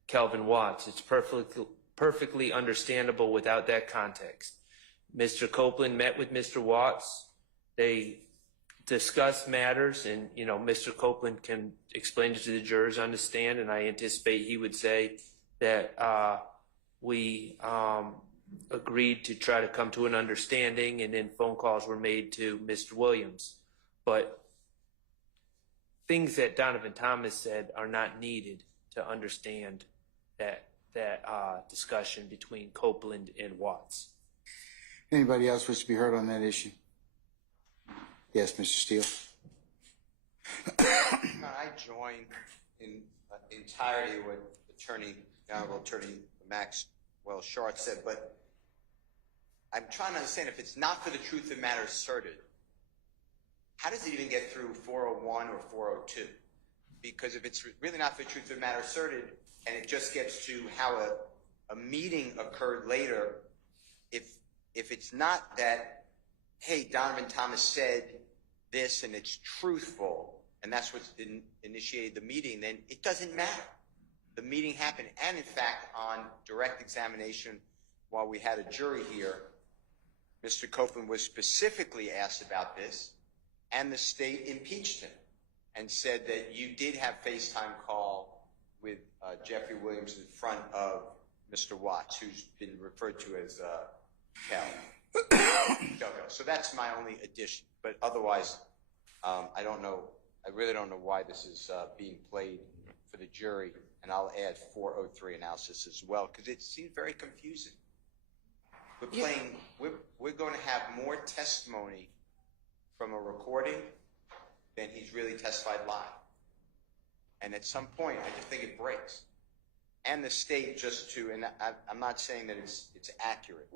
Kelvin Watts. It's perfectly understandable without that context. Mr. Copeland met with Mr. Watts. They discussed matters, and Mr. Copeland can explain it to the jurors on the stand, and I anticipate he would say that we agreed to try to come to an understanding, and then phone calls were made to Mr. Williams. But things that Donovan Thomas said are not needed to understand that discussion between Copeland and Watts. Anybody else wish to be heard on that issue? Yes, Mr. Steele. I join in entirety what Honorable Attorney Maxwell Short said, but I'm trying to understand, if it's not for the truth of the matter asserted, how does it even get through 401 or 402? Because if it's really not for the truth of the matter asserted, and it just gets to how a meeting occurred later, if it's not that, hey, Donovan Thomas said this and it's truthful, and that's what initiated the meeting, then it doesn't matter. The meeting happened, and in fact, on direct examination, while we had a jury here, Mr. Copeland was specifically asked about this, and the state impeached him and said that you did have FaceTime call with Jeffrey Williams in front of Mr. Watts, who's been referred to as Cal. So that's my only addition. But otherwise, I don't know. I really don't know why this is being played for the jury, and I'll add 403 analysis as well, because it seems very confusing. We're going to have more testimony from a recording than he's really testified live. And at some point, I just think it breaks. And the state and I'm not saying that it's accurate,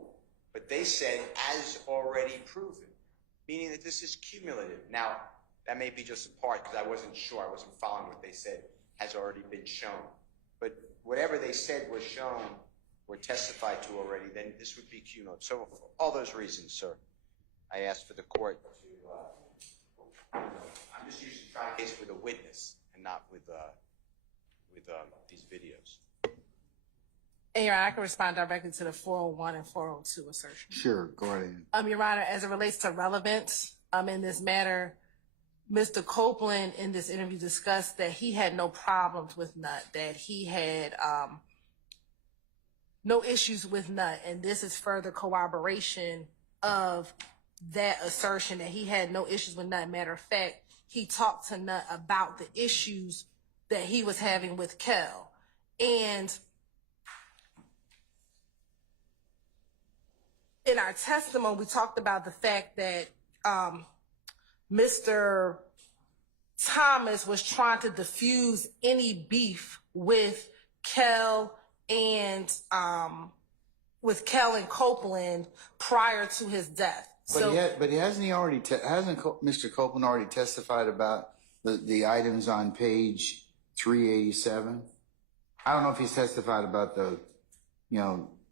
but they said as already proven, meaning that this is cumulative. Now, That may be just a part, because I wasn't sure, I wasn't following what they said has already been shown. But whatever they said was shown or testified to already, then this would be cumulative. So for all those reasons, sir, I asked for the court to, I'm just usually trying to case with a witness and not with these videos. And Your Honor, I can respond directly to the 401 and 402 assertion. Sure, go ahead. Your Honor, as it relates to relevance, in this matter, Mr. Copeland in this interview discussed that he had no problems with nut, that he had no issues with nut, and this is further corroboration of that assertion that he had no issues with nut. Matter of fact, he talked to Nut about the issues that he was having with Kel. And in our testimony, we talked about the fact that Mr. Thomas was trying to diffuse any beef with Kel and Copeland prior to his death. But hasn't Mr. Copeland already testified about the items on page 387? I don't know if he's testified about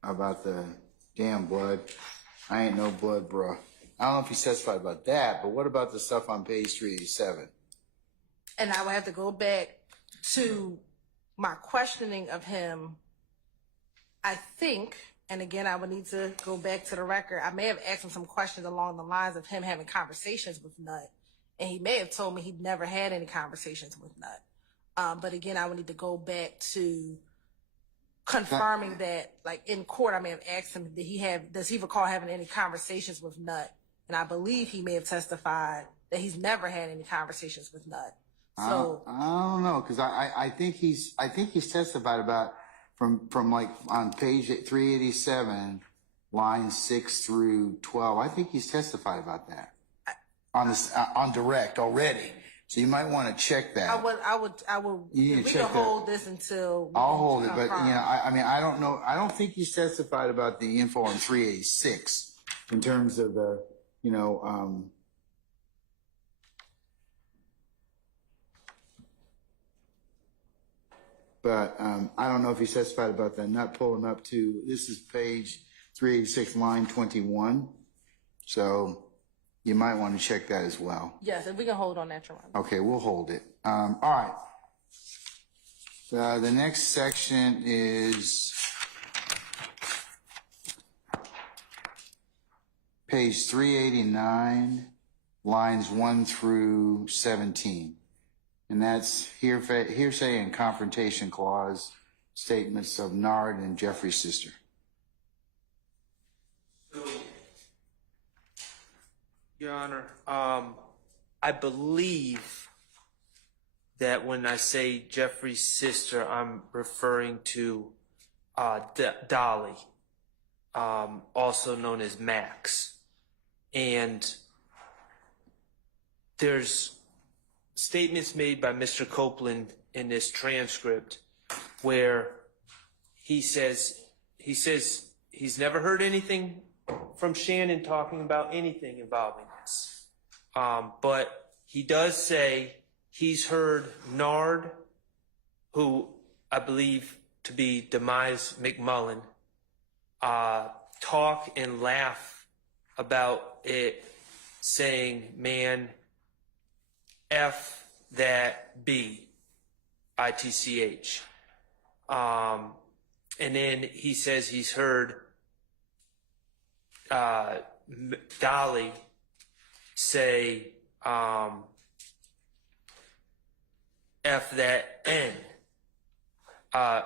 about the damn blood. I ain't no blood, bro. I don't know if he's testified about that, but what about the stuff on page 387? And I would have to go back to my questioning of him. I think, and again, I would need to go back to the record. I may have asked him some questions along the lines of him having conversations with Nut, and he may have told me he'd never had any conversations with Nut. But again, I would need to go back to confirming that, like in court, I may have asked him, does he recall having any conversations with Nut? And I believe he may have testified that he's never had any conversations with Nut. So I don't know, because I think he's testified about from like on page 387, lines 6 through 12. I think he's testified about that on direct already. So you might want to check that. I would. You need to we check can that. hold this until I'll hold it, but I mean, I don't know. I don't think he's testified about the info on 386 in terms of the, but I don't know if he testified about that. Not pulling up to, this is page 386, line 21. So you might want to check that as well. Yes, and we can hold on that, Your Honor. Okay, we'll hold it. All right. The next section is page 389, lines 1 through 17. And that's hearsay and confrontation clause statements of Nard and Jeffrey's sister. So, Your Honor, I believe that when I say Jeffrey's sister, I'm referring to Dolly, also known as Max. And there's statements made by Mr. Copeland in this transcript where he says he's never heard anything from Shannon talking about anything involving this. But he does say he's heard Nard, who I believe to be Demise McMullen, talk and laugh about it, saying, man, F that B, ITCH. And then he says he's heard Dolly say F that N,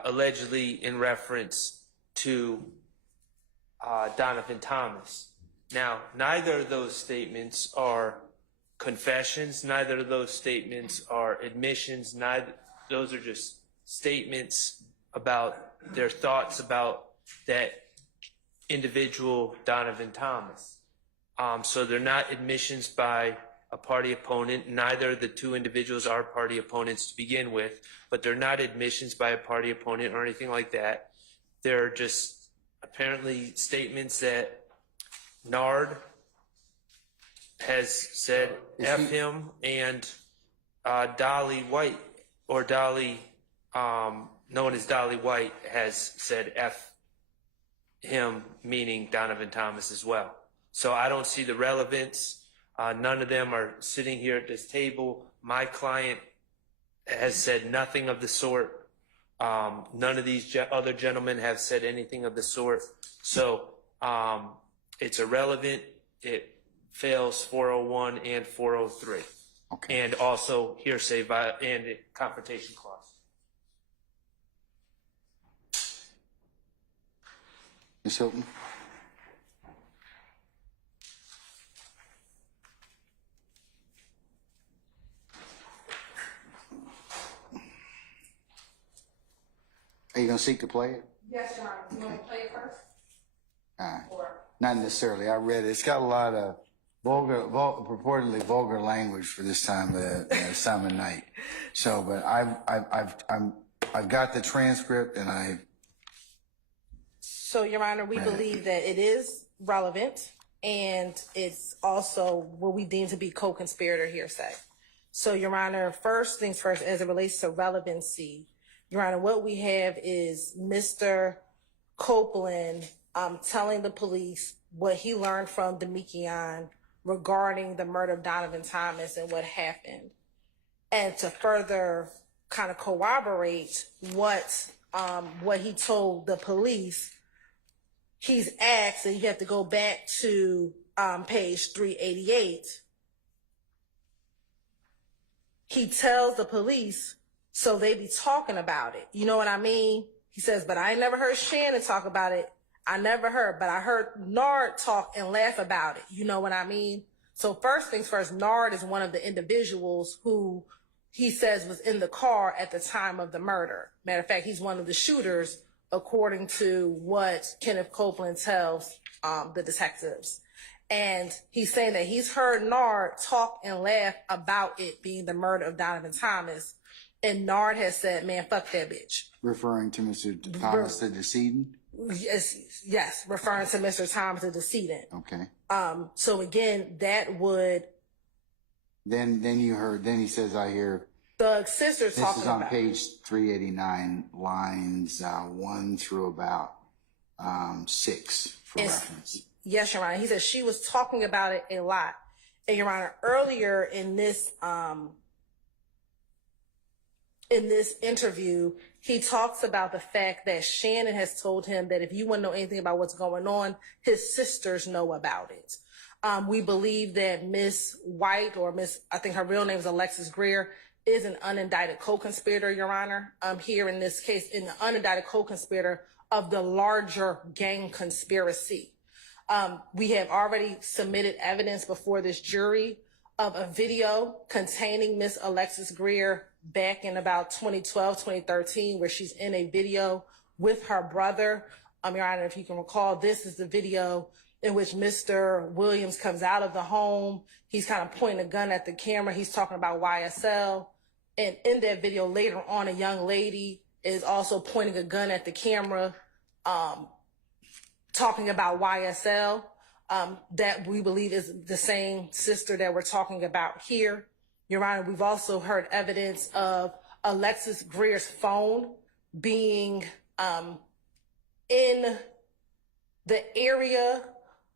allegedly in reference to Donovan Thomas. Now, neither of those statements are confessions, neither of those statements are admissions, those are just statements about their thoughts about that individual Donovan Thomas. So they're not admissions by a party opponent. Neither of the two individuals are party opponents to begin with, but they're not admissions by a party opponent or anything like that. They're just apparently statements that Nard has said Is F he- him, and Dolly White, or Dolly, known as Dolly White, has said F him, meaning Donovan Thomas as well. So I don't see the relevance. None of them are sitting here at this table. My client has said nothing of the sort. None of these other gentlemen have said anything of the sort. So it's irrelevant. It fails 401 and 403. Okay. And also hearsay and confrontation clause. Ms. Hilton? Are you going to seek to play it? Yes, Your Honor. You want to play it first? Not necessarily. I read it. It's got a lot of purportedly vulgar language for this time of night. So, but I've got the transcript, and So, Your Honor, we believe that it is relevant, and it's also what we deem to be co-conspirator hearsay. So, Your Honor, first things first, as it relates to relevancy, Your Honor, what we have is Mr. Copeland telling the police what he learned from Demekian regarding the murder of Donovan Thomas and what happened. And to further kind of corroborate what he told the police, he's asked, and you have to go back to page 388. He tells the police, so they be talking about it. You know what I mean? He says, but I ain't never heard Shannon talk about it. I never heard, but I heard Nard talk and laugh about it. You know what I mean? So first things first, Nard is one of the individuals who he says was in the car at the time of the murder. Matter of fact, he's one of the shooters, according to what Kenneth Copeland tells the detectives. And he's saying that he's heard Nard talk and laugh about it being the murder of Donovan Thomas. And Nard has said, man, fuck that bitch. referring to Mr. Thomas, the decedent. Yes, referring to Mr. Thomas, the decedent. Okay. So again, that would. Then he says, I hear. The sisters This talking is on about. page 389, lines 1 through about 6 for reference. Yes, Your Honor. He said she was talking about it a lot. And Your Honor, earlier in this interview, he talks about the fact that Shannon has told him that if you want to know anything about what's going on, his sisters know about it. We believe that Miss White, or I think her real name is Alexis Greer, is an unindicted co-conspirator, Your Honor. Here in this case, an unindicted co-conspirator of the larger gang conspiracy. We have already submitted evidence before this jury of a video containing Miss Alexis Greer back in about 2012, 2013, where she's in a video with her brother. Your Honor, if you can recall, this is the video in which Mr. Williams comes out of the home. He's kind of pointing a gun at the camera. He's talking about YSL. And in that video later on, a young lady is also pointing a gun at the camera, talking about YSL, that we believe is the same sister that we're talking about here. Your Honor, we've also heard evidence of Alexis Greer's phone being in the area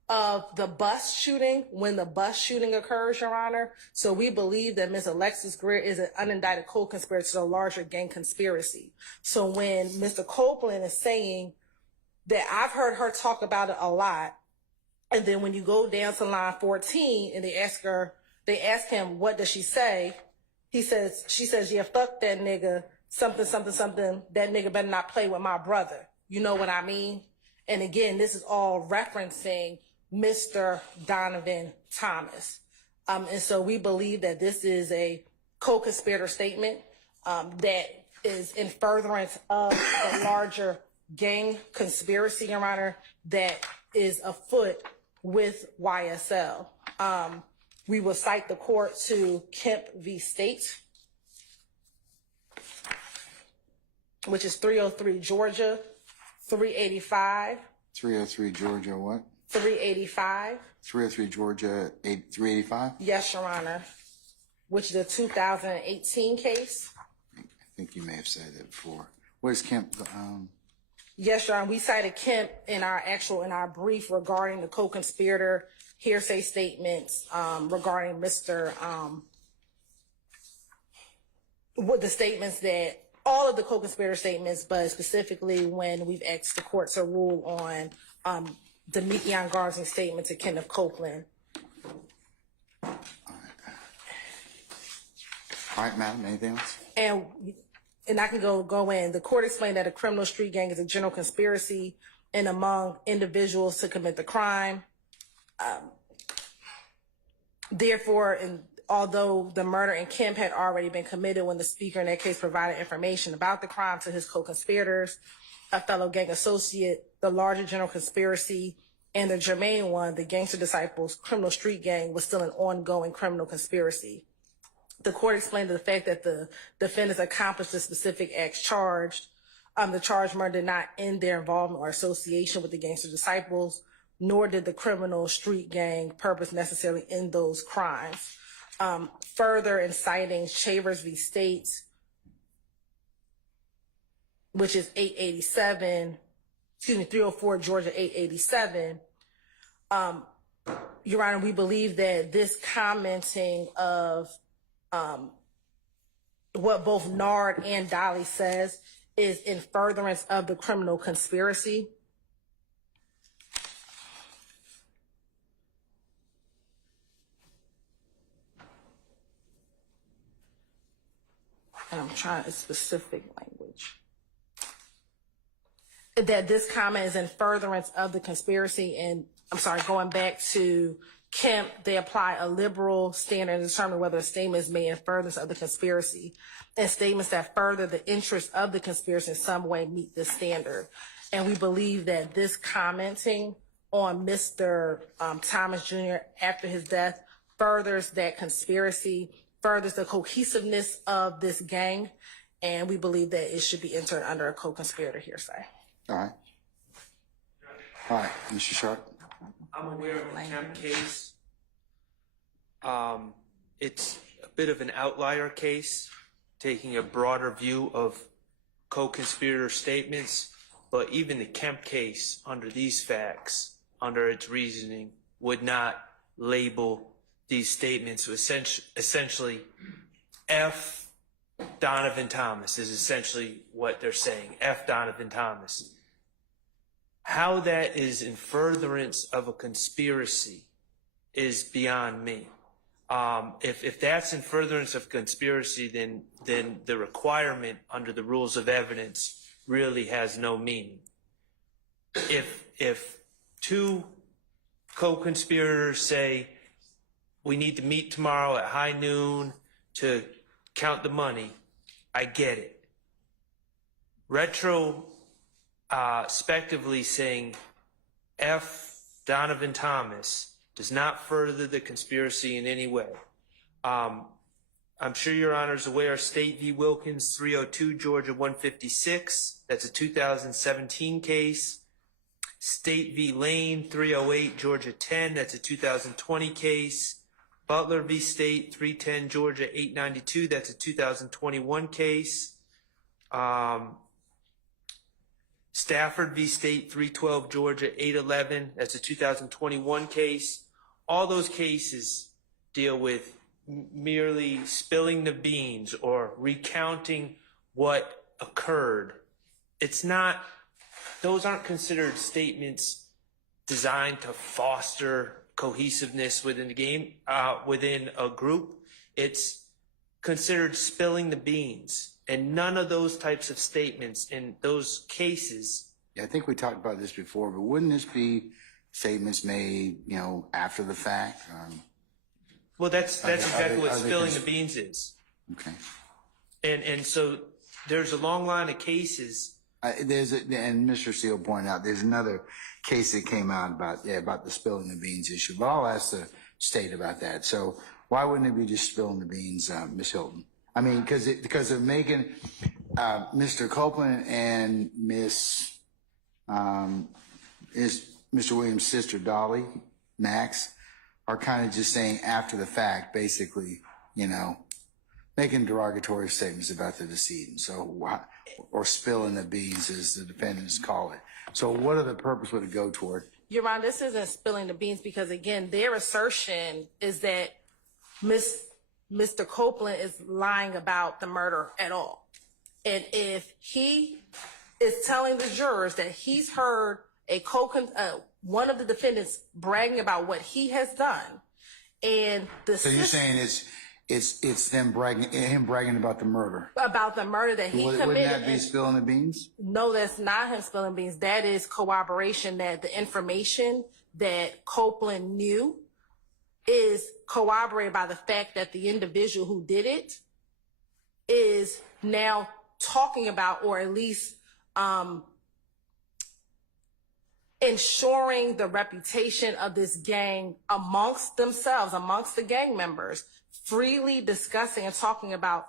of the bus shooting when the bus shooting occurs, Your Honor. So we believe that Ms. Alexis Greer is an unindicted co-conspirator to the larger gang conspiracy. So when Mr. Copeland is saying that I've heard her talk about it a lot, and then when you go down to line 14 and they ask him, what does she say? She says, yeah, fuck that nigga, something, something, something. That nigga better not play with my brother. You know what I mean? And again, this is all referencing Mr. Donovan Thomas. And so we believe that this is a co-conspirator statement that is in furtherance of the larger gang conspiracy, Your Honor, that is afoot with YSL. We will cite the court to Kemp v. State, which is 303 Georgia, 385. 303 Georgia what? 385. 303 Georgia 385. Yes, Your Honor. Which is a 2018 case. I think you may have said that before. What is Kemp? Yes, Your Honor. We cited Kemp in our brief regarding the co-conspirator hearsay statements regarding Mr. What the statements that all of the co-conspirator statements, but specifically when we've asked the court to rule on Demetrion Garzing's statement to Kenneth Copeland. All right, madam. Anything else? And I can go in. The court explained that a criminal street gang is a general conspiracy and among individuals to commit the crime. Therefore, although the murder in Kemp had already been committed when the speaker in that case provided information about the crime to his co-conspirators, a fellow gang associate, the larger general conspiracy, and the germane one, the Gangster Disciples criminal street gang, was still an ongoing criminal conspiracy. The court explained the fact that the defendants accomplished the specific acts charged. The charged murder did not end their involvement or association with the Gangster Disciples, nor did the criminal street gang purpose necessarily end those crimes. Further, in citing Chavers v. States, which is 304 Georgia 887, Your Honor, we believe that this commenting of what both Nard and Dolly says is in furtherance of the criminal conspiracy. And I'm trying a specific language. That this comment is in furtherance of the conspiracy, and I'm sorry, going back to Kemp, they apply a liberal standard to determine whether a statement is made in furtherance of the conspiracy, and statements that further the interest of the conspiracy in some way meet this standard. And we believe that this commenting on Mr. Thomas Jr. after his death furthers that conspiracy, furthers the cohesiveness of this gang, and we believe that it should be entered under a co-conspirator hearsay. All right. All right, Mr. Sharp. I'm aware of the Kemp case. It's a bit of an outlier case, taking a broader view of co-conspirator statements, but even the Kemp case, under these facts, under its reasoning, would not label these statements. Essentially, F. Donovan Thomas is essentially what they're saying. F. Donovan Thomas. How that is in furtherance of a conspiracy is beyond me. If that's in furtherance of conspiracy, then the requirement under the rules of evidence really has no meaning. If two co-conspirators say, we need to meet tomorrow at high noon to count the money, I get it. Retrospectively saying F. Donovan Thomas does not further the conspiracy in any way. I'm sure Your Honor is aware of State v. Wilkins, 302 Georgia 156. That's a 2017 case. State v. Lane, 308 Georgia 10. That's a 2020 case. Butler v. State, 310 Georgia 892. That's a 2021 case. Stafford v. State, 312 Georgia 811. That's a 2021 case. All those cases deal with merely spilling the beans or recounting what occurred. Those aren't considered statements designed to foster cohesiveness within the game, within a group. It's considered spilling the beans. And none of those types of statements in those cases. Yeah, I think we talked about this before, but wouldn't this be statements made, after the fact? Well, that's exactly what spilling the beans is. Okay. And so there's a long line of cases. And Mr. Steele pointed out there's another case that came out about the spilling the beans issue. But I'll ask the state about that. So why wouldn't it be just spilling the beans, Ms. Hilton? I mean, because of making Mr. Copeland and Ms. Mr. Williams' sister, Dolly, Max, are kind of just saying after the fact, basically, you know, making derogatory statements about the decedent. So, or spilling the beans, as the defendants call it. So what other purpose would it go toward? Your Honor, this isn't spilling the beans because, again, their assertion is that Mr. Copeland is lying about the murder at all. And if he is telling the jurors that he's heard one of the defendants bragging about what he has done, and So you're saying it's him bragging about the murder. About the murder that he committed. Wouldn't that be spilling the beans? No, that's not him spilling beans. That is corroboration that the information that Copeland knew is corroborated by the fact that the individual who did it is now talking about, or at least ensuring the reputation of this gang amongst themselves, amongst the gang members, freely discussing and talking about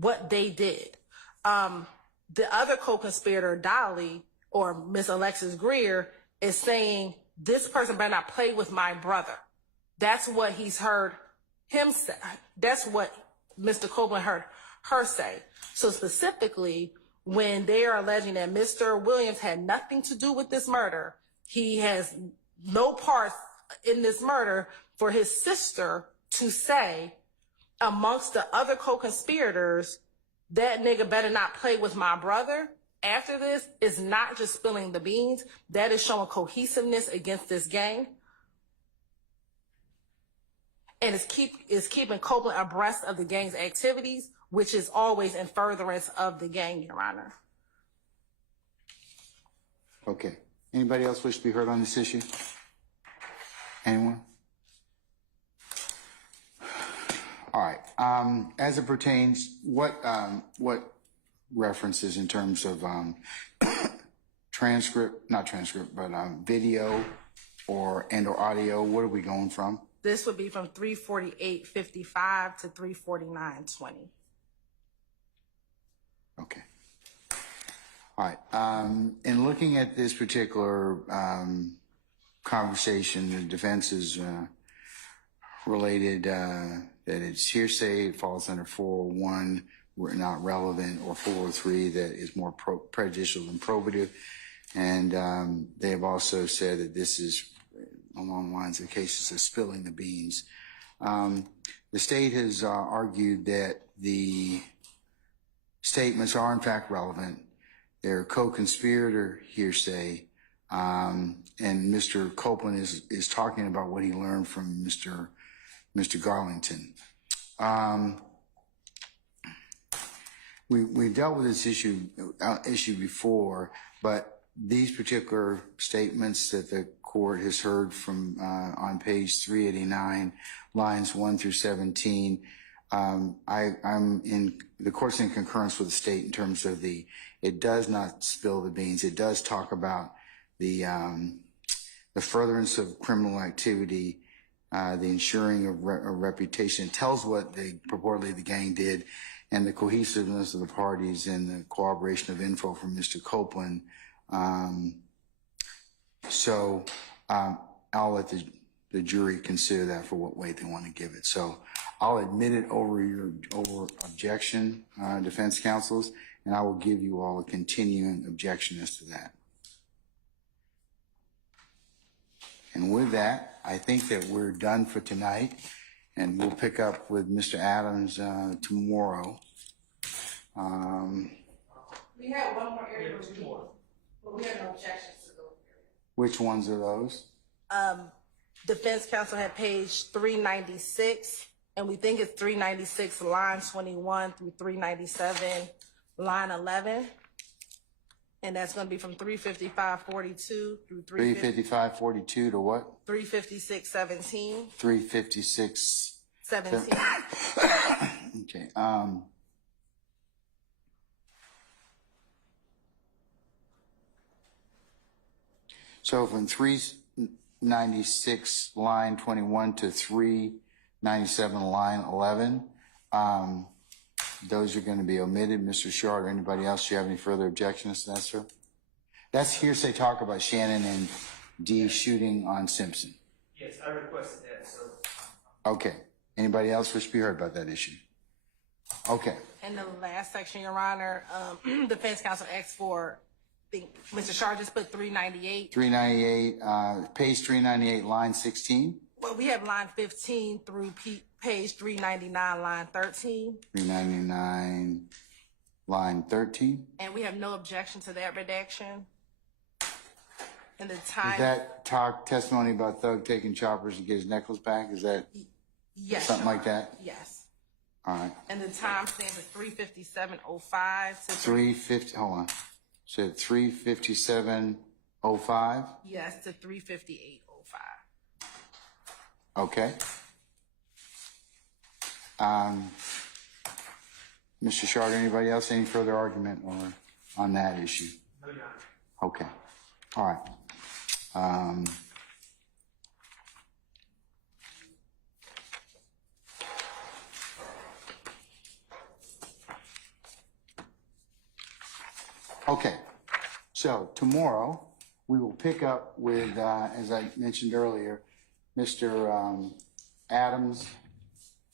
what they did. The other co-conspirator, Dolly, or Miss Alexis Greer, is saying, this person better not play with my brother. That's what he's heard him say. That's what Mr. Copeland heard her say. So specifically, when they are alleging that Mr. Williams had nothing to do with this murder, he has no part in this murder, for his sister to say amongst the other co-conspirators, that nigga better not play with my brother, after this, is not just spilling the beans. That is showing cohesiveness against this gang. And it's keeping Copeland abreast of the gang's activities, which is always in furtherance of the gang, Your Honor. Okay. Anybody else wish to be heard on this issue? Anyone? All right. As it pertains, what references in terms of video or audio, what are we going from? This would be from 348.55 to 349.20. Okay. All right. In looking at this particular conversation, the defense is related that it's hearsay, it falls under 401, we're not relevant, or 403, that is more prejudicial than probative. And they have also said that this is along the lines of cases of spilling the beans. The state has argued that the statements are in fact relevant. They're co-conspirator hearsay. And Mr. Copeland is talking about what he learned from Mr. Garlington. We dealt with this issue before, but these particular statements that the court has heard from on page 389, lines 1 through 17, I'm in the court's in concurrence with the state in terms of it does not spill the beans. It does talk about the furtherance of criminal activity, the ensuring of reputation. It tells what purportedly the gang did, and the cohesiveness of the parties and the corroboration of info from Mr. Copeland. So I'll let the jury consider that for what weight they want to give it. So I'll admit it over objection, defense counsels, and I will give you all a continuing objection as to that. And with that, I think that we're done for tonight, and we'll pick up with Mr. Adams tomorrow. We have one more area to review, but we have no objections to those areas. Which ones are those? Defense counsel had page 396, and we think it's 396 line 21 through 397 line 11. And that's going to be from 355.42 through 355.42 to what? 356.17. 356.17. Okay. So from 396 line 21 to 397 line 11, those are going to be omitted. Mr. Short or anybody else, do you have any further objections to that, sir? That's hearsay talk about Shannon and Dee shooting on Simpson. Yes, I requested that, so. Okay. Anybody else wish to be heard about that issue? Okay. In the last section, Your Honor, defense counsel asked for, I think Mr. Shar just put 398. 398, page 398, line 16. Well, we have line 15 through page 399, line 13. 399, line 13. And we have no objection to that redaction. And the Is time. that testimony about Thug taking choppers to get his necklace back? Is that Yes. something Your like that? Honor. Yes. All right. And the time stamp is 3:57:05 to 350, hold on. Said 357:05. Yes, to 3:58:05. Okay. Mr. Charter, anybody else, any further argument on that issue? No, Your Honor. Okay. All right. Okay. So tomorrow we will pick up with, as I mentioned earlier, Mr. Adams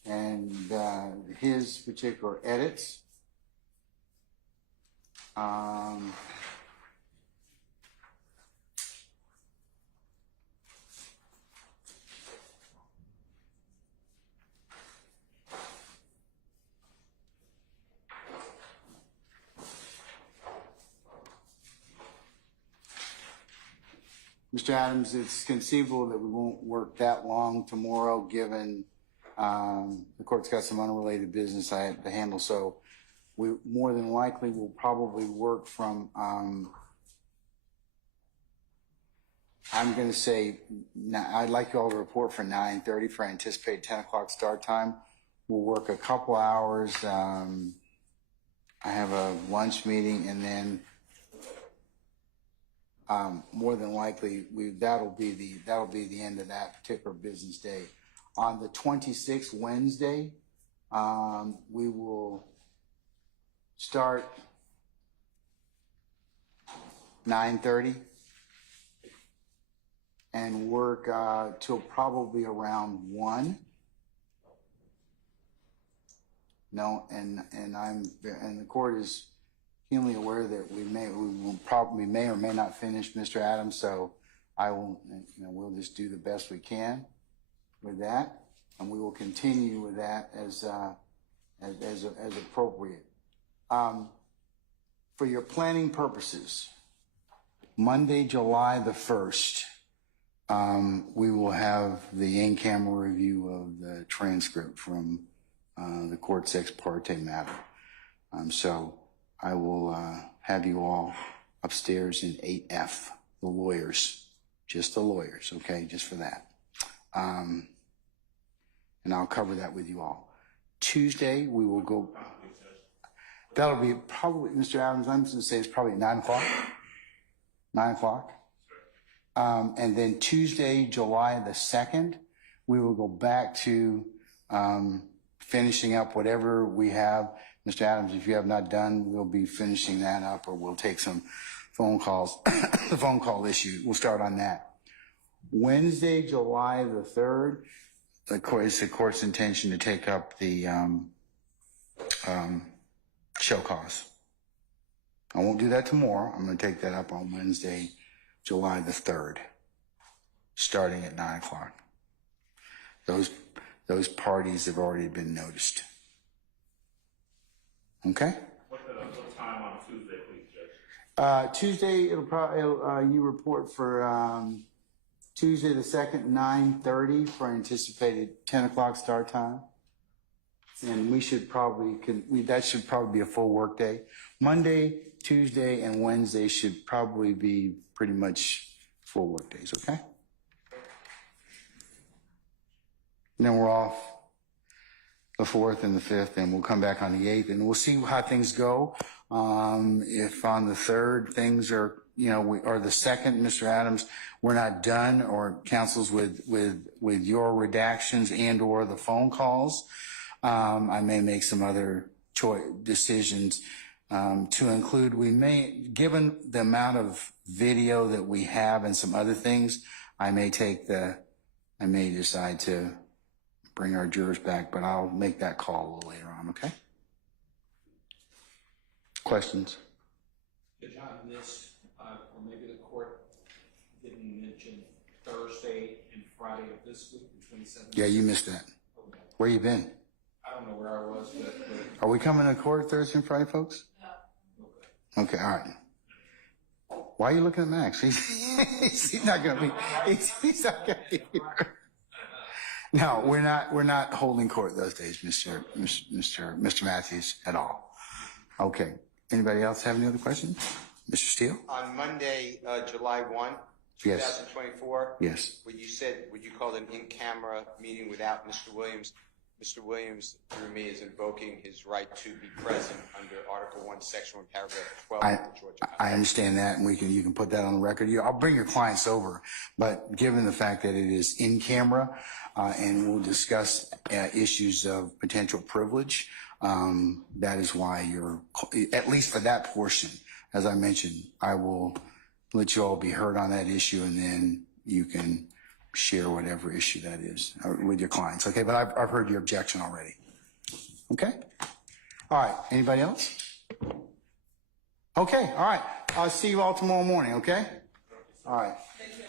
and his particular edits. Mr. Adams, it's conceivable that we won't work that long tomorrow, given the court's got some unrelated business I have to handle. So we more than likely will probably work from, I'm going to say, I'd like you all to report for 9:30 for anticipated 10 o'clock start time. We'll work a couple hours. I have a lunch meeting, and then more than likely that'll be the end of that particular business day. On the 26th, Wednesday, we will start 9:30 and work till probably around 1. No, and the court is keenly aware that we may or may not finish, Mr. Adams. So I will, we'll just do the best we can with that, and we will continue with that as appropriate. For your planning purposes, Monday, July the 1st, we will have the in-camera review of the transcript from the court's ex parte matter. So I will have you all upstairs in 8F, the lawyers, just the lawyers, okay, just for that. And I'll cover that with you all. Tuesday, we will go, that'll be probably, Mr. Adams, I'm going to say it's probably 9 o'clock. 9 o'clock. And then Tuesday, July the 2nd, we will go back to finishing up whatever we have. Mr. Adams, if you have not done, we'll be finishing that up, or we'll take some phone calls. The phone call issue, we'll start on that. Wednesday, July the 3rd, it's the court's intention to take up the show cause. I won't do that tomorrow. I'm going to take that up on Wednesday, July the 3rd, starting at 9 o'clock. Those parties have already been noticed. Okay? What time on Tuesday, please, Judge? Tuesday, you report for Tuesday the 2nd, 9:30 for anticipated 10 o'clock start time. And we should probably, that should probably be a full work day. Monday, Tuesday, and Wednesday should probably be pretty much full work days, okay? And then we're off the 4th and the 5th, and we'll come back on the 8th, and we'll see how things go. If on the 3rd things are, or the 2nd, Mr. Adams, we're not done, or counsels with your redactions and or the phone calls, I may make some other decisions to include, we may, given the amount of video that we have and some other things, I may decide to bring our jurors back, but I'll make that call a little later on, okay? Questions? Judge, I missed, or maybe the court didn't mention Thursday and Friday of this week, the 27th. Yeah, you missed that. Okay. Where you been? I don't know where I was, but Are we coming to court Thursday and Friday, folks? okay. Okay, all right. Why are you looking at Max? He's not gonna be, he's not gonna be here. No, we're not holding court those days, Mr. Matthews, at all. Okay. Anybody else have any other questions? Mr. Steele? On Monday, July 1, Yes. 2024. Yes. When you called an in-camera meeting without Mr. Williams, Mr. Williams, through me, is invoking his right to be present under Article 1, Section 1, Paragraph 12 of the Georgia Constitution. I understand that, and you can put that on the record. I'll bring your clients over, but given the fact that it is in camera, and we'll discuss issues of potential privilege, that is why you're, at least for that portion, as I mentioned, I will let you all be heard on that issue, and then you can share whatever issue that is with your clients. Okay, but I've heard your objection already. Okay? All right, anybody else? Okay, all right. I'll see you all tomorrow morning, okay? All right. Thank you.